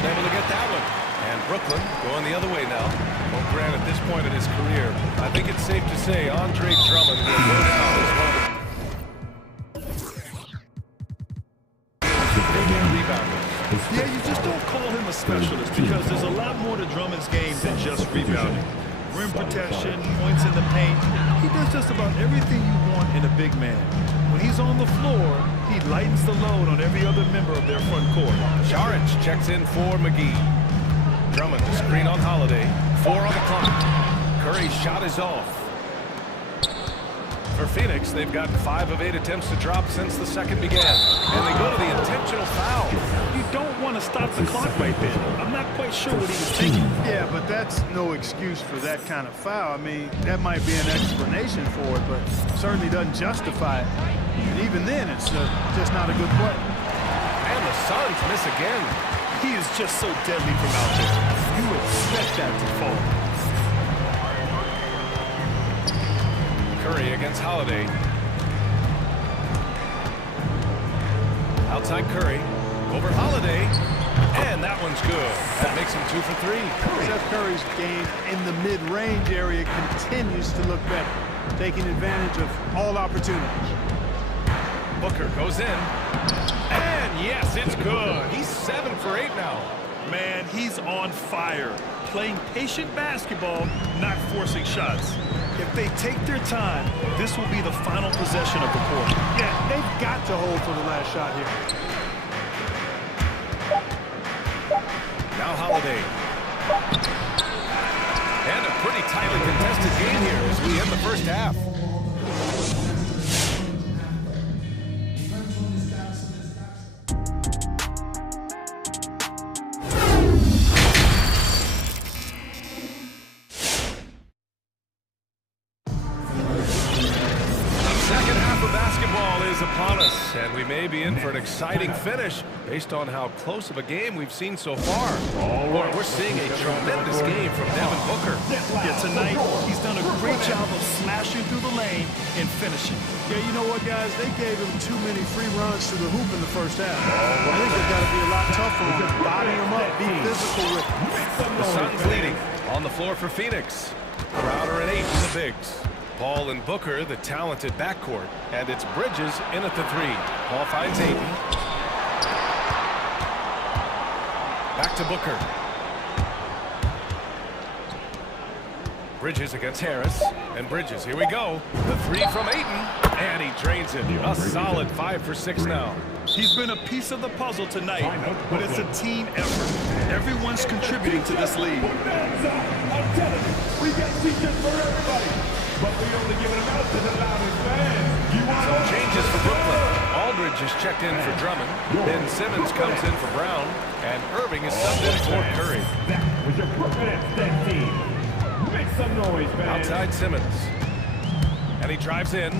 Unable to get that one. And Brooklyn going the other way now. Well, Grant, at this point in his career, I think it's safe to say Andre Drummond will go down as one of the big rebounders. Yeah, you just don't call him a specialist because there's a lot more to Drummond's game than just rebounding. Rim protection, points in the paint. He does just about everything you want in a big man. When he's on the floor, he lightens the load on every other member of their front court. Saric checks in for McGee. Drummond to screen on Holiday. 4 on the clock. Curry's shot is off. For Phoenix, they've got 5 of 8 attempts to drop since the second began. And they go to the intentional foul. You don't want to stop the clock right there. I'm not quite sure what he was thinking. Yeah, but that's no excuse for that kind of foul. I mean, that might be an explanation for it, but certainly doesn't justify it. And even then, it's just not a good play. And the Suns miss again. He is just so deadly from out there. You expect that to fall. Curry against Holiday. Outside Curry. Over Holiday. And that one's good. That makes him 2 for 3. Seth Curry's game in the mid-range area continues to look better, taking advantage of all opportunities. Booker goes in. And yes, it's good. He's 7 for 8 now. Man, he's on fire. Playing patient basketball, not forcing shots. If they take their time, this will be the final possession of the quarter. Yeah, they've got to hold for the last shot here. Now Holiday. And a pretty tightly contested game here as we end the first half. Upon us, and we may be in for an exciting finish based on how close of a game we've seen so far. Boy, we're seeing a tremendous game from Devin Booker. Yeah, tonight he's done a great job of slashing through the lane and finishing. Yeah, you know what, guys? They gave him too many free runs to the hoop in the first half. I think they've got to be a lot tougher on him, body him up, be physical with him. The Suns leading on the floor for Phoenix. Crowder and 8 in the bigs. Paul and Booker, the talented backcourt, and it's Bridges in at the 3. Paul finds Ayton. Back to Booker. Bridges against Harris, and Bridges, here we go. The 3 from Ayton, and he drains it. A solid 5 for 6 now. He's been a piece of the puzzle tonight, but it's a team effort. Everyone's contributing to this lead. I'm telling you, we got teachers for everybody, but we only give it out to the loudest fans. Some changes for Brooklyn. Aldridge is checked in for Drummond. Ben Simmons comes in for Brown, and Irving is subbed in for Curry. That was your Brooklyn Nets team. Make some noise, man. Outside Simmons. And he drives in.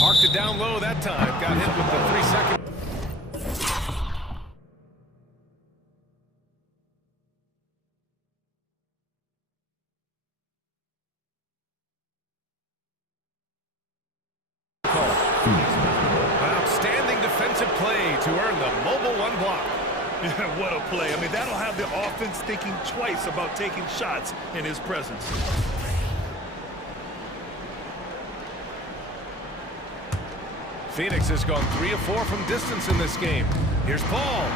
Parked it down low that time. Got hit with the 3-second. An outstanding defensive play to earn the mobile 1 block. What a play. I mean, that'll have the offense thinking twice about taking shots in his presence. Phoenix has gone 3 of 4 from distance in this game. Here's Paul.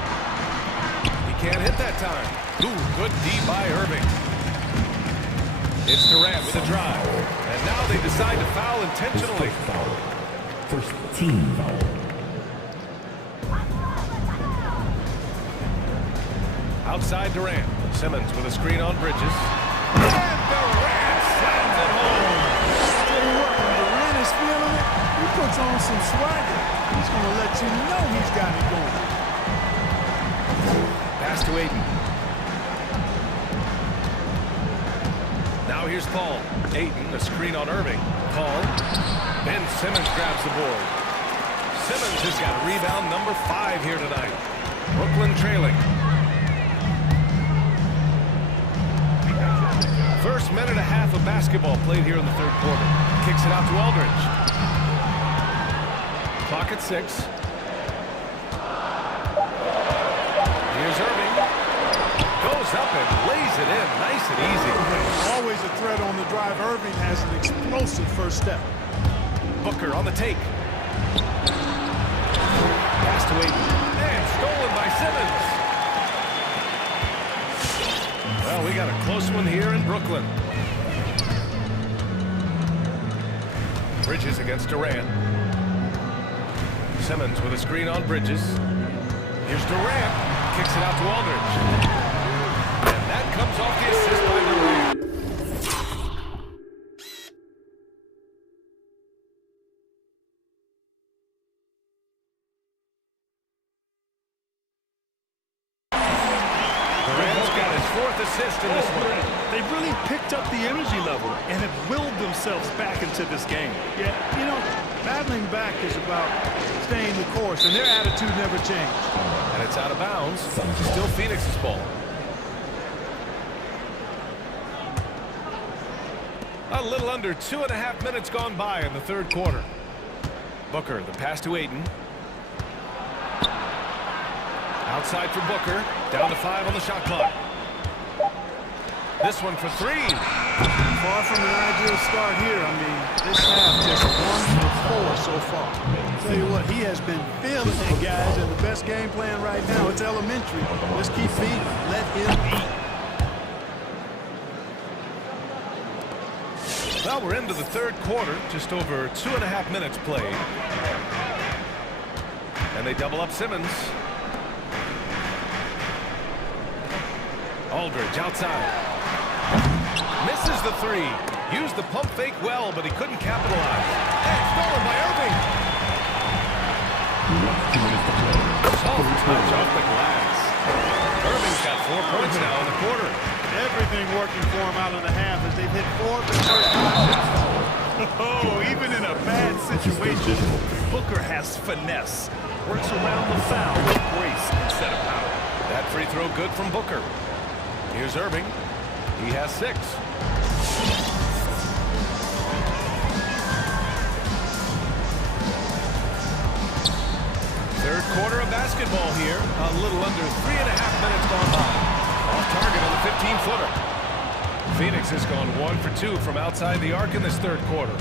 He can't hit that time. Ooh, good D by Irving. It's Durant with a drive. And now they decide to foul intentionally. First team foul. Outside Durant. Simmons with a screen on Bridges. And Durant slams it home. Durant is feeling it. He puts on some swagger. He's going to let you know he's got it going. Pass to Ayton. Now here's Paul. Ayton, a screen on Irving. Paul. Ben Simmons grabs the board. Simmons has got rebound number 5 here tonight. Brooklyn trailing. First minute and a half of basketball played here in the 3rd quarter. Kicks it out to Aldridge. Clock at 6. Here's Irving. Goes up and lays it in. Nice and easy. Always a threat on the drive. Irving has an explosive first step. Booker on the take. Pass to Ayton. And stolen by Simmons. Well, we got a close one here in Brooklyn. Bridges against Durant. Simmons with a screen on Bridges. Here's Durant. Kicks it out to Aldridge. And that comes off the assist by Durant. Durant's got his 4th assist in this one. They've really picked up the energy level and have willed themselves back into this game. Yeah, you know, battling back is about staying the course, and their attitude never changed. And it's out of bounds. Still Phoenix's ball. A little under 2.5 minutes gone by in the 3rd quarter. Booker, the pass to Ayton. Outside for Booker. Down to 5 on the shot clock. This one for 3. Far from an ideal start here. I mean, this half just 1 of 4 so far. Tell you what, he has been feeling it, guys, and the best game plan right now, it's elementary. Let's keep beating. Let him beat. Well, we're into the 3rd quarter. Just over 2.5 minutes played. And they double up Simmons. Aldridge outside. Misses the 3. Used the pump fake well, but he couldn't capitalize. And stolen by Irving. Soft touch off the glass. Irving's got 4 points now in the quarter. Everything working for him out in the half as they've hit 4 of the first 5 shots. Oh, even in a bad situation, Booker has finesse. Works around the foul with grace instead of power. That free throw good from Booker. Here's Irving. He has 6. Third quarter of basketball here. A little under 3.5 minutes gone by. Off target on the 15-footer. Phoenix has gone 1 for 2 from outside the arc in this third quarter.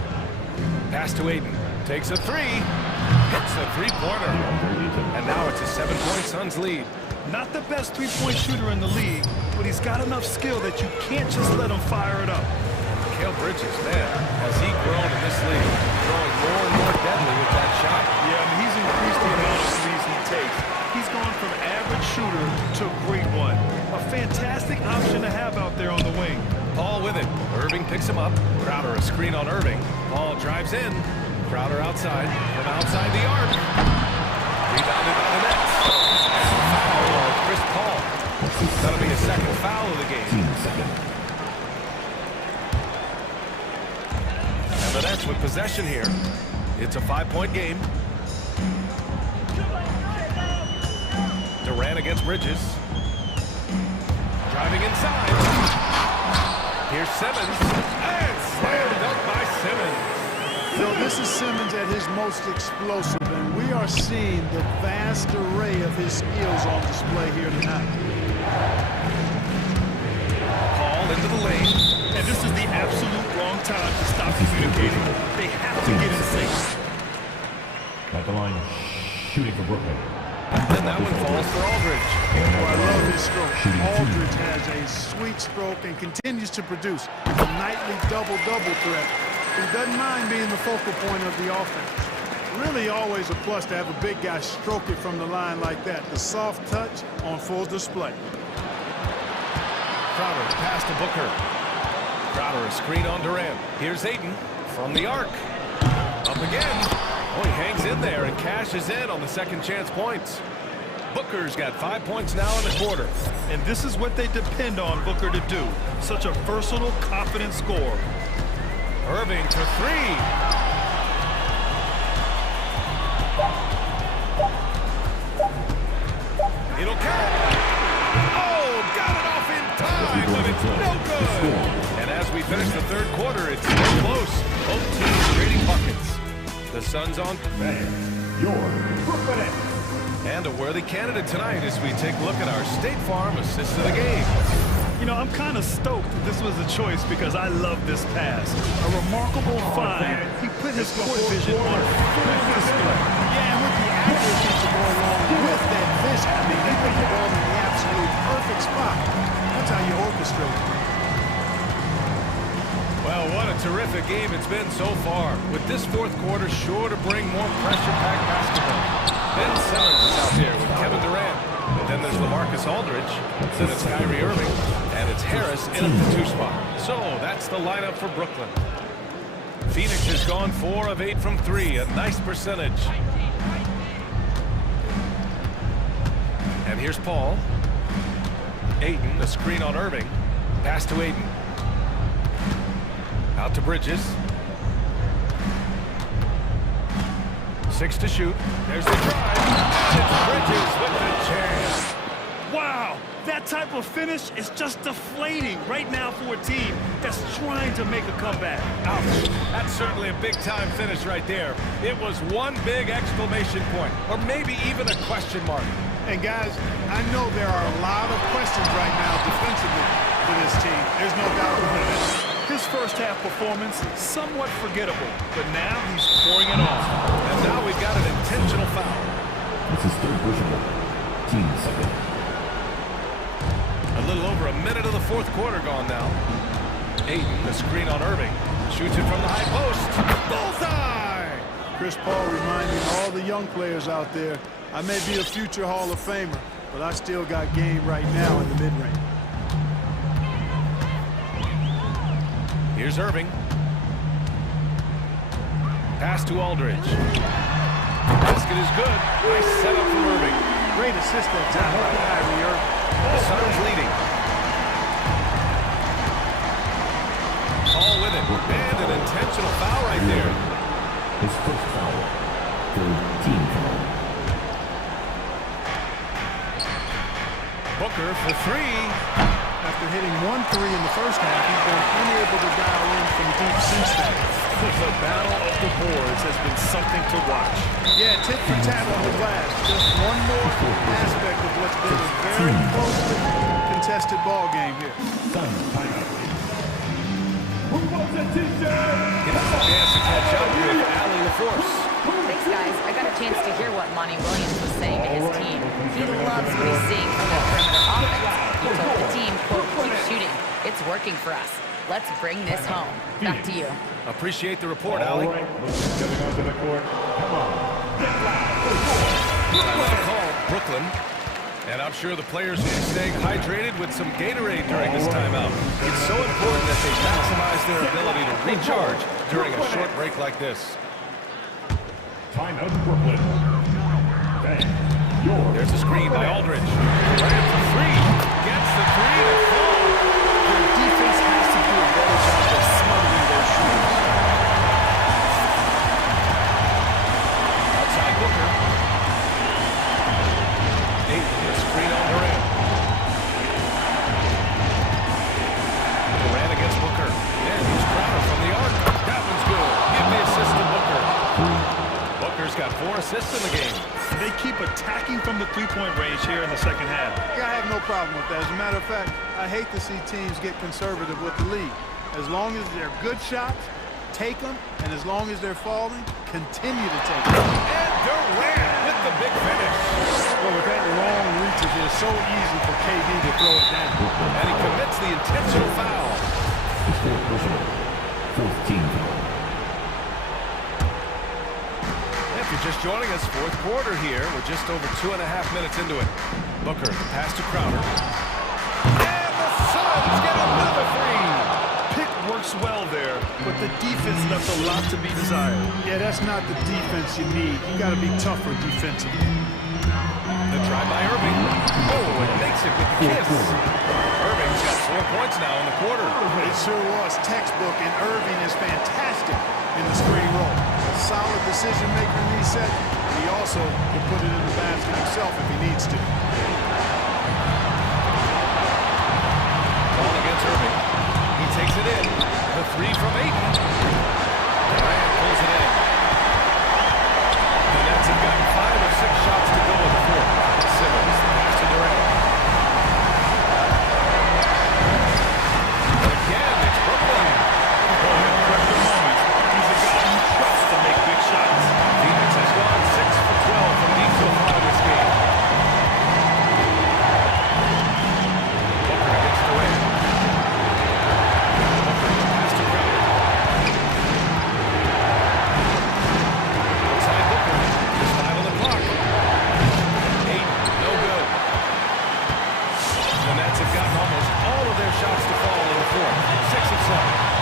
Pass to Aiden. Takes a three. Hits a three-pointer. And now it's a 7-point Suns lead. Not the best three-point shooter in the league, but he's got enough skill that you can't just let him fire it up. Mikal Bridges, man, has he grown in this league, throwing more and more deadly with that shot. Yeah, I mean, he's increased the amount of threes he takes. He's gone from average shooter to great one. A fantastic option to have out there on the wing. Paul with it. Irving picks him up. Crowder a screen on Irving. Paul drives in. Crowder outside. From outside the arc. Rebounded by the Nets. And a foul on Chris Paul. That'll be his second foul of the game. And the Nets with possession here. It's a 5-point game. Durant against Bridges. Driving inside. Here's Simmons. And slam dunk by Simmons. So this is Simmons at his most explosive, and we are seeing the vast array of his skills on display here tonight. Paul into the lane. And this is the absolute wrong time to stop communicating. They have to get in sync. At the line, shooting for Brooklyn. And that one falls for Aldridge. Oh, I love his stroke. Aldridge has a sweet stroke and continues to produce a nightly double-double threat. He doesn't mind being the focal point of the offense. Really always a plus to have a big guy stroke it from the line like that. The soft touch on full display. Crowder pass to Booker. Crowder a screen on Durant. Here's Aiden from the arc. Up again. Oh, he hangs in there and cashes in on the second chance points. Booker's got 5 points now in the quarter. And this is what they depend on Booker to do. Such a versatile, confident scorer. Irving for three. It'll count. Oh, got it off in time, but it's no good. And as we finish the third quarter, it's still close. Both teams trading buckets. The Suns on and a worthy candidate tonight as we take a look at our State Farm assist of the game. You know, I'm kind of stoked that this was a choice because I love this pass. A remarkable find. He put his court vision on full display. Yeah, and with the accuracy to go along with that vision, I mean, he put the ball in the absolute perfect spot. That's how you orchestrate it. Well, what a terrific game it's been so far. With this fourth quarter sure to bring more pressure-packed basketball. Ben Simmons is out there with Kevin Durant. And then there's LaMarcus Aldridge. Then it's Kyrie Irving. And it's Harris in at the 2 spot. So that's the lineup for Brooklyn. Phoenix has gone 4 of 8 from 3. A nice percentage. And here's Paul. Aiden, the screen on Irving. Pass to Aiden. Out to Bridges. 6 to shoot. There's the drive. And it's Bridges with the chance. Wow, that type of finish is just deflating right now for a team that's trying to make a comeback. Ouch. That's certainly a big-time finish right there. It was one big exclamation point, or maybe even a question mark. And guys, I know there are a lot of questions right now defensively for this team. There's no doubt about it. His first half performance, somewhat forgettable, but now he's pouring it on. And now we've got an intentional foul. This is third personal. Team second. A little over a minute of the fourth quarter gone now. Aiden, the screen on Irving. Shoots it from the high post. Bullseye! Chris Paul reminding all the young players out there, I may be a future Hall of Famer, but I still got game right now in the mid-range. Here's Irving. Pass to Aldridge. Basket is good. Nice setup from Irving. Great assist that time by Kyrie Irving. The Suns leading. Paul with it. And an intentional foul right there. His first foul. Third team foul. Booker for three. After hitting 1-3 in the first half, he's been unable to dial in from deep since then. The battle of the boards has been something to watch. Yeah, tit for tat on the glass. Just one more aspect of what's been a very closely contested ball game here. Give us a chance to catch up with Allie LaForce. Thanks, guys. I got a chance to hear what Monty Williams was saying to his team. He loves what he's seeing from the perimeter offense. He told the team, quote, keep shooting. It's working for us. Let's bring this home. Back to you. Appreciate the report, Allie. All right, coming onto the court. Come on. Timeout call, Brooklyn. And I'm sure the players will be staying hydrated with some Gatorade during this timeout. It's so important that they maximize their ability to recharge during a short break like this. Timeout, Brooklyn. There's a screen by Aldridge. Ran for three. Gets the three to fall. Their defense has to do a better job of smothering their shooters. Outside Booker. The screen on Durant. Durant against Booker. And here's Crowder from the arc. That one's good. Give the assist to Booker. Booker's got 4 assists in the game. They keep attacking from the three-point range here in the second half. Yeah, I have no problem with that. As a matter of fact, I hate to see teams get conservative with the lead. As long as they're good shots, take them, and as long as they're falling, continue to take them. And Durant with the big finish. Well, with that long reach, it's so easy for KD to throw it down. And he commits the intentional foul. 14. If you're just joining us, fourth quarter here. We're just over 2.5 minutes into it. Booker, the pass to Crowder. And the Suns get another three. Pick works well there, but the defense left a lot to be desired. Yeah, that's not the defense you need. You got to be tougher defensively. The drive by Irving. Oh, and makes it with the kiss. Irving's got 4 points now in the quarter. It sure was textbook, and Irving is fantastic in the screen roll. Solid decision maker in these sets. He also can put it in the basket himself if he needs to. Ball against Irving. He takes it in. The three from Ayton. Durant pulls it in. The Nets have gotten 5 or 6 shots to go in the fourth. Simmons, the pass to Durant. Again, it's Brooklyn. Pressure moments. He's a guy you trust to make big shots. Phoenix has gone 6 for 12 from deep so far this game. Booker against Durant. Booker, pass to Crowder. Outside Booker. There's 5 on the clock. 8, no good. The Nets have gotten almost all of their shots to fall in the fourth. 6 of 7.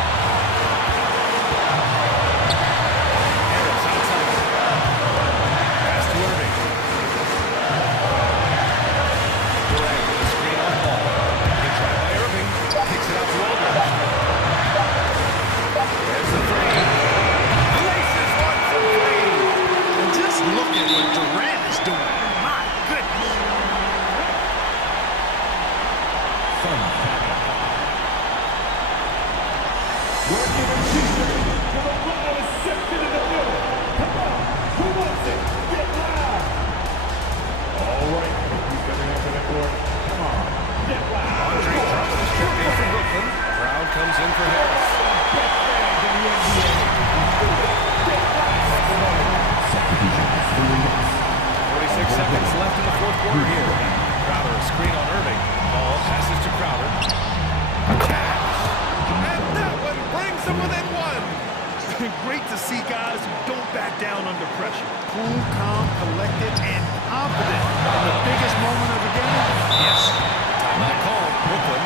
Great to see guys who don't back down under pressure. Cool, calm, collected, and confident in the biggest moment of the game. Yes. Timeout call, Brooklyn.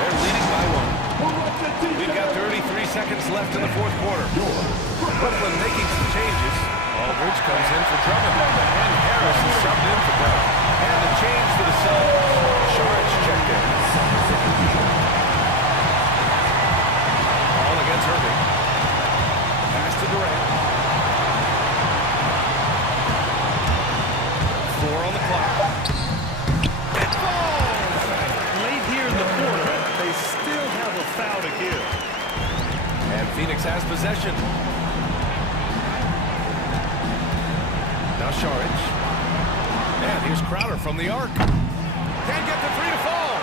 They're leading by 1. We've got 33 seconds left in the fourth quarter. Brooklyn making some changes. Aldridge comes in for Drummond. And Harris is subbed in for Brown. And a change for the Suns. Sharge checked in. Ball against Irving. Pass to Durant. 4 on the clock. It falls! Late here in the quarter, they still have a foul to give. And Phoenix has possession. Now Sharge. And here's Crowder from the arc. Can't get the three to fall.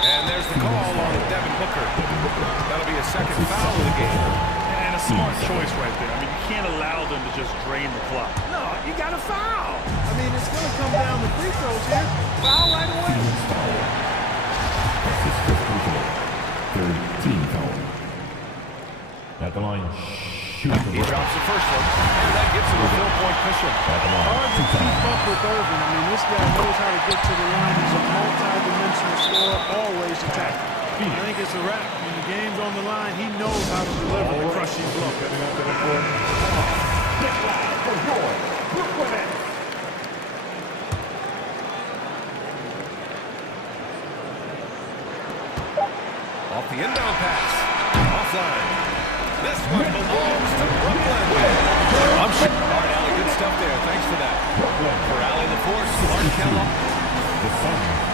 And there's the call on Devin Booker. That'll be a second foul of the game. And a smart choice right there. I mean, you can't allow them to just drain the clock. No, you got to foul. I mean, it's going to come down to free throws here. Foul right away. That's his fifth free throw. Third team foul. At the line, shoot the He drops the first one, and that gives him a 4-point cushion. Hard to keep up with Irvin. I mean, this guy knows how to get to the line. He's a multi-dimensional scorer, always attacking. I think it's a wrap. When the game's on the line, he knows how to deliver the crushing blow. Coming up to the court. Get loud for your Brooklyn Nets. Off the inbound pass. Offline. This one belongs to Brooklyn. I'm sure. All right, Allie, good stuff there. Thanks for that. For Allie the force, Mark Kellogg. The Suns.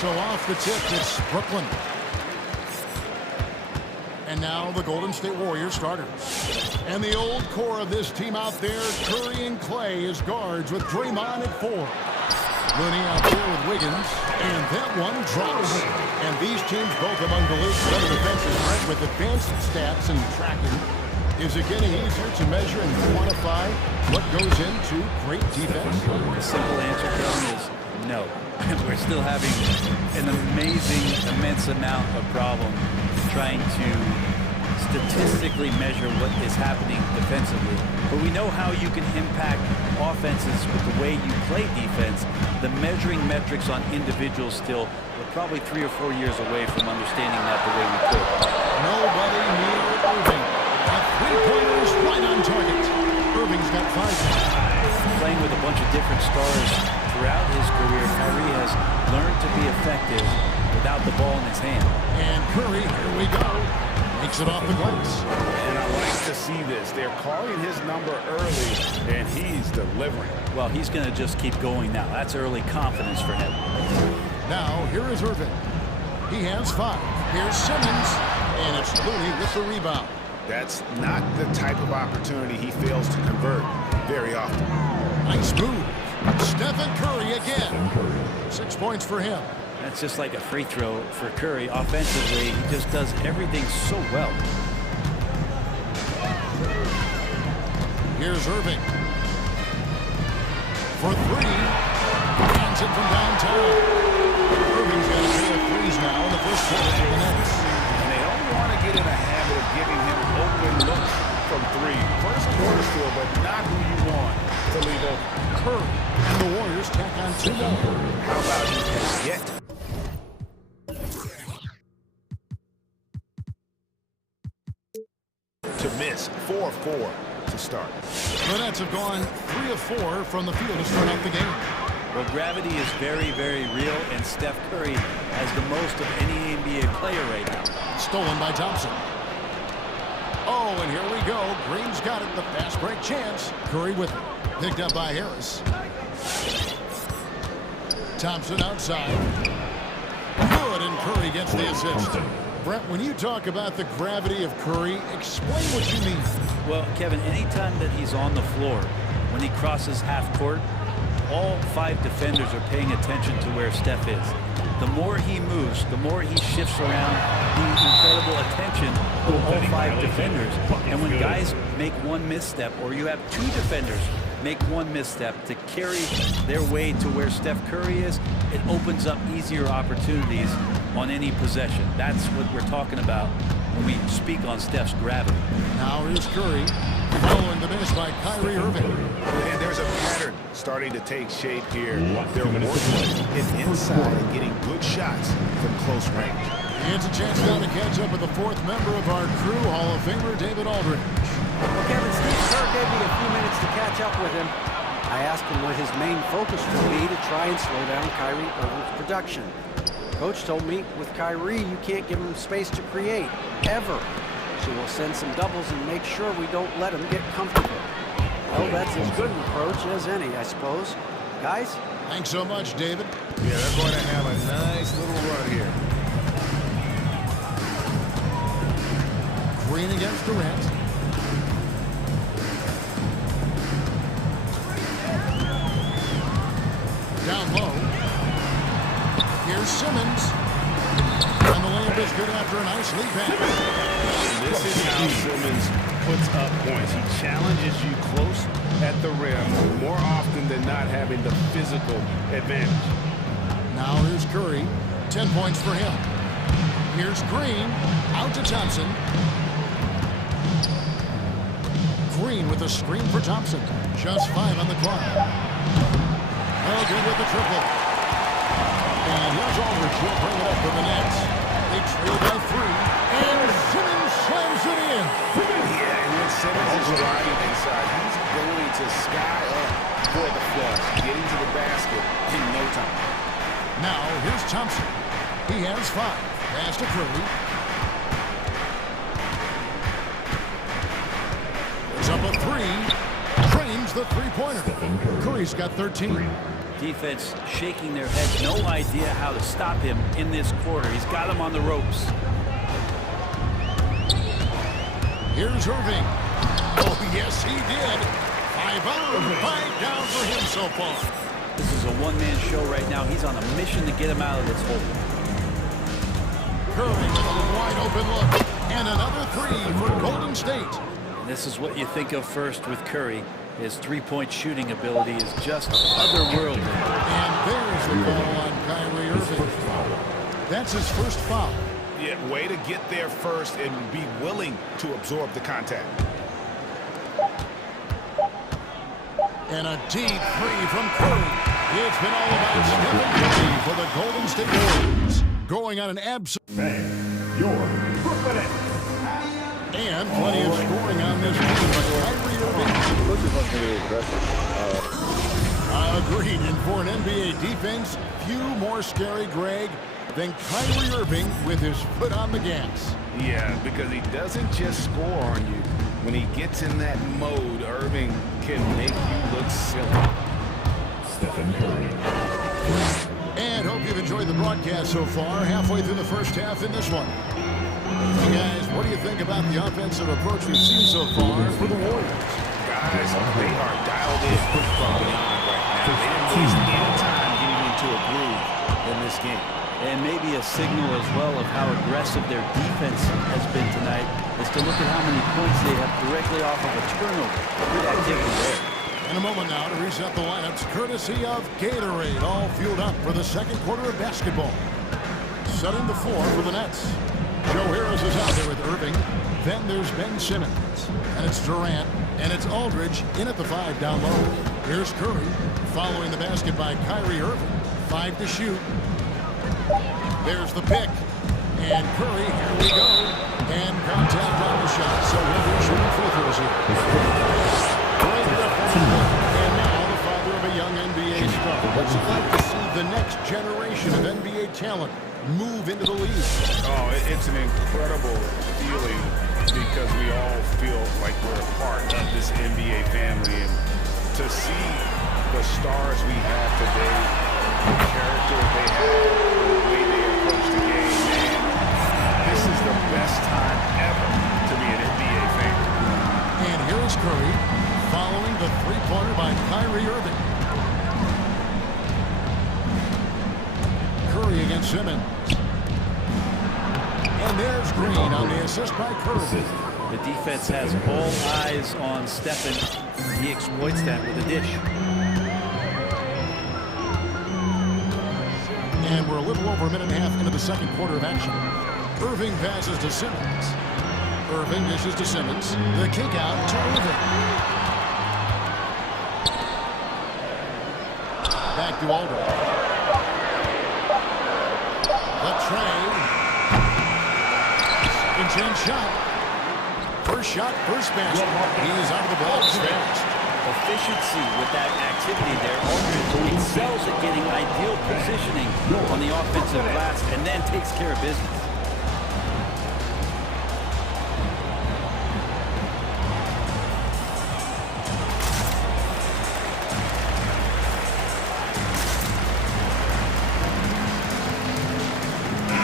So off the tip, it's Brooklyn. And now the Golden State Warriors starters. And the old core of this team out there, Curry and Clay as guards with Draymond at 4. Looney out there with Wiggins, and that one drops. And these teams both among the league's better defensive threat with advanced stats and tracking. Is it getting easier to measure and quantify what goes into great defense? The simple answer, Kevin, is no. We're still having an amazing, immense amount of problem trying to statistically measure what is happening defensively. But we know how you can impact offenses with the way you play defense. The measuring metrics on individuals still, we're probably 3 or 4 years away from understanding that the way we could. Nobody near Irving. A three-pointers right on target. Irving's got 5. Playing with a bunch of different stars throughout his career, Kyrie has learned to be effective without the ball in his hand. And Curry, here we go. Makes it off the glass. And I like to see this. They're calling his number early, and he's delivering. Well, he's going to just keep going now. That's early confidence for him. Now, here is Irving. He has 5. Here's Simmons, and it's Looney with the rebound. That's not the type of opportunity he fails to convert very often. Nice move. Stephen Curry again. 6 points for him. That's just like a free throw for Curry. Offensively, he just does everything so well. Here's Irving. For 3. Hands it from downtown. Irving's got a pair of threes now in the first quarter for the Nets. And they don't want to get in a habit of giving him open looks from 3. First quarter still, but not who you want to leave open. Curry. And the Warriors tack on 2 more. How about you can get? To miss 4-4 to start. The Nets have gone 3 of 4 from the field to start out the game. Well, gravity is very, very real, and Steph Curry has the most of any NBA player right now. Stolen by Thompson. Oh, and here we go. Green's got it. The fast break chance. Curry with it. Picked up by Harris. Thompson outside. Good, and Curry gets the assist. Brett, when you talk about the gravity of Curry, explain what you mean. Well, Kevin, anytime that he's on the floor, when he crosses half court, all 5 defenders are paying attention to where Steph is. The more he moves, the more he shifts around, the incredible attention of all 5 defenders. And when guys make one misstep, or you have 2 defenders make one misstep to carry their way to where Steph Curry is, it opens up easier opportunities on any possession. That's what we're talking about when we speak on Steph's gravity. Now here's Curry, following the miss by Kyrie Irving. And there's a pattern starting to take shape here. They're working it inside and getting good shots from close range. It's a chance now to catch up with the 4th member of our crew, Hall of Famer David Aldridge. Well, Kevin, Steve Kerr gave me a few minutes to catch up with him. I asked him what his main focus would be to try and slow down Kyrie Irving's production. Coach told me with Kyrie, you can't give him space to create, ever. So we'll send some doubles and make sure we don't let him get comfortable. Well, that's as good an approach as any, I suppose. Guys? Thanks so much, David. Yeah, they're going to have a nice little run here. Green against Durant. Down low. Here's Simmons. And the layup is good after a nice lead pass. This is how Simmons puts up points. He challenges you close at the rim more often than not, having the physical advantage. Now here's Curry. 10 points for him. Here's Green. Out to Thompson. Green with a screen for Thompson. Just 5 on the clock. Oh, good with the triple. And here's Aldridge. He'll bring it up for the Nets. They trail by 3. And Simmons slams it in. Yeah, and when Simmons is arriving inside, he's going to sky up for the flush, getting to the basket in no time. Now, here's Thompson. He has 5. Pass to Curry. It's up a 3. Drains the 3-pointer. Curry's got 13. Defense shaking their heads, no idea how to stop him in this quarter. He's got him on the ropes. Here's Irving. Oh, yes, he did. 5 out, 5 down for him so far. This is a one-man show right now. He's on a mission to get him out of this hole. Curry with a wide open look. And another 3 for Golden State. And this is what you think of first with Curry. His three-point shooting ability is just otherworldly. And there's the call on Kyrie Irving. That's his first foul. Yeah, way to get there first and be willing to absorb the contact. And a deep 3 from Curry. It's been all about Stephen Curry for the Golden State Warriors. Going on an absolute... And plenty of scoring on this team, but Kyrie Irving. Agreed, and for an NBA defense, few more scary, Greg, than Kyrie Irving with his foot on the gas. Yeah, because he doesn't just score on you. When he gets in that mode, Irving can make you look silly. Stephen Curry. And hope you've enjoyed the broadcast so far, halfway through the first half in this one. Hey guys, what do you think about the offensive approach we've seen so far for the Warriors? Guys, they are dialed in from beyond right now. They didn't waste any time getting into a groove in this game. And maybe a signal as well of how aggressive their defense has been tonight is to look at how many points they have directly off of a turnover. Good activity there. In a moment now to reset the lineups, courtesy of Gatorade, all fueled up for the second quarter of basketball. Setting the floor for the Nets. Joe Harris is out there with Irving. Then there's Ben Simmons. And it's Durant. And it's Aldridge in at the 5 down low. Here's Curry following the basket by Kyrie Irving. 5 to shoot. There's the pick. And Curry, here we go. And contact on the shot. So he'll be shooting free throws here. And now the father of a young NBA star. What's it like to see the next generation of NBA talent move into the league? Oh, it's an incredible feeling because we all feel like we're a part of this NBA family. And to see the stars we have today, the character they have, the way they approach the game, man, this is the best time ever to be an NBA fan. And here is Curry following the three-pointer by Kyrie Irving. Curry against Simmons. And there's Green on the assist by Curry. The defense has all eyes on Stephen. He exploits that with a dish. And we're a little over a minute and a half into the second quarter of action. Irving passes to Simmons. Irving dishes to Simmons. The kick out to Irving. Back to Aldridge. The trade. Second chance shot. First shot, first basket. He's out of the box fast. Efficiency with that activity there. Aldridge excels at getting ideal positioning on the offensive glass and then takes care of business.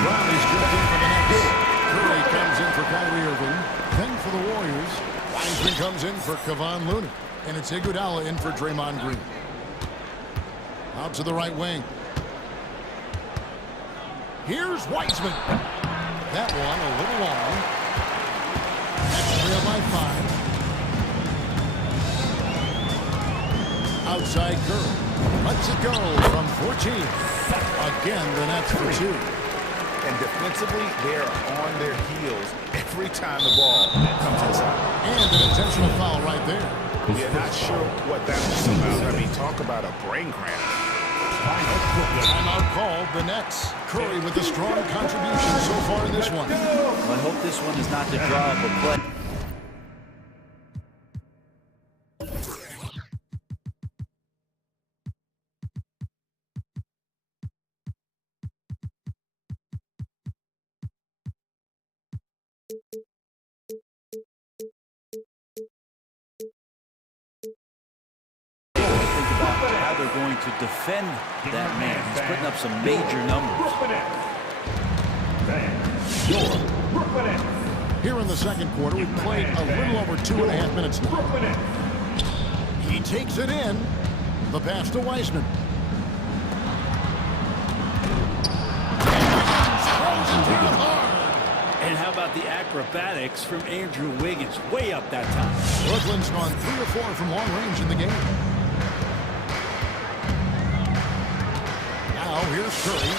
Brownlee's drifting for the Nets. Curry comes in for Kyrie Irving. Then for the Warriors, Wiseman comes in for Kevon Looney. And it's Iguodala in for Draymond Green. Out to the right wing. Here's Wiseman. That one a little long. That's trailed by 5. Outside Curry. Lets it go from 14. Again, the Nets for 2. And defensively, they're on their heels every time the ball comes inside. And an intentional foul right there. Yeah, not sure what that was about. I mean, talk about a brain cramp. Timeout called the Nets. Curry with a strong contribution so far in this one. I hope this one is not the draw of a play. How they're going to defend that man. He's putting up some major numbers. Here in the second quarter, we've played a little over 2.5 minutes now. He takes it in. The pass to Wiseman. And how about the acrobatics from Andrew Wiggins? Way up that time. Brooklyn's gone 3 or 4 from long range in the game. Now here's Curry.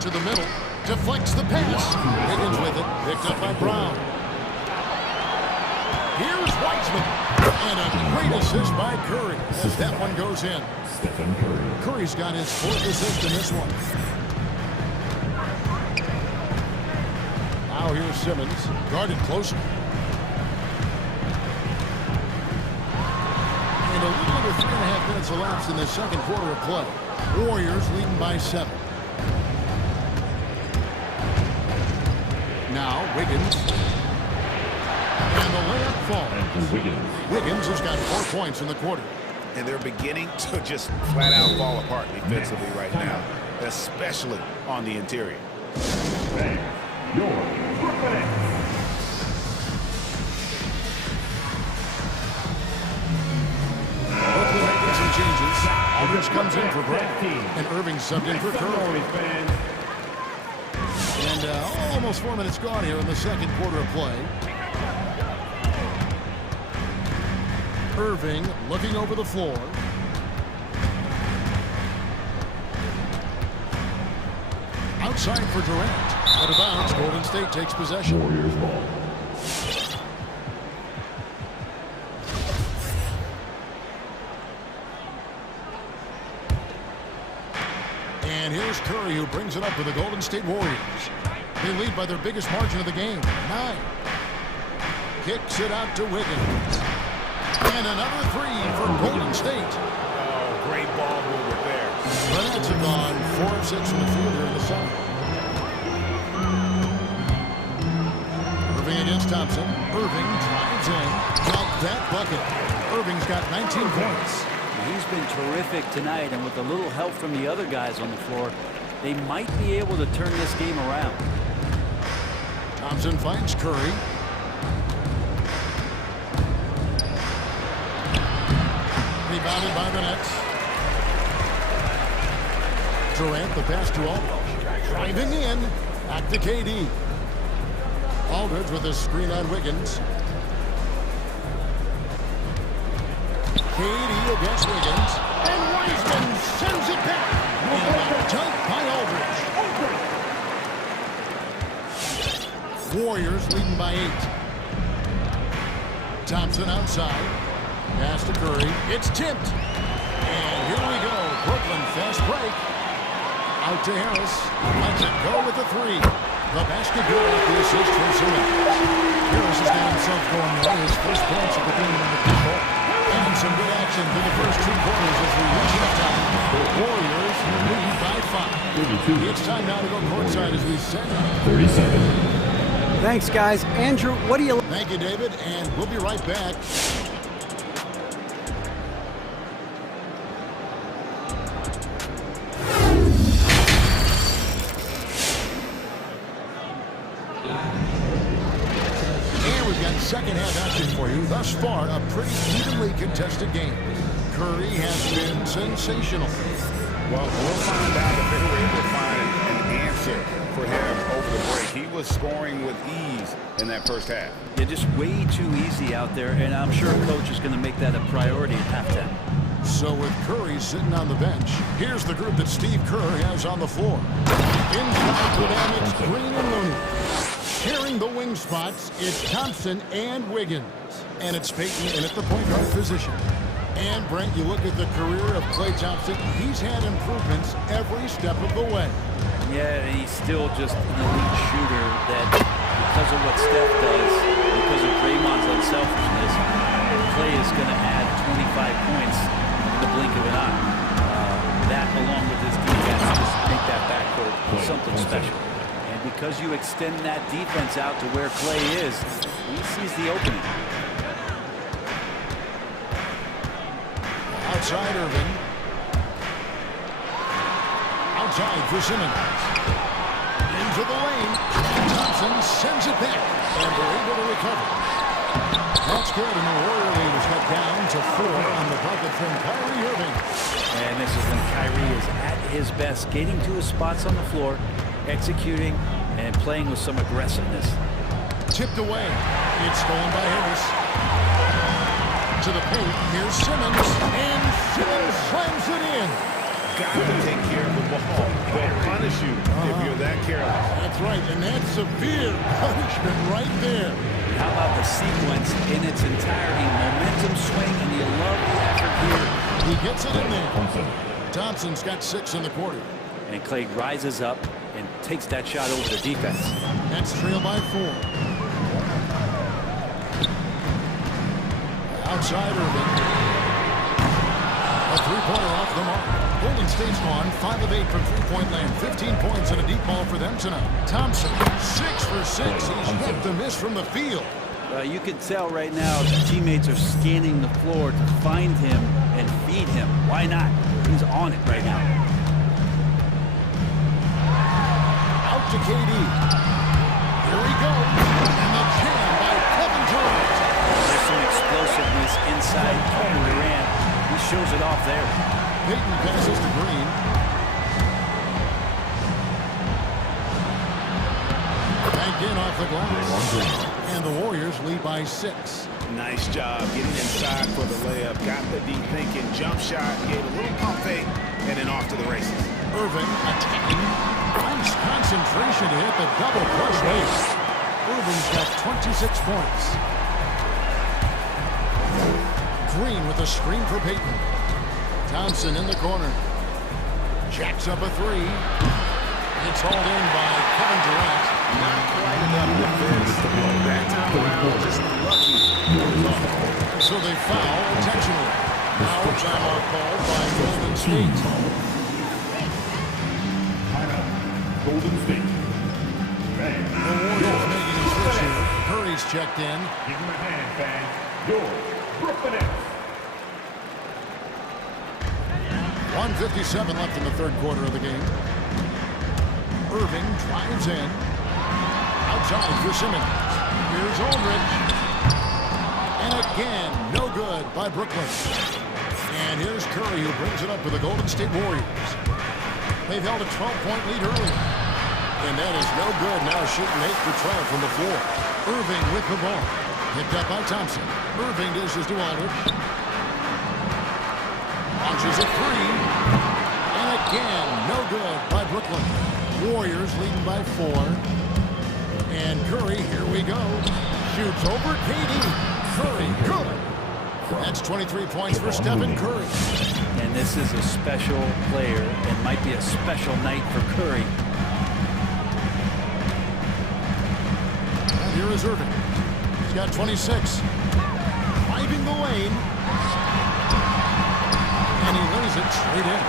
To the middle. Deflects the pass. Wiggins with it. Picked up by Brown. Here's Wiseman. And a great assist by Curry as that one goes in. Curry's got his 4th assist in this one. Now here's Simmons, guarded closer. And a little over 3.5 minutes elapsed in the second quarter of play. Warriors leading by 7. Now Wiggins. And the layup falls. Wiggins has got 4 points in the quarter. And they're beginning to just flat out fall apart defensively right now, especially on the interior. Brooklyn making some changes. Aldridge comes in for Brett. And Irving subbed in for Curry. And almost 4 minutes gone here in the second quarter of play. Irving looking over the floor. Outside for Durant. Out of bounds, Golden State takes possession. Warriors ball. And here's Curry, who brings it up for the Golden State Warriors. They lead by their biggest margin of the game, 9. Kicks it out to Wiggins. And another 3 for Golden State. Oh, great ball movement there. The Nets have gone 4 of 6 from the field here in the second. Irving against Thompson. Irving drives in. Got that bucket. Irving's got 19 points. He's been terrific tonight, and with a little help from the other guys on the floor, they might be able to turn this game around. Thompson finds Curry. Rebounded by the Nets. Durant, the pass to Aldridge. Driving in. Back to KD. Aldridge with a screen on Wiggins. KD against Wiggins. And Wiseman sends it back. And a dunk by Aldridge. Warriors leading by 8. Thompson outside. Pass to Curry. It's tipped. And here we go. Brooklyn fast break. Out to Harris. Lets it go with the 3. The basket good with the assist from Simmons. Harris has got himself going there. His first points of the game in the control. And some good action for the first 2 quarters as we reach halftime. The Warriors lead by 5. It's time now to go courtside as we set up. 37. Thanks, guys. Andrew, what do you... Thank you, David, and we'll be right back. Second half action for you. Thus far, a pretty evenly contested game. Curry has been sensational. Well, we'll find out if they were able to find an answer for him over the break. He was scoring with ease in that first half. Yeah, just way too easy out there, and I'm sure coach is going to make that a priority at halftime. So with Curry sitting on the bench, here's the group that Steve Kerr has on the floor. Inside for them, it's Green and Looney. Sharing the wing spots, it's Thompson and Wiggins. And it's Payton in at the point guard position. And, Brent, you look at the career of Klay Thompson, he's had improvements every step of the way. Yeah, and he's still just an elite shooter that, because of what Steph does, because of Draymond's unselfishness, Klay is going to add 25 points in the blink of an eye. That, along with his defense, just make that backcourt something special. Because you extend that defense out to where Klay is, he sees the opening. Outside Irving. Outside for Simmons. Into the lane. Thompson sends it back. And they're able to recover. That's good, and the Warrior lead is cut down to 4 on the bucket from Kyrie Irving. And this is when Kyrie is at his best, getting to his spots on the floor, executing, and playing with some aggressiveness. Tipped away. It's stolen by Harris. To the paint. Here's Simmons. And Simmons slams it in. Got to take care of the ball. They'll punish you if you're that careless. That's right, and that's severe punishment right there. How about the sequence in its entirety? Momentum swing, and you love the effort here. He gets it in there. Thompson's got 6 in the quarter. And Clay rises up and takes that shot over the defense. That's trailed by 4. Outside Irving. A three-pointer off the mark. Golden State's gone 5 of 8 from three-point land. 15 points and a deep ball for them tonight. Thompson, 6 for 6. He's hit the miss from the field. You can tell right now the teammates are scanning the floor to find him and feed him. Why not? He's on it right now. Out to KD. Here he goes. And the jam by Kevin Durant. There's some explosiveness inside Kevin Durant. He shows it off there. Payton passes to Green. Banked in off the glass. And the Warriors lead by 6. Nice job getting inside for the layup. Got the deep thinking jump shot, gave a little pump fake, and then off to the races. Irving attacking. Nice concentration to hit the double push waist. Irving's got 26 points. Green with a screen for Payton. Thompson in the corner. Jacks up a 3. It's hauled in by Kevin Durant. Not quite enough defense. That time around, just lucky. So they foul intentionally. Now timeout called by Golden State. Golden State. The Warriors making a switch here. Curry's checked in. Give him a hand, fans. Your Brooklyn Nets. 1:57 left in the third quarter of the game. Irving drives in. Outside for Simmons. Here's Aldridge. And again, no good by Brooklyn. And here's Curry, who brings it up for the Golden State Warriors. They've held a 12-point lead early. And that is no good. Now shooting 8 for 12 from the floor. Irving with the ball. Picked up by Thompson. Irving dishes to Aldridge. Launches a 3. And again, no good by Brooklyn. Warriors leading by 4. And Curry, here we go. Shoots over KD. Curry, good. That's 23 points for Stephen Curry. And this is a special player and might be a special night for Curry. And here is Irving. He's got 26. Driving the lane. And he lays it straight in.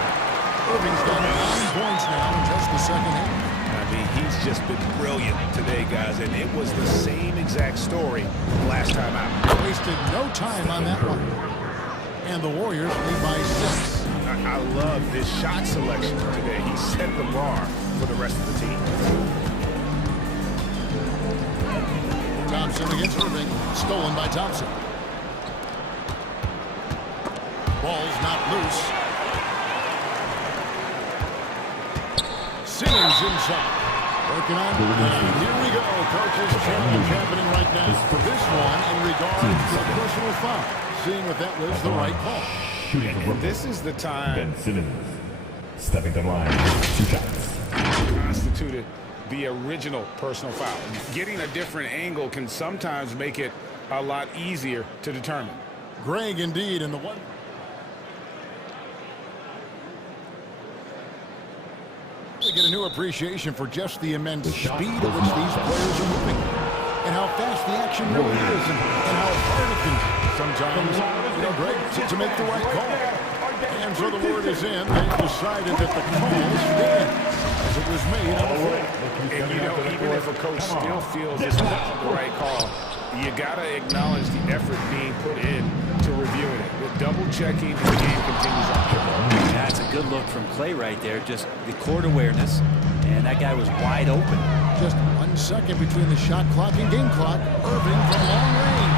Irving's got 9 points now in just the second half. I mean, he's just been brilliant today, guys, and it was the same exact story last time out. Wasted no time on that one. And the Warriors lead by 6. I love his shot selection today. He set the bar for the rest of the team. Thompson against Irving. Stolen by Thompson. Ball's not loose. Simmons inside. Working on. And here we go. Coach's challenge happening right now. For this one in regards to a personal foul. Seeing if that was the right call. And this is the time. Ben Simmons stepping to the line. 2 shots. Constituted the original personal foul. Getting a different angle can sometimes make it a lot easier to determine. Greg indeed in the one. We get a new appreciation for just the immense speed at which these players are moving and how fast the action really is and how hard it can sometimes, Greg, to make the right call. And so the word is in. They've decided that the call stands. as it was made on the floor. And you know, even if a coach still feels it's not the right call, you got to acknowledge the effort being put in to reviewing it. With double checking, the game continues on. That's a good look from Clay right there. Just the court awareness. And that guy was wide open. Just 1 second between the shot clock and game clock. Irving from long range.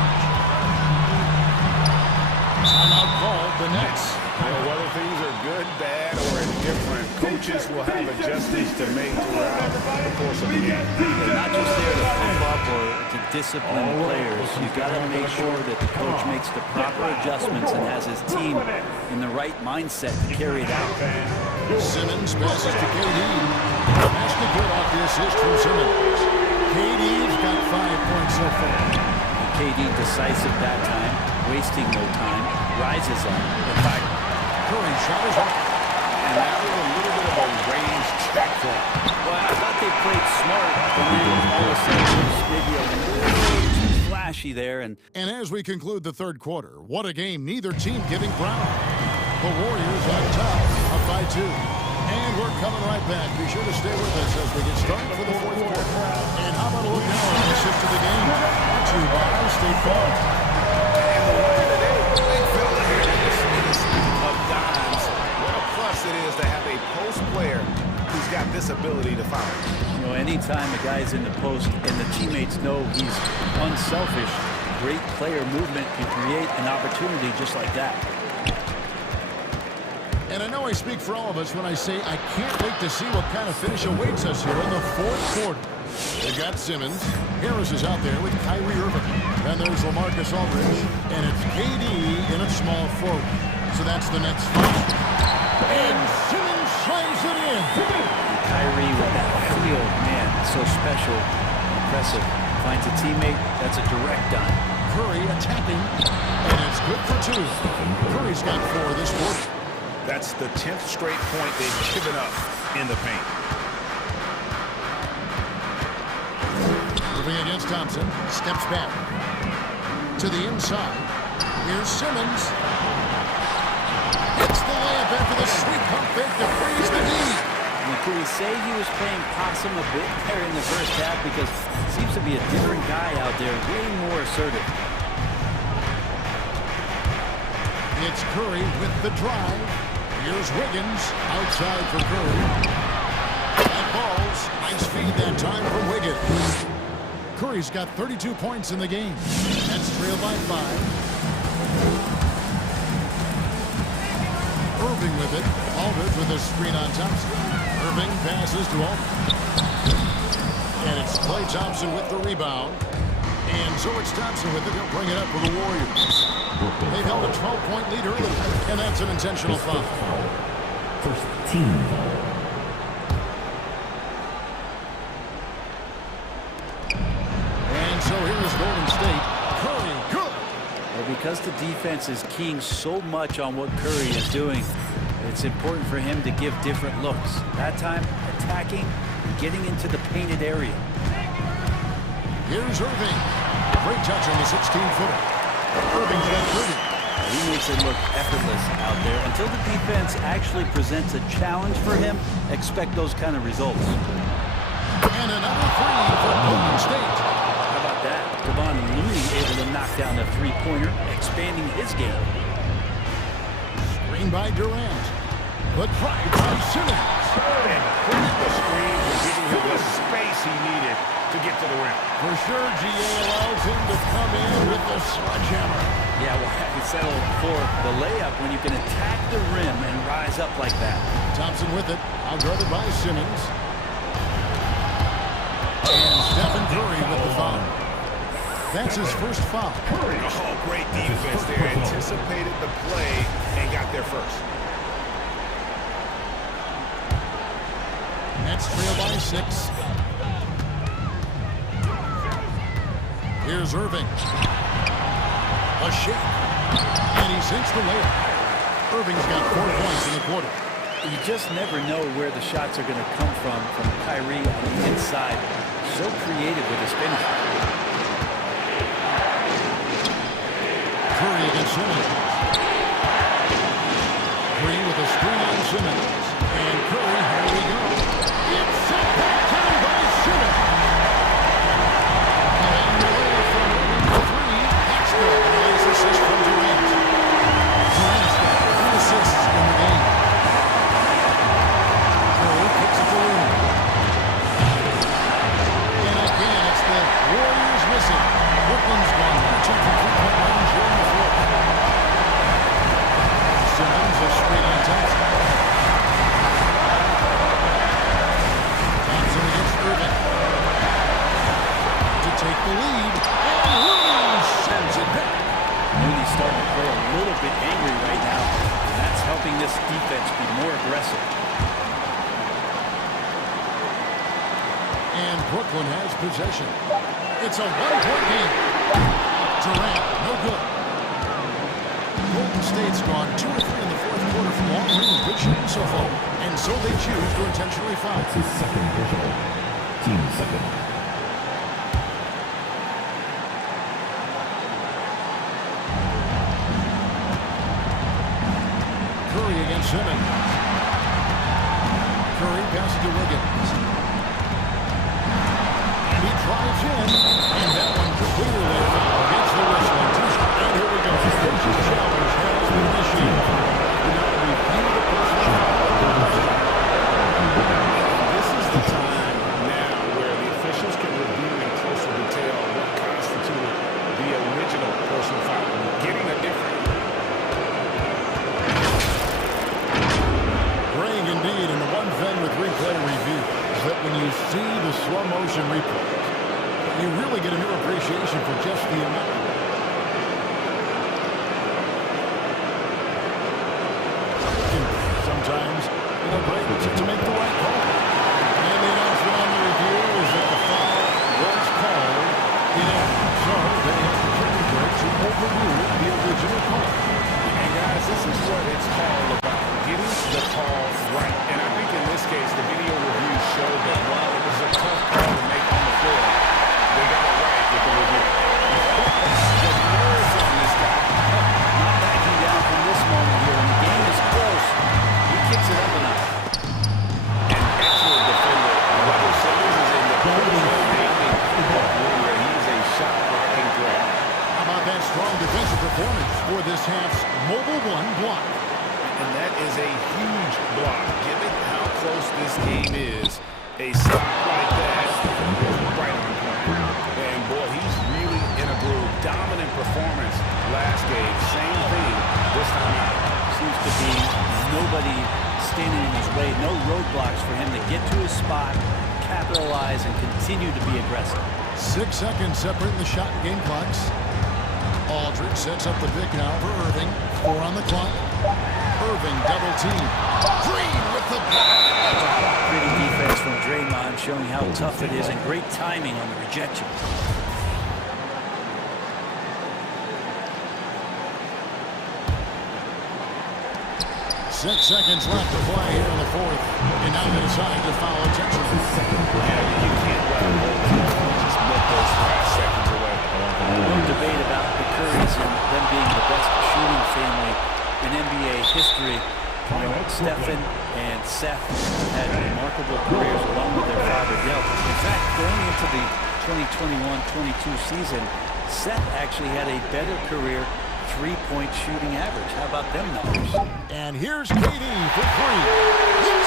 Timeout called the Nets. Whether things are good, bad, or indifferent, coaches will have adjustments to make throughout the course of the game. They're not just there to pump up or to discipline players. You've got to make sure that the coach makes the proper adjustments and has his team in the right mindset to carry it out. Simmons passes to KD. That's the good off the assist from Simmons. KD's got 5 points so far. KD decisive that time, wasting no time, rises up. In fact, Curry shot is up. And that was a little bit of a range check for him. Well, I thought they played smart, and then all of a sudden it was maybe a little too flashy there. And as we conclude the third quarter, what a game, neither team giving ground. The Warriors on top, up by 2. And we're coming right back. Be sure to stay with us as we get started for the fourth quarter. And how about a look now at the assist of the game? Brought to you by State Farm. And the winner today, big fella here in the of dimes. What a plus it is to have a post player who's got this ability to foul. You know, anytime a guy's in the post and the teammates know he's unselfish, great player movement can create an opportunity just like that. And I know I speak for all of us when I say I can't wait to see what kind of finish awaits us here in the fourth quarter. They've got Simmons. Harris is out there with Kyrie Irving. And there's LaMarcus Aldridge. And it's KD in a small forward. So that's the Nets' foul. And Simmons slams it in. Kyrie with that feel, man, so special, impressive. Finds a teammate, that's a direct dime. Curry attacking. And it's good for 2. Curry's got 4 this quarter. That's the 10th straight point they've given up in the paint. Moving against Thompson. Steps back. To the inside. Here's Simmons. Hits the layup after the sweep pump fake to freeze the lead. Could we say he was playing possum a bit there in the first half because he seems to be a different guy out there, way more assertive. It's Curry with the drive. Here's Wiggins outside for Curry. That falls. Nice feed that time from Wiggins. Curry's got 32 points in the game. That's trailed by 5. Irving with it. Aldridge with a screen on Thompson. Irving passes to Aldridge. And it's Klay Thompson with the rebound. And so it's Thompson with it. He'll bring it up for the Warriors. They've held a 12-point lead early, and that's an intentional foul. First team. And so here is Golden State. Curry, good. Well, because the defense is keying so much on what Curry is doing, it's important for him to give different looks. That time, attacking and getting into the painted area. Here's Irving. Great touch on the 16-footer. Irving's got 30. He makes it look effortless out there. Until the defense actually presents a challenge for him, expect those kind of results. And another 3 for Golden State. How about that? Kevon Looney able to knock down a three-pointer, expanding his game. Screen by Durant. But drive by Simmons. And cleared the screen and giving him the space he needed to get to the rim. For sure, GA allows him to come in with the sledgehammer. Yeah, well, happy settle for the layup when you can attack the rim and rise up like that. Thompson with it, outguarded by Simmons. And Stephen Curry with the foul. That's his first foul. Oh, great defense there. Anticipated the play and got there first. Nets trail by 6. Here's Irving. A shake. And he sinks the layup. Irving's got 4 points in the quarter. You just never know where the shots are going to come from Kyrie on the inside. So creative with his finish. Curry against Simmons. Curry with a screen on Simmons. And Curry, here we go. It's And Brooklyn has possession. It's a one-point game. Durant, no good. Golden State's gone 2 of 3 in the fourth quarter from long range. Good shooting so far. And so they choose to intentionally foul. It's his second personal. Team second. Curry against Simmons. Curry passes to Wiggins. And he drives in. And that one clearly against the wrestling. And here we go. The first challenge has been initiated. We now review the personal foul. This is the time now where the officials can review in closer detail what constituted the original personal foul. Getting a different. Graying indeed, and the one thing with replay review is that when you see the slow motion replays, you really get a new appreciation for just the amount. Sometimes, great to make the right call. And the announcement on the review is that the foul was called in error. So they have the trigger break to overrule the original call. And guys, this is what it's all about. Getting the call right. And I think in this case, the video review showed that while it was a tough call to make on the floor, they got it right with the review. The nerves on this guy. Not backing down from this moment here. When the game is close, he kicks it up a notch. An excellent defender. Whether Simmons is in the where he's a shot blocking threat. How about that strong defensive performance for this half's mobile one block? And that is a huge block. Given how close this game is, a stop like that, right on point. And boy, he's really in a groove. Dominant performance last game. Same thing this time out. Seems to be nobody standing in his way. No roadblocks for him to get to his spot, capitalize, and continue to be aggressive. 6 seconds separating the shot and game clocks. Aldridge sets up the pick now for Irving. 4 on the clock. Irving double team. Green with the block. Pretty defense from Draymond, showing how tough it is, and great timing on the rejection. Six seconds left to play here in the fourth. And now they decide to foul intentionally. You can't let them just let those 5 seconds away. No debate about the Currys and them being the best shooting family in NBA history. You know, Stephen and Seth had remarkable careers along with their father, Dell. In fact, going into the 2021-22 season, Seth actually had a better career three-point shooting average. How about them numbers? And here's KD for 3. Yes!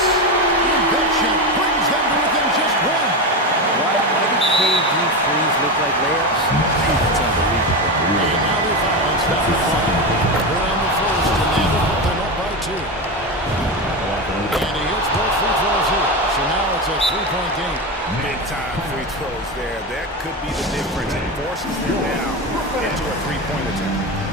And that shot brings them to within just 1. Why do KD threes look like layups? That's unbelievable. And now they foul and stop the clock. They're on the first, and they will put them up by 2. And he hits both free throws here. So now it's a 3-point game. Big-time free throws there. That could be the difference. It forces them now into a 3-point attempt.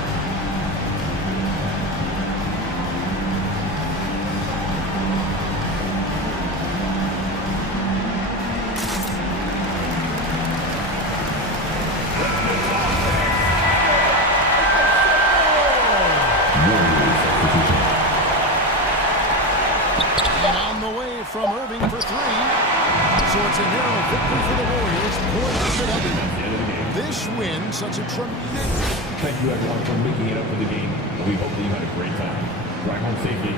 From Irving for 3. So it's a narrow victory for the Warriors. This win, such a tremendous... Thank you everyone for making it up for the game. We hope that you had a great time. Drive home safely.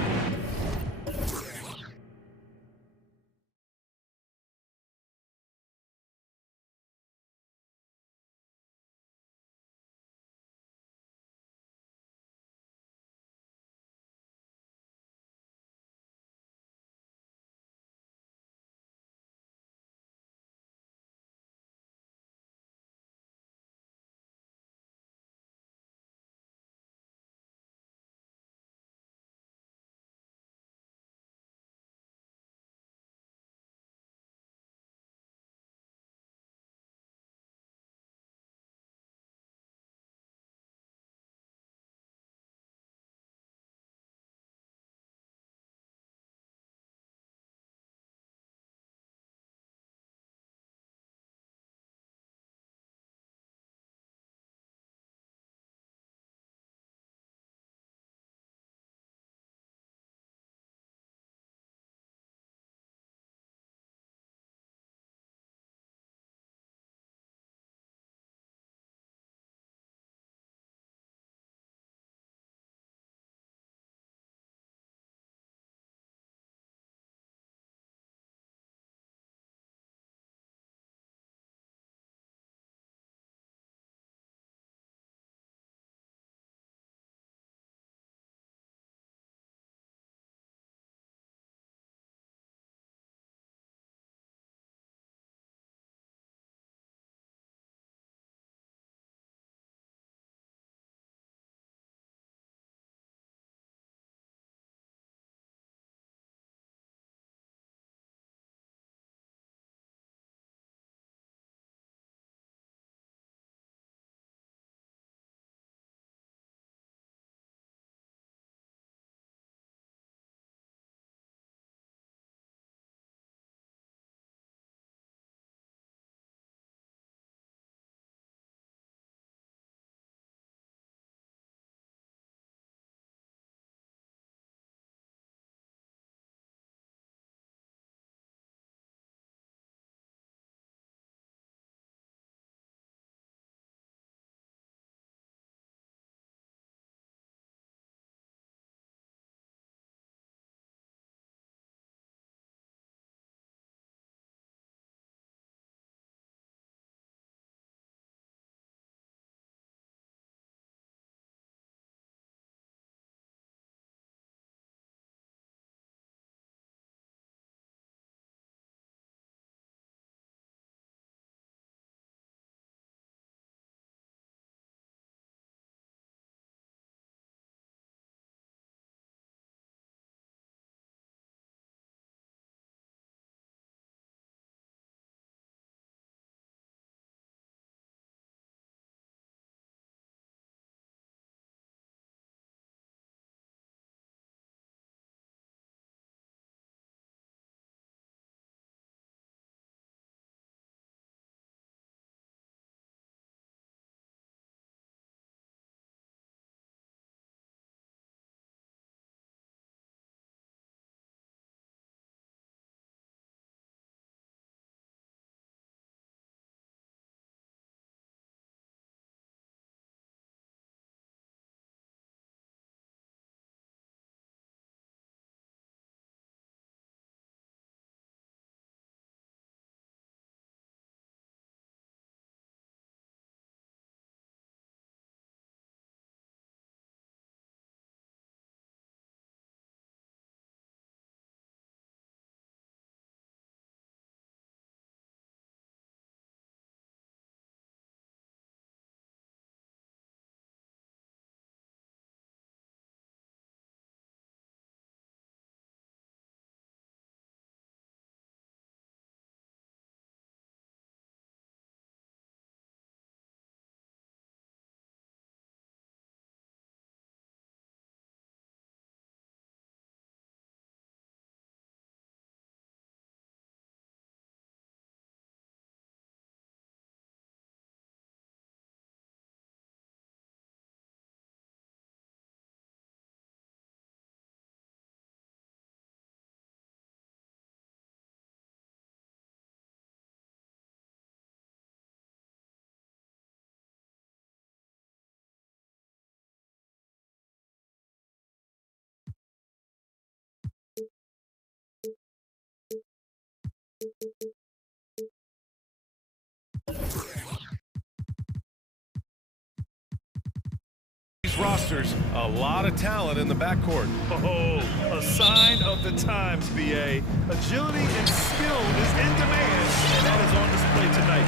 Phoenix rosters a lot of talent in the backcourt. Oh, a sign of the times, BA. Agility and skill is in demand, and that is on display tonight.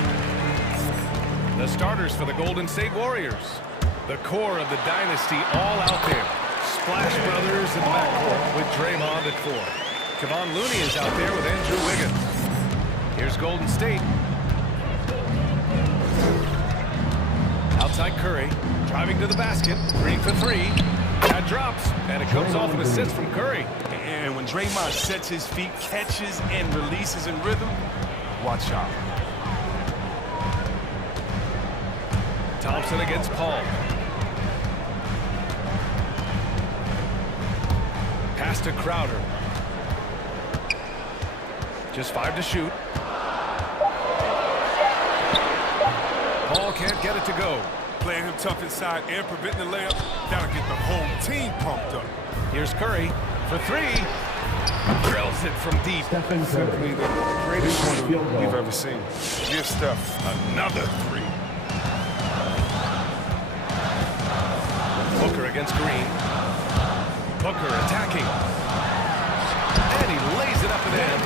The starters for the Golden State Warriors. The core of the dynasty all out there. Splash Brothers in the backcourt with Draymond at 4. Kevon Looney is out there with Andrew Wiggins. Here's Golden State. Outside Curry, driving to the basket. Green for 3. That drops, and it comes off an assist from Curry. And when Draymond sets his feet, catches, and releases in rhythm, watch out. Thompson against Paul. Pass to Crowder. Just 5 to shoot. Paul can't get it to go. Playing him tough inside and preventing the layup. That'll get the home team pumped up. Here's Curry for 3. Drills it from deep. Simply the greatest shooter we've ever seen. Give Steph another 3. Booker against Green. Booker attacking. And he lays it up and in.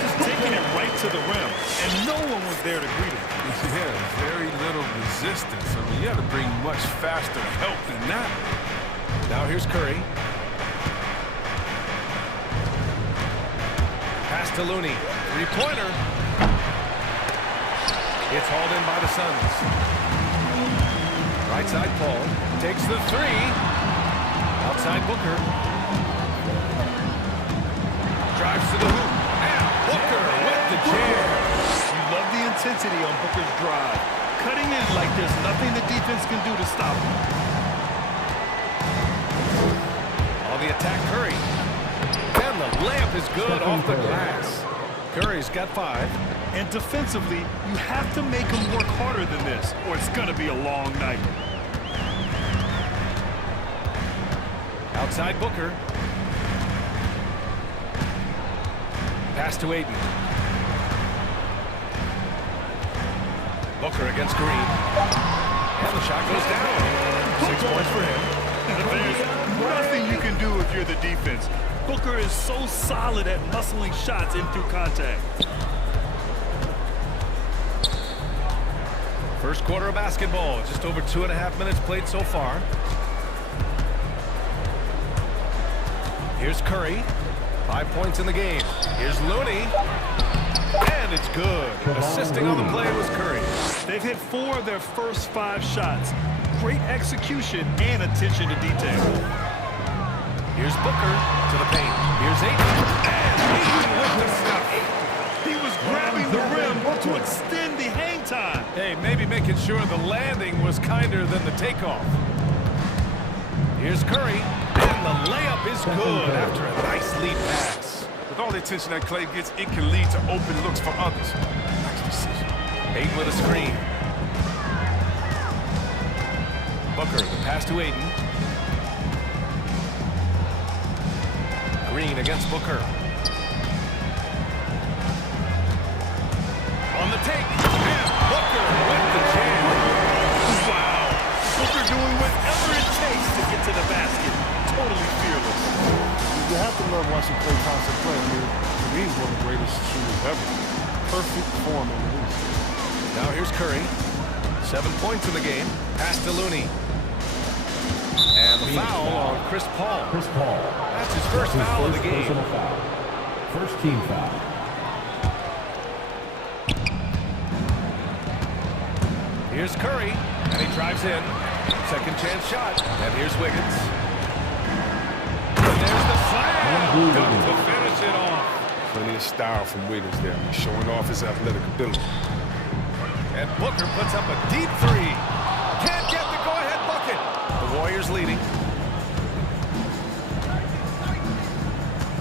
Just taking it right to the rim, and no one was there to greet him. Yeah, very little resistance. I mean, you had to bring much faster help than that. Now here's Curry. Pass to Looney. 3-pointer. It's hauled in by the Suns. Right side Paul. Takes the 3. Outside Booker. Drives to the hoop. And Booker with the jam. You love the intensity on Booker's drive. Cutting in like there's nothing the defense can do to stop him. On the attack, Curry. And the layup is good off the glass. Curry's got 5. And defensively, you have to make him work harder than this, or it's going to be a long night. Outside Booker. Pass to Aiden. Booker against Green. And the shot goes down. 6 points for him. There's nothing you can do if you're the defense. Booker is so solid at muscling shots in through contact. First quarter of basketball. Just over 2.5 minutes played so far. Here's Curry. 5 points in the game. Here's Looney. And it's good. Assisting on the play was Curry. They've hit 4 of their first 5 shots. Great execution and attention to detail. Here's Booker to the paint. Here's Aiden. And Aiden with the stuff. He was grabbing the rim to extend the hang time. Hey, maybe making sure the landing was kinder than the takeoff. Here's Curry. And the layup is good after a nice lead pass. With all the attention that Clay gets, it can lead to open looks for others. Nice decision. Aiden with a screen. Booker, the pass to Aiden. Green against Booker. On the take. And Booker with the jam. Wow. Booker doing whatever it takes to get to the basket. Totally fearless. You have to love watching Klay Thompson play. I mean, he's one of the greatest shooters ever. Perfect form in the league. Now here's Curry. 7 points in the game. Pass to Looney. And the foul on Chris Paul. Chris Paul. That's his first foul of the game. Personal foul. First team foul. Here's Curry, and he drives in. Second chance shot. And here's Wiggins. And there's the slam. Got to finish it off. Plenty of style from Wiggins there. He's showing off his athletic ability. And Booker puts up a deep 3. Can't get the go-ahead bucket. The Warriors leading.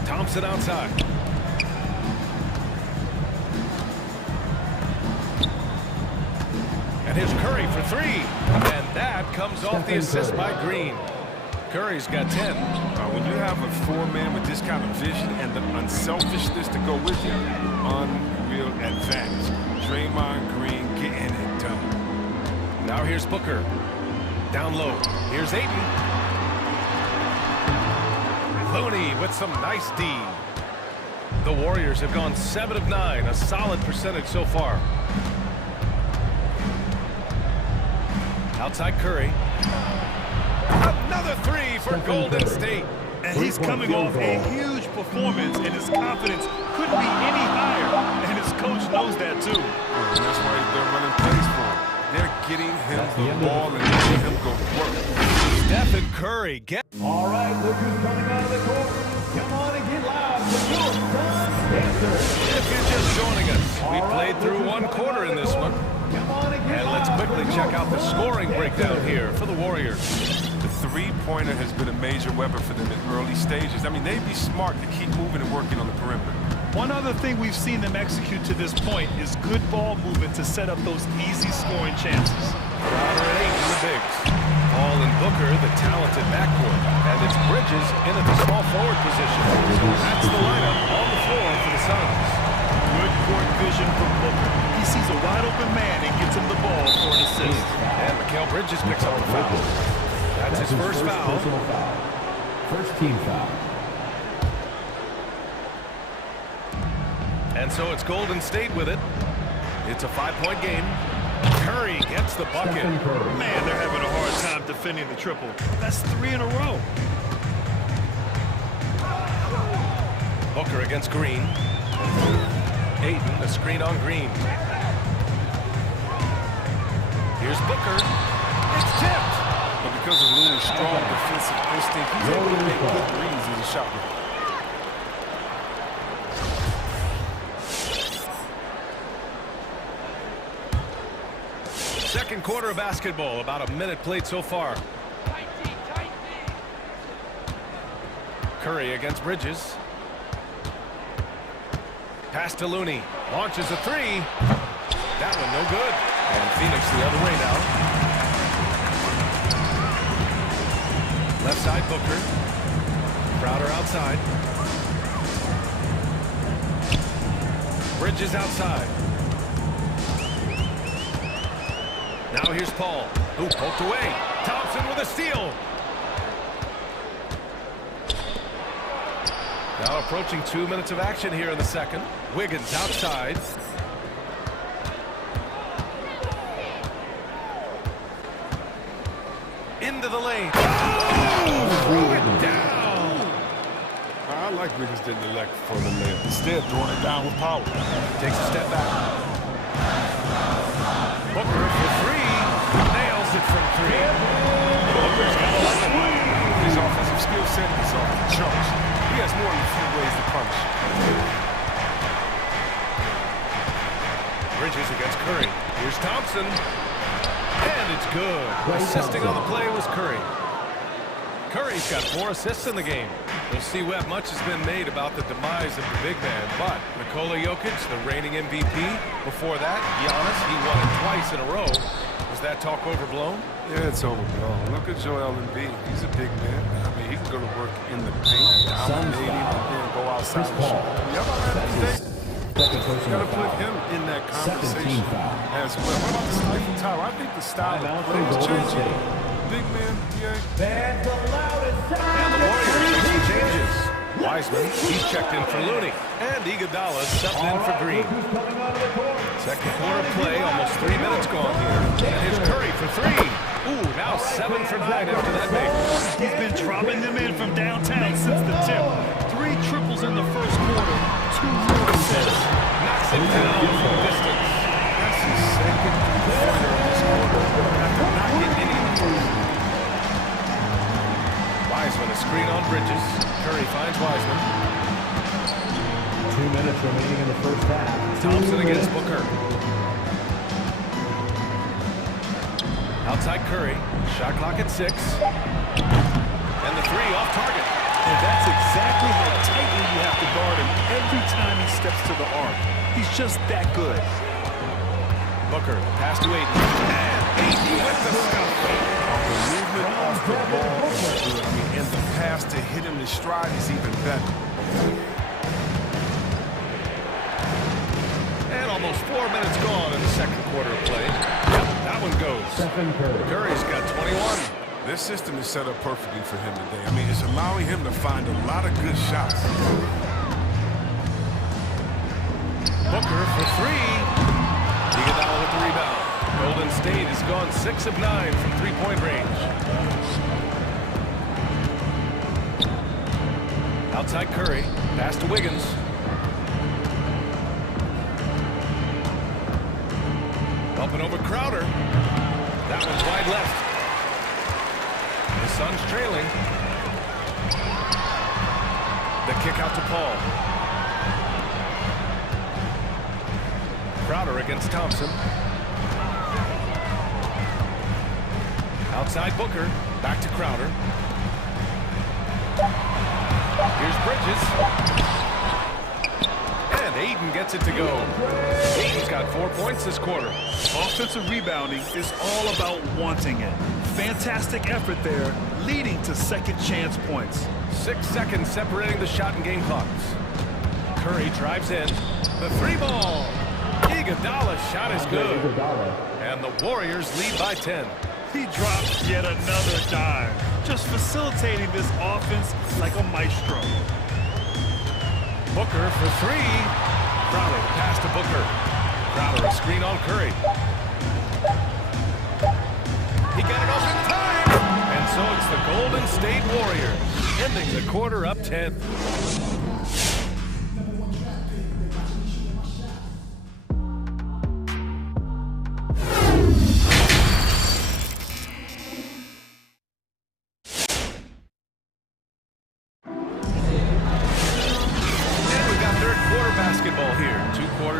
Thompson outside. And here's Curry for 3. And that comes off the assist by Green. Curry's got 10. When you have a 4-man with this kind of vision and the unselfishness to go with it, unreal advantage. Draymond Green getting it done. Now here's Booker. Down low. Here's Ayton. Looney with some nice D. The Warriors have gone 7 of 9, a solid percentage so far. Outside Curry. Another three for Golden State. And he's coming off a huge performance, and his confidence couldn't be any higher. And his coach knows that, too. And that's why they're running plays for him. They're getting him the ball and letting him go to work. Stephen Curry get. All right, look who's coming out of the court. Come on and get loud for your Suns dancers. If you're just joining us, we played through one quarter in this one. And let's quickly check out the scoring breakdown here for the Warriors. The three-pointer has been a major weapon for them in early stages. I mean, they'd be smart to keep moving and working on the perimeter. One other thing we've seen them execute to this point is good ball movement to set up those easy scoring chances. Crowder and Ayton, the bigs. Paul and Booker, the talented backcourt. And it's Bridges in at the small forward position. So that's the lineup on the floor for the Suns. Good court vision from Booker. He sees a wide-open man and gets him the ball for an assist. And Mikal Bridges picks up the foul. That's his first foul. First team foul. And so it's Golden State with it. It's a 5-point game. Curry gets the bucket. Man, they're having a hard time defending the triple. That's 3 in a row. Booker against Green. Ayton, a screen on Green. Here's Booker. It's tipped. But because of Looney's strong defensive instinct, he's able to make good reads as a shot maker. Second quarter of basketball, about a minute played so far. Curry against Bridges. Pass to Looney. Launches a three. That one no good. And Phoenix the other way now. Left side Booker. Crowder outside. Bridges outside. Now here's Paul, who poked away. Thompson with a steal. Now approaching 2 minutes of action here in the second. Wiggins outside. Into the lane. Oh! Threw it down. I like Wiggins didn't elect for the layup. Instead, throwing it down with power. Takes a step back. Booker for three. Nails it from three. Booker's got a lot of way. His offensive skill set is off the charts. He has more than a few ways to punch. Bridges against Curry. Here's Thompson. And it's good. Assisting on the play was Curry. Curry's got 4 assists in the game. We'll see what much has been made about the demise of the big man. But Nikola Jokic, the reigning MVP. Before that, Giannis, he won it twice in a row. Was that talk overblown? Yeah, it's overblown. Look at Joel Embiid. He's a big man. I mean, he can go to work in the paint, dominate him, and then go outside and shoot. Y'all got to put him in that conversation as well. What about the stifle tower? I think the style of play is changing. Big man, And the Warriors make some changes. Wiseman, he's checked in for Looney. And Iguodala stepped in for Green. Second quarter play, almost 3 minutes gone here. And here's Curry for three. Ooh, now 7 for 9 after that make. He's been dropping them in from downtown since the tip. 3 triples in the first quarter, 2 more assists. Knocks it down from distance. That's his second pointer in this quarter after not getting any in the first. Wiseman, a screen on Bridges. Curry finds Wiseman. 2 minutes remaining in the first half. Thompson against Booker. Outside Curry. Shot clock at 6. And the three off target. And that's exactly how tightly you have to guard him every time he steps to the arc. He's just that good. Booker, pass to Ayton. And Ayton with the stuff. The movement off the ball is good. I mean, and the pass to hit him in stride is even better. And almost 4 minutes gone in the second quarter of play. Yep, That one goes. Stephen Curry. Curry's got 21. This system is set up perfectly for him today. I mean, it's allowing him to find a lot of good shots. Booker for three. Iguodala with the rebound. Golden State has gone 6 of 9 from three-point range. Outside Curry. Pass to Wiggins. Up and over Crowder. That one's wide left. The Suns trailing. The kick out to Paul. Crowder against Thompson. Outside Booker. Back to Crowder. Here's Bridges. And Aiden gets it to go. Aiden's got 4 points this quarter. Offensive rebounding is all about wanting it. Fantastic effort there, leading to second chance points. 6 seconds separating the shot and game clocks. Curry drives in. The three ball. Iguodala's shot is good. And the Warriors lead by 10. He drops yet another dive, just facilitating this offense like a maestro. Booker for three. Crowder pass to Booker. Crowder a screen on Curry. He got it off in time. And so it's the Golden State Warriors ending the quarter up 10.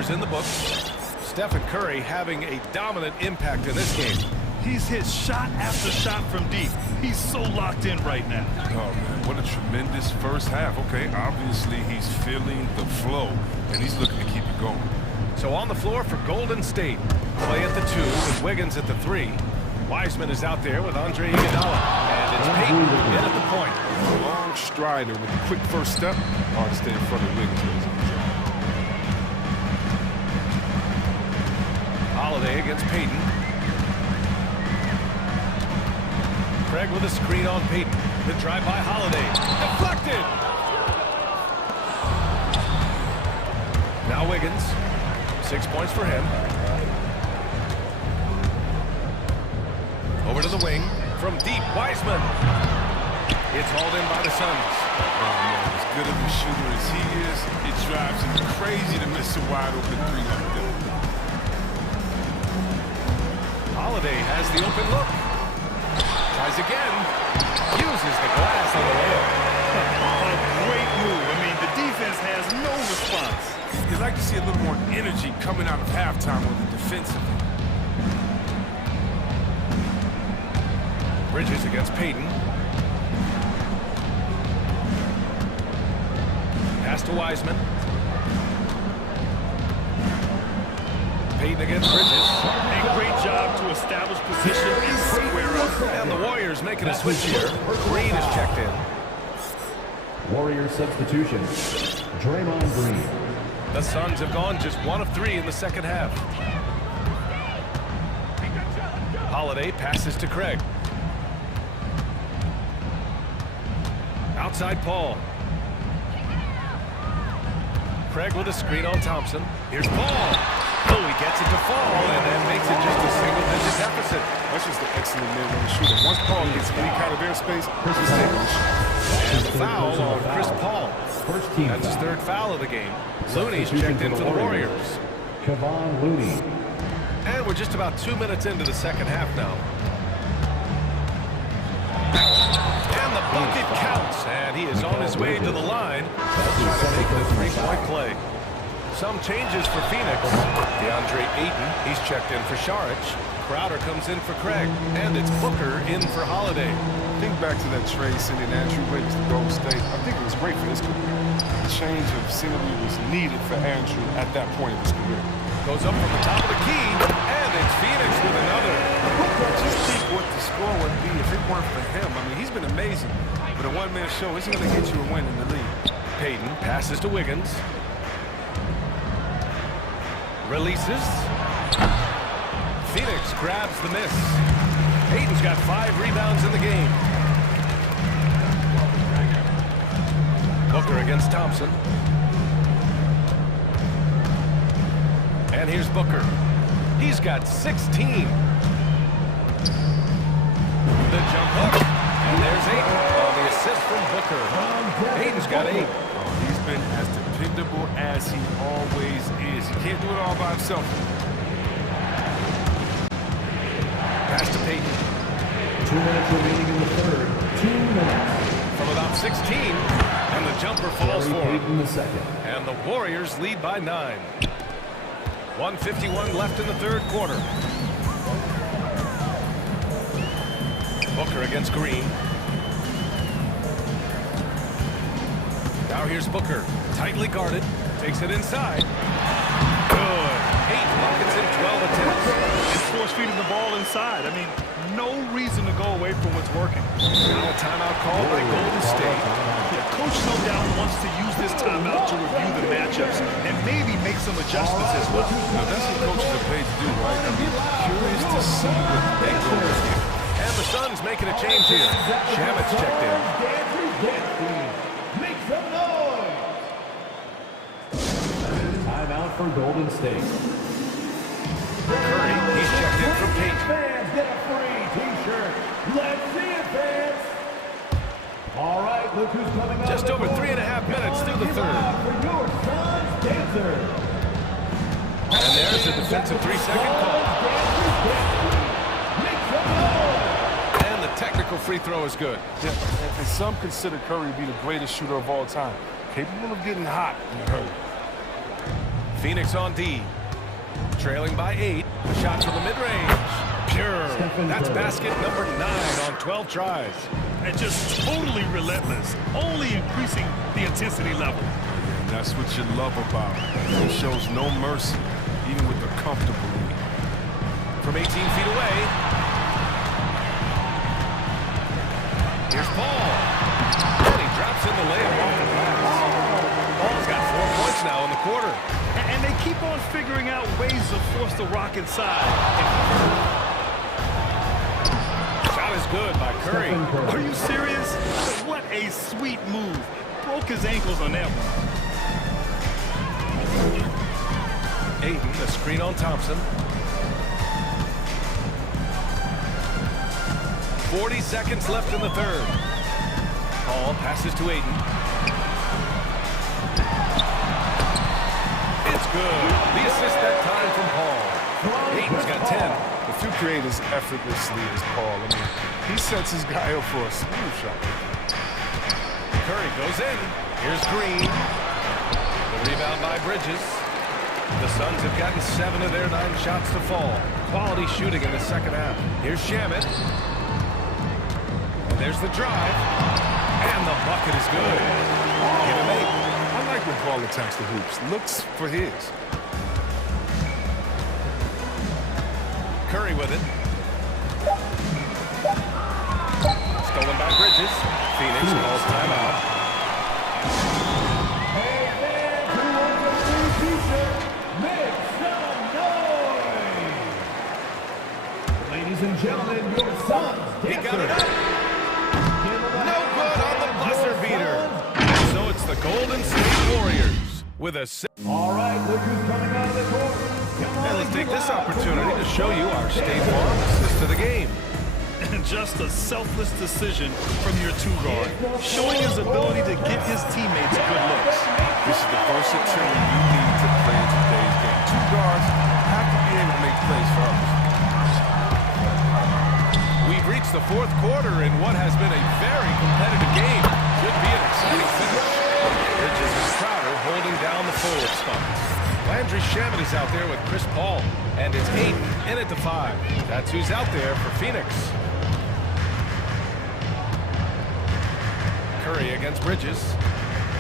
In the books. Stephen Curry having a dominant impact in this game. He's hit shot after shot from deep. He's so locked in right now. Oh, man, what a tremendous first half. Okay, obviously he's feeling the flow, and he's looking to keep it going. So on the floor for Golden State. Play at the 2 with Wiggins at the 3. Wiseman is out there with Andre Iguodala. And it's Payton in at the point. A long strider with a quick first step. Hard to stay in front of Wiggins. Holiday against Payton. Craig with a screen on Payton. The drive by Holiday. Deflected! Now Wiggins. 6 points for him. Over to the wing. From deep, Wiseman. It's hauled in by the Suns. Oh, man, as good of a shooter as he is, it drives him crazy to miss a wide open three like that. Holiday has the open look. Tries again. Uses the glass on the layup. A great move. I mean, the defense has no response. You'd like to see a little more energy coming out of halftime with the defensive. Bridges against Payton. Pass to Wiseman. Payton against Bridges. A great job to establish position and square up. And the Warriors making a switch here. Green is checked in. Warrior substitution. Draymond Green. The Suns have gone just 1 of 3 in the second half. Holiday passes to Craig. Outside Paul. Craig with a screen on Thompson. Here's Paul. Oh, he gets it to fall and then makes it just a single-digit deficit. That's just an excellent mid-range shooter. Once Paul gets any kind of airspace, he's taking the shot. And the foul on Chris Paul. That's his 3rd foul of the game. Looney's checked in for the Warriors. Kevon Looney. And we're just about 2 minutes into the second half now. And the bucket counts. And he is on his way to the line. Trying to make the three-point play. Some changes for Phoenix. DeAndre Ayton, he's checked in for Saric. Crowder comes in for Craig. And it's Booker in for Holiday. Think back to that trade sending Andrew Wiggins to Golden State. I think it was great for his career. The change of scenery was needed for Andrew at that point of his career. Goes up from the top of the key. And it's Phoenix with another. Just think what the score would be if it weren't for him. I mean, he's been amazing. But a one-man show isn't going to get you a win in the league. Payton passes to Wiggins. Releases. Phoenix grabs the miss. Aiden's got 5 rebounds in the game. Booker against Thompson. And here's Booker. He's got 16. The jump hook. And there's Aiden on the assist from Booker. Aiden's got 8. He's been as dependable as he always is. He can't do it all by himself. Pass to Peyton. 2 minutes remaining in the third. 2 minutes. From about 16. And the jumper falls for him. In the second. And the Warriors lead by 9. 1:51 left in the third quarter. Booker against Green. Now here's Booker. Tightly guarded. Takes it inside. Good. 8 buckets in 12 attempts. And force-feeding the ball inside. I mean, no reason to go away from what's working. Now a timeout call by Golden State. Yeah, Coach no doubt wants to use this timeout to review the matchups and maybe make some adjustments as well. Now, that's what coaches are paid to do, right? I mean, curious to see what they go with here. And the Suns making a change here. Shamit's checked in. Make some noise! Timeout for Golden State. Curry, he's checked in from Peyton. Fans get a free t-shirt. Let's see it, fans! All right, look who's coming up. Just over 3.5 minutes through the third. For your Suns dancer. And there's a defensive 3-second call. And the technical free throw is good. Yeah, and some consider Curry to be the greatest shooter of all time. Capable of getting hot in a hurry. Phoenix on D. Trailing by 8. Shot from the mid-range. Pure. That's basket number 9 on 12 tries. And just totally relentless, only increasing the intensity level. And that's what you love about him. He shows no mercy, even with the comfortable lead. From 18 feet away. Here's Paul. And he drops in the layup off the glass. Paul's got 4 points now in the quarter. And they keep on figuring out ways to force the rock inside. Shot is good by Curry. Are you serious? What a sweet move. Broke his ankles on that one. Aiden, the screen on Thompson. 40 seconds left in the third. Paul passes to Aiden. It's good. The assist that time from Paul. Aiden's got 10. If you create as effortlessly as Paul, I mean, he sets his guy up for a smooth shot. Curry goes in. Here's Green. The rebound by Bridges. The Suns have gotten 7 of their 9 shots to fall. Quality shooting in the second half. Here's Shamit. And there's the drive. And the bucket is good. Give him 8. I like when Paul attacks the hoops. Looks for his. Curry with it. Stolen by Bridges. Phoenix calls timeout. Hey, fans, who wants a free t-shirt? Make some noise! Ladies and gentlemen, your Suns He got it dancer. up. No good on the buzzer beater. So it's the Golden State Warriors with a... All right, look who's coming out of the court. Come on, And let's take this opportunity to show you our State Farm assist to the game. And just a selfless decision from your 2-guard, showing his ability to get his teammates good looks. This is the versatility you need to play in today's game. 2 guards have to be able to make plays for others. We've reached the fourth quarter in what has been a very competitive game. Should be an exciting finish. Bridges and Crowder holding down the forward spots. Landry Shamet is out there with Chris Paul, and it's Aiden in at the 5. That's who's out there for Phoenix. Curry against Bridges.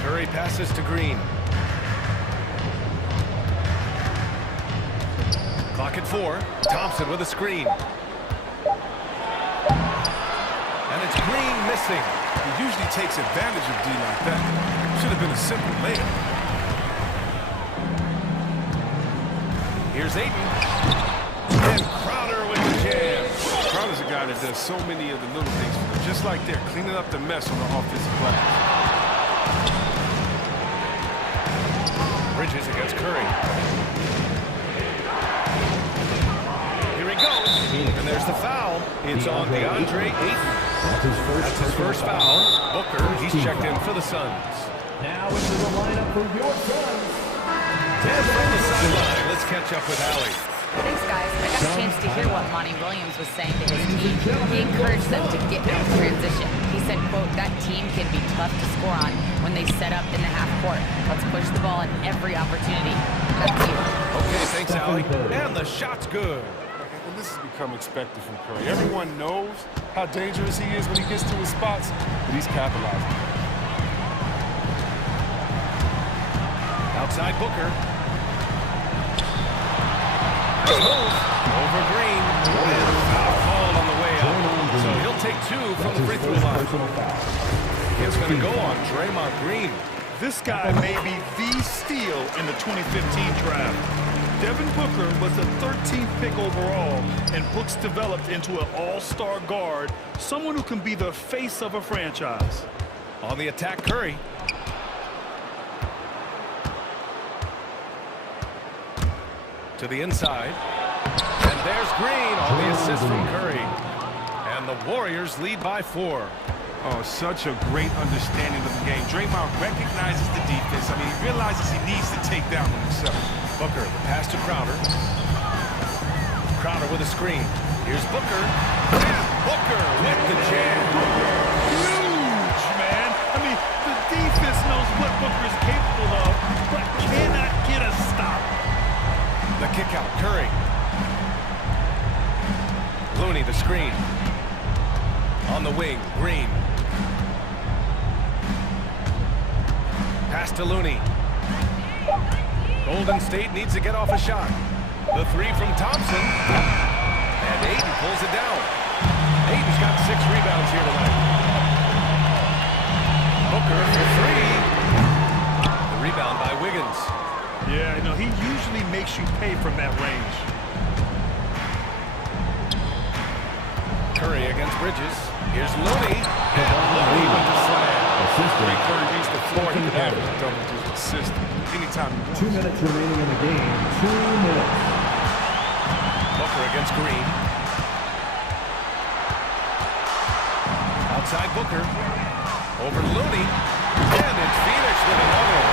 Curry passes to Green. Clock at 4. Thompson with a screen. And it's Green missing. He usually takes advantage of D like that. Should have been a simple layup. Here's Aiden. And Crowder guy that does so many of the little things for them. Just like they're cleaning up the mess on the offensive glass. Bridges against Curry. Here he goes. And there's the foul. It's on DeAndre Ayton. That's his first foul. Booker, he's checked in for the Suns. Now into the lineup for your Suns. And from the sideline, let's catch up with Allie. Thanks, guys. I got a chance to hear what Monty Williams was saying to his team. He encouraged them to get out of transition. He said, quote, that team can be tough to score on when they set up in the half court. Let's push the ball in every opportunity. Back to you. Okay, thanks, Allie. And the shot's good. And this has become expected from Curry. Everyone knows how dangerous he is when he gets to his spots, but he's capitalizing. Outside Booker. Nice move. Over Green. And foul called on the way up. So he'll take 2 from the free throw line. It's going to go on Draymond Green. This guy may be the steal in the 2015 draft. Devin Booker was the 13th pick overall, and Brooks developed into an all-star guard, someone who can be the face of a franchise. On the attack, Curry. To the inside. And there's Green on the assist from Curry. And the Warriors lead by 4. Oh, such a great understanding of the game. Draymond recognizes the defense. I mean, he realizes he needs to take down on himself. Booker, the pass to Crowder. Crowder with a screen. Here's Booker. And Booker with the jam. Huge, man. I mean, the defense knows what Booker is capable of, but cannot get a stop. The kick out, Curry. Looney, the screen. On the wing, Green. Pass to Looney. Golden State needs to get off a shot. The 3 from Thompson. And Ayton pulls it down. Ayton's got 6 rebounds here tonight. Booker for 3. The rebound by Wiggins. Yeah, I know, he usually makes you pay from that range. Curry against Bridges. Here's Looney. And Looney with the slam. When Curry reaches the floor, he can average a double-digit assist anytime he wants. 2 minutes remaining in the game. 2 minutes. Booker against Green. Outside Booker. Over Looney. And it's Phoenix with another.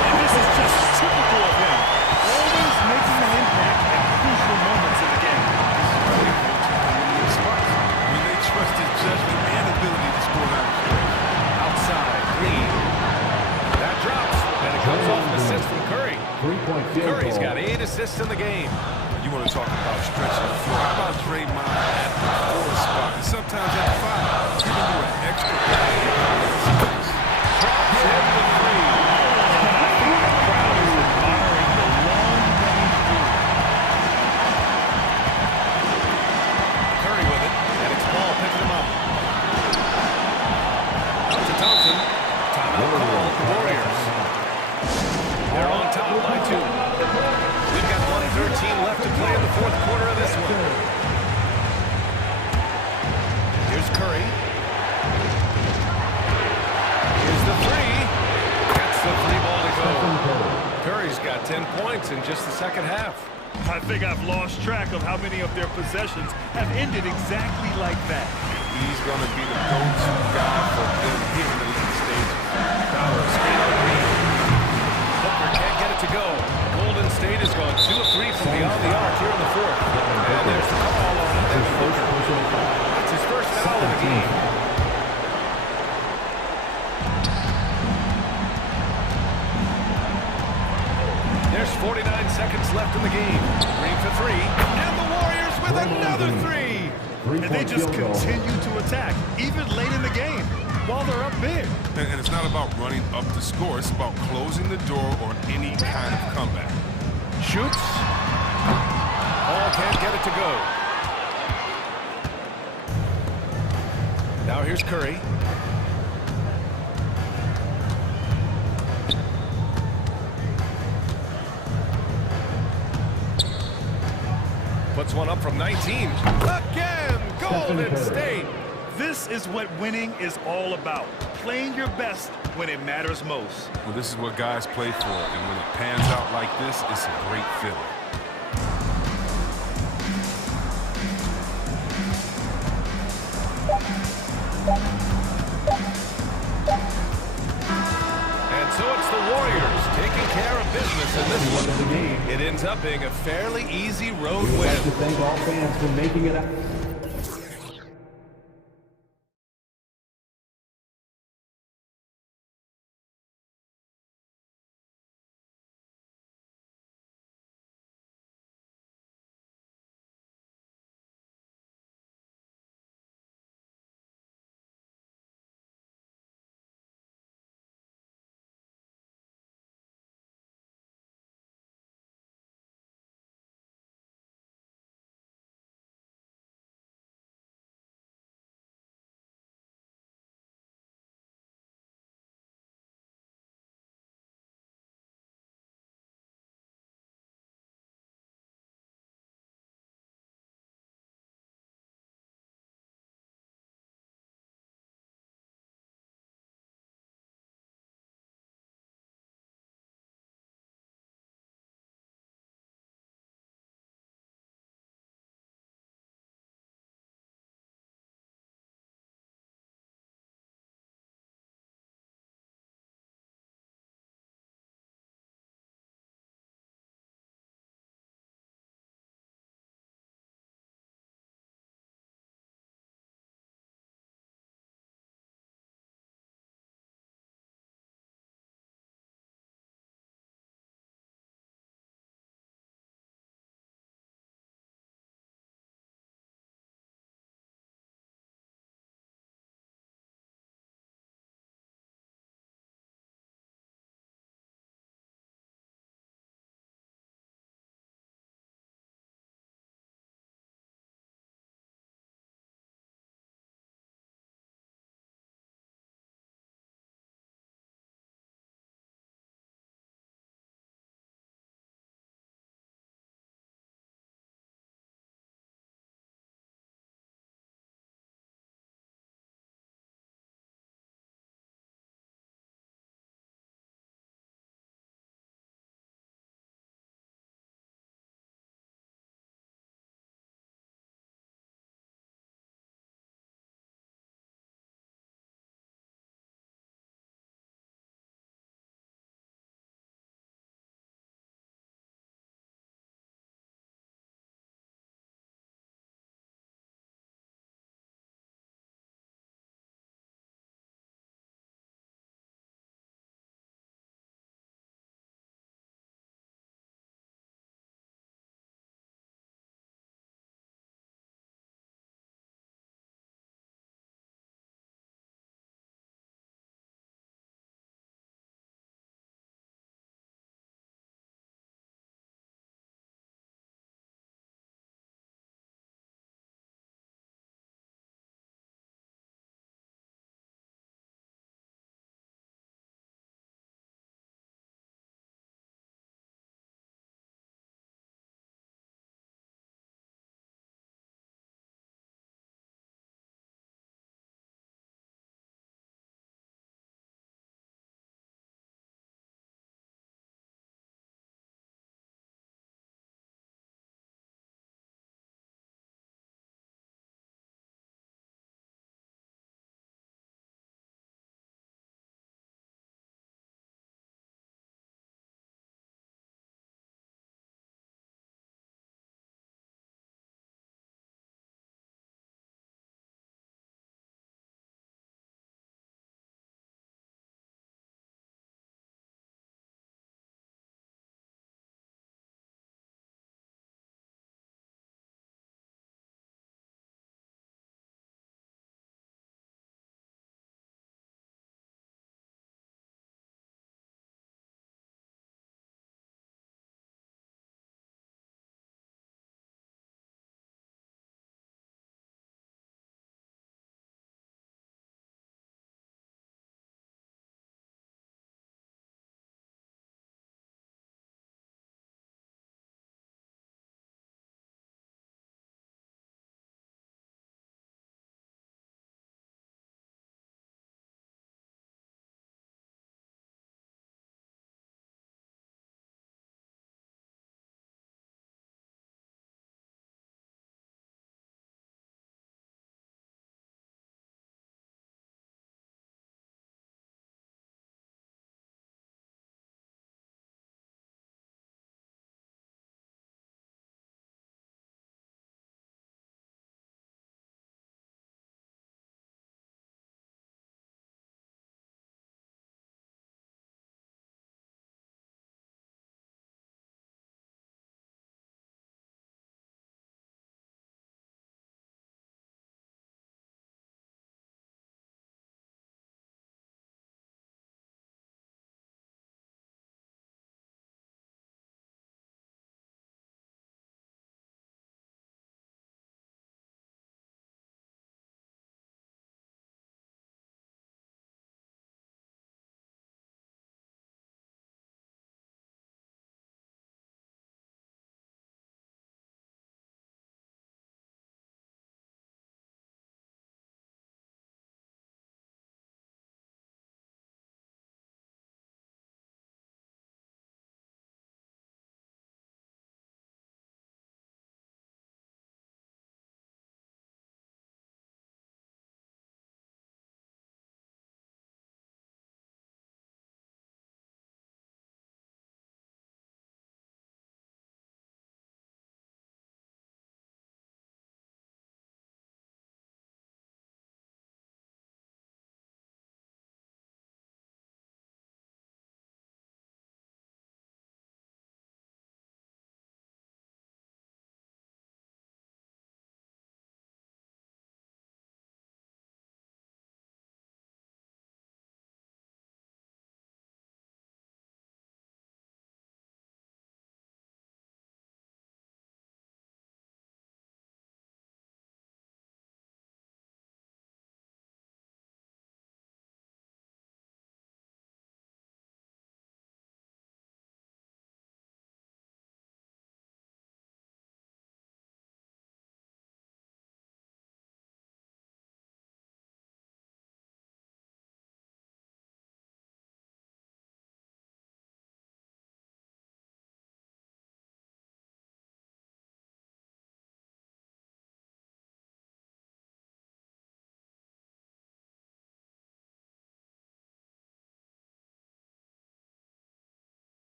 And this is just typical of him. Always making an impact at crucial moments in the game. I mean, they trust his judgment and ability to score out. Outside Green. That drops. And it comes off an assist from Curry. 3-point field Curry's goal. got 8 assists in the game. You want to talk about stretching the floor. How about Draymond at the 4 spot and sometimes at the 5? Giving you an extra guy. Drops in the 3. And I think the crowd is admiring the long-range move. Curry with it. And it's Paul picking him up. Out to Thompson. Timeout call. The Warriors. They're on top by 2. We've got 1:13 left to play in the 4th quarter of this one. Here's Curry. Here's the 3. Gets the 3 ball to go. Curry's got 10 points in just the second half. I think I've lost track of how many of their possessions have ended exactly like that. He's going to be the go-to guy for them hitting the lead stages. Crowder, screen on Green. Booker can't get it to go. Golden State has gone 2 of 3 from beyond the arc here in the 4th. And there's the call on Devin Booker. That's his first foul of the game. There's 49 seconds left in the game. Green for 3. And the Warriors with another 3. And they just continue to attack, even late in the game, while they're up big. And it's not about running up the score. It's about closing the door on any kind of comeback. Shoots. Ball can't get it to go. Now here's Curry. Puts one up from 19. Again! Go Golden State. This is what winning is all about. Playing your best when it matters most. Well, this is what guys play for, and when it pans out like this, it's a great feeling. And so it's the Warriors taking care of business in this one. It ends up being a fairly easy road win. I'd like to thank all fans for making it out.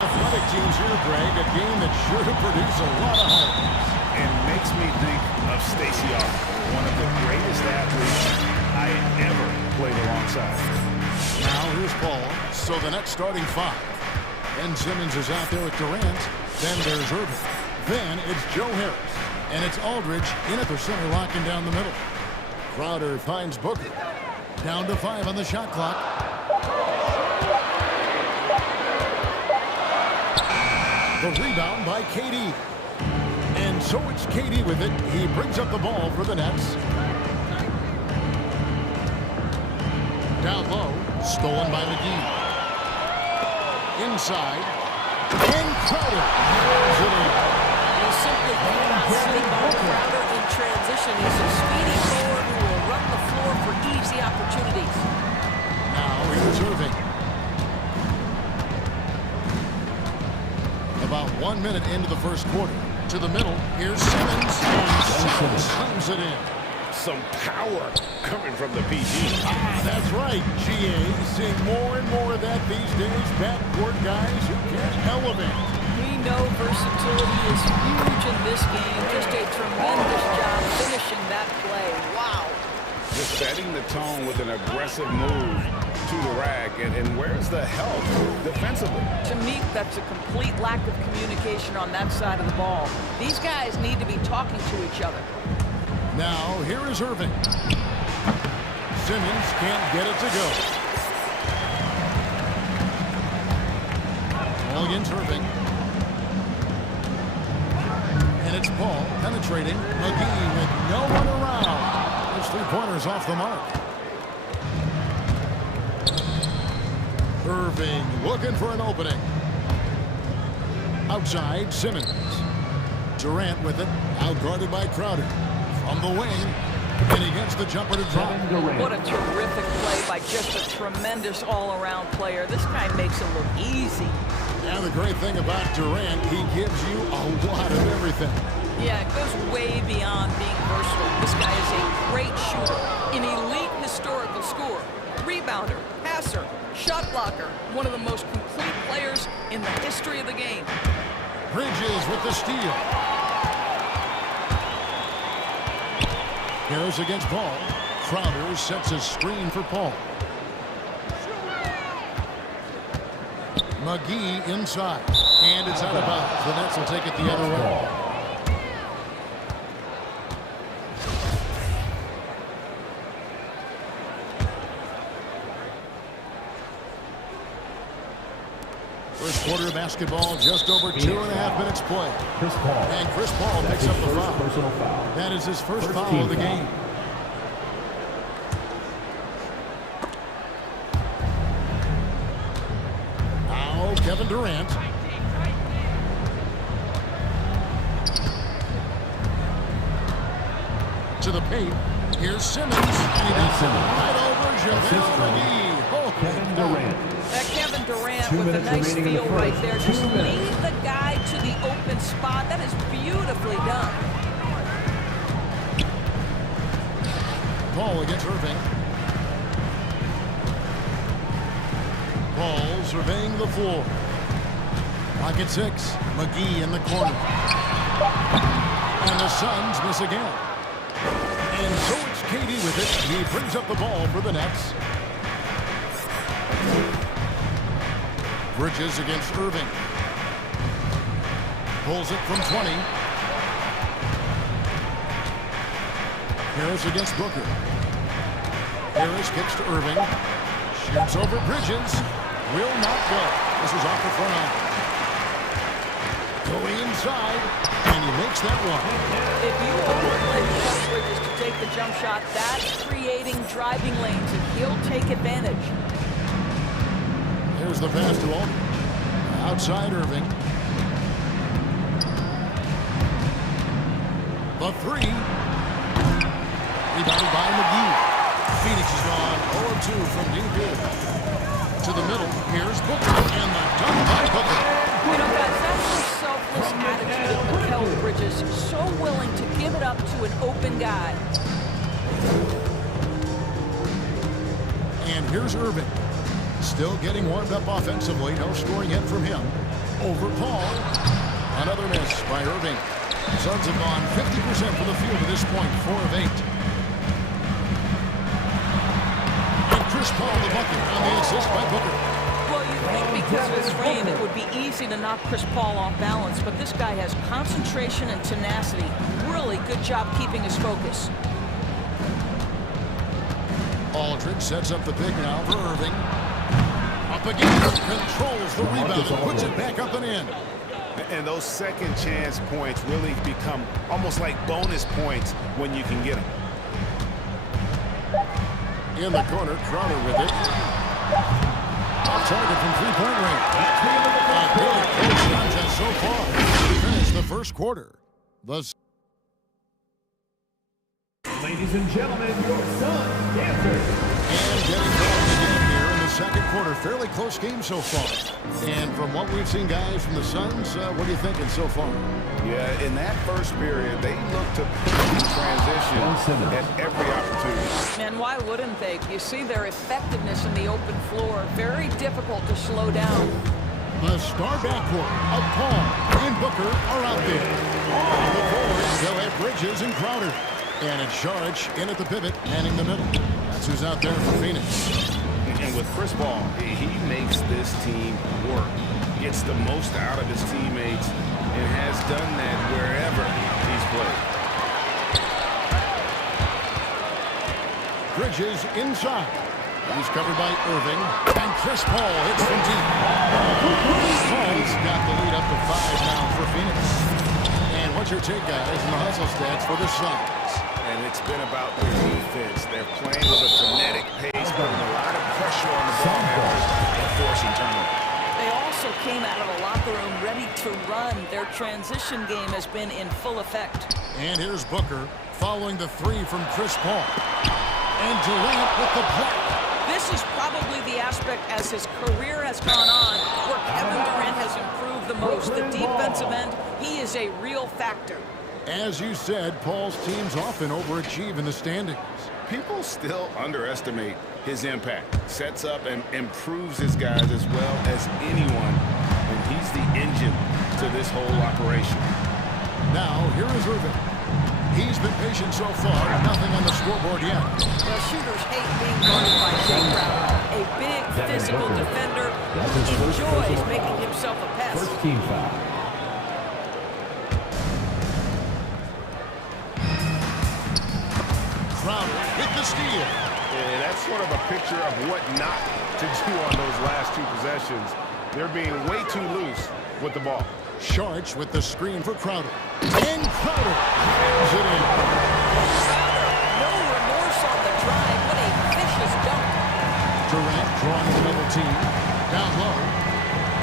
Athletic teams here, Greg, a game that's sure to produce a lot of highlights. And makes me think of Stacey Arthur, one of the greatest athletes I ever played alongside. Now here's Paul. So the next starting five. Ben Simmons is out there with Durant. Then there's Irving. Then it's Joe Harris. And it's Aldridge in at the center, locking down the middle. Crowder finds Booker. Down to 5 on the shot clock. The rebound by KD. And so it's KD with it. He brings up the ball for the Nets. Down low, stolen by McGee. Inside, and Crowder. You simply cannot sleep on Crowder in transition. He's a speedy forward who will run the floor for easy opportunities. Now here's Irving. About 1 minute into the first quarter. To the middle, here's Simmons, and Simmons slams it in. Some power coming from the PG. That's right, GA. Seeing more and more of that these days. Backcourt guys who can elevate. We know versatility is huge in this game. Just a tremendous job finishing that play. Wow. Just setting the tone with an aggressive move to the rack. And where's the help defensively? To me, that's a complete lack of communication on that side of the ball. These guys need to be talking to each other. Now, here is Irving. Simmons can't get it to go. Ball against Irving. And it's Paul penetrating. McGee with no one around. Those three-pointers off the mark. Irving looking for an opening. Outside, Simmons. Durant with it. Outguarded by Crowder. From the wing, and he gets the jumper to drop. What a terrific play by just a tremendous all-around player. This guy makes it look easy. And the great thing about Durant, he gives you a lot of everything. Yeah, it goes way beyond being versatile. This guy is a great shooter, an elite historical scorer, rebounder, passer, shot blocker, one of the most complete players in the history of the game. Bridges with the steal. Harris against Paul. Crowder sets a screen for Paul. McGee inside. And it's out of bounds. The Nets will take it the other way. First quarter of basketball, just over 2.5 minutes play. And Chris Paul picks up the foul. That is his first foul of the game. Now Kevin Durant. To the paint. Here's Simmons. And he knocks it right over JaVale McGee. Kevin Durant. Kevin Durant with a nice feel right there. Just lead the guy to the open spot. That is beautifully done. Paul against Irving. Paul surveying the floor. Pocket 6. McGee in the corner. And the Suns miss again. And so it's KD with it. He brings up the ball for the Nets. Bridges against Irving. Pulls it from 20. Harris against Booker. Harris kicks to Irving. Shoots over Bridges. Will not go. This is off the front iron. Going inside. And he makes that one. If you overplay Bridges to take the jump shot, that's creating driving lanes, and he'll take advantage. Here's the pass to Aldridge. Outside Irving. The three. Rebounded by McGee. Phoenix is gone 0-2 from deep here. To the middle. Here's Booker. And the dunk by Booker. You know, guys, that's the selfless attitude of Mikal Bridges. So willing to give it up to an open guy. And here's Irving. Still getting warmed up offensively. No scoring yet from him. Over Paul. Another miss by Irving. Suns have gone 50% from the field at this point, 4 of 8. And Chris Paul the bucket on the assist by Booker. Well, you think because of his frame it would be easy to knock Chris Paul off balance, but this guy has concentration and tenacity. Really good job keeping his focus. Aldridge sets up the pick now for Irving. Up again, controls the rebound, puts it back up and in. And those second chance points really become almost like bonus points when you can get them. In the corner, Crowder with it. Off target from three-point range. A good close contest so far. We finished the first quarter. Ladies and gentlemen, your Suns dancers. And getting going again here in the second quarter. Fairly close game so far. And from what we've seen, guys, from the Suns, what are you thinking so far? Yeah, in that first period, they looked to transition at every opportunity. And why wouldn't they? You see their effectiveness in the open floor. Very difficult to slow down. The star backcourt of Paul and Booker are out there. On the forward, they'll have Bridges and Crowder. And it's Saric in at the pivot, manning the middle. That's who's out there for Phoenix. And with Chris Paul, he makes this team work. Gets the most out of his teammates and has done that wherever he's played. Bridges inside. He's covered by Irving. And Chris Paul hits from deep. Paul's got the lead up to 5 now for Phoenix. And what's your take, guys, in the hustle stats for the Suns? And it's been about their defense. They're playing with a frenetic pace, putting a lot of pressure on the ball handlers and forcing turnovers. They also came out of the locker room ready to run. Their transition game has been in full effect. And here's Booker following the three from Chris Paul. And Durant with the block. This is probably the aspect as his career has gone on where Kevin Durant has improved the most. The defensive end, he is a real factor. As you said, Paul's teams often overachieve in the standings. People still underestimate his impact. Sets up and improves his guys as well as anyone. And he's the engine to this whole operation. Now, here is Irving. He's been patient so far. Nothing on the scoreboard yet. Well, shooters hate being guarded by Jay Crowder. A big physical defender. He enjoys making himself a pest. First team foul. Crowder with the steal. And that's sort of a picture of what not to do on those last two possessions. They're being way too loose with the ball. Saric with the screen for Crowder. And Crowder hands it in. Crowder, no remorse on the drive. What a vicious dunk. Durant drawing the double team. Down low.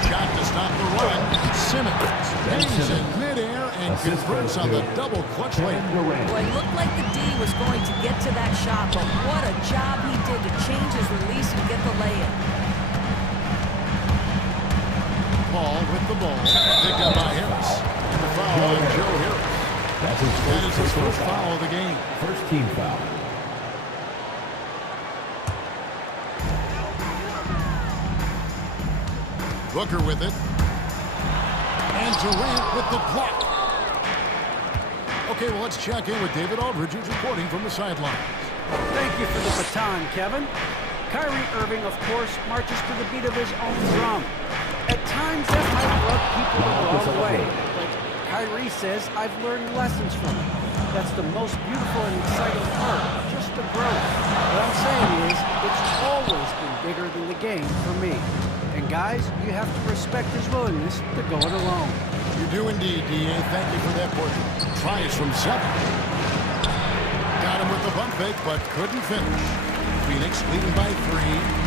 Shot to stop the run. Simmons hangs in midair and converts on the double clutch layup. Well, it looked like the D was going to get to that shot, but what a job he did to change his release and get the lay-in. Paul with the ball. Picked up by Harris. And the foul on Joe Harris. That is his first foul of the game. First team foul. Booker with it. And Durant with the block. Okay, well, let's check in with David Aldridge, who's reporting from the sidelines. Thank you for the baton, Kevin. Kyrie Irving, of course, marches to the beat of his own drum. At times, that might rub people the wrong way. But Kyrie says, I've learned lessons from it. That's the most beautiful and exciting part, just the growth. What I'm saying is, it's always been bigger than the game for me. And guys, you have to respect his willingness to go it alone. You do indeed, D.A. Thank you for that portion. Tries from 7. Got him with the bump fake, but couldn't finish. Phoenix leading by 3.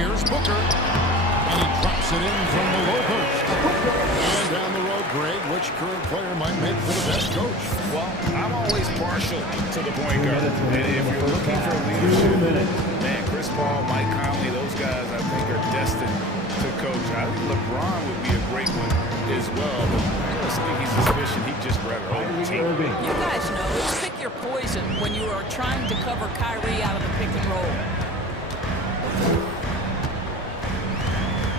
Here's Booker. And he drops it in from the low post. And down the road, Greg, which current player might make for the best coach? Well, I'm always partial to the point guard. And if you're looking for leadership, man, Chris Paul, Mike Conley, those guys I think are destined to coach. I think LeBron would be a great one as well. But I don't think he's sufficient. He'd just rather hold the team. You guys know, it's pick your poison when you are trying to cover Kyrie out of the pick and roll.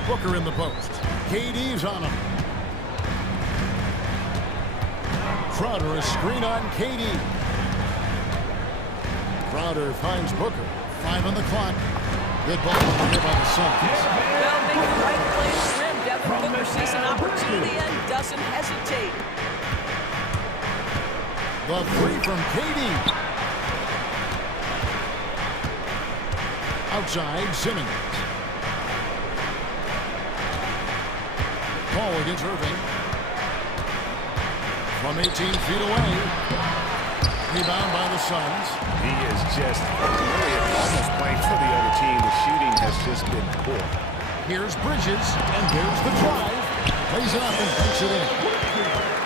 Booker in the post. KD's on him. Crowder, a screen on KD. Crowder finds Booker. 5 on the clock. Good ball over here by the Suns. Well, making the right play to rim. Devin Booker sees an opportunity and doesn't hesitate. The 3 from KD. Outside, Simmons. Ball against Irving. From 18 feet away. Rebound by the Suns. He is just really almost playing for the other team. The shooting has just been poor. Here's Bridges, and there's the drive. Plays it up and puts it in.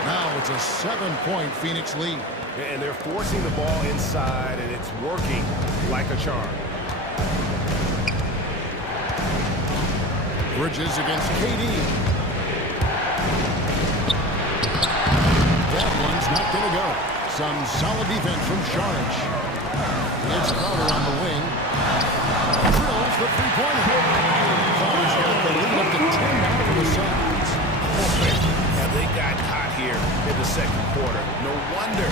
Now it's a 7-point Phoenix lead. And they're forcing the ball inside, and it's working like a charm. Bridges against KD. That one's not going to go. Some solid defense from Sharge. It's Crowder on the wing. Drills the three-pointer. Crowder's got the lead up to 10 now for the Suns. And they got hot here in the second quarter. No wonder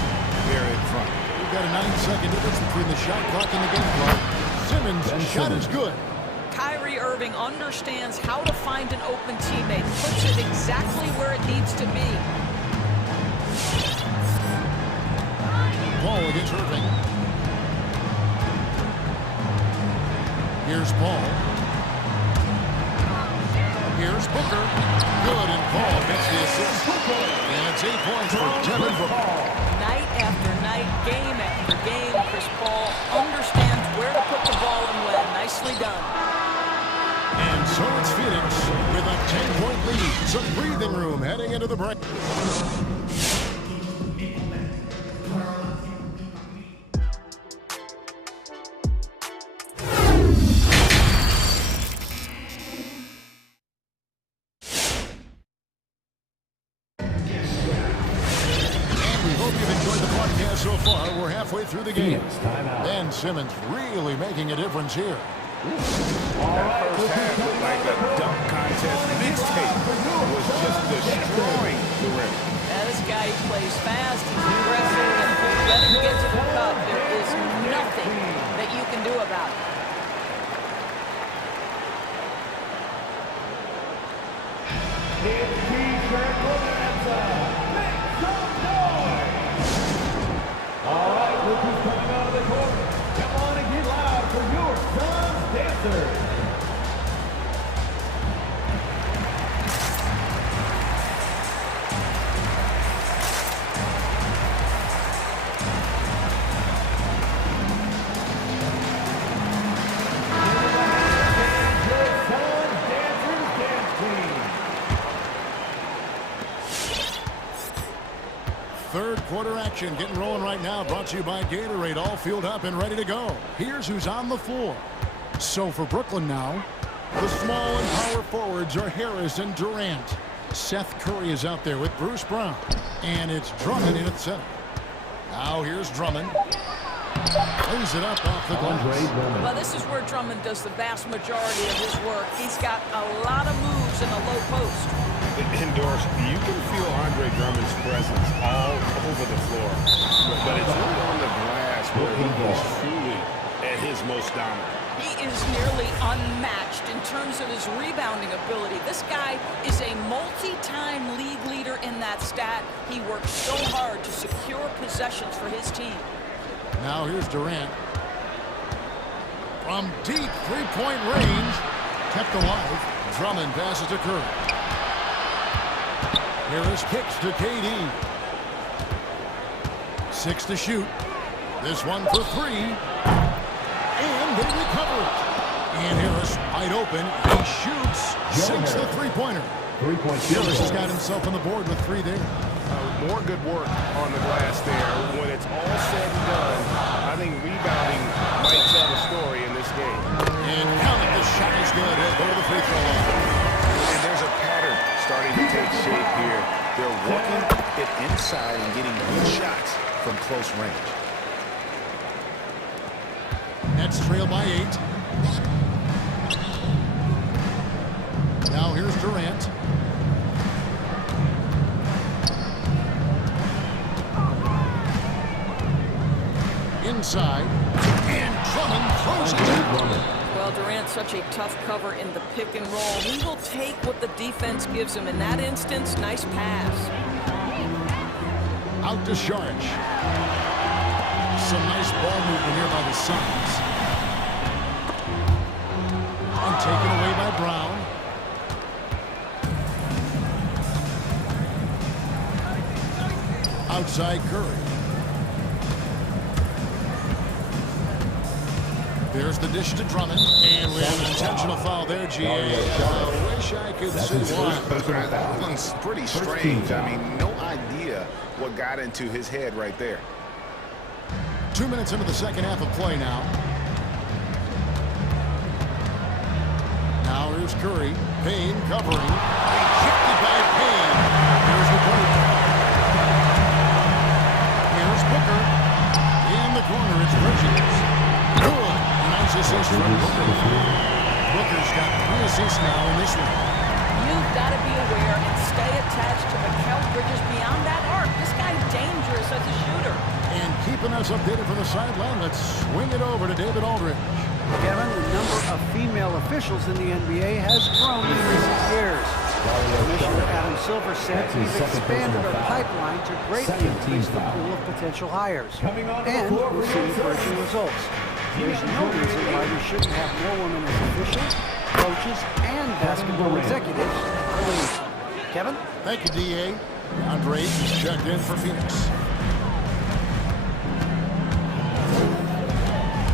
they're in front. We've got a 9-second difference between the shot clock and the game clock. Simmons' shot is good. Kyrie Irving understands how to find an open teammate, puts it exactly where it needs to be. Paul against Irving. Here's Paul. Here's Booker. Good, and Paul gets the assist. And it's 8 points for Devin Booker. Night after night, game after game, Chris Paul understands where to put the ball and when. Nicely done. And so it's Phoenix with a 10-point lead. Some breathing room heading into the break. So far, we're halfway through the game. Ben Simmons really making a difference here. That first half looked like a dunk contest mixtape. Was just destroying the rim. Now this guy plays fast, he's aggressive, and if you let him get to the cup, there is nothing that you can do about it. All right, look who's coming out of the court. Come on and get loud for your Suns dancers. Third quarter action getting rolling right now, brought to you by Gatorade, all fueled up and ready to go. Here's who's on the floor. So for Brooklyn now, the small and power forwards are Harris and Durant. Seth Curry is out there with Bruce Brown. And it's Drummond in at center. Now here's Drummond. Plays it up off the glass. Well, this is where Drummond does the vast majority of his work. He's got a lot of moves in the low post. Indoors, you can feel Andre Drummond's presence all over the floor. But it's really on the glass where he is truly at his most dominant. He is nearly unmatched in terms of his rebounding ability. This guy is a multi-time league leader in that stat. He works so hard to secure possessions for his team. Now here's Durant. From deep three-point range, kept alive. Drummond passes to Curry. Harris kicks to KD. 6 to shoot. This one for 3. And they recover it. And Harris wide open. He shoots, sinks the three-pointer. Gillis has got himself on the board with 3 there. More good work on the glass there. When it's all said and done, I think rebounding might tell the story in this game. And count it, the shot is good. He'll go to the free throw line. And there's a pattern starting to take shape here. They're working it inside and getting good shots from close range. Nets trail by 8. Now here's Durant. Inside, and Drummond throws it down. Well, Durant's such a tough cover in the pick and roll. He will take what the defense gives him. In that instance, nice pass. Out to Sharge. Some nice ball movement here by the Suns. And taken away by Brown. Outside Curry. There's the dish to Drummond. And we have an intentional foul there, GA. I wish I could see why. That one's pretty strange. I mean, no idea what got into his head right there. 2 minutes into the second half of play now. Now here's Curry. Payne covering. Ejected by Payne. Here's the point. Here's Booker. In the corner, it's Bridges. Good. Nice assist from Booker. Booker's got 3 assists now in this one. You've got to be aware and stay attached to Mikal Bridges beyond that arc. This guy's dangerous as a shooter. And keeping us updated from the sideline, let's swing it over to David Aldridge. Kevin, the number of female officials in the NBA has grown in recent years. Commissioner Adam Silver said we've expanded our pipeline to greatly increase the pool of potential hires. And we're seeing encouraging results. There's no reason why we shouldn't have more women as officials, coaches, and basketball executives in the league. Kevin? Thank you, D.A. Andre is checked in for Phoenix.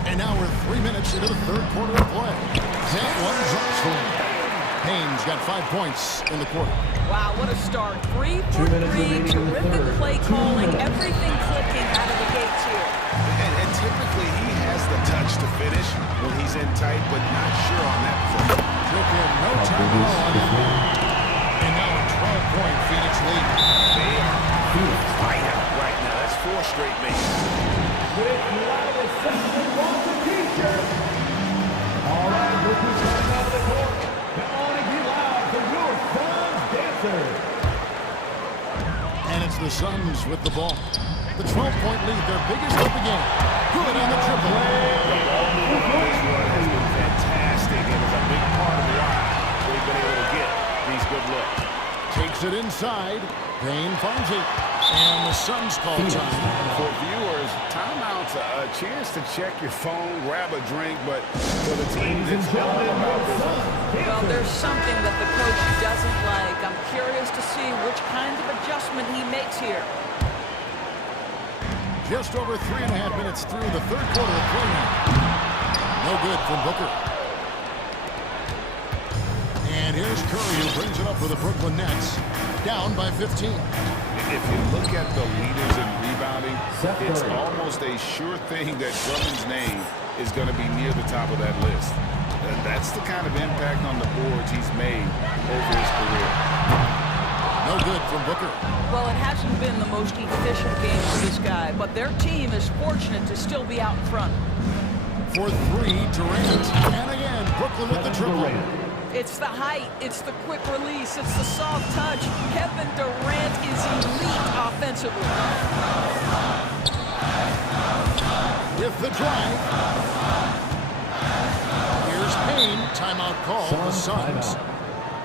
And now we're 3 minutes into the third quarter of play. That one's up for him. Payne's got 5 points in the quarter. Wow, what a start. 3 for 3, terrific play calling, everything clicking out of the gates here. And typically he has the touch to finish when he's in tight, but not sure on that play. Took him no time at all on that. And now a 12-point Phoenix lead. They are fight out right now. That's 4 straight makes. With loudest second on the t-shirt. All right, rookies coming out of the court. Come on and get loud for your Suns dancers. And it's the Suns with the ball. The 12-point lead, their biggest of the game. Good on the triple. This one has been fantastic and is a big part of why they've been able to get these good looks. Takes it inside. Payne finds it. And the Suns call time. For viewers, timeout's a chance to check your phone, grab a drink, but for the team, it's all about business. Well, there's something that the coach doesn't like. I'm curious to see which kind of adjustment he makes here. Just over 3.5 minutes through the third quarter of play now. No good from Booker. And here's Curry who brings it up for the Brooklyn Nets. Down by 15. If you look at the leaders in rebounding, it's almost a sure thing that Drummond's name is going to be near the top of that list. And that's the kind of impact on the boards he's made over his career. No good from Booker. Well, it hasn't been the most efficient game for this guy, but their team is fortunate to still be out in front. For 3, Durant. And again, Brooklyn with the triple. It's the height, it's the quick release, it's the soft touch. Kevin Durant is elite offensively. With the drive. Here's Payne. Timeout call for the Suns.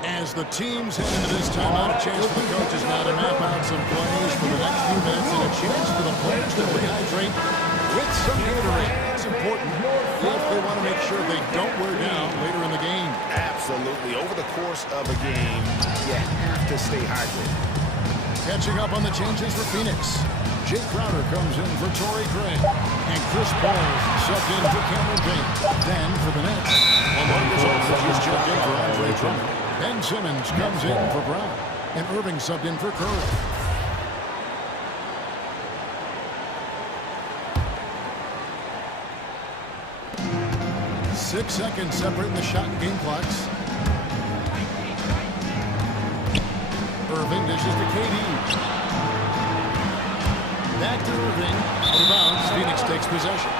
As the teams head into this timeout, a chance for the coaches now to map out some plays for the next few minutes and a chance for the players to rehydrate with some Gatorade. It's important if they want to make sure they don't wear down later in the game. Absolutely. Over the course of a game, you have to stay hydrated. Catching up on the changes for Phoenix. Jake Crowder comes in for Torrey Craig. And Chris Paul subbed in for Cameron Payne. Then for the Nets, LaMarcus Aldridge checked in for Andre Drummond. Ben Simmons comes in for Brown. And Irving subbed in for Curry. Six seconds separating the shot and game clocks. Irving dishes to KD. Back to Irving. Out of bounds. Phoenix takes possession.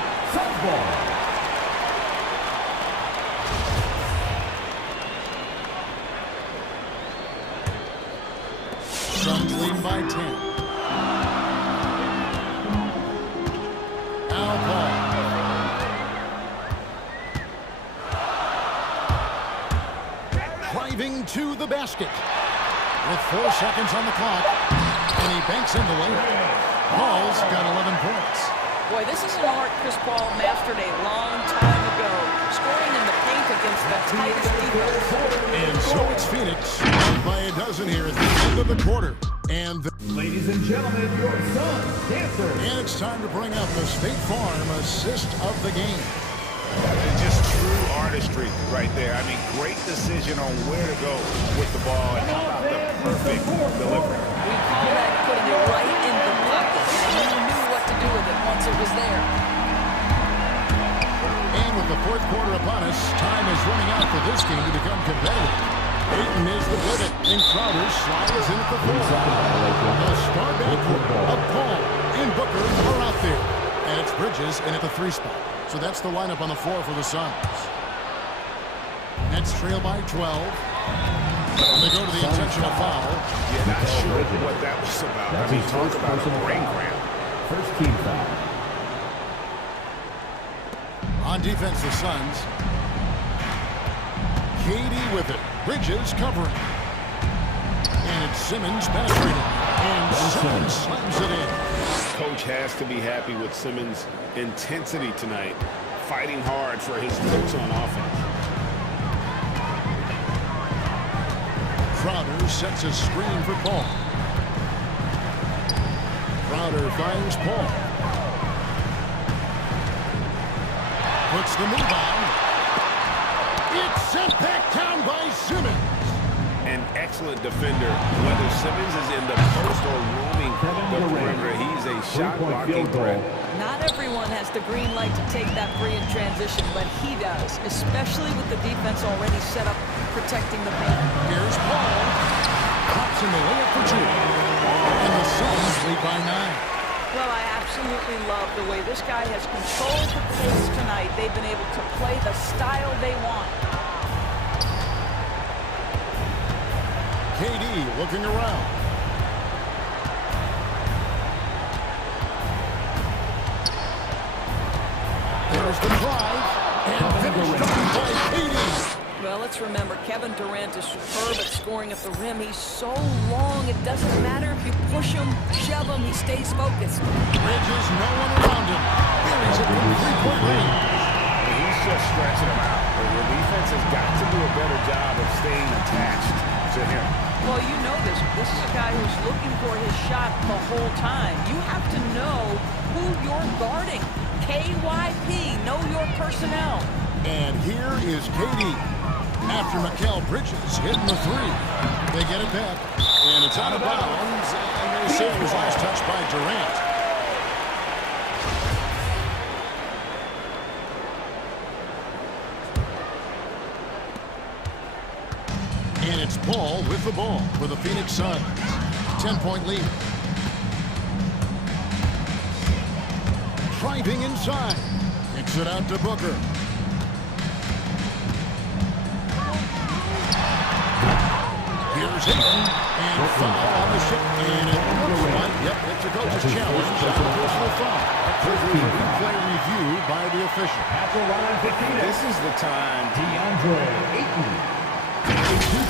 Suns lead by 10. Al Paul. Driving to the basket. With 4 seconds on the clock. And he banks in the lane. Paul's got 11 points. Boy, this is an art Chris Paul mastered a long time ago, scoring in the paint against the tightest defense. And so it's Phoenix, up by a dozen here at the end of the quarter. And ladies and gentlemen, your Suns dancer. And it's time to bring up the State Farm assist of the game. Just true artistry right there. I mean, great decision on where to go with the ball, and how about the perfect delivery. We call that putting it right in the pocket, and he knew what to do with it once it was there. And with the fourth quarter upon us, time is running out for this game to become competitive. Ayton is the pivot, and Crowder slides in at the four. The star backcourt of Paul and Booker are out there. And it's Bridges in at the 3 spot. So that's the lineup on the floor for the Suns. Nets trail by 12. And they go to the intentional foul. Yeah, not sure what that was about. I mean, talk about a brain cramp. First team foul. On defense, the Suns. KD with it. Bridges covering. And it's Simmons penetrating. And Simmons slams it in. Coach has to be happy with Simmons' intensity tonight, fighting hard for his looks on offense. Crowder sets a screen for Paul. Crowder fires Paul. Puts the move on. It's sent back down by Simmons. An excellent defender, whether Simmons is in the post or roaming the perimeter. He's a shot-blocking threat. Not everyone has the green light to take that free in transition, but he does, especially with the defense already set up protecting the paint. Here's Paul. Pops in the layup for 2. And the Suns lead by 9. Well, I absolutely love the way this guy has controlled the pace tonight. They've been able to play the style they want. KD looking around. There's the drive, and finished by KD. Well, let's remember, Kevin Durant is superb at scoring at the rim. He's so long, it doesn't matter if you push him, shove him, he stays focused. Bridges, no one around him. Here he's at the 3-point range. He's just stretching him out. The defense has got to do a better job of staying attached to him. Well, you know this. This is a guy who's looking for his shot the whole time. You have to know who you're guarding. KYP, know your personnel. And here is KD. After Mikal Bridges hitting the 3. They get it back. And it's out of bounds. And they say it was last touched by Durant. And it's Paul with the ball for the Phoenix Suns. 10-point lead. Driving inside. Kicks it out to Booker. Here's Ayton. And foul on the shot. And it looks like, yep, it's a coach's challenge. That's a personal foul. Replay review by the official. This is the time DeAndre Ayton.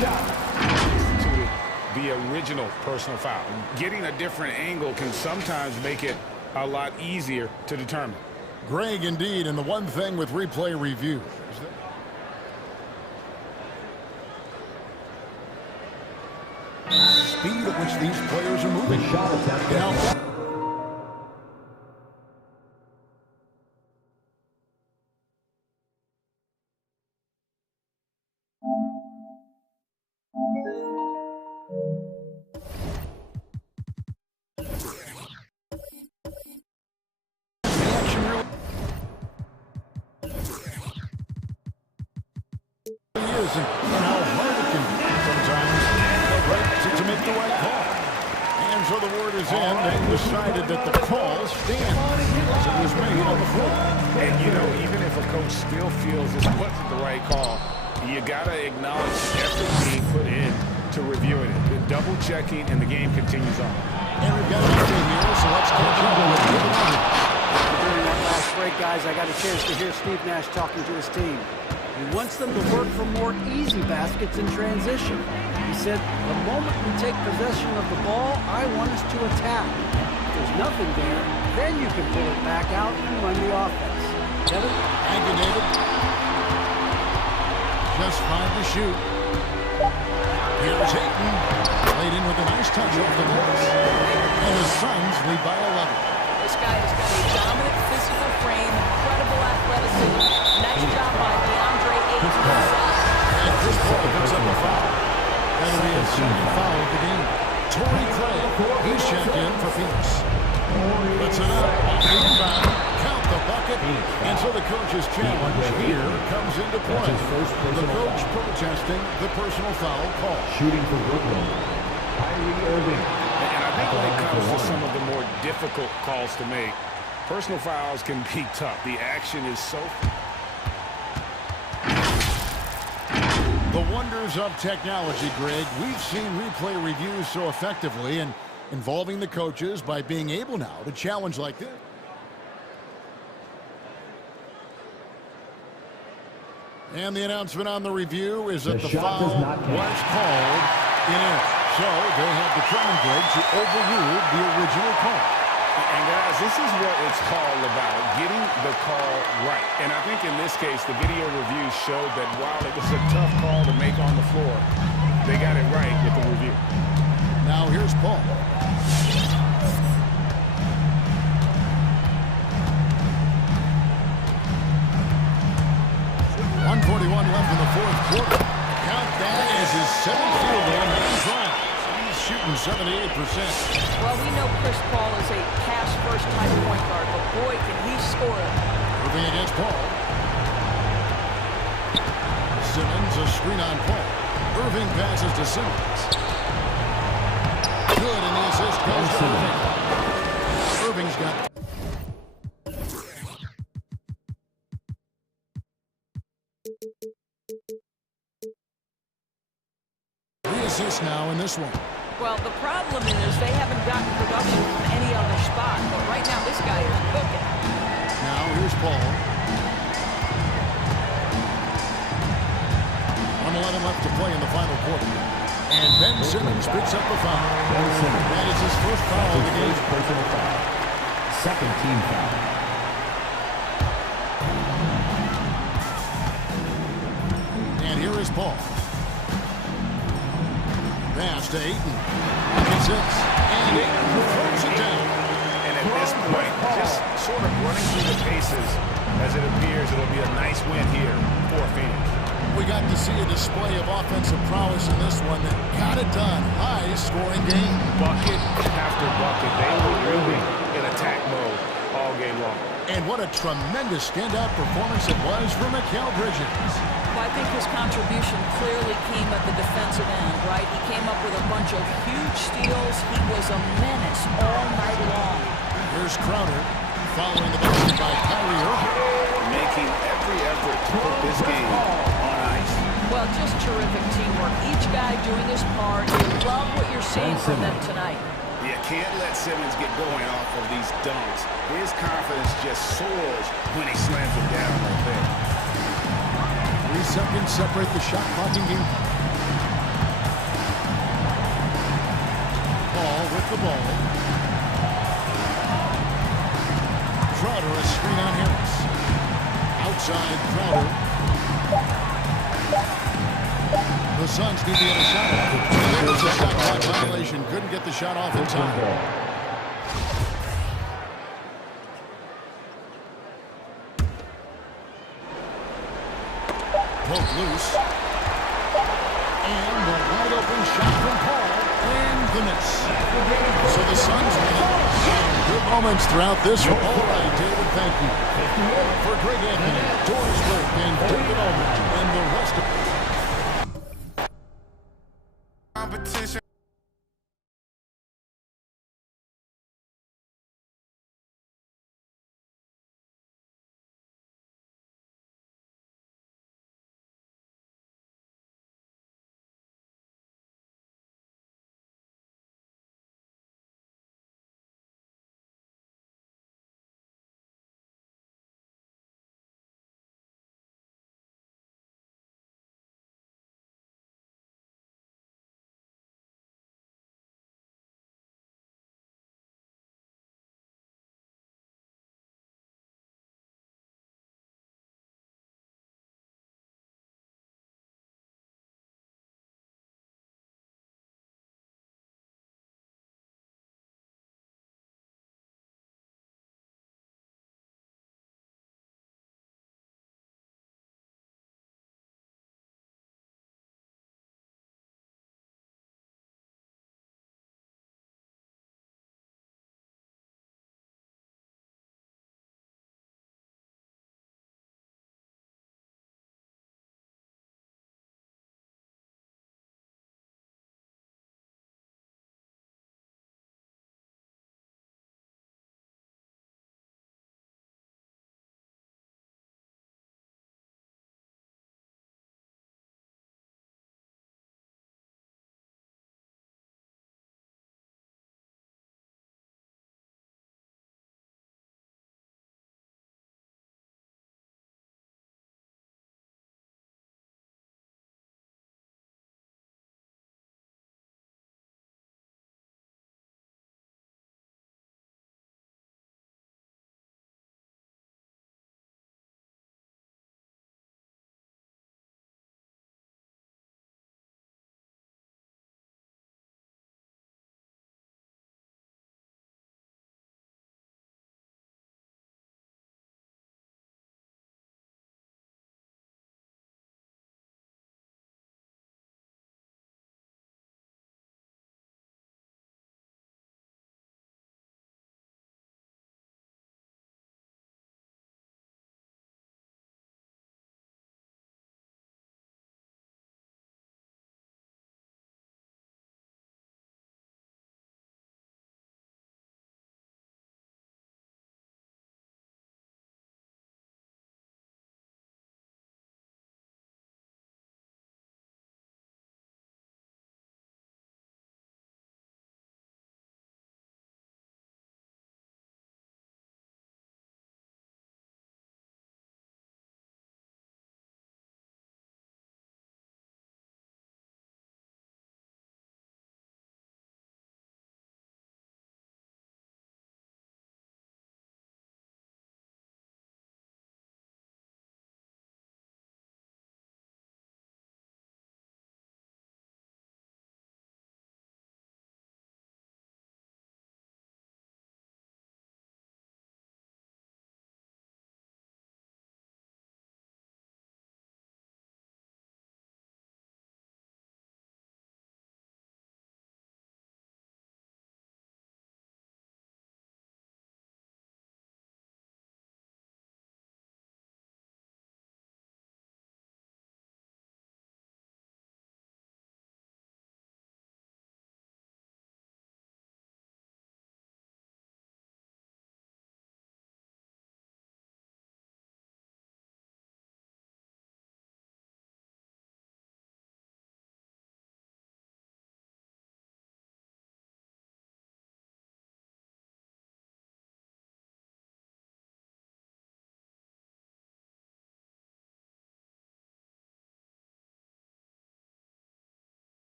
to the original personal foul. Getting a different angle can sometimes make it a lot easier to determine. Greg, indeed, and the one thing with replay review. Speed at which these players are moving. The shot attempt. is and how hard it can be sometimes to make the right call. And so the word is in. They decided that the call stands. It was made on the floor. And, you know, even if a coach still feels this wasn't the right call, you got to acknowledge the effort being put in to reviewing it. The double checking, and the game continues on. And we've got an update here, so let's catch up with it. During that last break, guys, I got a chance to hear Steve Nash talking to his team. He wants them to work for more easy baskets in transition. He said, the moment we take possession of the ball, I want us to attack. If there's nothing there, then you can pull it back out and run the offense. Kevin? Thank you, David. Just 5 to shoot. Here's Ayton. Played in with a nice touch off the glass. And the Suns lead by 11. This guy has got a dominant physical frame, incredible athleticism. Nice job by DeAndre Ayton. And Chris Paul picks up a foul. That'll be his second foul of the game. Torrey Craig, he's checked in for Phoenix. Puts it up, off the inbound, count the bucket, and so the coach's challenge here comes into play. The coach protesting the personal foul call. Shooting for Brooklyn, Kyrie Irving. And I think when it comes to some of the more difficult calls to make, personal fouls can be tough. The action is so... The wonders of technology, Greg. We've seen replay reviews so effectively and involving the coaches by being able now to challenge like this. And the announcement on the review is that the foul was called in it. So they have determined, Greg, to overrule the original call. And guys, this is what it's all about, getting the call right. And I think in this case, the video review showed that while it was a tough call to make on the floor, they got it right with the review. Now here's Paul. 1:41 left in the fourth quarter. Count that as his seventh field goal in 9 tries. He's shooting 78%. Well, we know Chris Paul is a pass-first type point guard, but boy, can he score it. Moving against Paul. Simmons, a screen on Paul. Irving passes to Simmons. Good, and the assist goes to Irving. Irving's got... Assists now in this one. Well, the problem is they haven't gotten production from any other spot, but right now this guy is cooking. Now here's Paul. 1:11 left to play in the final quarter. And Ben Simmons picks up the foul. That is his first foul of the game. Personal foul. Second team foul. And here is Paul. Pass to Ayton. Pocket 6. And Ayton throws it down. And at this point, just sort of running through the paces, as it appears it'll be a nice win here for Phoenix. We got to see a display of offensive prowess in this one that got it done. High-scoring game. Bucket after bucket. They were really in attack mode all game long. And what a tremendous standout performance it was for Mikal Bridges. Well, I think his contribution clearly came at the defensive end, right? He came up with a bunch of huge steals. He was a menace all night long. Here's Crowder following the basket by Kyrie Irving. Making every effort to put this game on ice. Well, just terrific teamwork. Each guy doing his part. You love what you're seeing from them tonight. You can't let Simmons get going off of these dunks. His confidence just soars when he slams it down like that. 3 seconds separate the shot clocking game. Paul with the ball. Crowder, a screen on Harris. Outside, Crowder. The Suns need to get a shot off. There was a shot clock violation. Couldn't get the shot off in time. Poke loose. And a wide open shot from Paul. And the miss. So the Suns win. Good moments throughout this one. All right, David, thank you. For Greg Anthony, Doris Burke, and David Aldridge, and the rest of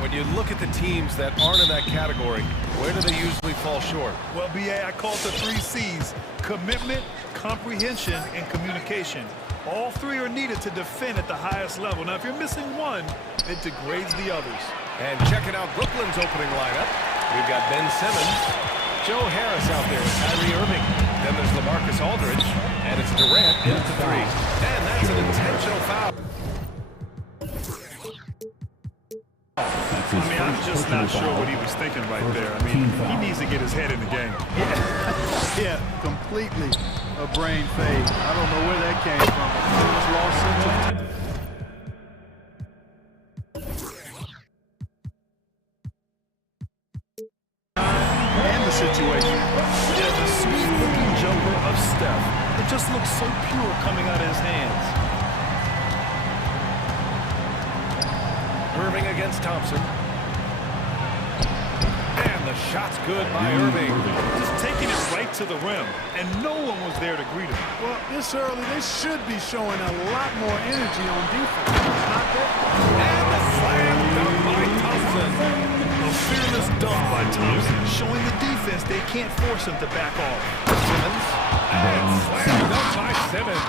when you look at the teams that aren't in that category, where do they usually fall short? Well, BA, I call it the 3 C's: commitment, comprehension, and communication. All 3 are needed to defend at the highest level. Now, if you're missing one, it degrades the others. And checking out Brooklyn's opening lineup, we've got Ben Simmons, Joe Harris out there with Kyrie Irving. Then there's LaMarcus Aldridge, and it's Durant into 3. And that's an intentional foul. I mean, I'm just not sure what he was thinking right there. I mean, he needs to get his head in the game. Yeah, completely a brain fade. I don't know where that came from. It was lost sense of and the situation. Yeah, the sweet-looking jumper of Steph. It just looks so pure coming out of his hands. Irving against Thompson. And the shot's good by Irving. Just taking it right to the rim, and no one was there to greet him. Well, this early, they should be showing a lot more energy on defense. Not there. And the slam dunk by Thompson. A fearless dunk by Thompson, showing the defense they can't force him to back off. Simmons. And slam dunk by Simmons.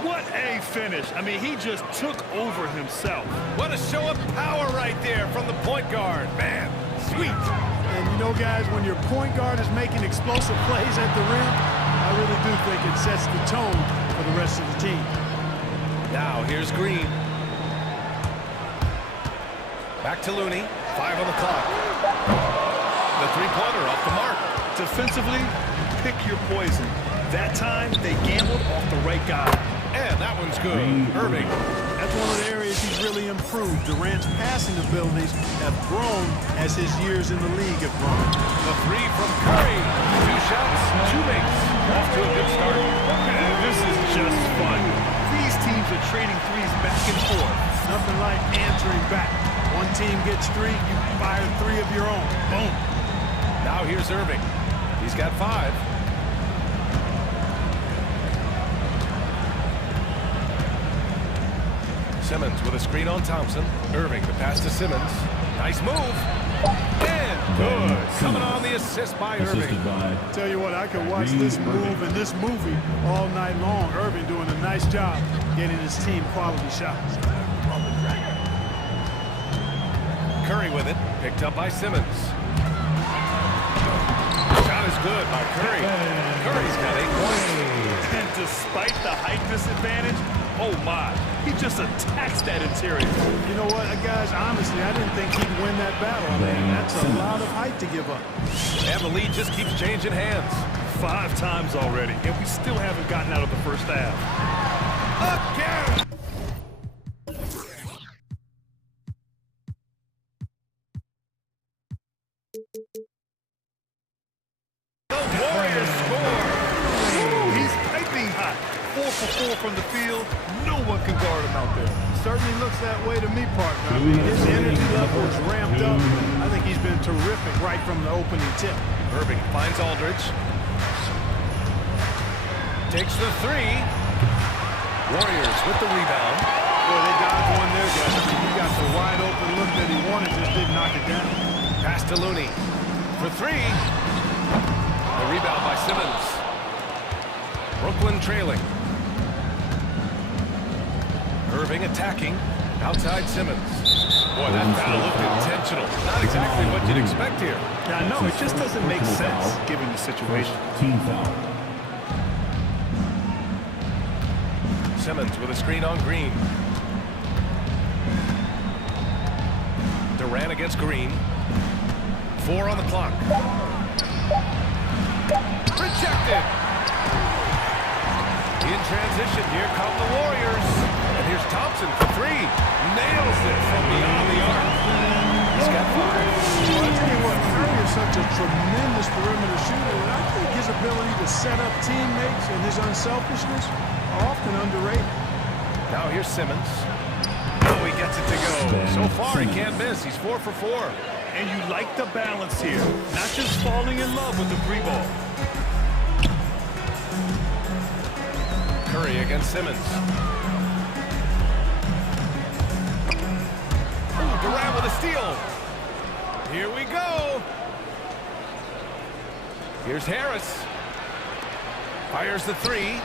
What a finish. I mean, he just took over himself. What a show of power right there from the point guard. Man, sweet. And you know, guys, when your point guard is making explosive plays at the rim, I really do think it sets the tone for the rest of the team. Now here's Green. Back to Looney. 5 on the clock. The three-pointer off the mark. Defensively, pick your poison. That time, they gambled off the right guy. And that one's good. Irving. That's one of the areas he's really improved. Durant's passing abilities have grown as his years in the league have grown. The 3 from Curry. 2 shots, 2 makes. Off to a good start. And this is just fun. These teams are trading threes back and forth. Nothing like answering back. One team gets 3, you fire 3 of your own. Boom. Now here's Irving. He's got 5. Simmons with a screen on Thompson. Irving, the pass to Simmons. Nice move. And good. Coming on the assist by Irving. Tell you what, I could watch this move and this movie all night long. Irving doing a nice job getting his team quality shots. Curry with it. Picked up by Simmons. Shot is good by Curry. Curry's got 8 points. And despite the height disadvantage, oh my, he just attacks that interior. You know what, guys, honestly, I didn't think he'd win that battle. I mean, that's a lot of height to give up. And the lead just keeps changing hands. 5 times already, and we still haven't gotten out of the first half. Again! The Warriors score! Ooh, he's piping hot. 4 for 4 from the field. No one can guard him out there. Certainly looks that way to me, partner. I mean, his energy level is ramped up. I think he's been terrific right from the opening tip. Irving finds Aldridge. Takes the 3. Warriors with the rebound. Boy, they dodged one there, guys. I mean, he got the wide open look that he wanted, just didn't knock it down. Pass to Looney for 3. The rebound by Simmons. Brooklyn trailing. Irving attacking. Outside Simmons. Boy, that foul looked intentional. Not exactly what you'd expect here. Now, no, it just doesn't make sense given the situation. Team foul. Simmons with a screen on Green. Durant against Green. 4 on the clock. Rejected. In transition, here come the Warriors. And here's Thompson for 3. Nails it from beyond the arc. He's got 5. Well, I tell you what, Curry is such a tremendous perimeter shooter, and I think his ability to set up teammates and his unselfishness are often underrated. Now here's Simmons. Oh, he gets it to go. So far, he can't miss. He's 4 for 4. And you like the balance here. Not just falling in love with the 3 ball. Curry against Simmons. Ooh, Durant with a the steal. Here we go. Here's Harris. Fires the three.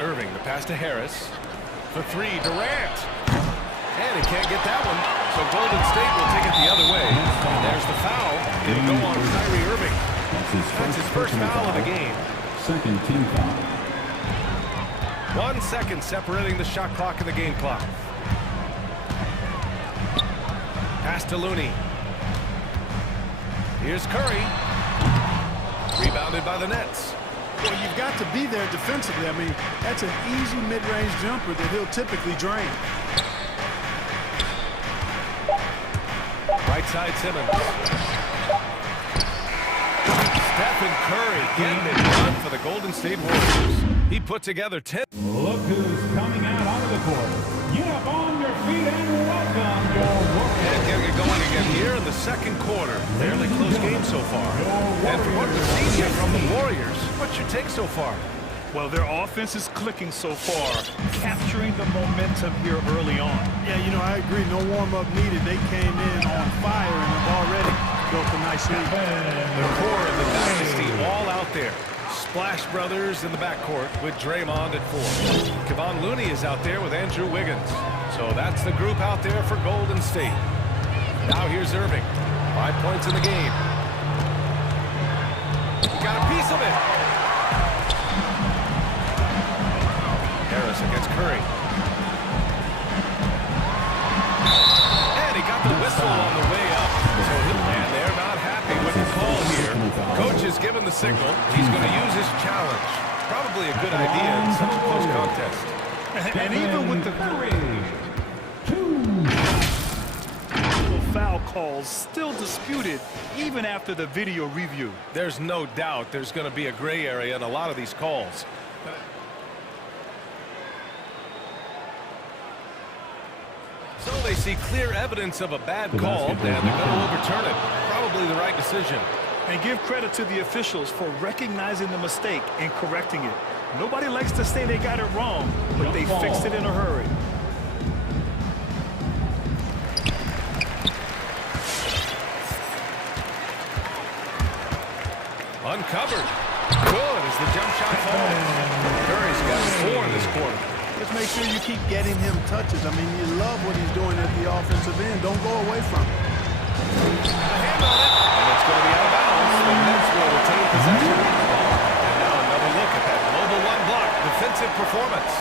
Irving, the pass to Harris. For three, Durant. And he can't get that one. So Golden State will take it the other way. And there's the foul. It'll go on Kyrie Irving. That's his first foul of the game. Second team foul. 1 second separating the shot clock and the game clock. Pass to Looney. Here's Curry. Rebounded by the Nets. Well, you've got to be there defensively. I mean, that's an easy mid-range jumper that he'll typically drain. Right side Simmons. Stephen Curry getting it done for the Golden State Warriors. He put together 10. Look who's coming out onto the court. Get up on your feet and welcome your Warriors. And getting it going again here in the second quarter. Fairly close game so far. And from what we've seen here from the Warriors, what's your take so far? Well, their offense is clicking so far, capturing the momentum here early on. Yeah, you know, I agree. No warm-up needed. They came in on fire and have already built a nice lead. The core of the dynasty all out there. Splash Brothers in the backcourt with Draymond at 4. Kevon Looney is out there with Andrew Wiggins. So that's the group out there for Golden State. Now here's Irving. 5 points in the game. He got a piece of it. Harris against Curry. And he got the whistle on the way up. And they're not happy with the call here. Coach has given the signal. He's going to use his challenge. Probably a good idea in such a close contest. And even with the foul calls still disputed even after the video review. There's no doubt there's going to be a gray area in a lot of these calls. So they see clear evidence of a bad call, and they're going to overturn it. Probably the right decision. And give credit to the officials for recognizing the mistake and correcting it. Nobody likes to say they got it wrong, but they fixed it in a hurry. Uncovered. Good as the jump shot falls. Curry's got 4 this quarter. Just make sure you keep getting him touches. I mean, you love what he's doing at the offensive end. Don't go away from it. A hand on it, and it's going to be out of bounds. The Nets will retain possession. And now another look at that mobile one block defensive performance.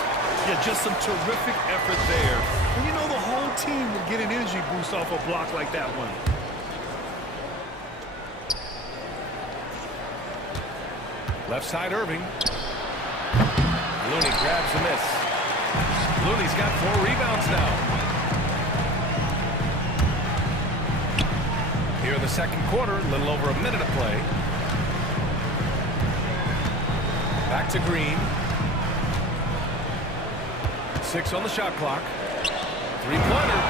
Yeah, just some terrific effort there. And you know the whole team will get an energy boost off a block like that one. Left side Irving. Looney grabs the miss. Looney's got 4 rebounds now. Here in the second quarter, a little over a minute of play. Back to Green. 6 on the shot clock. 3-pointer.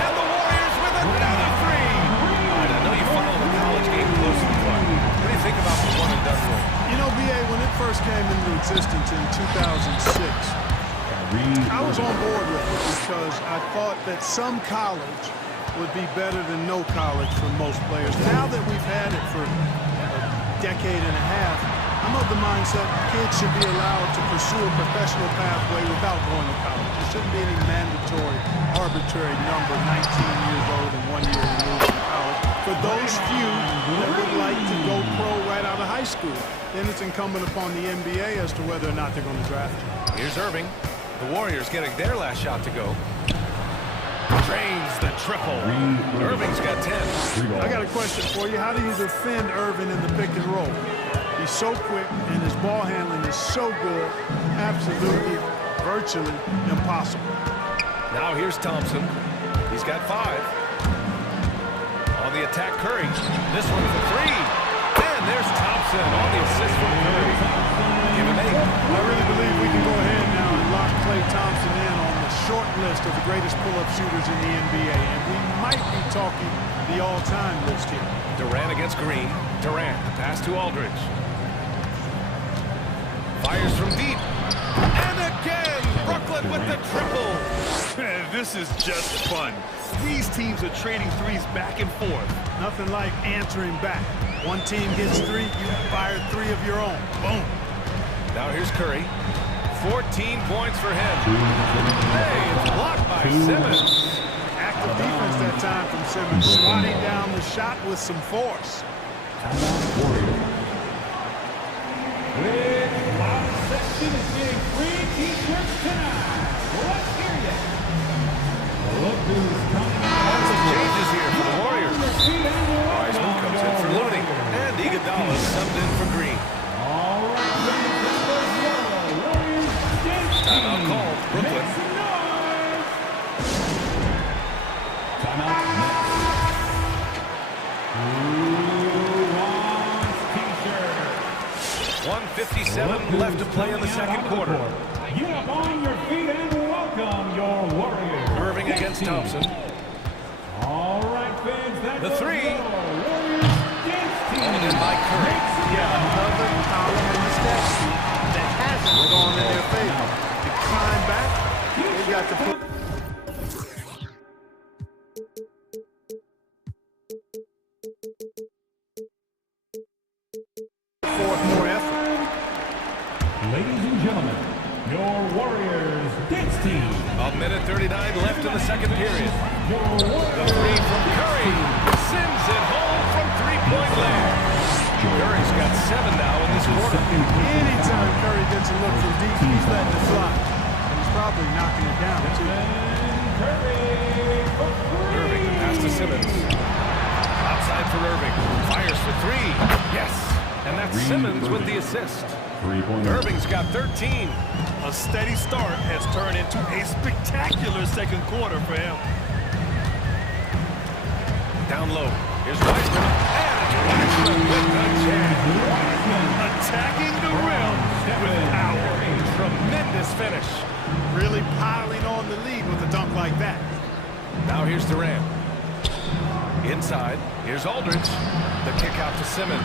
And the Warriors with another 3. All right, I know you follow the college game closely, Clark. What do you think about the one-and-done rule? You know, BA, when it first came into existence in 2006, I was on board with it because I thought that some college would be better than no college for most players. Now that we've had it for a decade and a half, I'm of the mindset kids should be allowed to pursue a professional pathway without going to college. There shouldn't be any mandatory, arbitrary number, 19 years old and 1 year removed from college. For those few that would like to go pro right out of high school, then it's incumbent upon the NBA as to whether or not they're going to draft you. Here's Irving. The Warriors getting their last shot to go. Drains the triple. Irving's got 10. I got a question for you. How do you defend Irving in the pick and roll? He's so quick and his ball handling is so good. Absolutely, virtually impossible. Now here's Thompson. He's got 5. On the attack, Curry. This one for 3. And there's Thompson on the assist from Curry. Give him 8. I really believe we can go ahead now and lock Klay Thompson in on the short list of the greatest pull-up shooters in the NBA. And we might be talking the all-time list here. Durant against Green. Durant, the pass to Aldridge. Fires from deep. And again, Brooklyn with the triple. This is just fun. These teams are trading threes back and forth. Nothing like answering back. One team hits three, you fire three of your own. Boom. Now here's Curry. 14 points for him. Hey, it's blocked by Simmons. Active defense that time from Simmons, sliding down the shot with some force. Which loud section is getting free t-shirts tonight? Let's hear you. Look who's coming out. Some changes here for the Warriors. Wiseman comes in for Looney. And Iguodala subbed in for Green. All right, Warriors against Timeout called. Brooklyn. Timeout next. Who wants t-shirts? 1:57 left to play in the second quarter. Get up on your feet and welcome your Warriors. Irving against Thompson. All right, fans, that's The three. Warriors against team. Called in by Curry. Yeah, another column in the stat sheet that hasn't gone in their favor. To climb back, they got to put. Forth more effort. Ladies and gentlemen, your Warriors dance team. A minute 39 left in the second period. The three from Curry. Sends it home from three-point land. Curry's got 7 now in this quarter. Anytime Curry gets a look from deep, he's letting it fly. And he's probably knocking it down, too. Irving, the pass to Simmons. Outside for Irving. Fires for three. Yes. And that's Simmons with the assist. Irving's got 13. A steady start has turned into a spectacular second quarter for him. Down low. Here's Wiseman. And it's Wiseman with the jam. Attacking the rim with power. Tremendous finish. Really piling on the lead with a dunk like that. Now here's Durant. Inside. Here's Aldridge. The kick out to Simmons.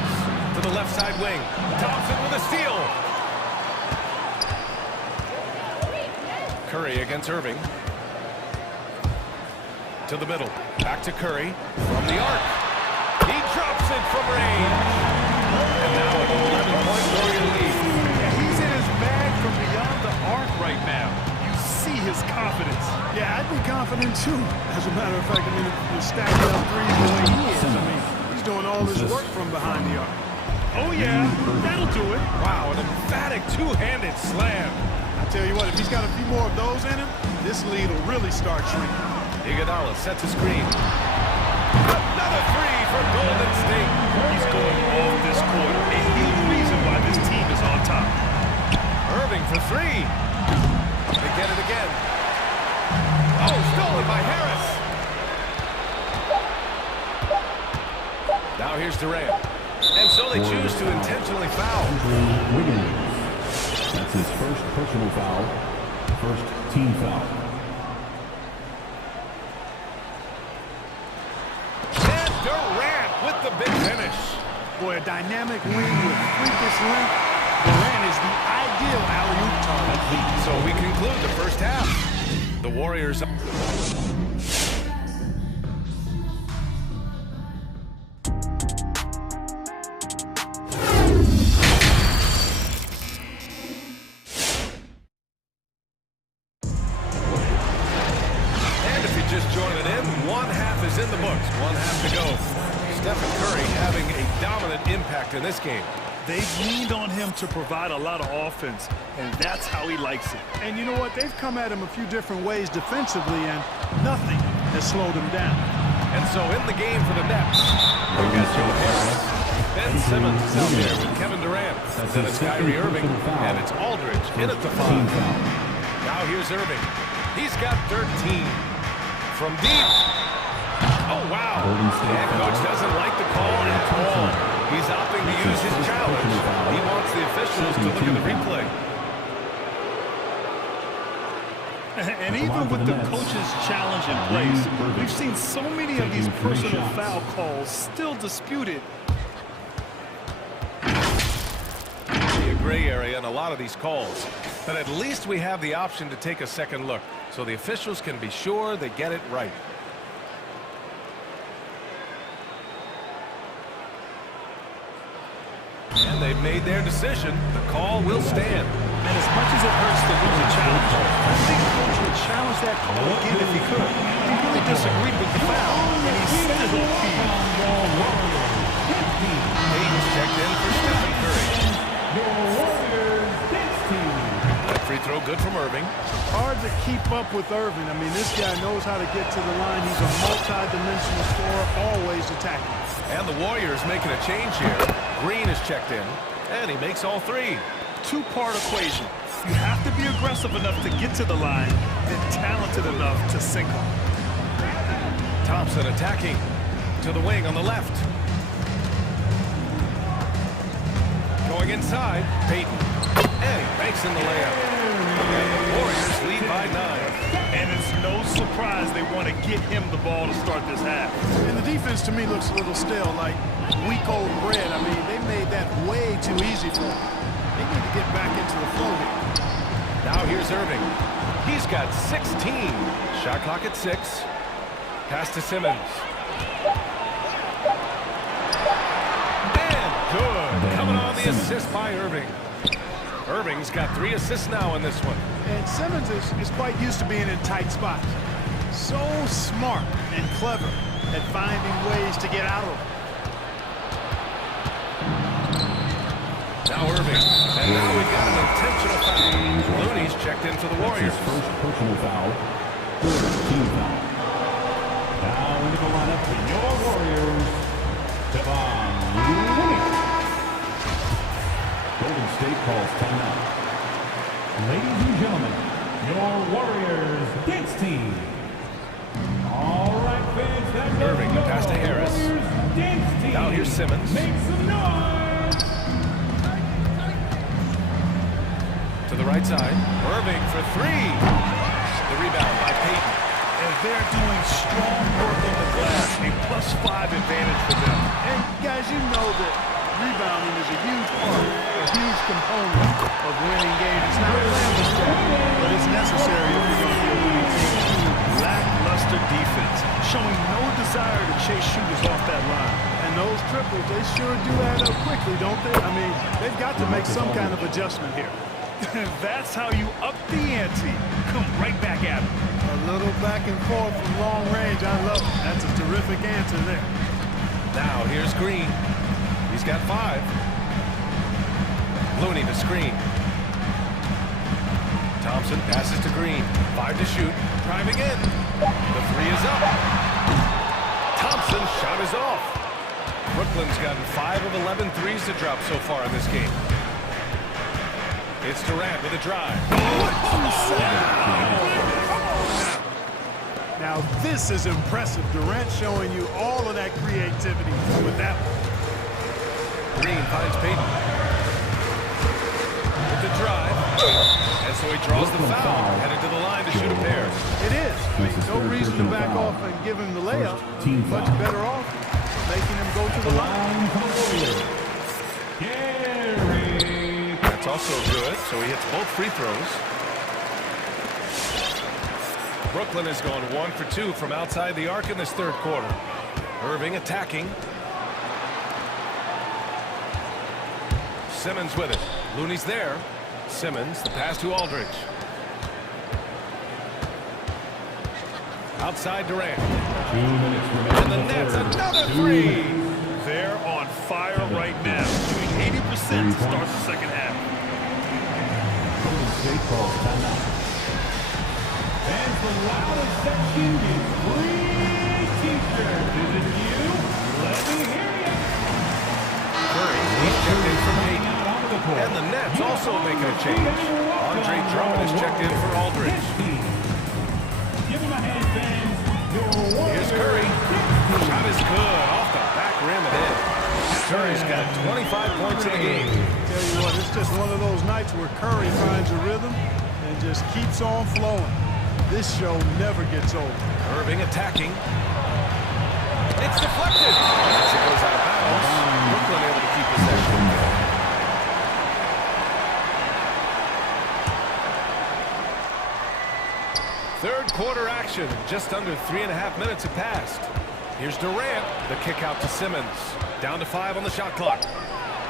To the left side wing. Thompson with a steal. Curry against Irving. To the middle. Back to Curry. From the arc. He drops it from range. And now an 11-point Warrior lead. Yeah, he's in his bag from beyond the arc right now. You see his confidence. Yeah, I'd be confident too. As a matter of fact, I mean, if you're stacking up threes the way he is, I mean, he's doing all this work from behind the arc. Oh yeah, that'll do it. Wow, an emphatic two-handed slam. I tell you what, if he's got a few more of those in him, this lead will really start shrinking. Iguodala sets a screen. Another three for Golden State. He's going off this quarter. A huge reason why this team is on top. Irving for three. They get it again. Oh, stolen by Harris. Now here's Durant. And so they choose to intentionally foul. That's his first personal foul, first team foul. And Durant with the big finish. Boy, a dynamic wing with freakish length. Durant is the ideal alley-oop target. So we conclude the first half. The Warriors. In the books, one half to go. Stephen Curry having a dominant impact in this game. They've leaned on him to provide a lot of offense, and that's how he likes it. And you know what? They've come at him a few different ways defensively, and nothing has slowed him down. And so in the game for the Nets, we've got Joe Harris. Ben Simmons is out there with Kevin Durant. Then it's Kyrie Irving, and it's Aldridge in at the 5. Now here's Irving. He's got 13. From deep. Oh, wow. And coach doesn't like the call at all. He's opting to use his challenge. He wants the officials to look at the replay. And even with the coach's challenge in place, we've seen so many of these personal foul calls still disputed. gray area in a lot of these calls. But at least we have the option to take a second look, so the officials can be sure they get it right. And they've made their decision. The call will stand. And as much as it hurts to lose a challenge, I think the coach would challenge that call again if he could. He really disagreed with the foul, and he still appealed. Hayden's checked in for Stephen Curry. That free throw good from Irving. Hard to keep up with Irving. I mean, this guy knows how to get to the line. He's a multi-dimensional scorer, always attacking. And the Warriors making a change here. Green is checked in, and he makes all three. Two-part equation. You have to be aggressive enough to get to the line and talented enough to sink them. Thompson attacking to the wing on the left. Going inside, Payton. And he makes in the layup. And the Warriors lead by 9. And it's no surprise they want to get him the ball to start this half. And the defense to me looks a little stale, like week-old bread. I mean, they made that way too easy for them. They need to get back into the flow here. Now here's Irving. He's got 16. Shot clock at 6. Pass to Simmons. And good. Coming on the assist by Irving. Irving's got 3 assists now in this one. And Simmons is quite used to being in tight spots. So smart and clever at finding ways to get out of them. Now Irving. And now we've got an intentional foul. Looney's checked in for the Warriors. First personal foul. Third team foul. Now into the lineup for your Warriors, Devon Looney. Golden State calls timeout. Ladies and gentlemen, your Warriors dance team. All right, fans. That Irving, the pass to Harris. Now here's Simmons. Make some noise. To the right side. Irving for 3. The rebound by Payton. And they're doing strong work on the glass. A +5 advantage for them. And guys, you know that rebounding is a huge part, a huge component of winning games. It's not glamorous, but it's necessary if you're going to be a winning team. Lackluster defense, showing no desire to chase shooters off that line. And those triples, they sure do add up quickly, don't they? I mean, they've got to make some kind of adjustment here. That's how you up the ante. Come right back at him. A little back and forth from long range. I love it. That's a terrific answer there. Now here's Green. He's got 5. Looney to screen. Thompson passes to Green. 5 to shoot. Driving in. The 3 is up. Thompson's shot is off. Brooklyn's gotten 5 of 11 threes to drop so far in this game. It's Durant with a drive. Now this is impressive. Durant showing you all of that creativity with that one. Green finds Payton. With the drive. And so he draws the foul. Headed to the line to shoot a pair. It is. I mean, no reason to back off and give him the layup. Much better off making him go to the line. That's also good, so he hits both free throws. Brooklyn has gone 1 for 2 from outside the arc in this third quarter. Irving attacking. Simmons with it. Looney's there. Simmons, the pass to Aldridge. Outside Durant. 2 minutes remaining. And the Nets, another 3. They're on fire right now, shooting 80% to start the second half. Golden State calls timeout. And the loudest section is free t-shirts. Is it you? Let me hear you. Curry, he's checked in for Payton. And the Nets also making a change. Andre Drummond is checked in for Aldridge. Give him a hand, fans. Here's Curry. Shot is good. Off the back rim and in. Curry's got 25 points in the game. Tell you what, it's just one of those nights where Curry finds a rhythm and just keeps on flowing. This show never gets old. Irving attacking. It's deflected. As it goes out of bounds. Brooklyn able to keep possession. Third quarter action. Just under 3.5 minutes have passed. Here's Durant. The kick out to Simmons. Down to 5 on the shot clock.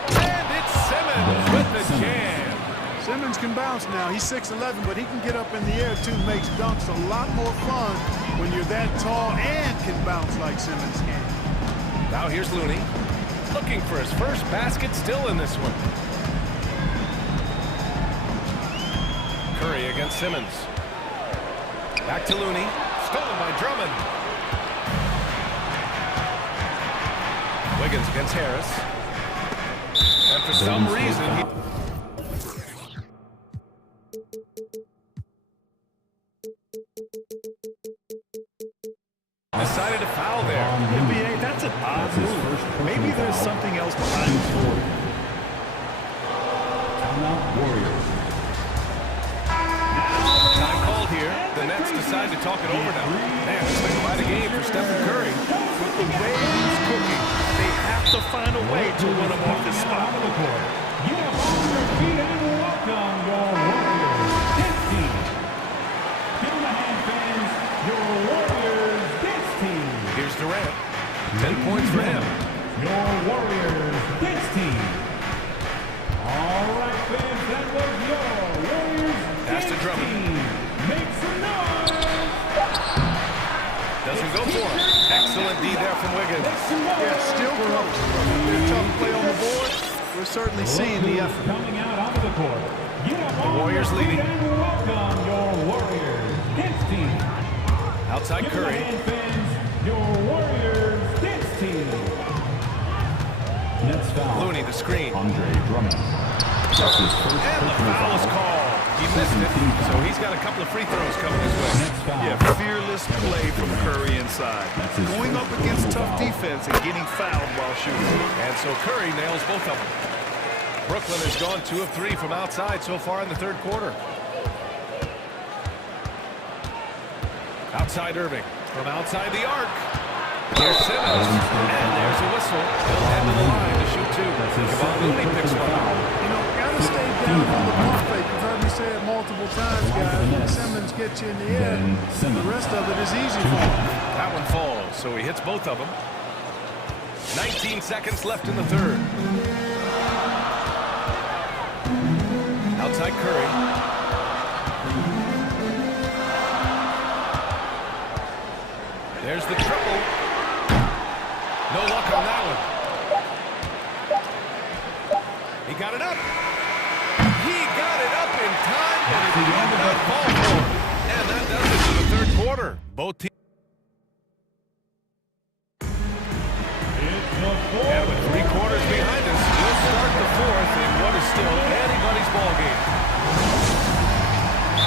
And it's Simmons with the jam. Simmons can bounce now. He's 6'11", but he can get up in the air too. Makes dunks a lot more fun when you're that tall and can bounce like Simmons can. Now here's Looney. Looking for his first basket still in this one. Curry against Simmons. Back to Looney. Stolen by Drummond. Wiggins against Harris. And for some reason, he... decided to foul there. NBA, that's an odd move. Maybe there's something else behind the board. Timeout Warriors. Time called here. The Nets decide to talk it over now. Man, it's been quite a game for Stephen Curry. With the way he's cooking, they have to find a way to run him off this spot. You have on your feet and welcome your Warriors Dance Team. Give them a hand, fans. Your Warriors Dance Team. Here's Durant. 10 points for him. Your Warriors Dance Team. All right, fans, that was your Warriors Pass to Dance Drummond. Team. Make some noise. Doesn't go for him. Excellent D there from Wiggins. Yeah, still close. They're tough play on the board. We're certainly seeing the effort. Coming out onto the court. The Warriors leading. And welcome your Warriors Dance Team. Outside Curry. Fans, your Warriors Dance Team. Nets foul. Looney, the screen. Andre Drummond. And the foul is called. He missed it, so he's got a couple of free throws coming his way. Yeah, fearless play from Curry inside. Going up against tough defense and getting fouled while shooting. And so Curry nails both of them. Brooklyn has gone 2 of 3 from outside so far in the third quarter. Outside Irving. From outside the arc. Here's Simmons. And there's a whistle. He'll head to the line to shoot 2. Kevon Looney picks one up. You know, gotta stay down on the pump fake. You've heard me say it multiple times, guys. When Simmons gets you in the air, the rest of it is easy for him. That one falls, so he hits both of them. 19 seconds left in the third. Outside Curry. There's the triple. No luck on that one. He got it up. He got it up in time, but it did not fall for him. And that does it for the third quarter. Both teams. And with 3 quarters behind us, we'll start the fourth in what is still anybody's ball game.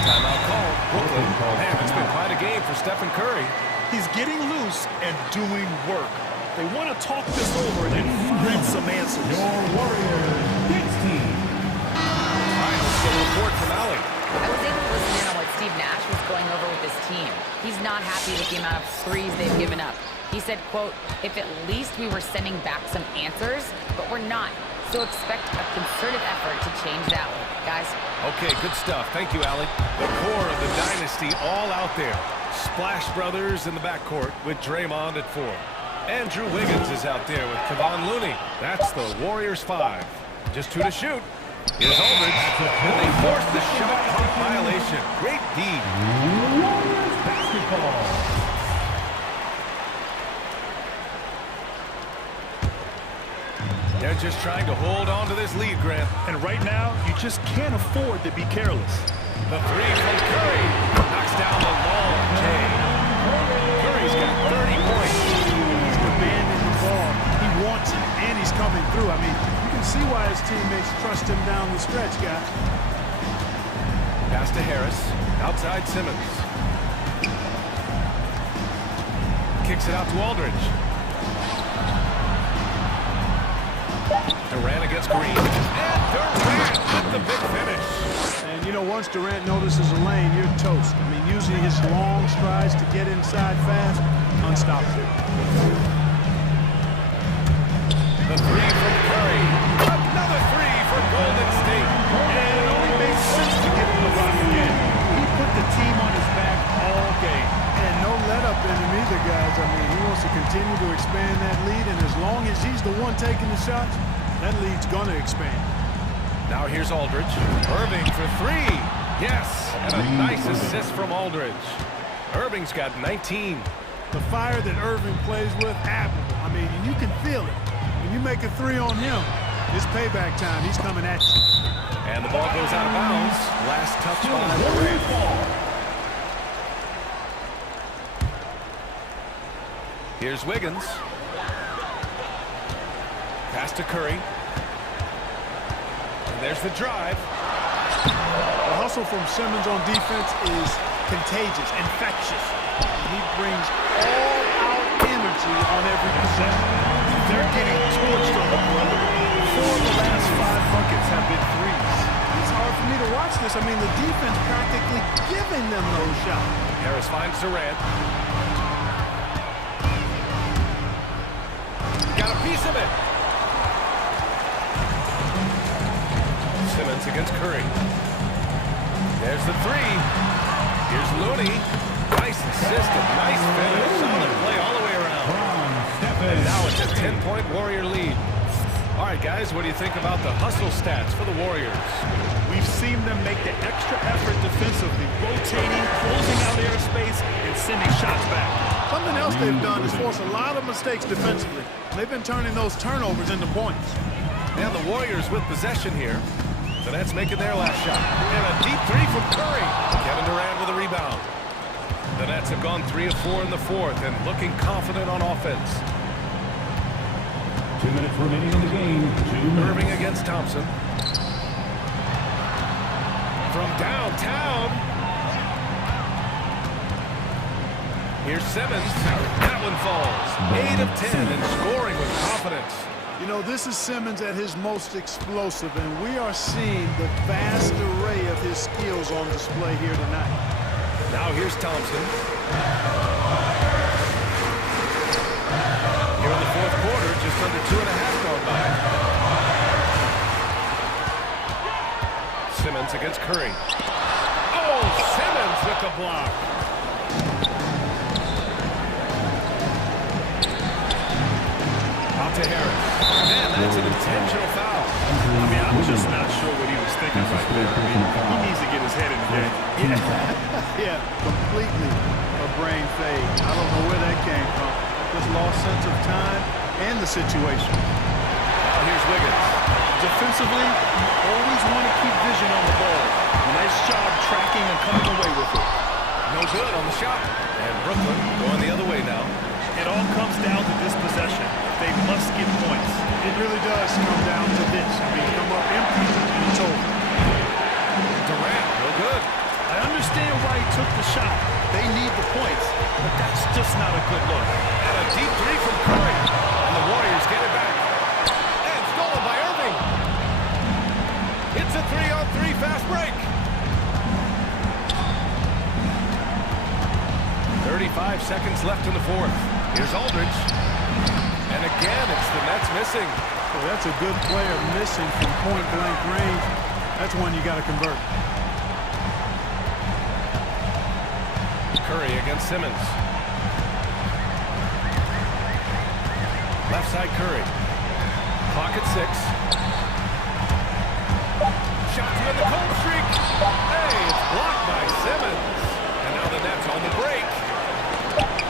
Timeout call. Brooklyn. Man, it's been quite a game for Stephen Curry. He's getting loose and doing work. They want to talk this over and find some answers. Your Warriors Dance Team. All right, let's get a report from Allie. I was able to listen in on what Steve Nash was going over with his team. He's not happy with the amount of threes they've given up. He said, quote, if at least we were sending back some answers, but we're not. So expect a concerted effort to change that one, guys. Okay, good stuff. Thank you, Allie. The core of the dynasty all out there. Splash Brothers in the backcourt with Draymond at 4. Andrew Wiggins is out there with Kevon Looney. That's the Warriors 5. Just 2 to shoot. Here's Aldridge. And they force the shot clock violation. Great D. Warriors basketball. They're just trying to hold on to this lead, Grant. And right now, you just can't afford to be careless. The 3 from Curry knocks down the long J. Curry's got 30 points. He's demanding the ball. He wants it, and he's coming through. I mean, you can see why his teammates trust him down the stretch, guys. Pass to Harris. Outside Simmons. Kicks it out to Aldridge. Durant against Green. And Durant with the big finish. And, you know, once Durant notices a lane, you're toast. I mean, using his long strides to get inside fast, unstoppable. The 3 from Curry. Another 3 for Golden State. And it only makes sense to give him the rock again. He put the team on his back all expand that lead, and as long as he's the one taking the shots, that lead's going to expand. Now here's Aldridge. Irving for three. Yes, and a nice assist from Aldridge. Irving's got 19. The fire that Irving plays with, admirable. I mean, you can feel it. When you make a three on him, it's payback time. He's coming at you. And the ball goes out of bounds. Last touch by Durant. Here's Wiggins. Pass to Curry. And there's the drive. The hustle from Simmons on defense is contagious, infectious. He brings all-out energy on every possession. They're getting torched on the perimeter. 4 of the last 5 buckets have been threes. It's hard for me to watch this. I mean, the defense practically giving them those shots. Harris finds Durant. Got a piece of it. Simmons against Curry. There's the three. Here's Looney. Nice assist, a nice finish. Solid play all the way around. And now it's a 10-point Warrior lead. All right, guys, what do you think about the hustle stats for the Warriors? We've seen them make the extra effort defensively, rotating, closing out airspace, and sending shots back. Something else they've done is force a lot of mistakes defensively. They've been turning those turnovers into points. And the Warriors with possession here. The Nets making their last shot. And a deep three from Curry. Kevin Durant with a rebound. The Nets have gone 3 of 4 in the fourth and looking confident on offense. 2 minutes remaining in the game. Irving against Thompson. From downtown. Here's Simmons. That one falls. 8 of 10 and scoring with confidence. You know, this is Simmons at his most explosive, and we are seeing the vast array of his skills on display here tonight. Now here's Thompson. Here in the fourth quarter, just under 2.5 gone by. Simmons against Curry. Oh, Simmons with the block. Out to Harris. Man, that's an intentional foul. I mean, I'm just not sure what he was thinking right there. I mean, he needs to get his head in the game. Yeah, completely a brain fade. I don't know where that came from. Just lost sense of time and the situation. Now here's Wiggins. Defensively, you always want to keep vision on the ball. Nice job tracking and coming away with it. No good on the shot. And Brooklyn going the other way now. It all comes down to this possession. They must get points. It really does come down to this. I mean, come up empty and it's over. Durant, no good. I understand why he took the shot. They need the points, but that's just not a good look. And a deep three from Curry. And the Warriors get it back. And stolen by Irving. It's a 3-on-3 fast break. 35 seconds left in the fourth. Here's Aldridge. And again, it's the Nets missing. Well, that's a good player missing from point-blank range. That's one you got to convert. Curry against Simmons. Left side Curry. Clock at 6. Shot to the cold streak. Hey, it's blocked by Simmons. And now the Nets on the break.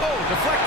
Oh, deflected.